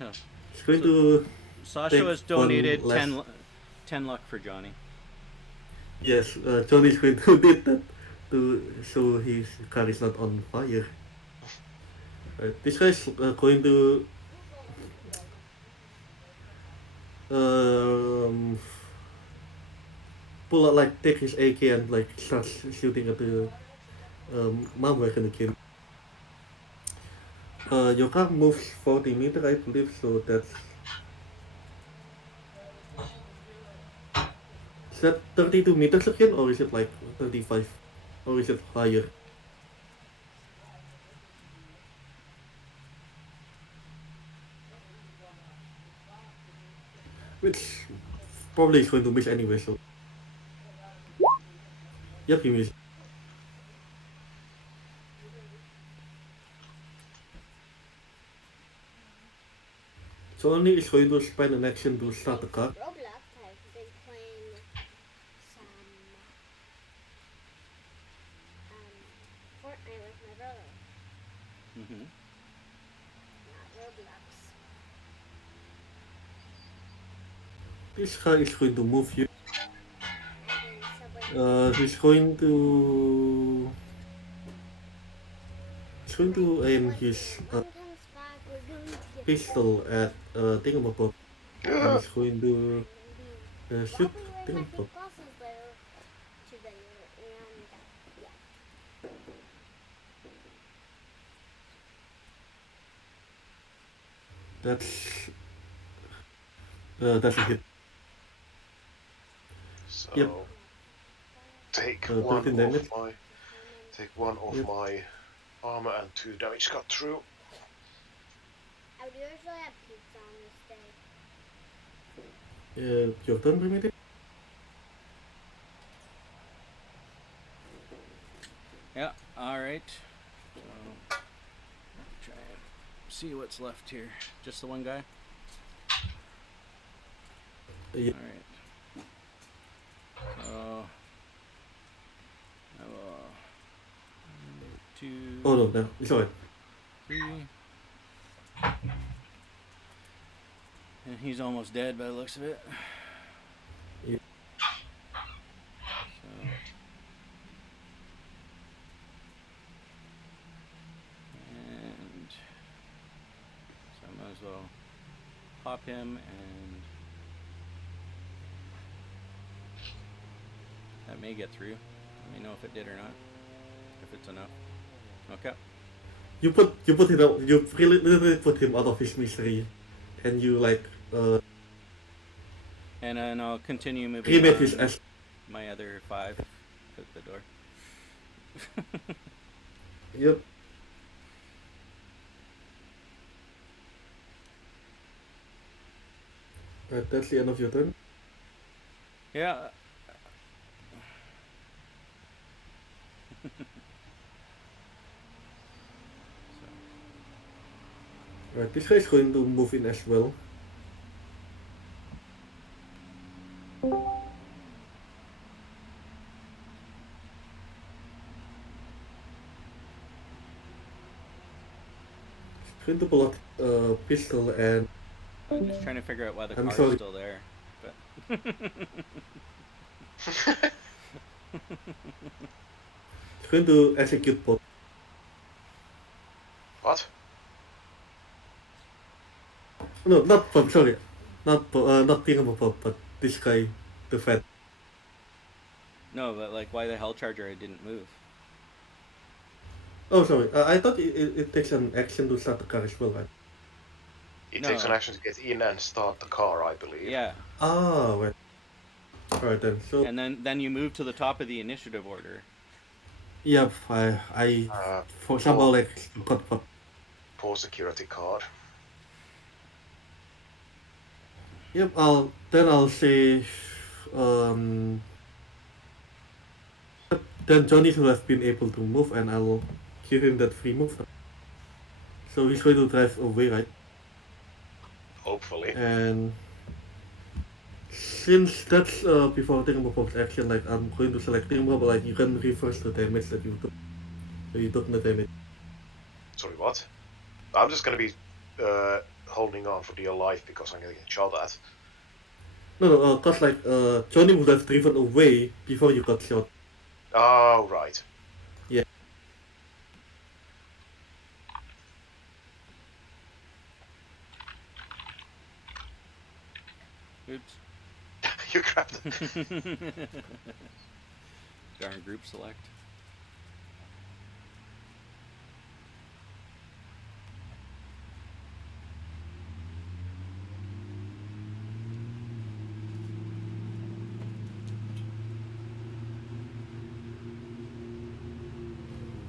Yeah. He's going to Sasha has donated one 10 luck for Johnny. Yes, Johnny's going to do that so his car is not on fire. This guy's going to pull out like take his AK and like start shooting at the mom wagon again. Your car moves 40 meters, I believe, so that's... Is that 32 meters again, or is it like 35? Or is it higher? probably he's going to miss anyway, so. Yep, he missed. So only is going to spend an action to start the car. Roblox, I've been playing some Fortnite with my brother. Mm-hmm. Not Roblox. This car is going to move you. And then Subway. He's going to. He's going to aim his When mom comes back, we're going to get pistol at Thingamabob. And he's going to maybe shoot probably wear my Thingamabob. big glasses there today, and yeah. That's a hit. So Yep. take 13 one off damage. my my armor and 2 damage cut through. I would usually have pizza on this day. Your turn, Primitive? Yeah, alright. So, try and see what's left here. Just the one guy? Yeah. Alright. So, I will. 2, Oh no, it's alright. 3. And he's almost dead by the looks of it. Yeah. So. And so I might as well pop him, and that may get through. Let me know if it did or not. If it's enough. Okay. You put it out. You literally put him out of his misery, and you like And then I'll continue moving cremate his on ass. my other 5 at the door. Yep. Right, that's the end of your turn. Yeah. Right, this guy is going to move in as well. He's going to pull out a pistol and I'm just trying to figure out why the I'm car's sorry. still there. But he's going to execute both. What? No, not Bob, sorry. Not Thingamabob, but this guy, the fat. no, but like, why the hell charger I didn't move? Oh, sorry. I thought it takes an action to start the car as well, right? It No. takes an action to get in and start the car, I believe. Yeah. Ah, right. Alright then. So And then you move to the top of the initiative order. yeah, I for somehow like got Poor security card. Yep, I'll say then Johnny should have been able to move, and I'll give him that free move. So he's going to drive away, right? Hopefully. And since that's before Thingamabob's action, like I'm going to select Thingamabob's, like you can reverse the damage that you took. So you took the damage. Sorry, what? I'm just gonna be holding on for dear life because I'm gonna get shot at. No, cause like Johnny would have driven away before you got shot. Oh, right. Yeah. Oops. You grabbed it. Darn group select.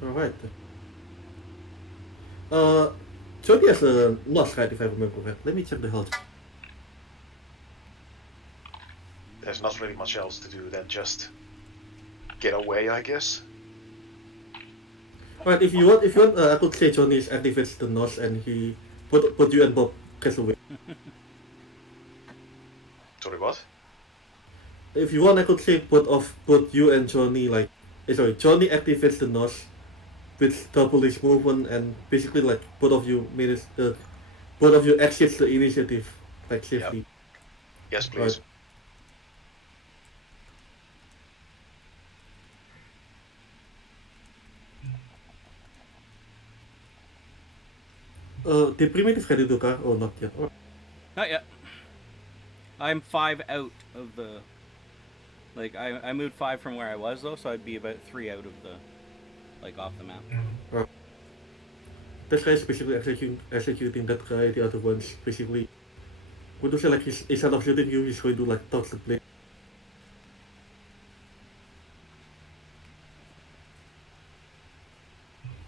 Alright. Johnny has a loss, right, if I remember correct. Let me check the health. there's not really much else to do than just get away, I guess. Alright, if you want, I could say Johnny activates the nose and he put you and Bob gets away. Sorry, what? If you want, I could say put you and Johnny like, Johnny activates the nose with double his movement and basically like both of you exits the initiative like safely. Yes, please. Right. Did Primitive ready to car or not yet? Or... Not yet. I'm 5 out of the... Like, I moved 5 from where I was, though, so I'd be about 3 out of the... Like, off the map. This guy is basically executing that guy, the other one's basically... Would you say, like, instead of shooting you, he's going to, like, touch the plane.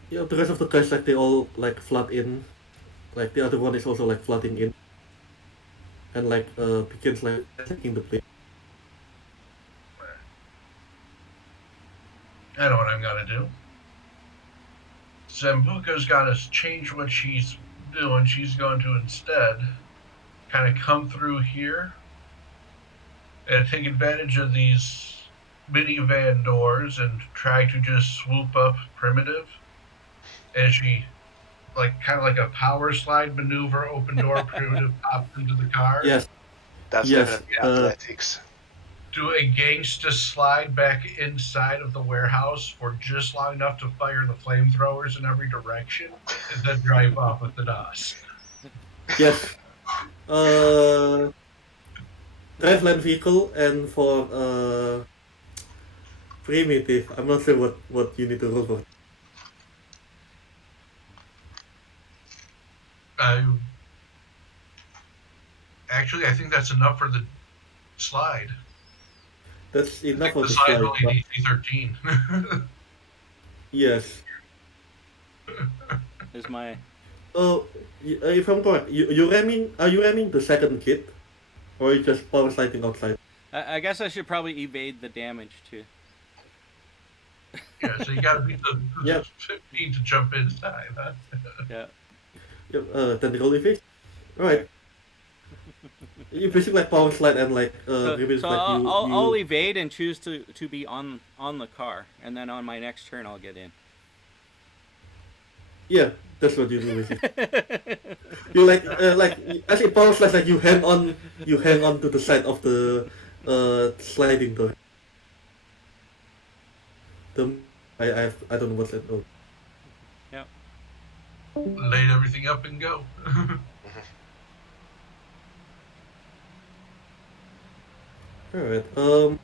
Yeah, the rest of the guys, like, they all, like, flood in. Like, the other one is also, like, flooding in. And, like, begins, like, attacking the plane. I know what I'm gonna do. Zambuca's gotta change what she's doing. She's going to instead kind of come through here and take advantage of these minivan doors and try to just swoop up Primitive. And she, like, kind of like a power slide maneuver, open door, Primitive pops into the car. Yes. That's definitely athletics. Do a gangsta slide back inside of the warehouse for just long enough to fire the flamethrowers in every direction, and then drive off with the DOS. Yes. Drive land vehicle, and for Primitive, I'm not sure what you need to roll for. Actually, I think that's enough for the slide. That's enough for the the slide. slide. Only DC 13. Yes. Is my... Oh, if I'm correct, are you ramming the second kit? Or are you just power sliding outside? I guess I should probably evade the damage, too. Yeah, so you gotta beat the 15 to jump inside, huh? Yeah. Yep, tentacle evade. Alright. You basically like power slide and like So like I'll evade and choose to be on the car, and then on my next turn I'll get in. Yeah, that's what you do with it. You like as it power slides, like you hang on to the side of the sliding door. I don't know what's that called. Yeah. Laid everything up and go. Alright, I'm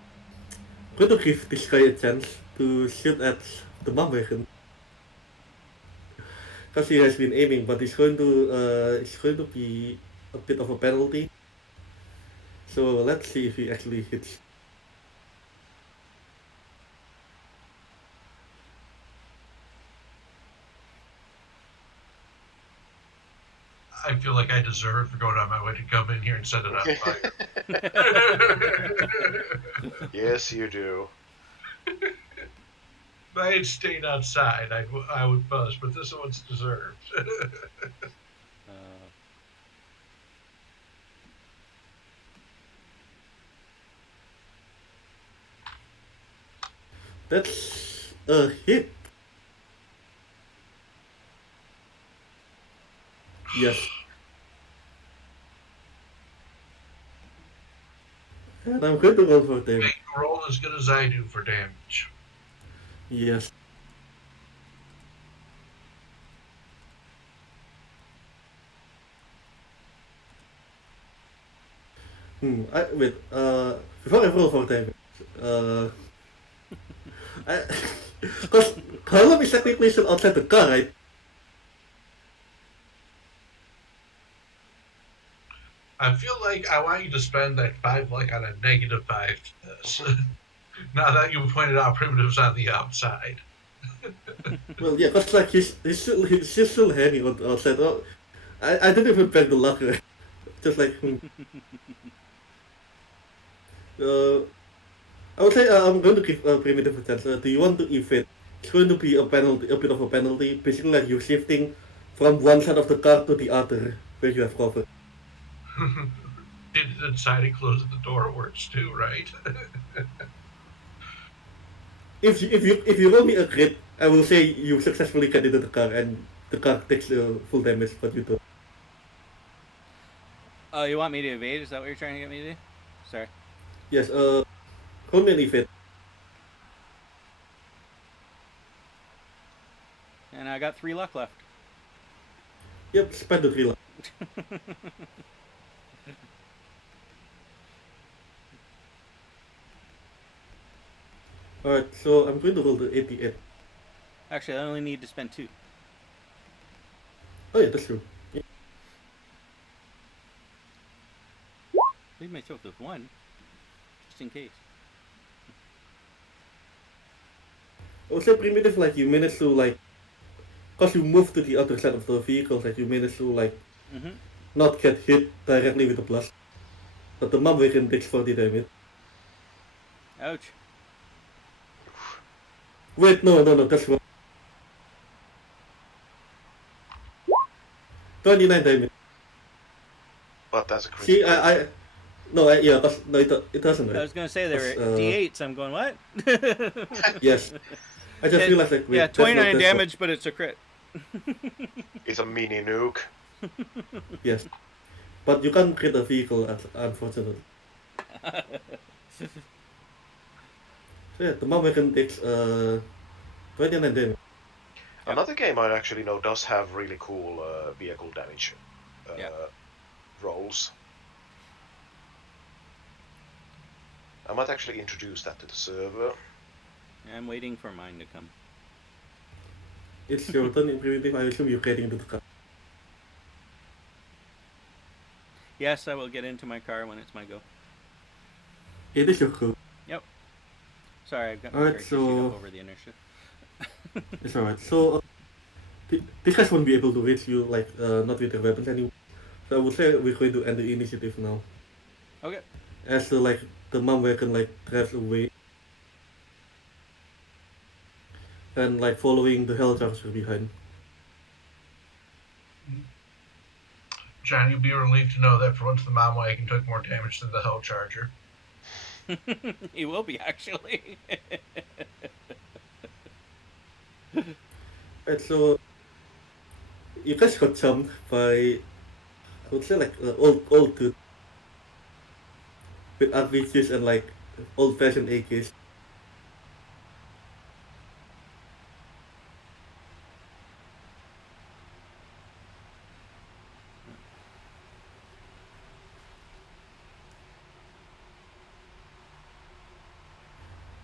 going to give this guy a chance to shoot at the mom wagon. Because he has been aiming, but it's going to be a bit of a penalty. So let's see if he actually hits. I feel like I deserve for going on my way to come in here and set it on fire. Yes, you do. If I had stayed outside, I would buzz, but this one's deserved. That's a hit. Yes. And I'm going to roll for damage. Make a roll as good as I do for damage. Yes. Wait, before I roll for damage, because Harlem is technically still outside the car, right? I feel like I want you to spend that 5 luck on a -5 to this. Now that you pointed out Primitive's on the outside. Well, yeah, because like he's still hanging on outside. Oh, I didn't even beg the luck, right? Just like Uh, I would say I'm going to give primitive a chance. Do you want to evade? It's going to be a penalty, a bit of a penalty. Basically, like you're shifting from one side of the car to the other where you have cover. Deciding close the door works too, right? If you roll me a crit, I will say you successfully get into the car and the car takes full damage, but you don't. Oh, you want me to evade? Is that what you're trying to get me to do? Sorry. Yes. Roll me an evade. And I got 3 luck left. Yep. Spend the 3 luck. Alright. So I'm going to roll the 88. Actually, I only need to spend 2. Oh yeah, that's true. Yeah. Leave myself with 1, just in case. I would say primitive, like you managed to like, cause you moved to the other side of the vehicle, like you managed to like Mm-hmm. not get hit directly with the blast. But the mom wagon takes 40 damage. Ouch. Wait, no, that's wrong. 29 damage. But that's a See, critical. yeah, no, it doesn't, I right? was gonna say they were 'Cause, D8s. I'm going what? yes. I just realized, like, Yeah, wait, that's not 29 that's wrong. damage, but it's a crit. It's a mini nuke. Yes. But you can't crit a vehicle, unfortunately. So yeah, the mom wagon takes 29 damage. Yep. Another game I actually know does have really cool vehicle damage Yep. rolls. I might actually introduce that to the server. I'm waiting for mine to come. It's your turn in primitive, I assume you're getting into the car. Yes, I will get into my car when it's my go. It is your go. Yep. Sorry, I've got my Alright, character sheet so up over the initiative. it's alright. So these guys won't be able to reach you, like, not with their weapons anymore. So I would say we're going to end the initiative now. Okay. As like the mom wagon like drives away and like following the hell charger behind. John, you'd be relieved to know that for once the mom wagon took more damage than the Hell Charger. He will be, actually. And so you guys got jumped by, I would say, like old dude with RPGs and like old fashioned AKs.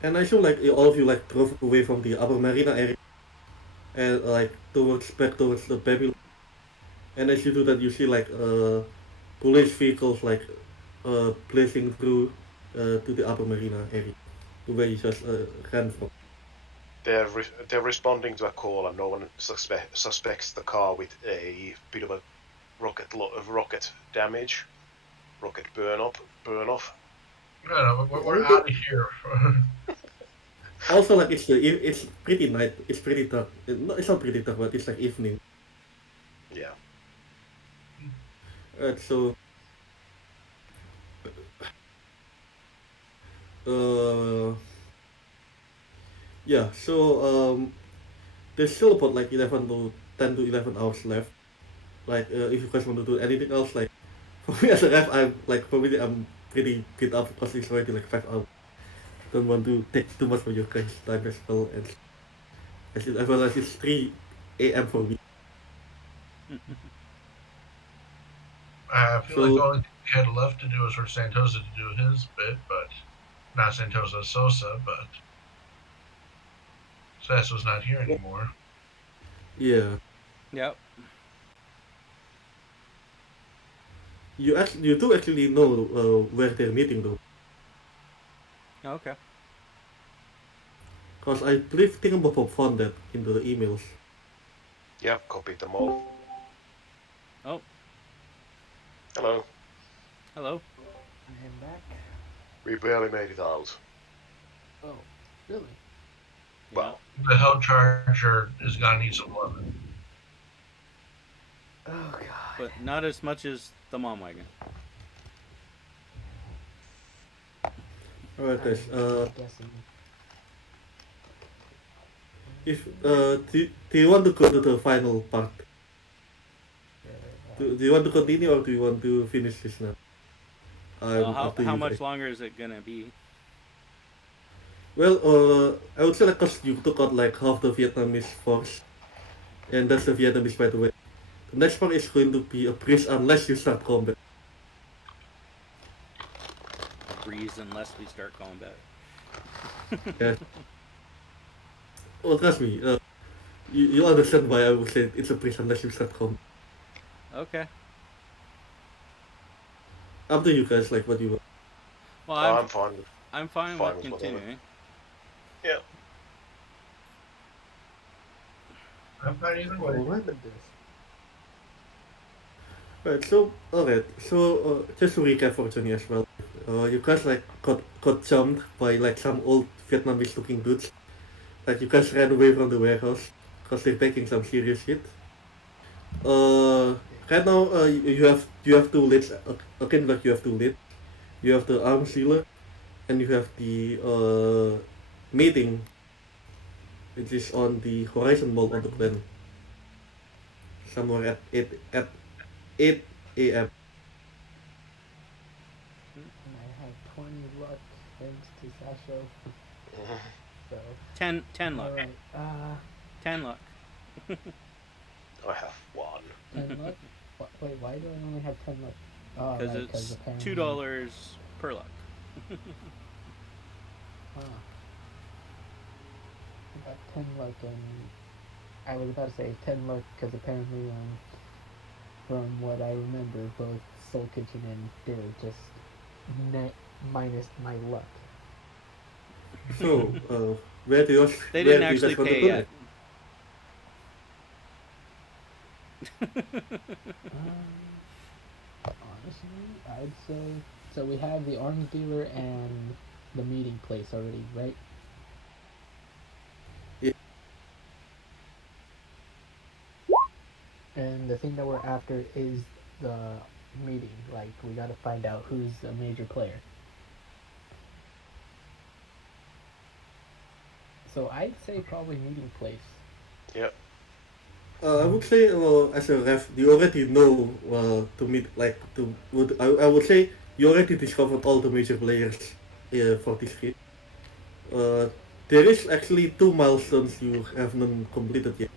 And I assume like all of you like drove away from the upper marina area and like back towards the Babylon. And as you do that, you see like police vehicles like blazing through to the upper marina area, to where you just ran from. They're responding to a call, and no one suspects the car with a bit of a rocket damage, rocket burn off. No, we're out of here. Also, like it's pretty night. It's pretty dark. It's not pretty dark, but it's like evening. Yeah. So, uh, yeah. So there's still about like 11 to 10 to 11 hours left. Like, if you guys want to do anything else, like for me as a ref, I'm pretty beat up because it's already like 5 hours. Don't want to take too much of your guys' time as well. And I realize it's 3 a.m. for me. I feel like So the only thing we had left to do was for Santosa to do his bit, but not Santosa, Sosa, but Sasso's not here anymore. yeah, Yep. you do actually know where they're meeting though, Okay. because I believe Thingamabop found that in the emails. Yeah, copied them all. Oh, Hello. hello. I am back. We barely made it out. Oh, really? Well, The Hell Charger is gonna need some love. Oh god. but not as much as the mom wagon. Alright, guys. I'm guessing. If do you want to go to the final part? Do you want to continue or do you want to finish this now? Up to How you much guys. longer is it gonna be? Well, I would say like 'cause you took out like half the Vietnamese force, and that's the Vietnamese by the way. The next part is going to be a breeze unless you start combat. Breeze unless we start combat. Yeah. Well, trust me. You'll understand why I would say it's a breeze unless you start combat. Okay. Up to you guys, like what you want. Well, I'm fine. I'm fine fine with with whatever. continuing. Yeah. I'm fine either way. Alright. With this. Right, so alright, so just to recap for Johnny as well, you guys like got jumped by like some old Vietnamese looking dudes. Like you guys ran away from the warehouse because they're taking some serious shit. Right now you have two leads again, like you have two leads. You have the arms dealer and you have the meeting, which is on the Horizon Mall on the plan. Somewhere at 8 a.m. And I have 20 luck thanks to Sasho. So. 10 luck. Alright. 10 luck. I have 1. 10 luck? Wait, why do I only have 10 luck? Oh, Because right, it's apparently. $2 per luck. Huh. I got 10 luck and I was about to say 10 luck because apparently from what I remember both Soul Kitchen and Bill just net minus my luck. So, where do you They where didn't do you guys actually want to pay go yet. Honestly, I'd say so. We have the arms dealer and the meeting place already, right? Yeah. And the thing that we're after is the meeting. Like, we gotta find out who's a major player. So I'd say probably meeting place. Yep. I would say as a ref, you already know to meet like to would I would say you already discovered all the major players for this game. There is actually 2 milestones you haven't completed yet.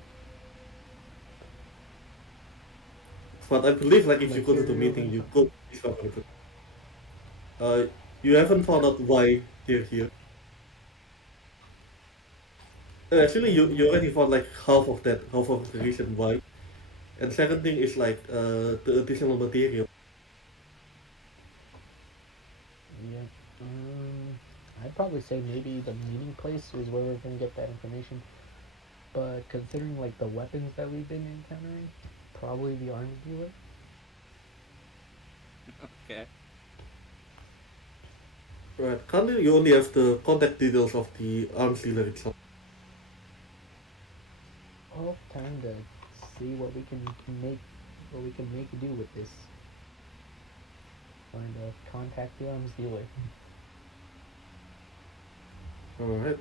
But I believe like if you go to the meeting, you go discover it. You haven't found out why they're here. Actually, you already found like half of the reason why. And second thing is like the additional material. Yeah. I'd probably say maybe the meeting place is where we're gonna get that information. But considering like the weapons that we've been encountering, probably the arms dealer. Okay. Right, currently you only have the contact details of the arms dealer itself. Oh, time to see make what we can make do with this. Trying to contact the arms dealer. Alright,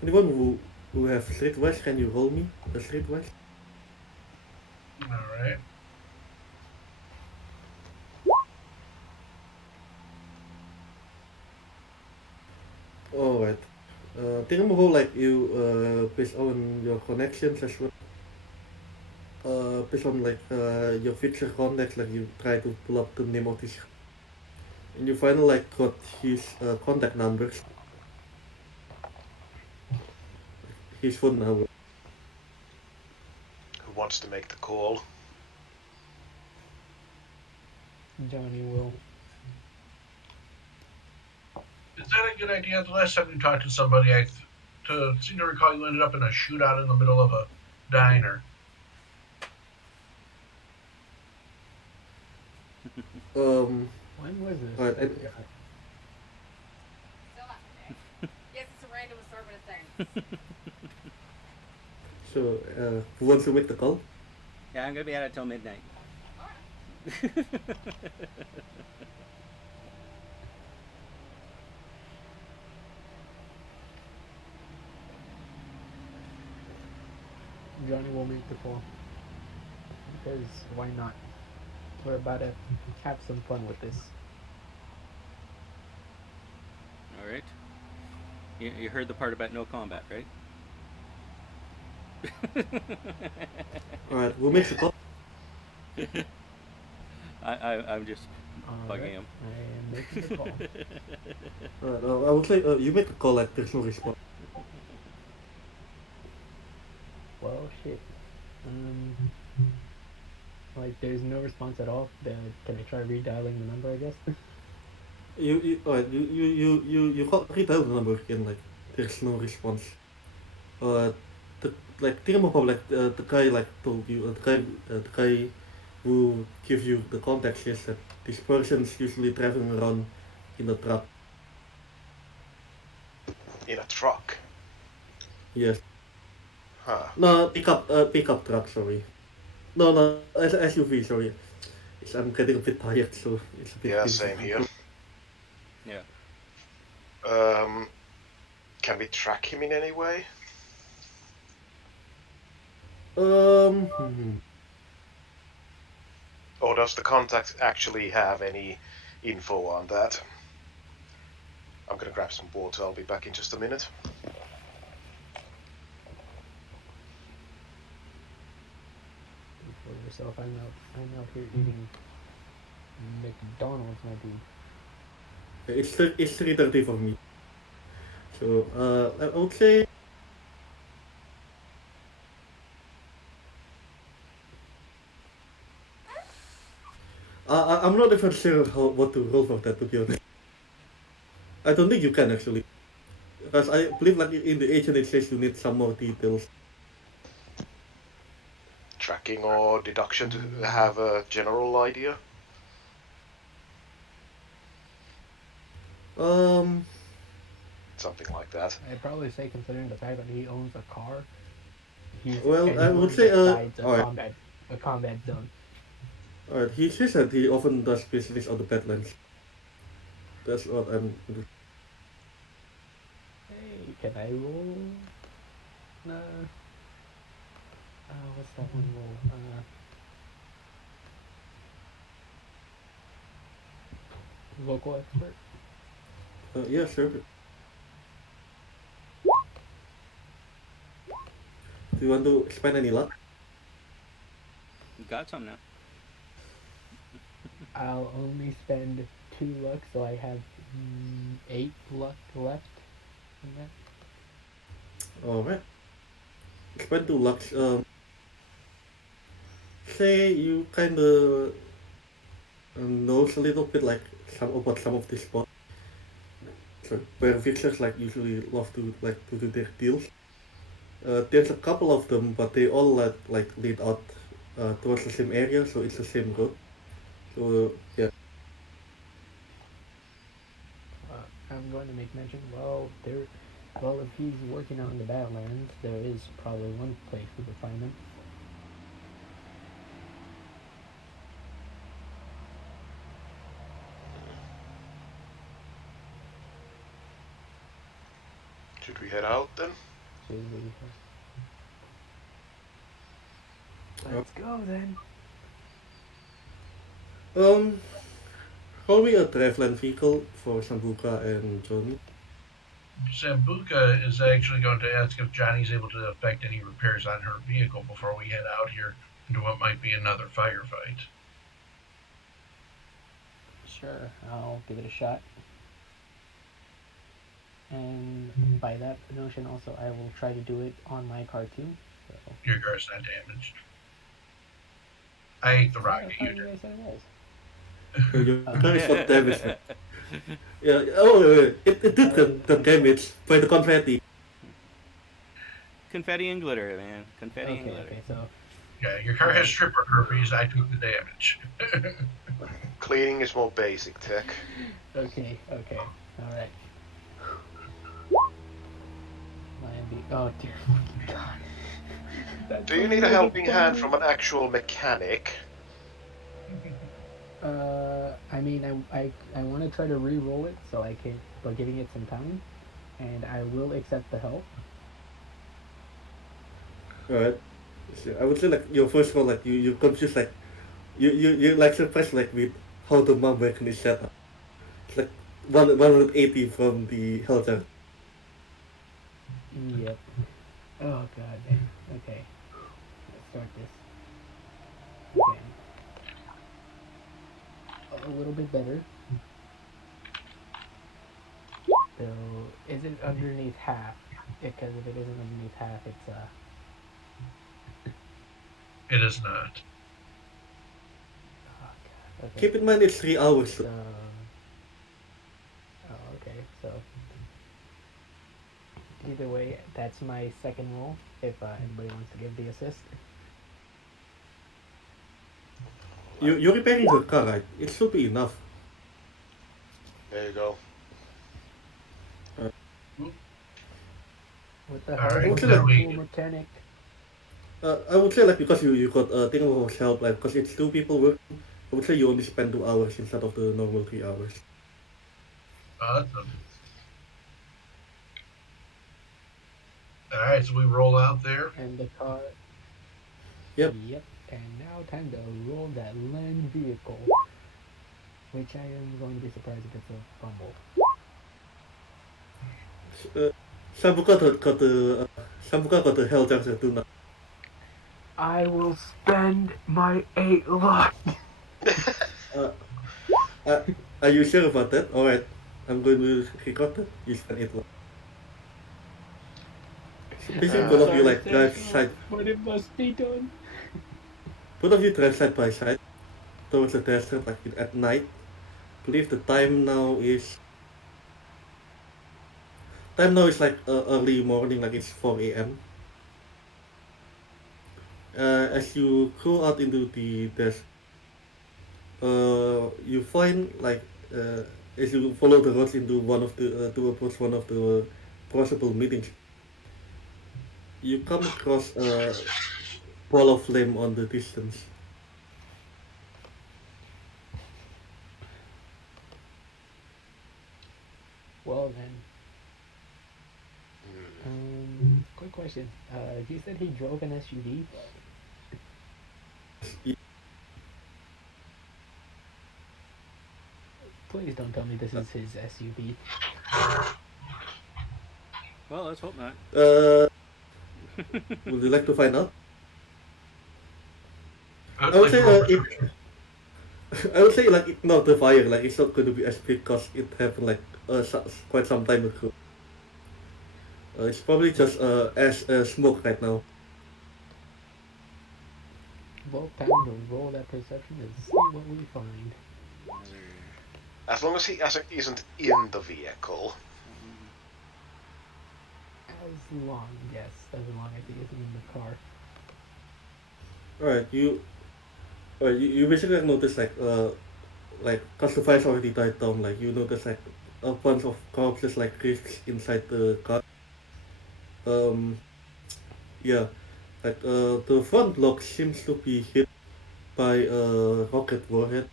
anyone who have streetwise, can you roll me a streetwise? Alright. Alright. Think of how like you based on your connections as well. Based on like your future contacts, like you try to pull up the name of this, and you finally like got his contact numbers, his phone number. Who wants to make the call? Johnny will. Is that a good idea? The last time you talked to somebody, I seem to recall you ended up in a shootout in the middle of a diner. When was this? Alright, trying to absorb a thing. So, who wants to make the call? Yeah, I'm gonna be at it till midnight. Johnny will make the call. Because why not? We're about to have some fun with this. All right. You heard the part about no combat, right? Alright, who makes the call? I'm just bugging Alright, him. I am making the call. Alright, I would say you make the call like there's no response. Well, shit. Like, there's no response at all. Can I try redialing the number, I guess? Alright, you call redial the number again, like there's no response. The like Thingamabobber, like the guy like told you, the guy who gives you the context is that this person's usually driving around in a truck. In a truck. Yes. Huh. No, pickup truck. Sorry. No, SUV. Sorry. I'm getting a bit tired, so it's a bit. Yeah, same here. Yeah. Can we track him in any way? Hmm. Or does the contact actually have any info on that? I'm gonna grab some water, I'll be back in just a minute. For yourself, I'm out here eating McDonald's, my dude. It's 3:30 for me. So I would say. I'm not even sure what to roll for that, to be honest. I don't think you can actually. Because I believe like in the agent it says you need some more details. Tracking or deduction to have a general idea? Something like that. I'd probably say, considering the fact that he owns a car, he's Well, I would anyone say, besides alright. a combat zone. Alright, he says that he often does business on the Badlands. That's what I'm. Hey, can I roll? What's that one roll? Local expert. Yeah, sure. Do you want to spend any luck? Got some now. I'll only spend 2 luck, so I have 8 luck left. In that. Alright. Spend 2 luck. Say you kinda knows a little bit like about some of these spots. So where fixers like usually love to do their deals. There's a couple of them, but they all like lead out towards the same area, so it's the same road. So yeah. I'm going to make mention. Well, if he's working out in the Badlands, there is probably one place we could find him. Should we head out then? Let's go then. Call me a driveline vehicle for Sambuca and Johnny. Sambuca is actually going to ask if Johnny's able to effect any repairs on her vehicle before we head out here into what might be another firefight. Sure, I'll give it a shot. And by that notion also, I will try to do it on my car too. So. Your car's not damaged. I ate the rocket. I thought you guys said it was. Your car is not damaged. Yeah, it did get damaged by the confetti. Confetti and glitter, man. Confetti and glitter. Okay, so. Yeah, your car has stripper herpes. I took the damage. Cleaning is more basic tech. Okay, alright. Oh dear God. That's Do you need a helping hand from an actual mechanic? I mean, I want to try to re-roll it so I can, but giving it some time, and I will accept the help. Alright. So I would say like your first roll, like you confused like you like surprised like with how the map weapon is set up. It's like 180 from the Helljar. Yep. Oh God, man. Okay, let's start this again. A little bit better. So, is it underneath half? Because if it isn't underneath half, it's It is not. oh God. Okay. Keep in mind it's 3 hours. So, oh, okay. So, either way, that's my second roll. If anybody wants to give the assist. You're repairing her car, right? It should be enough. There you go. What the All hell? right, would say now like- we Mechanic. I would say like because you got thing of help, like because it's 2 people working, I would say you only spend 2 hours instead of the normal 3 hours. awesome. All right, so we roll out there. And the car. Yep. Yep. And now time to roll that land vehicle. Which I am going to be surprised if it's a fumble. Sambuca got the Helljar too now. I will spend my 8 luck. Are you sure about that? Alright, I'm going to record that. You spend 8 luck. Basically, both of you like drive side. But it must be done. Both of you drive side by side towards the desert like at night. I believe the time now is like early morning, like it's 4 a.m. As you go out into the desert, you find like as you follow the roads into one of the to approach one of the possible meetings, you come across a ball of flame on the distance. Well then. Quick question. You said he drove an SUV? Please don't tell me this is his SUV. Well, let's hope not. Would you like to find out? I I would say roll it. perception. I would say like ignore the fire. Like it's not going to be as big because it happened like quite some time ago. It's probably just as smoke right now. Well, time to roll that perception and see what we find. As long as he isn't in the vehicle. As long as he isn't in the car. Alright, you basically notice like cause the fire's already died down. Like you notice like a bunch of corpses like drifts inside the car. Yeah, like the front block seems to be hit by a rocket warhead.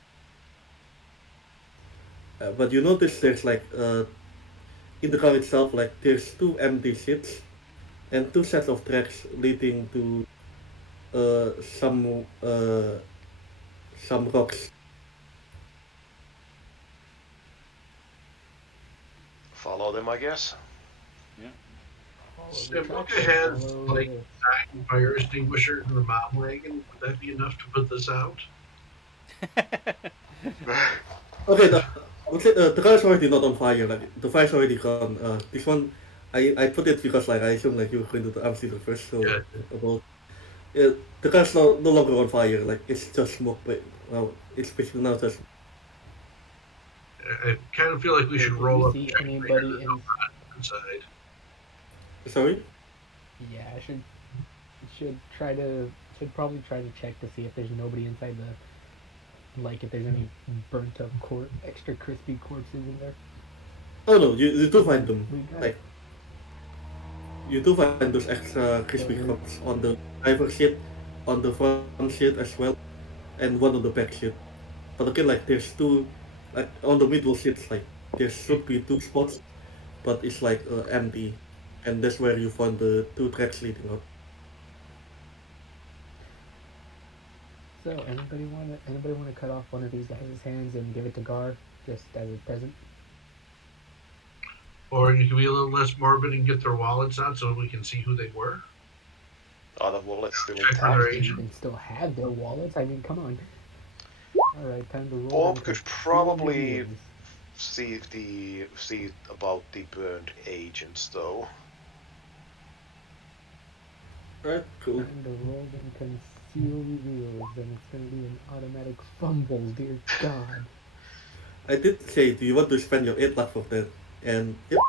But you notice there's like in the car itself, like there's 2 empty seats and 2 sets of tracks leading to some rocks. Follow them, I guess. Simbuca has like 9 fire extinguishers in the mom wagon. Would that be enough to put this out? Okay, I would say the car is already not on fire. Like the fire's already gone. This one, I put it because like I assume like you were going to the amphitheater first. So Yeah. about the car's no longer on fire. Like it's just smoke. But well, it's basically now just. I kind of feel like we should Did roll you up see and check anybody there's no rotten inside. Sorry. Yeah, I should probably try to check to see if there's nobody inside the, like if there's any burnt up extra crispy corpses in there. Oh no, you do find them. We got Like you do find those extra crispy crumbs on the driver's seat, on the front seat as well, and one on the back seat. But again, like there's two, like on the middle seats, like there should be two spots, but it's like empty, and that's where you find the two tracks leading out. So anybody wanna cut off one of these guys' hands and give it to Gar just as a present? Or you can be a little less morbid and get their wallets out so we can see who they were. Are the wallets still Check for Or intact? their do you agent. even still have their wallets? I mean, come on. All right, time to roll Bob them to could see under probably deals. see about the burned agents though. Right, cool. Time to roll them conceal reveals, and it's gonna be an automatic fumble. Dear God. I did say, do you want to spend your 8 luck for that? And yep,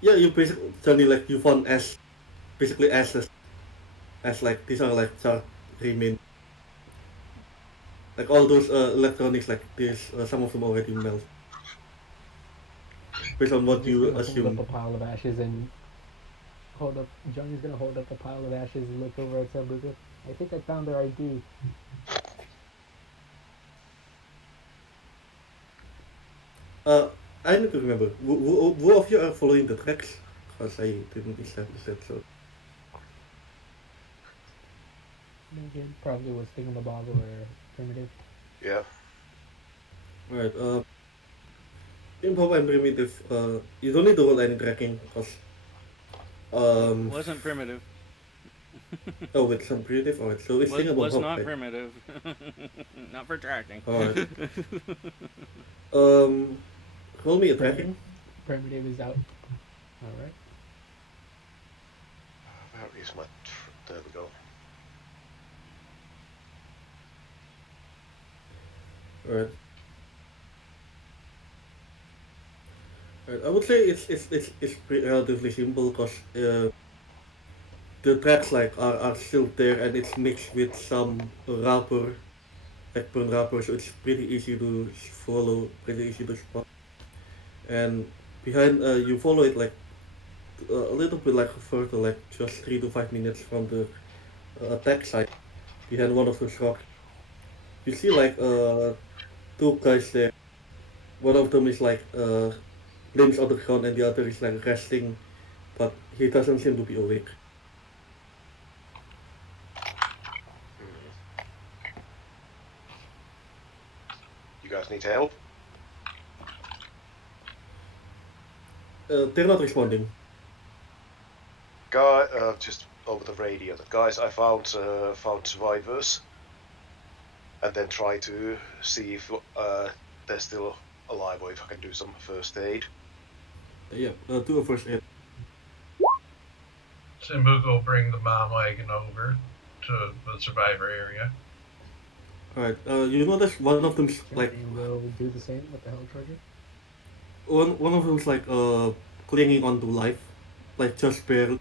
yeah, you basically Johnny like you found as basically as like these are like chart remain like all those electronics like this some of them already melt based on He's what just you gonna hold up assume. a pile of ashes and hold up. Johnny's gonna hold up a pile of ashes and look over at Sambuca. I think I found their ID. Uh, I need to remember who of you are following the tracks because I didn't establish that. So Maybe it probably was Thingamabob or Primitive. Yeah. right, in Pop and Primitive, you don't need to roll any tracking because um Wasn't primitive. oh with some primitive. Alright, so it's Was Thingamabob, not right? primitive. Not for tracking. Alright, um, roll me a tracking. Primitive is out. All right. Where is my? There we go. Alright. Right, I would say it's relatively simple because the tracks like are still there and it's mixed with some wrapper, like burn wrapper, so it's pretty easy to follow, pretty easy to spot. And behind you follow it like a little bit like further, like just 3 to 5 minutes from the attack site behind one of those rocks. You see like two guys there. One of them is like limbs on the ground and the other is like resting, but he doesn't seem to be awake. You guys need help? They're not responding. Guy, just over the radio. The guys, I found survivors, and then try to see if they're still alive or if I can do some first aid. Yeah, do a first aid. Sambuca will bring the mom wagon over to the survivor area. Alright, you notice one of them's like Johnny will do the same with the hell charger. one of them's like clinging on to life, like just barely.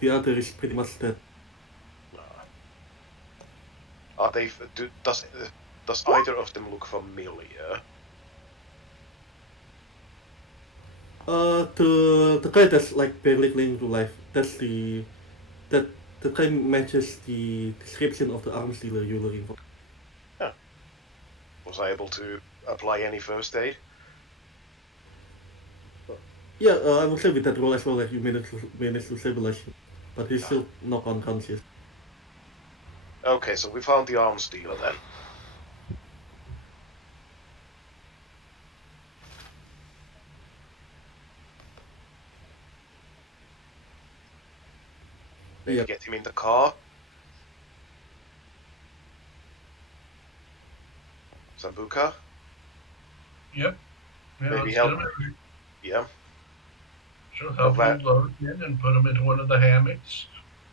The other is pretty much dead. Are they? Does either of them look familiar? The guy that's like barely clinging to life. That the guy matches the description of the arms dealer you're looking for. Huh. Was I able to apply any first aid? Yeah, I would say with that roll as well, like you managed to stabilize him, but he's still not unconscious. Okay, so we found the arms dealer then. Maybe Yeah. get him in the car. Sambuca? Yep. Yeah, Maybe let's help. get him in. Yeah. She'll help Okay. you load him in and put him into one of the hammocks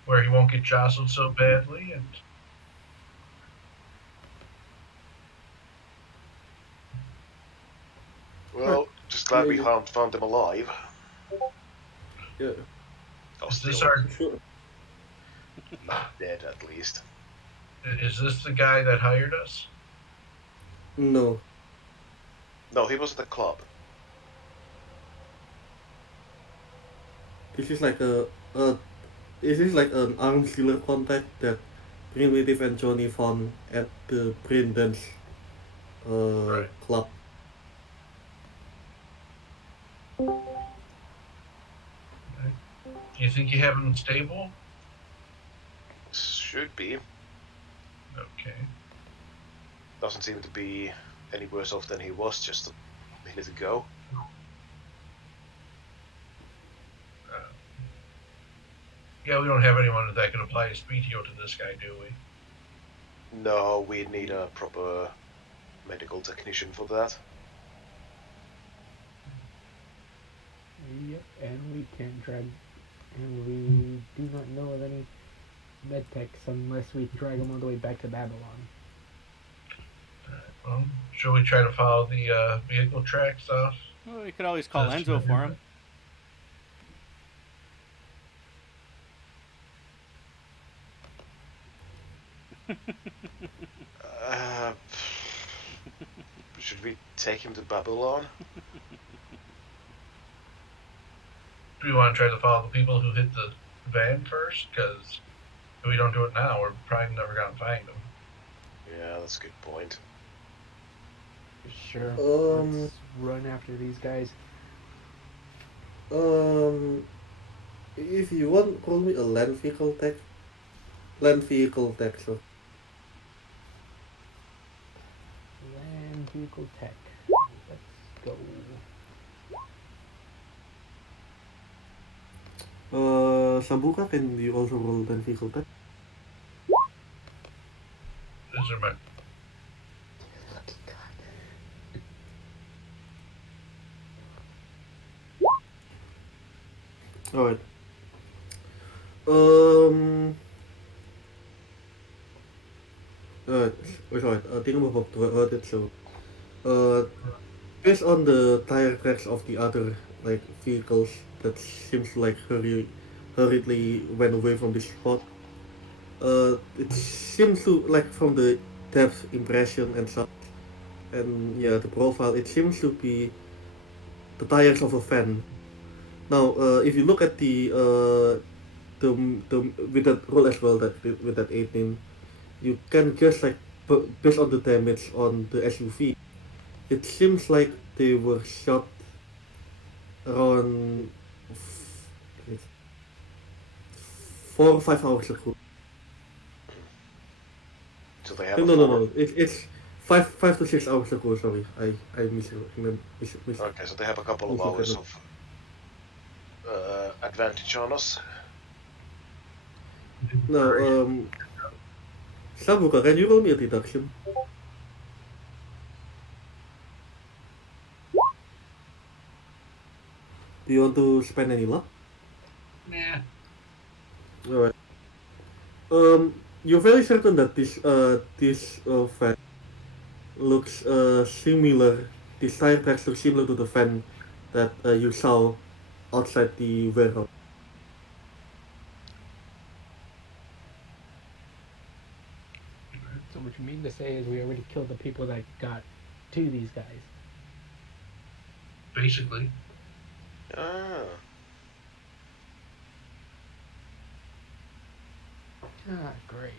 where he won't get jostled so badly. And Well, just glad we Yeah. found them alive. Yeah. Oh, is this still our? Sure. not dead at least. Is this the guy that hired us? No. No, he was at the club. This is like a this is like an arms dealer contact that Primitive and Johnny found at the Brain Dance Right. club. Do you think you have him stable? Should be. Okay. Doesn't seem to be any worse off than he was just a minute ago. Yeah, we don't have anyone that can apply a speed heal to this guy, do we? No, we need a proper medical technician for that. Yep, and we can't drag, and we do not know of any medtechs unless we drag them all the way back to Babylon. Well, should we try to follow the vehicle tracks off? Well, you could always call That's Enzo true. for him. Uh, should we take him to Babylon? Do we want to try to follow the people who hit the van first? Because if we don't do it now, we're probably never going to find them. Yeah, that's a good point. Sure. Let's run after these guys. If you want, call me a land vehicle tech. Land vehicle tech, so. Land vehicle tech. Let's go. Sambuca, can you also roll land vehicle tech? These are my. Alright. Sorry, I think I'm about to hurt it, so. Based on the tire tracks of the other like vehicles that seems like hurriedly went away from this spot. It seems to like from the depth impression and such, and yeah, the profile. It seems to be the tires of a fan. Now, if you look at the with that roll as well, that with that 18, you can guess like based on the damage on the SUV. It seems like they were shot around 4 or 5 hours ago. So they have No. It's 5 to 6 hours ago. Sorry, I misremember. Okay, so they have a couple of hours of advantage on us. No, Sabuka, can you roll me a deduction? Do you want to spend any luck? Nah. Alright. You're very certain that this fan looks similar. This tire tracks look similar to the fan that you saw outside the warehouse. So what you mean to say is we already killed the people that got to these guys. Basically. Ah. Ah, great.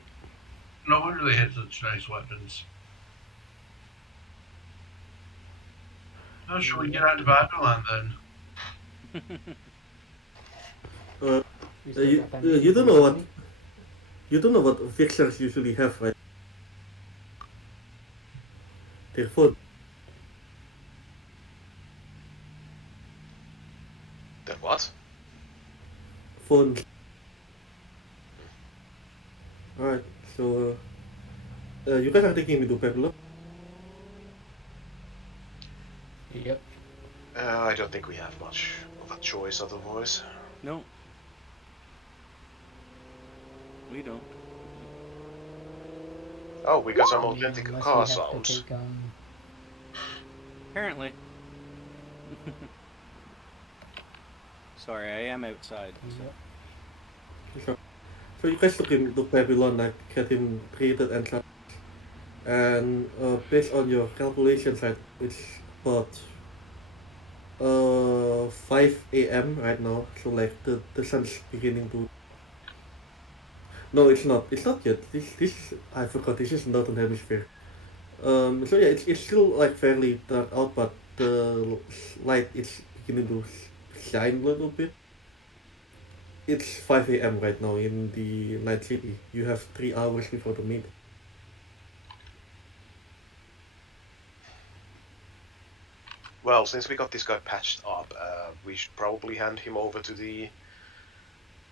No wonder they had such nice weapons. How should we get out to Babylon then? You don't know what fixers usually have, right? Their phone. The what? Phones. Alright, so you guys are taking me to Pablo. Yep. I don't think we have much of a choice otherwise. No. We don't. Oh, we got some authentic Unless car we have to sounds. take, Apparently. Sorry, I am outside. So. So you guys took him to Babylon, like get him treated and such. And based on your calculations, right, it's about 5 a.m. right now. So like the sun's beginning to. No, it's not. It's not yet. This I forgot. This is Northern Hemisphere. So yeah, it's still like fairly dark out, but the light is beginning to shine a little bit. It's 5 a.m. right now in the Night City. You have 3 hours before the meeting. Well, since we got this guy patched up, we should probably hand him over to the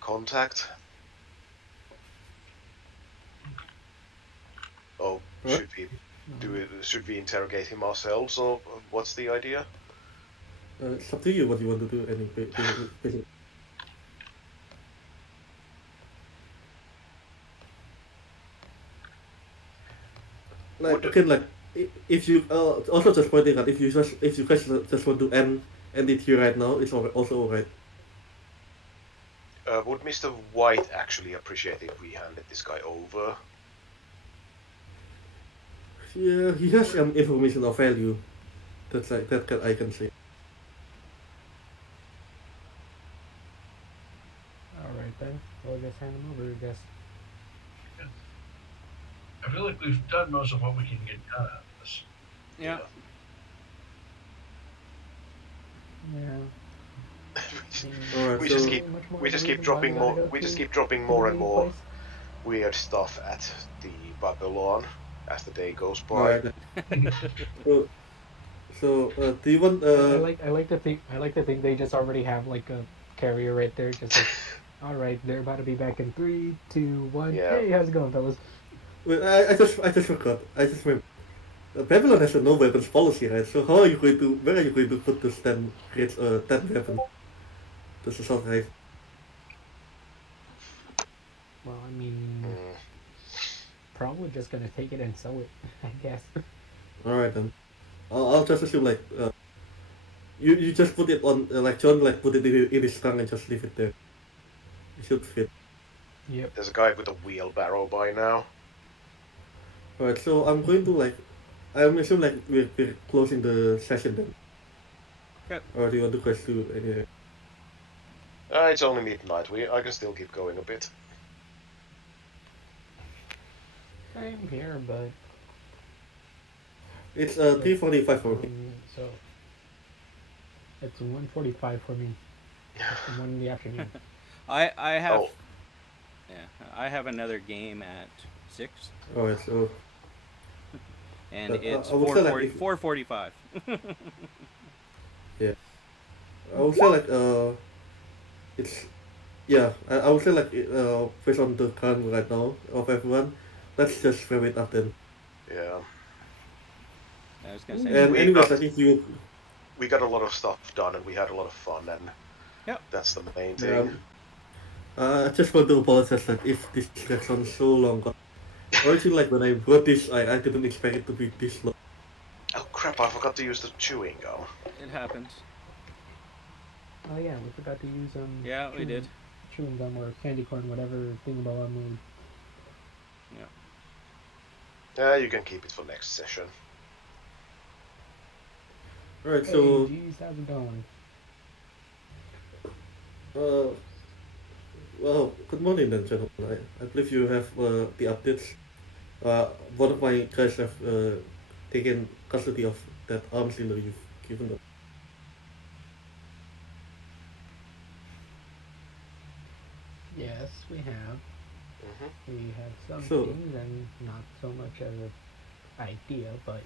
contact. Oh, Huh? should we do it? Should we interrogate him ourselves, or what's the idea? It's up to you what you want to do. Basically. Like Would again, like if you also just pointing out if you guys just want to end it here right now, it's also alright. would Mr. White actually appreciate if we handed this guy over? Yeah, he has some information of value. That's like I can say. Alright then. We'll just hand him over, I guess. I feel like we've done most of what we can get done out of this. Yeah. Yeah. Alright, We so just keep dropping more. We just keep dropping more and more weird stuff at the Babylon as the day goes by. alright. So do you want I like to think they just already have like a carrier right there, just like alright, they're about to be back in 3, 2, 1. Yeah. Hey, how's it going, fellas? Wait, I just forgot. I just remember. Babylon has a no weapons policy, right? So how are you going to where are you going to put this 10 weapons? This assault rifle. Well, I mean, probably just gonna take it and sell it, I guess. Alright then. I'll just assume like you just put it on like John like put it in his tongue and just leave it there. It should fit. Yep. There's a guy with a wheelbarrow by now. Alright, so I'm going to like I'm assuming like we're closing the session then. Yep. Or do you want to guys do any It's only midnight. I can still keep going a bit. Same here, but It's 3:45 for me. so it's 1:45 for me. It's 1 in the afternoon. I have. Oh. Yeah, I have another game at 6, Alright, so and it's I would say like 4:45. yeah. I would say like it's yeah, I would say like based on the current right now of everyone, let's just wrap it up then. Yeah. I was gonna say. And We anyways, got- I think you We got a lot of stuff done and we had a lot of fun, and Yep. that's the main thing. I just want to apologize that if this drags on so long. Honestly, like when I wrote this, I didn't expect it to be this long. Oh crap! I forgot to use the chewing gum. It happens. Oh yeah, we forgot to use Yeah, we did. chewing gum or candy corn, whatever thingaball made. Yeah, you can keep it for next session. Alright, Hey, so geez, how's it going? well, good morning then, gentlemen. I believe you have the updates. One of my guys have taken custody of that arms dealer you've given them. Yes, we have. We have some So- things and not so much as an idea, but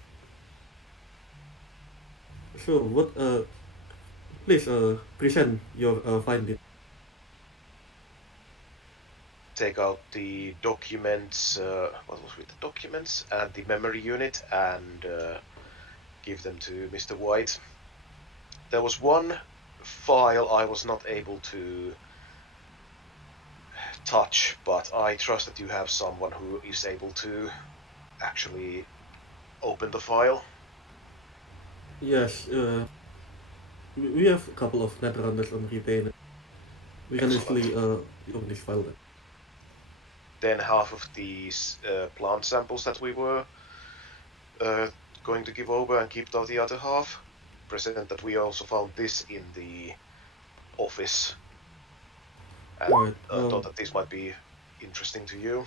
So what please present your finding. Take out the documents. What was with the documents and the memory unit, and give them to Mr. White. There was one file I was not able to touch, but I trust that you have someone who is able to actually open the file. Yes, we have a couple of netrunners on retainer. We can Excellent. easily open this file then. Then half of these plant samples that we were going to give over and keep the other half. present that we also found this in the office and Alright. thought that this might be interesting to you.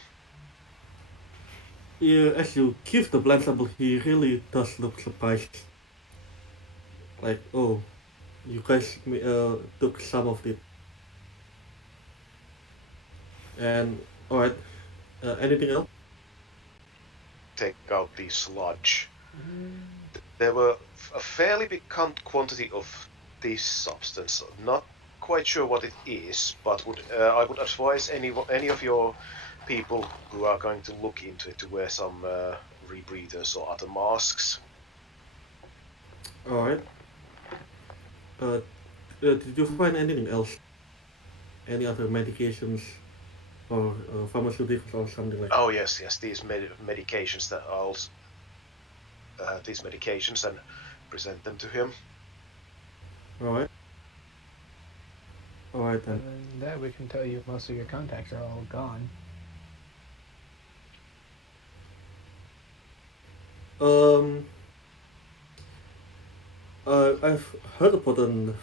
Yeah, as you give the blind sample, he really does look surprised. Like, oh, you guys took some of it. And alright, anything else? Take out the sludge. There were a fairly big quantity of this substance. Not quite sure what it is, but I would advise any of your people who are going to look into it to wear some rebreathers or other masks. Alright. Did you find anything else? Any other medications or pharmaceuticals or something like that? Oh yes, these medications that are also these medications and present them to him. Alright. Alright Other then. than that, we can tell you most of your contacts are all gone. Um, I've heard about an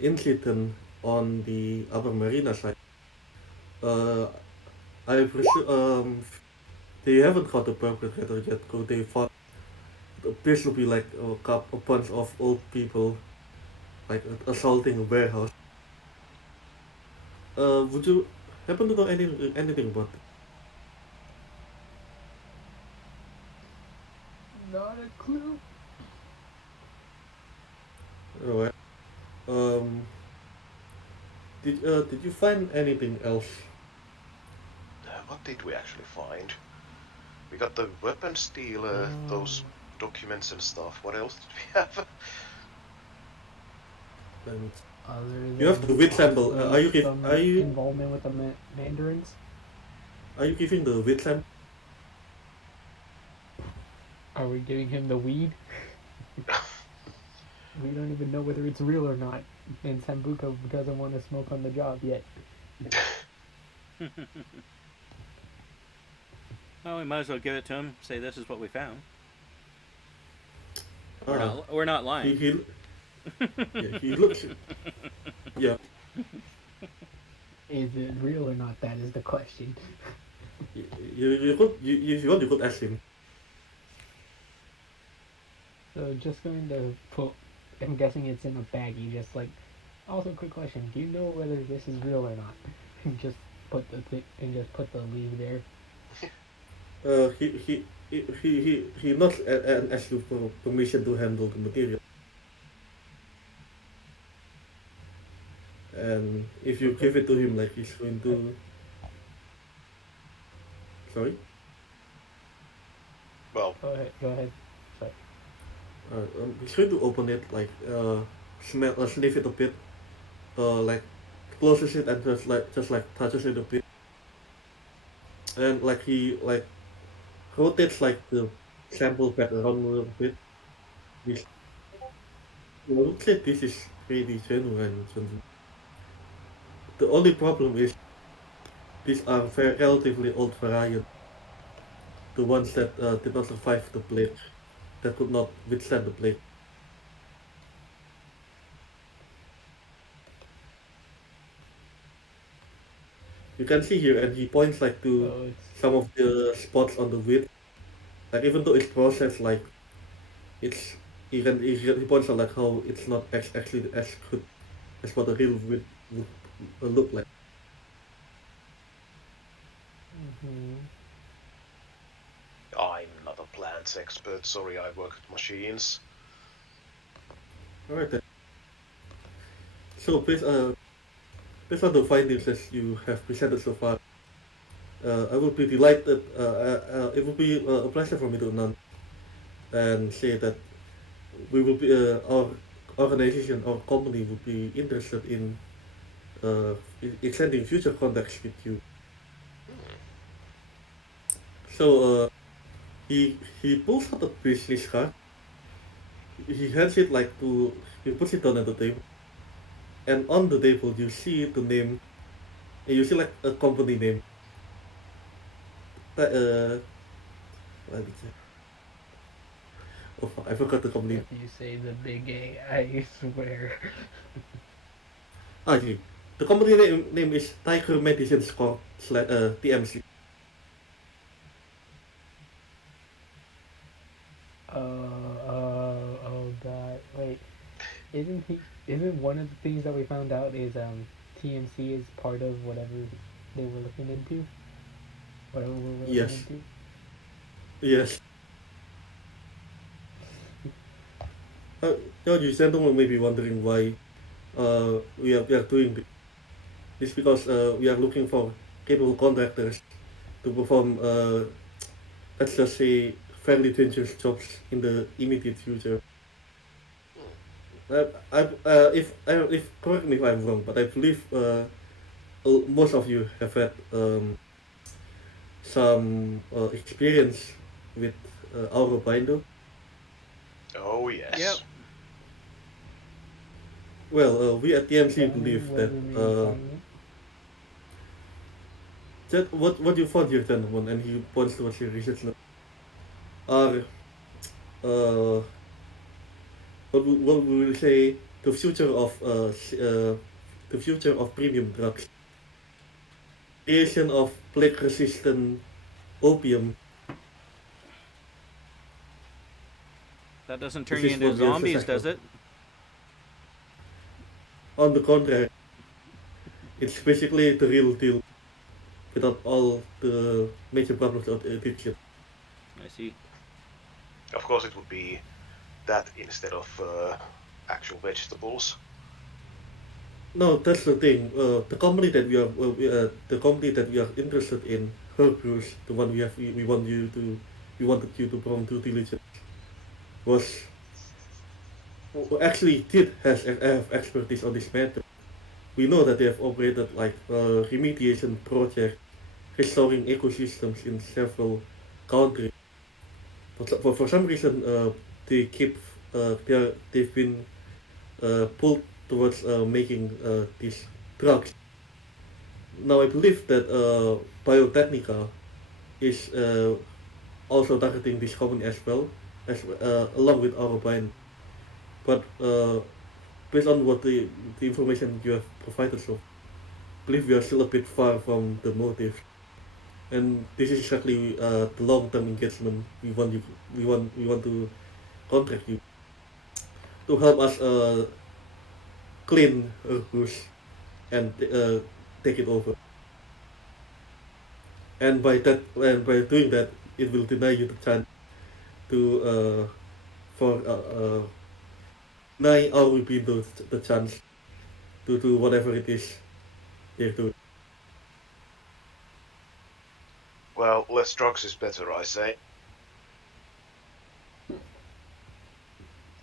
incident on the upper marina side. Uh, I presume they haven't caught the perpetrator yet, because they thought it appears to be like a bunch of old people like assaulting a warehouse. Would you happen to know anything about it? Not a clue. Alright. Um, did you find anything else? What did we actually find? We got the weapons dealer, those documents and stuff. What else did we have? And Other than you have the wit sample. possibly some involvement with the mandarins? Are you giving the wit sample? Are we giving him the weed? We don't even know whether it's real or not, and Sambuca doesn't want to smoke on the job yet. Well, we might as well give it to him. Say this is what we found. Ah, We're not lying. yeah, he looks. Yeah, Is it real or not? That is the question. you want, you could ask him. So just going to put, I'm guessing it's in a baggie, just like, also quick question, do you know whether this is real or not? Just put the thing, and just put the lead there. He not and ask you for permission to handle the material. And if you give it to him, like he's going to. Sorry. Well, Go ahead. Sorry. He's going to open it, like smell, sniff it a bit, like closes it and just like touches it a bit, and like he like rotates like the sample back around a little bit. This, I would say this is pretty genuine. The only problem is these are relatively old variants, the ones that did not survive the plague, that could not withstand the plague. You can see here, and he points like to So it's some of the spots on the wheat. Like even though it's processed, like it's he points out like how it's not actually as good as what a real wheat would look like. I'm not a plants expert. Sorry, I work with machines. Alright then. So based on the findings that you have presented so far, I would be delighted. It would be a pleasure for me to announce and say that we will be our organization, our company would be interested in extending future contacts with you. So he pulls out a business card. He hands it like to. He puts it on the table, and on the table you see the name. You see like a company name. Let me check. Oh fuck, I forgot the company. If you say the big A, I swear. Actually, the company name is Tiger Medicine Corp TMC. Oh god. Wait. Isn't one of the things that we found out is TMC is part of whatever they were looking into? Whatever we were looking Yes, into? yes. Uh, you gentlemen may be wondering why we are doing this. It's because we are looking for capable contractors to perform, let's just say, fairly dangerous jobs in the immediate future. If correct me if I'm wrong, but I believe most of you have had some experience with Aurobindo. Oh yes. Yep. Well, we at TMC Tell me believe what that you mean, Simon. what you found here, gentlemen, and he points towards your research note, are uh, what we will say the future of the future of premium drugs, creation of plague-resistant opium. That doesn't turn This you is into what we are zombies, does suspecting. it? On the contrary, it's basically the real deal without all the major problems of addiction. I see. Of course, it would be that instead of actual vegetables. No, that's the thing. The company that we are interested in, her Bruce, the one we wanted you to perform due diligence, was actually did have expertise on this matter. We know that they have operated like remediation projects, restoring ecosystems in several countries. But for some reason, they keep they've been pulled towards making these drugs. Now I believe that Biotechnica is also targeting this company as well, as along with Aurobind. But based on the information you have provided so, I believe we are still a bit far from the motive. And this is exactly the long-term engagement we want to contract you to help us clean Rus and take it over. And by doing that, it will deny you the chance to for deny our people the chance to do whatever it is they're doing. Well, less drugs is better, I say.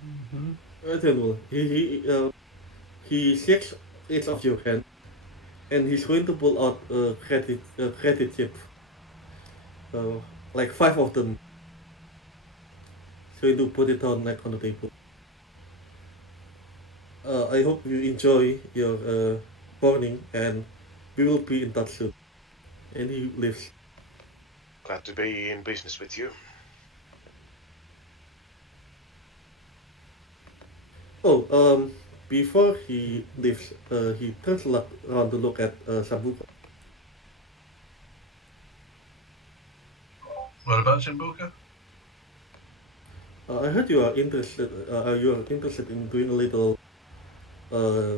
Mm-hmm. General, he shakes each of your hand, and he's going to pull out a credit chip, uh, like five of them. So to put it on like on the table. I hope you enjoy your morning, and we will be in touch soon. And he leaves. Glad to be in business with you. Oh, before he leaves, he turns around to look at Sambuca. What about Sambuca? I heard you are interested in doing a little, uh,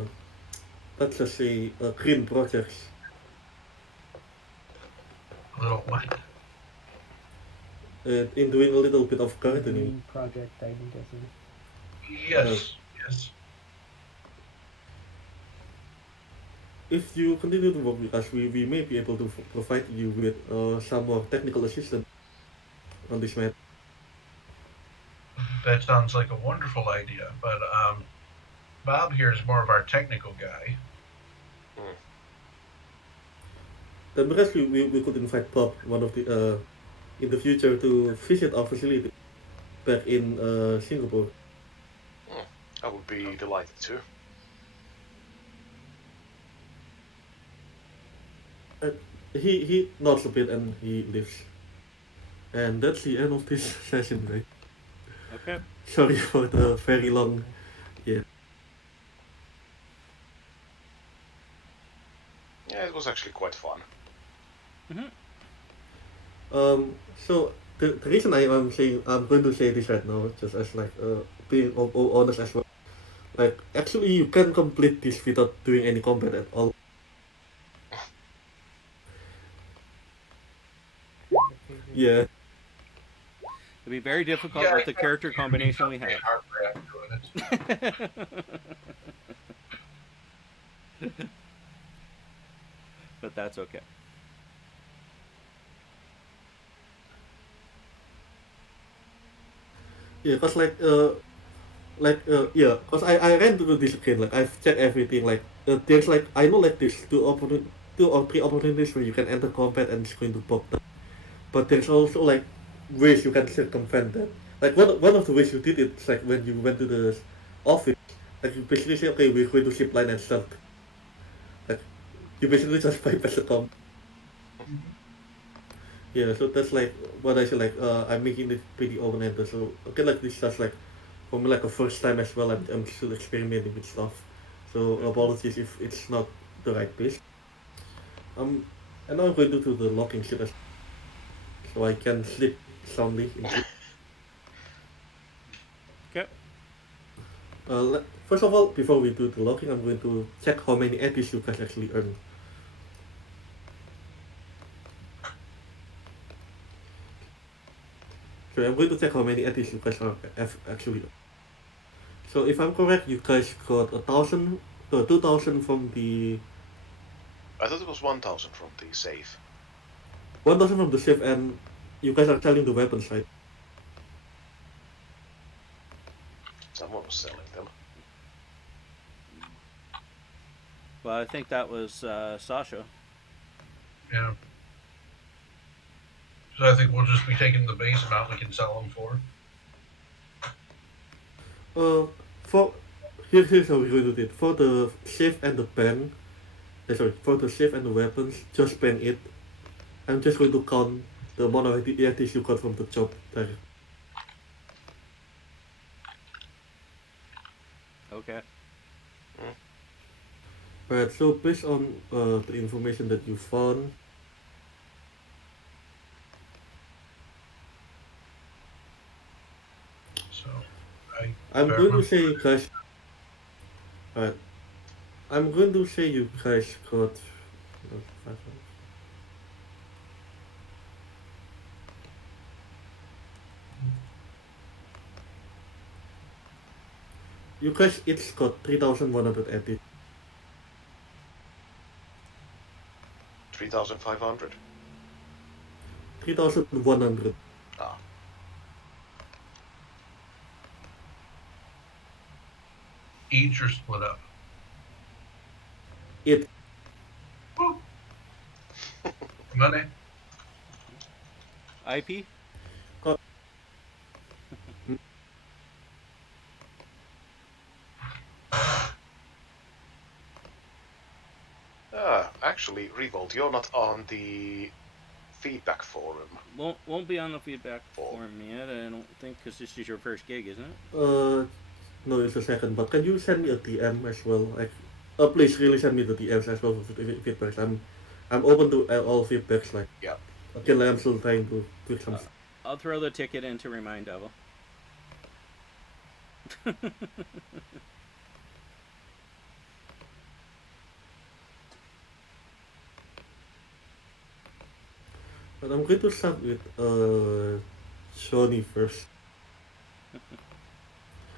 let's just say, green projects. A little what? In doing a little bit of gardening. Green project, I'm guessing. Uh, Yes, yes. if you continue to work with us, we may be able to provide you with some more technical assistance on this matter. That sounds like a wonderful idea, but Bob here is more of our technical guy. Mm. Then perhaps we could invite Bob, one of the in the future, to visit our facility back in Singapore. Mm. I would be delighted to. Uh, he nods a bit and he leaves. And that's the end of this session, right? Okay. Sorry for the very long. Yeah. Yeah, it was actually quite fun. Mhm. So the reason I'm going to say this right now, just as like being honest as well. Like actually, you can complete this without doing any combat at all. Yeah. It'd be very difficult Yeah, with the character you're gonna be combination we tough have. hard crap doing it. But that's okay. Yeah, cause yeah, cause I ran through this again. Like I've checked everything. Like there's like I know like there's two or three opportunities where you can enter combat and it's going to pop down. But there's also like ways you can circumvent that. Like one of the ways you did it's like when you went to the office. Like you basically say, okay, we're going to zip line and stuff. Like you basically just bypass the combat. Yeah, so that's like what I said. Like I'm making it pretty open ended. So okay, like this just like for me like a first time as well. I'm still experimenting with stuff. So apologies if it's not the right pace. Um, and now I'm going to do the locking shit as so I can sleep soundly. Okay. First of all, before we do the locking, I'm going to check how many eddies you guys actually earn. So I'm going to check how many eddies you guys are actually. So if I'm correct, you guys got 1,000, 2,000 from the I thought it was 1,000 from the safe. 1,000 from the ship, and you guys are selling the weapons, right? Someone was selling them. Well, I think that was Sasha. Yeah. So I think we'll just be taking the base amount we can sell them for. Uh, for here's how we're going to do it. For the safe and the pen, sorry, for the safe and the weapons, just pen it. I'm just going to count the amount of EFTs you got from the job there. Okay. Right, so based on the information that you found, So I I'm if I going to remember, say you guys. Right, I'm going to say you guys got. You guys each got 3,180. 3,500. 3,100. Ah, each are split up. It. Woo! Money. IP. actually, Revolt, you're not on the feedback forum. Won't be on the feedback Oh. forum yet. I don't think because this is your first gig, isn't it? No, it's a second. But can you send me a DM as well? Like, please really send me the DMs as well for feedbacks. I'm open to all feedbacks. Like, Yeah. okay, like, I'm still trying to tweak some. I'll throw the ticket in to remind Devil. But I'm going to start with Johnny first.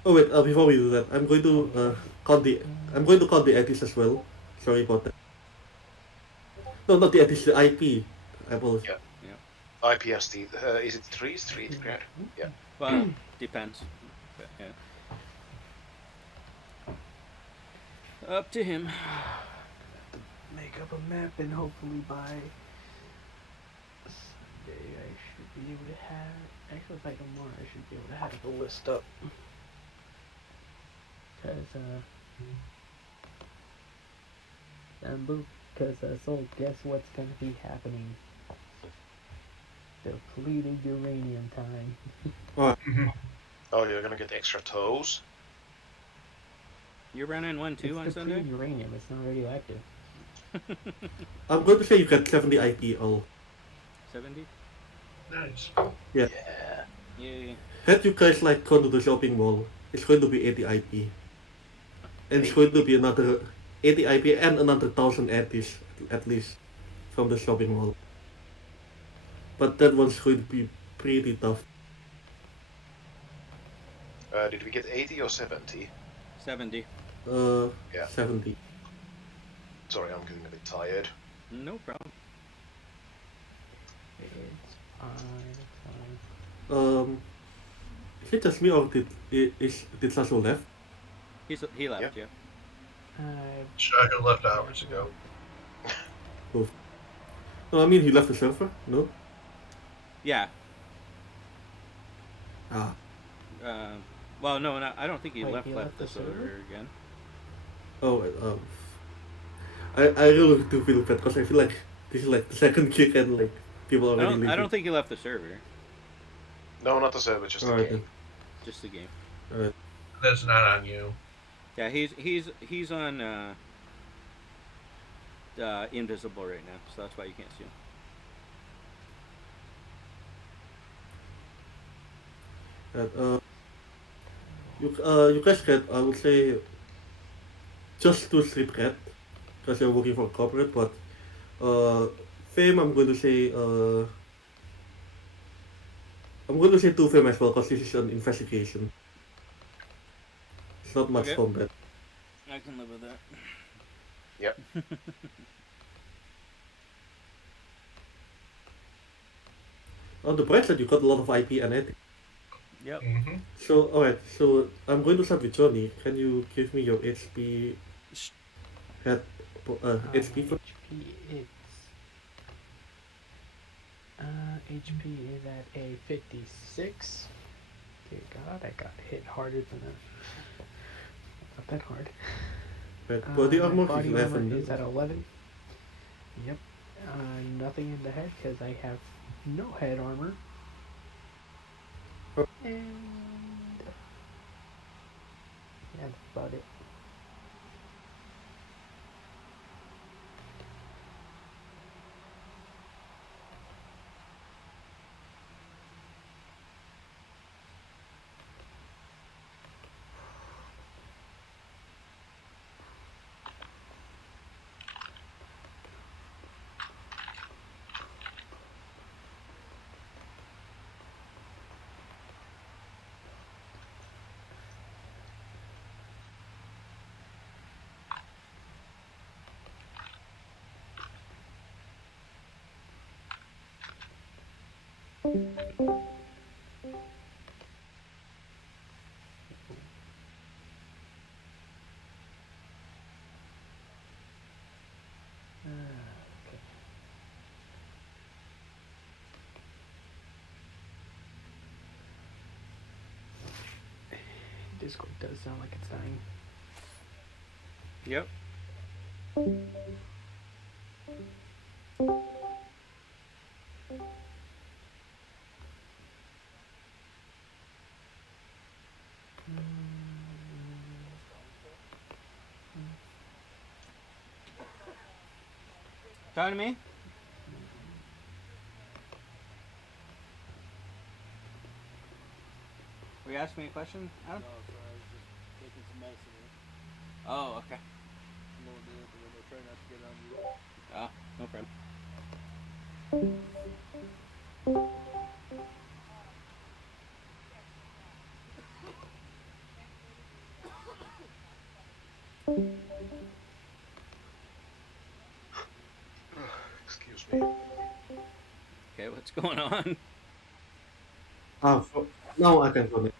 Oh wait, before we do that, count the I'm going to count the edits as well. Sorry about that. No, not the edits, the IP. I apologize. Yeah. Yeah. IPST, is it street cred? Yeah. Well, depends. But, yeah. Up to him. Make up a map and hopefully by Sunday I should be able to have. Actually, by tomorrow I should be able to have the list up. So guess what's gonna be happening? Depleted uranium time. Alright. Oh, you're gonna get extra toes? You're running one too It's on the Sunday? pre-uranium. It's not radioactive. I'm going to say you get 70 IP all. 70? Nice. Yeah. Yeah. Yay. Had you guys like gone to the shopping mall, it's going to be 80 IP. And it's going to be another 80 IP and another 1000 eddies at least from the shopping mall. But that one's going to be pretty tough. Did we get 80 or 70? 70. Yeah. 70. Sorry, I'm getting a bit tired. No problem. It's fine. It's fine. Is it just me or did Sasso left? He left, yeah. Shaka left hours ago. No, I mean he left the server. No. Yeah. Ah. Well, no, I don't think he Wait, left he left the the server? server again. Oh. I really do feel bad because I feel like this is like the second kick and like people I already leaving. don't think he left the server. No, not the server, just the Alright game. Just the game. Alright. That's not on you. Yeah, he's on invisible right now, so that's why you can't see him. And, you guys get, I would say, just to sleep red because you're working for corporate, but fame I'm going to say two fame as well because this is an investigation. It's not much Okay. combat. I can live with that. Yep. On the bright side, you got a lot of IP and ethics. Yep. Mm-hmm. So, alright, so I'm going to start with Johnny. Can you give me your HP head HP for HP is HP is at a 56. Dear God, I got hit harder than that. Not that hard. right, body My armor body is 11. armor is at 11. Yep. Nothing in the head because I have no head armor. Oh. And yeah, that's about it. Okay. Discord does sound like it's dying. Yep. Talking to me? Were you asking me a question, Adam? No, sorry, I was just taking some medicine here. Oh, okay. I'm going to do it the window, try not to get on you. Ah, no problem. Excuse me. Okay, what's going on? Now I can connect.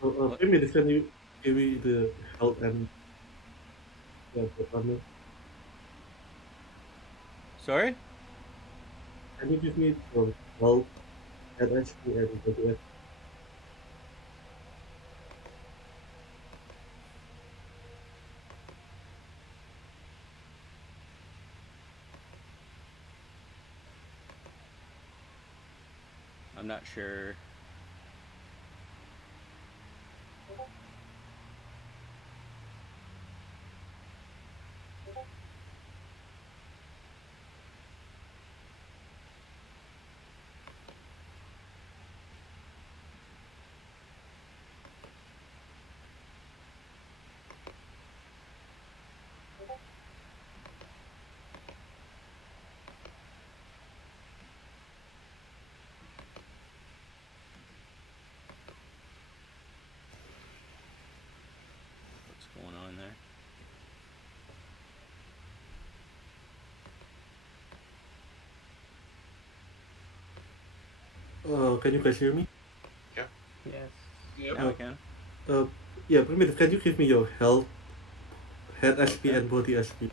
So, What? give me this. Can you give me the health and the armor? Sorry? Can you give me your health and HP and the I'm not sure. Can you guys hear me? Yes. Yep. Now we can. Yeah, Primitive, can you give me your health, head SP, Okay. and body SP?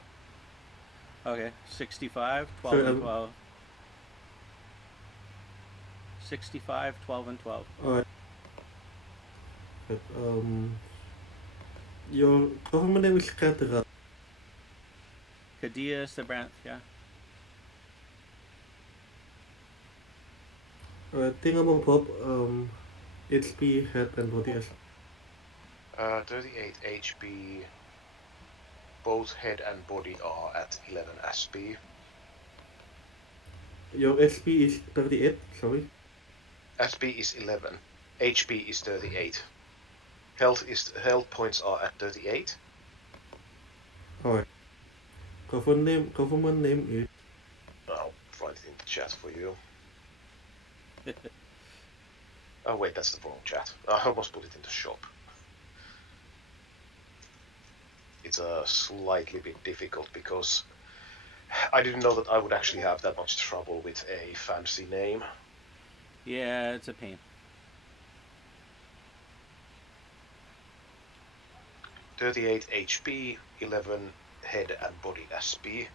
Okay. 65, 12, Sorry, and 12. 65, 12, and 12. alright. Your government name is Katara. Kadia Sabranth, yeah. Thingamabob, HP, head, and body SP. 38 HP. Both head and body are at 11 SP. Your SP is 38, sorry. SP is 11. HP is 38. Health points are at 38. Alright. Government name is... I'll write it in the chat for you. Oh wait, that's the wrong chat. I almost put it in the shop. It's slightly bit difficult because I didn't know that I would actually have that much trouble with a fancy name. Yeah, it's a pain. 38 HP, 11 head and body SP.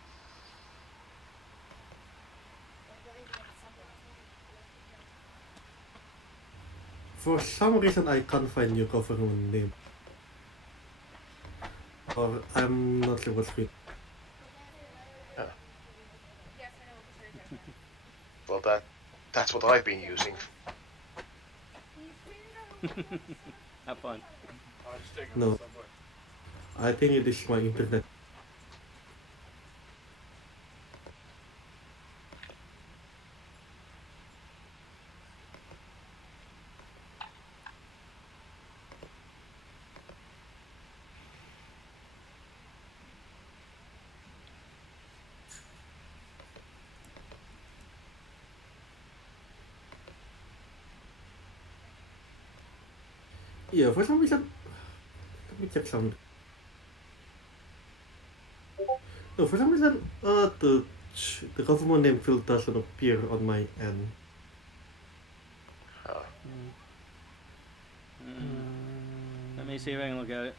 For some reason, I can't find your government name. Or I'm not sure what's with. Well, that's what I've been using. Have fun. I was just taking No. the subway. I think it is my internet. Yeah, for some reason, let me check something. No, for some reason, the government name field doesn't appear on my end. Let me see if I can look at it.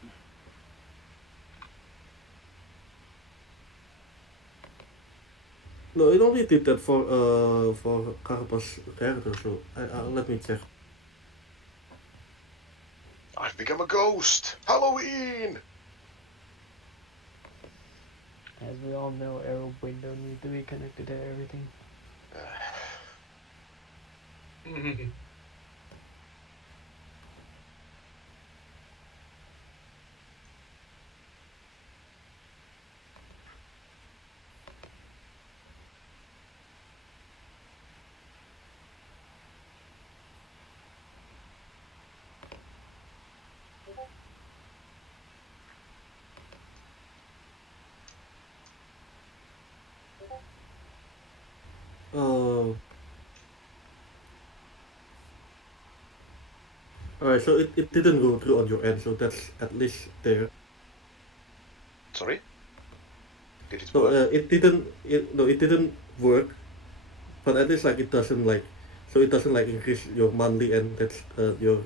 No, it only did that for Carapa's character, so let me check. I've become a ghost! Halloween! As we all know, arrow window needs to be connected to everything. Alright, so it didn't go through on your end, so that's at least there. Sorry? Did it No, work? it didn't work, but at least like it doesn't like, so it doesn't like increase your monthly and that's your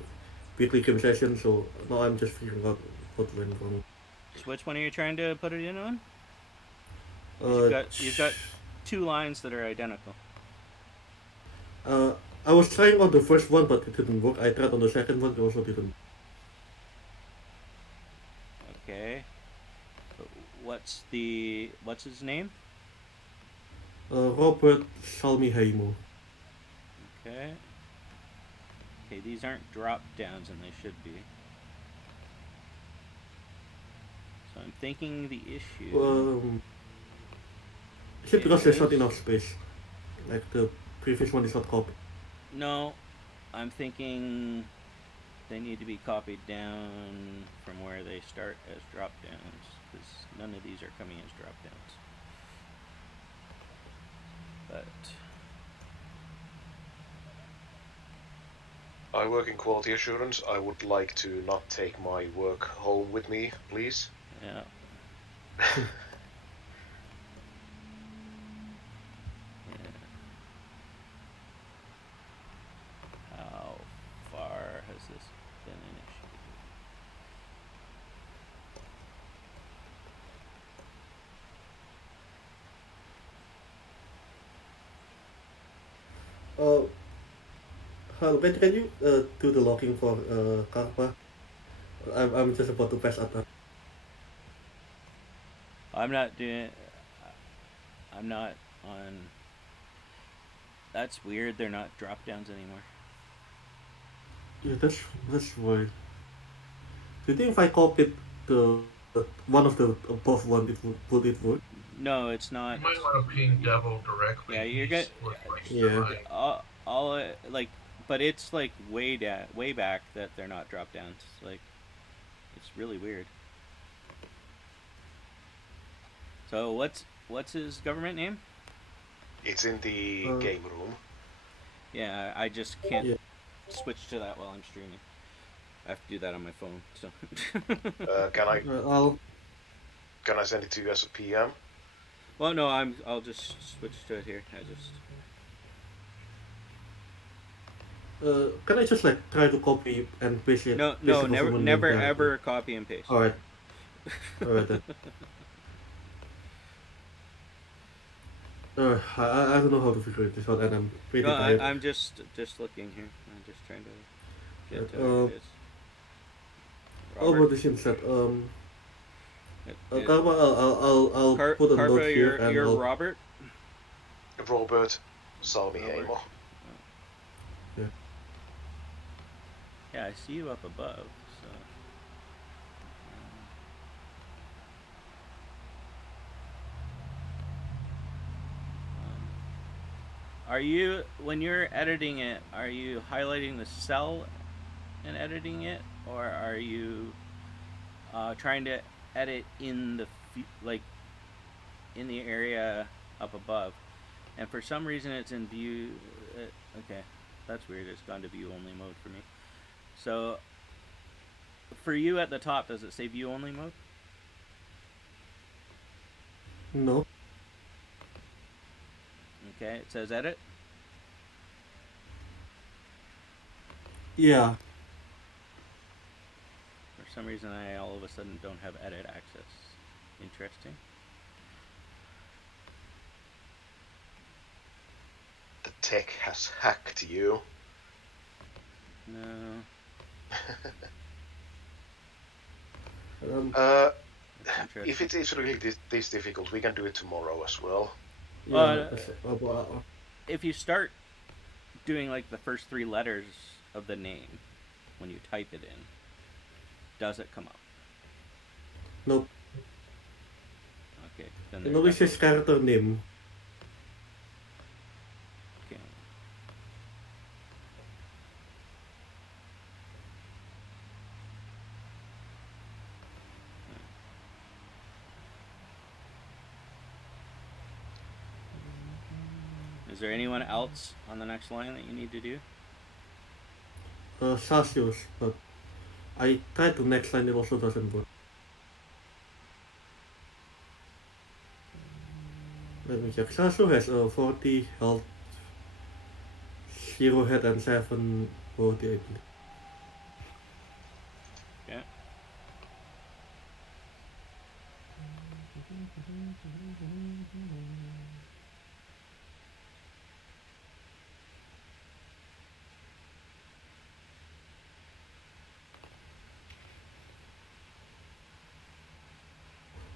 weekly game session. So now I'm just figuring out what went wrong. So which one are you trying to put it in on? 'Cause Uh, you've got two lines that are identical. I was trying on the first one, but it didn't work. I tried on the second one, it also didn't. Okay. What's his name? Robert Salmiheimo. Okay. Okay, these aren't drop downs and they should be. So I'm thinking the issue Is it because there's not is- enough space? Like the previous one is not copied. No, I'm thinking they need to be copied down from where they start as drop downs, because none of these are coming as drop downs. But I work in quality assurance. I would like to not take my work home with me, please. yeah. Uh, can you do the logging for Karma? I'm just about to press attack. I'm not doing. I'm not on. That's weird. They're not drop downs anymore. Yeah, that's why. Do you think if I copied the one of the above one, would it work? No, it's not. You might want to ping Devil directly. Yeah, you're He's good. was like Yeah. trying. All like, but it's like way back that they're not drop downs. Like, it's really weird. So what's his government name? It's in the Uh, game room. Yeah, I just can't yeah. switch to that while I'm streaming. I have to do that on my phone. So. Can I I'll send it to you as a PM? Well, no, I'll just switch to it here. I just. can I just like try to copy and paste it? No, Paste no, it for never, someone named never, character? ever copy and paste. All right. All right then. I don't know how to figure this out, and I'm pretty No, tired. I'm just looking here. I'm just trying to get to Uh, where it is. Over Robert, this instead. it- Karma, I'll put a note Carpa, here, and you're I'll. Robert. Robert Salmiheimo. Robert. Yeah. Yeah, I see you up above. So. Are you, when you're editing it, are you highlighting the cell and editing it, or are you trying to edit in the like in the area up above? And for some reason, it's in view. Okay, that's weird. It's gone to view only mode for me. So for you at the top, does it say view only mode? No. Okay, it says edit. Yeah. For some reason, I all of a sudden don't have edit access. Interesting. The tech has hacked you. No. If it is really this difficult, we can do it tomorrow as well. Yeah. If you start doing like the first 3 letters of the name when you type it in, does it come up? Nope. Okay. Then It only says character name. Okay. Is there anyone else on the next line that you need to do? Sasios, but I tried the next line, it also doesn't work. Let me check. Sasio has 40 health, 0 head, and 7 body, I believe. Yeah.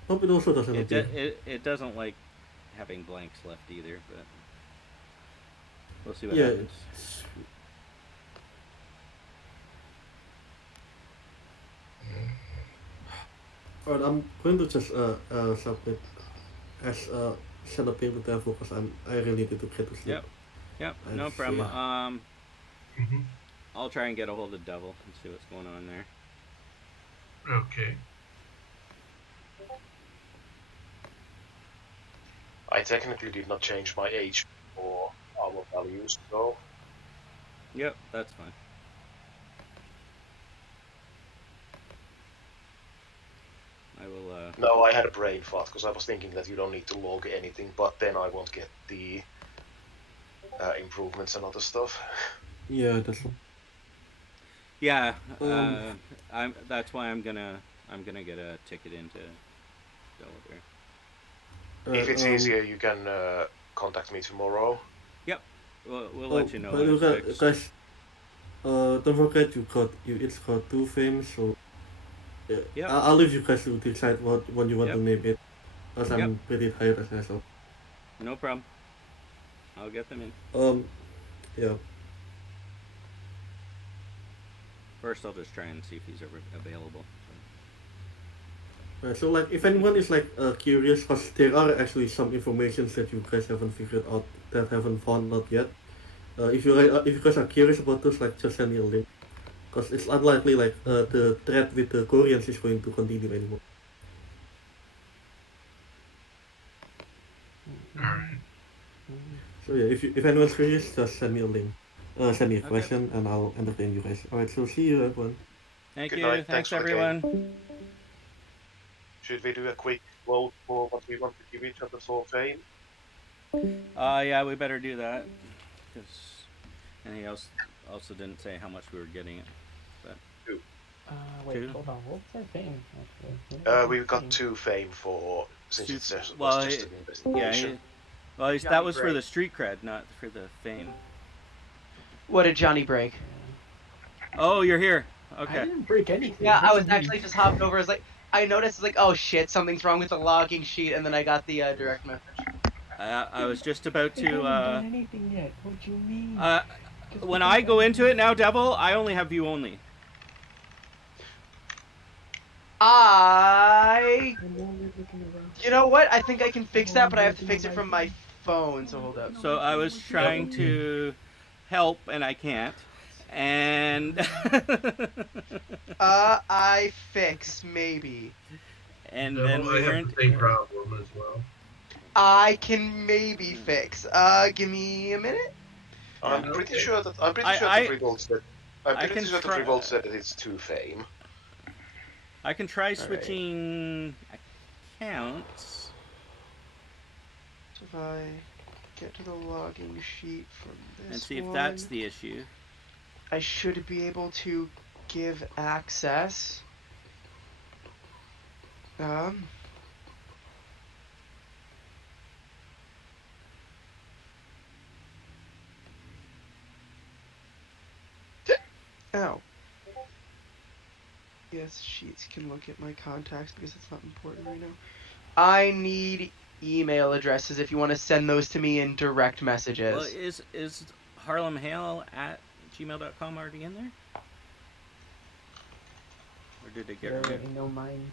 Nope, it also doesn't appear. It doesn't like having blanks left either, but we'll see what Yeah, happens. Alright, I'm going to just submit as send a payment there because I really need to get to sleep. Yep, no I problem. see. I'll try and get a hold of Devil and see what's going on there. Okay. I technically did not change my age or our values, so Yep, that's fine. I will. no, I had a brain fart because I was thinking that you don't need to log anything, but then I won't get the improvements and other stuff. Yeah, that's. Yeah, That's why I'm gonna get a ticket into Delaware. If it's easier, you can contact me tomorrow. Yep. We'll let you know But when it's fixed. guys, don't forget you it's got two frames, so Yep. I'll leave you guys to decide what you want Yep. to name it, as Yep. I'm pretty tired as myself. No problem. I'll get them in. Yeah. First, I'll just try and see if he's ever available. So like, if anyone is like curious, because there are actually some informations that you guys haven't figured out, that haven't found out yet. If you guys are curious about those, like, just send me a link, because it's unlikely like the threat with the Koreans is going to continue anymore. Alright. So yeah, if anyone's curious, just send me a link. Send me a Okay. question, and I'll entertain you guys. Alright, so see you everyone. Thank Good you. night. Thanks Thanks for the game. everyone. Should we do a quick vote for what we want to give each other for fame? Yeah, we better do that. Because, and he also didn't say how much we were getting it. Wait, Two? hold on. What was our fame, actually? What was our We've got fame? 2 fame for, since it's Suits- was well, just an Yeah. investigation. That Johnny was for Break. the street cred, not for the fame. What did Johnny break? Oh, you're here. I Okay. didn't break anything. Yeah, I What was do you actually mean? just hopped over. I was like, I noticed like, oh shit, something's wrong with the logging sheet, and then I got the direct message. I was just about I haven't to. done anything yet. What do you mean? Just When because I go into it now, Devil, I only have view only. You know what? I think I can fix that, but I have to fix it from my phone. So hold up. So I was trying to help, and I can't. And I fix maybe. and Devil, then we I have weren't. the same problem as well. I can maybe fix. Give me a minute. I'm Yeah. pretty Okay. sure that Revolt said. I'm I pretty can sure that try- Revolt said that it's 2 fame. I can try right. switching accounts. So if I get to the logging sheet from this And see if one, that's the issue. I should be able to give access. Ow. Yes, Sheets can look at my contacts because it's not important right now. I need email addresses if you want to send those to me in direct messages. Well, is harlemhale@gmail.com already in there? Or did it get There removed? ain't no mine.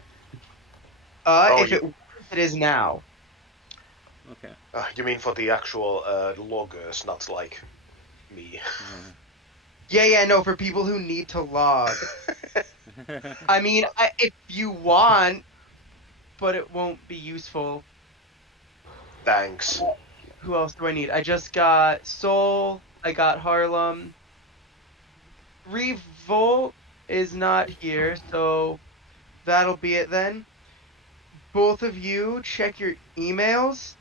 If it is now. Okay. You mean for the actual loggers, not like me. Yeah, no, for people who need to log. I mean, if you want, but it won't be useful. Thanks. Who else do I need? I just got Soul. I got Harlem. Revolt is not here, so that'll be it then. Both of you check your emails.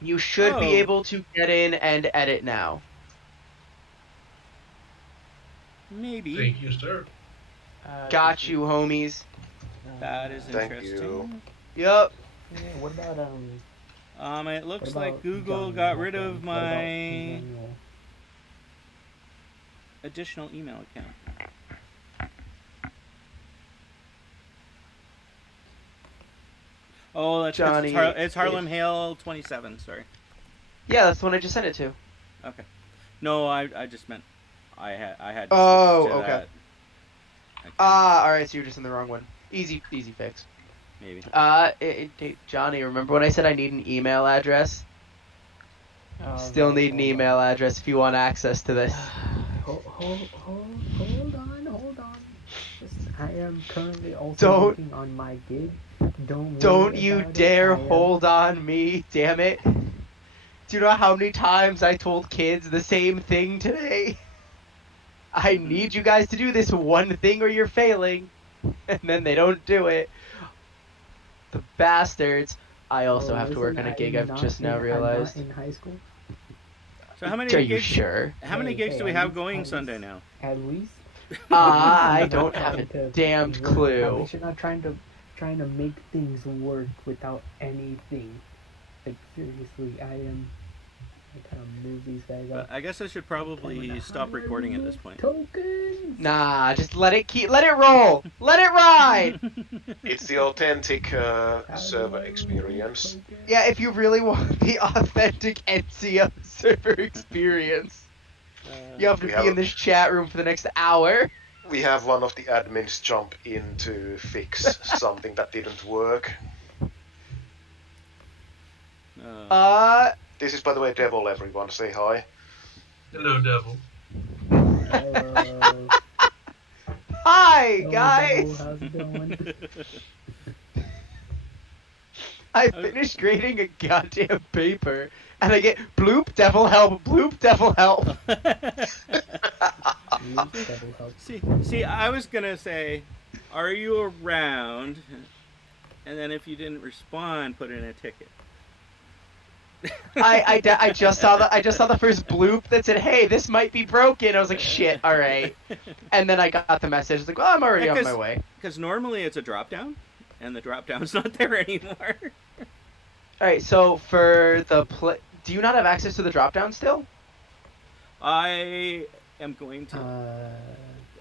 You should be Oh. able to get in and edit now. Maybe. Thank you, sir. Got you, homies. That is Thank interesting. you. Yup. Yeah, what about It looks what like about Google Johnny got rid Walker? of What about my Emmanuel? additional email account. Oh, that's 'cause Johnny, it's Harlem Hale 27. Sorry. Yeah, that's the one I just sent it to. Okay. No, I just meant I had. To Oh, switch to okay. that account, Alright, so you're just in the wrong one. Easy fix. maybe. Johnny, remember when I said I need an email address? Still right, need an hold email on. address if you want access to this. Hold on. Just, I am currently also Don't- working on my gig. Don't Don't you about dare it. hold on me, damn it. Do you know how many times I told kids the same thing today? I need you guys to do this one thing or you're failing. And then they don't do it. The bastards. I also have to work on a gig, I've just now realized. I'm not in high school. So how many Are you gigs? sure? How many gigs do we have going Sunday now? At least. I You're not don't have a trying to damned work- At clue. least you're not trying to make things work without anything. Like, seriously, I am I kind of move these guys But up. I guess I should probably stop recording at this point. Tokens. Nah, just let it roll. Let it ride. It's the authentic How do server I remove experience. tokens? Yeah, if you really want the authentic NCO server experience, you have to We be have- in this chat room for the next hour. We have one of the admins jump in to fix something that didn't work. This is, by the way, Devil, everyone. Say hi. Hello, Devil. Hello. Hi, Hello, guys. Devil, how's it going? I finished grading a goddamn paper, and I get bloop, devil help, bloop, devil help. Luke, Devil help. See, I was gonna say, are you around? And then if you didn't respond, put in a ticket. I just saw the first bloop that said, "Hey, this might be broken." I was like, "Shit, all right." And then I got the message. It's like, "Well, I'm already on my way." Because normally it's a drop down, and the drop down's not there anymore. All right, so for the do you not have access to the drop down still? I am going to.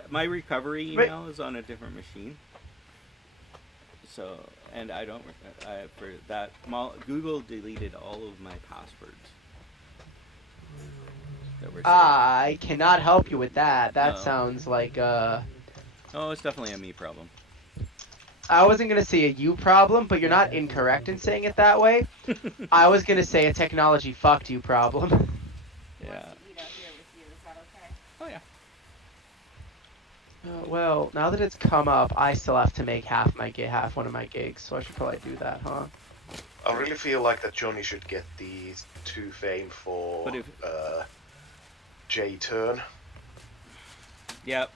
My recovery email is on a different machine. So, and I don't. For that, Google deleted all of my passwords. That were saved. I cannot help you with that. That No. sounds like Oh, it's definitely a me problem. I wasn't gonna say a you problem, but you're not incorrect in saying it that way. I was gonna say a technology fucked you problem. Yeah. Oh yeah. Well, now that it's come up, I still have to make half one of my gigs, so I should probably do that, huh? I really feel like that Johnny should get the 2 fame for J-turn. Yep.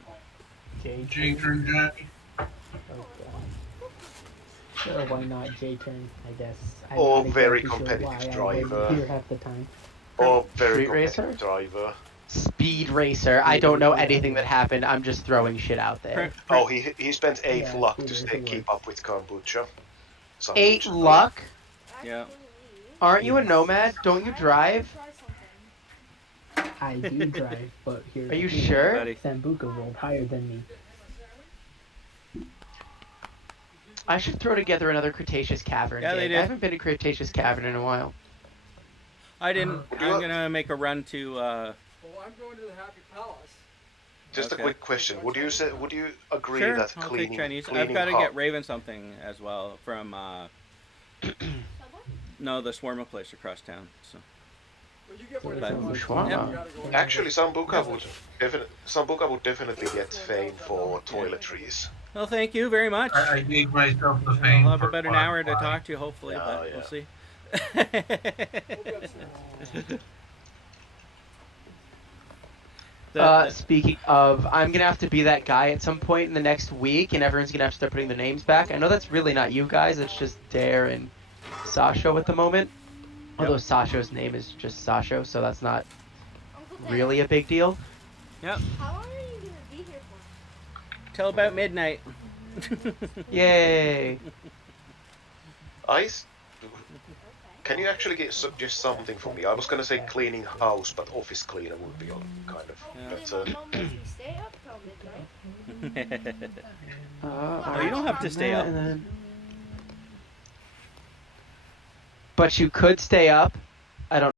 J-turn, Johnny. Sure, why not J-turn, I guess. I'm Or not very exactly sure competitive why I wasn't driver. here half the time. Or very Street competitive racer? driver. Speed racer. I don't know anything that happened. I'm just throwing shit out there. Oh, he spent 8 Yeah, luck Speed to Racer keep up with kombucha. 8 Kombucha. luck? Yeah. Aren't you a nomad? Don't you drive? I do drive, but here's Are you the thing. sure? Sambuca rolled higher than me. I should throw together another Cretaceous Cavern Yeah, they gig. did. I haven't been to Cretaceous Cavern in a while. I didn't. I'm gonna make a run to. Well, I'm going to the Happy Palace. Just Okay. a quick question. Would you agree Sure, that I'll cleaning take Chinese. I've cleaning got to hub- get Raven something as well from. No, the Swarma place across town. So. Well, you get So one it's of on those. Shawarma. You gotta go in Actually, there. Sambuca would definitely get fame for toiletries. Well, thank you very much. I gave myself the fame I'll have for about an flying hour to fly. talk to you, hopefully, Oh, but yeah. we'll see. Speaking of, I'm gonna have to be that guy at some point in the next week, and everyone's gonna have to start putting their names back. I know that's really not you guys, it's just Dare and Sasho at the moment. Although Sasho's name is just Sasho, so that's not really a big deal. Yep. How long are you gonna be here for? Till about midnight. Yay! Can you actually suggest something for me? I was gonna say cleaning house, but office cleaner would be kind of better. My mom lets me stay up till midnight. Oh, you don't have to stay up. But you could stay up. I don't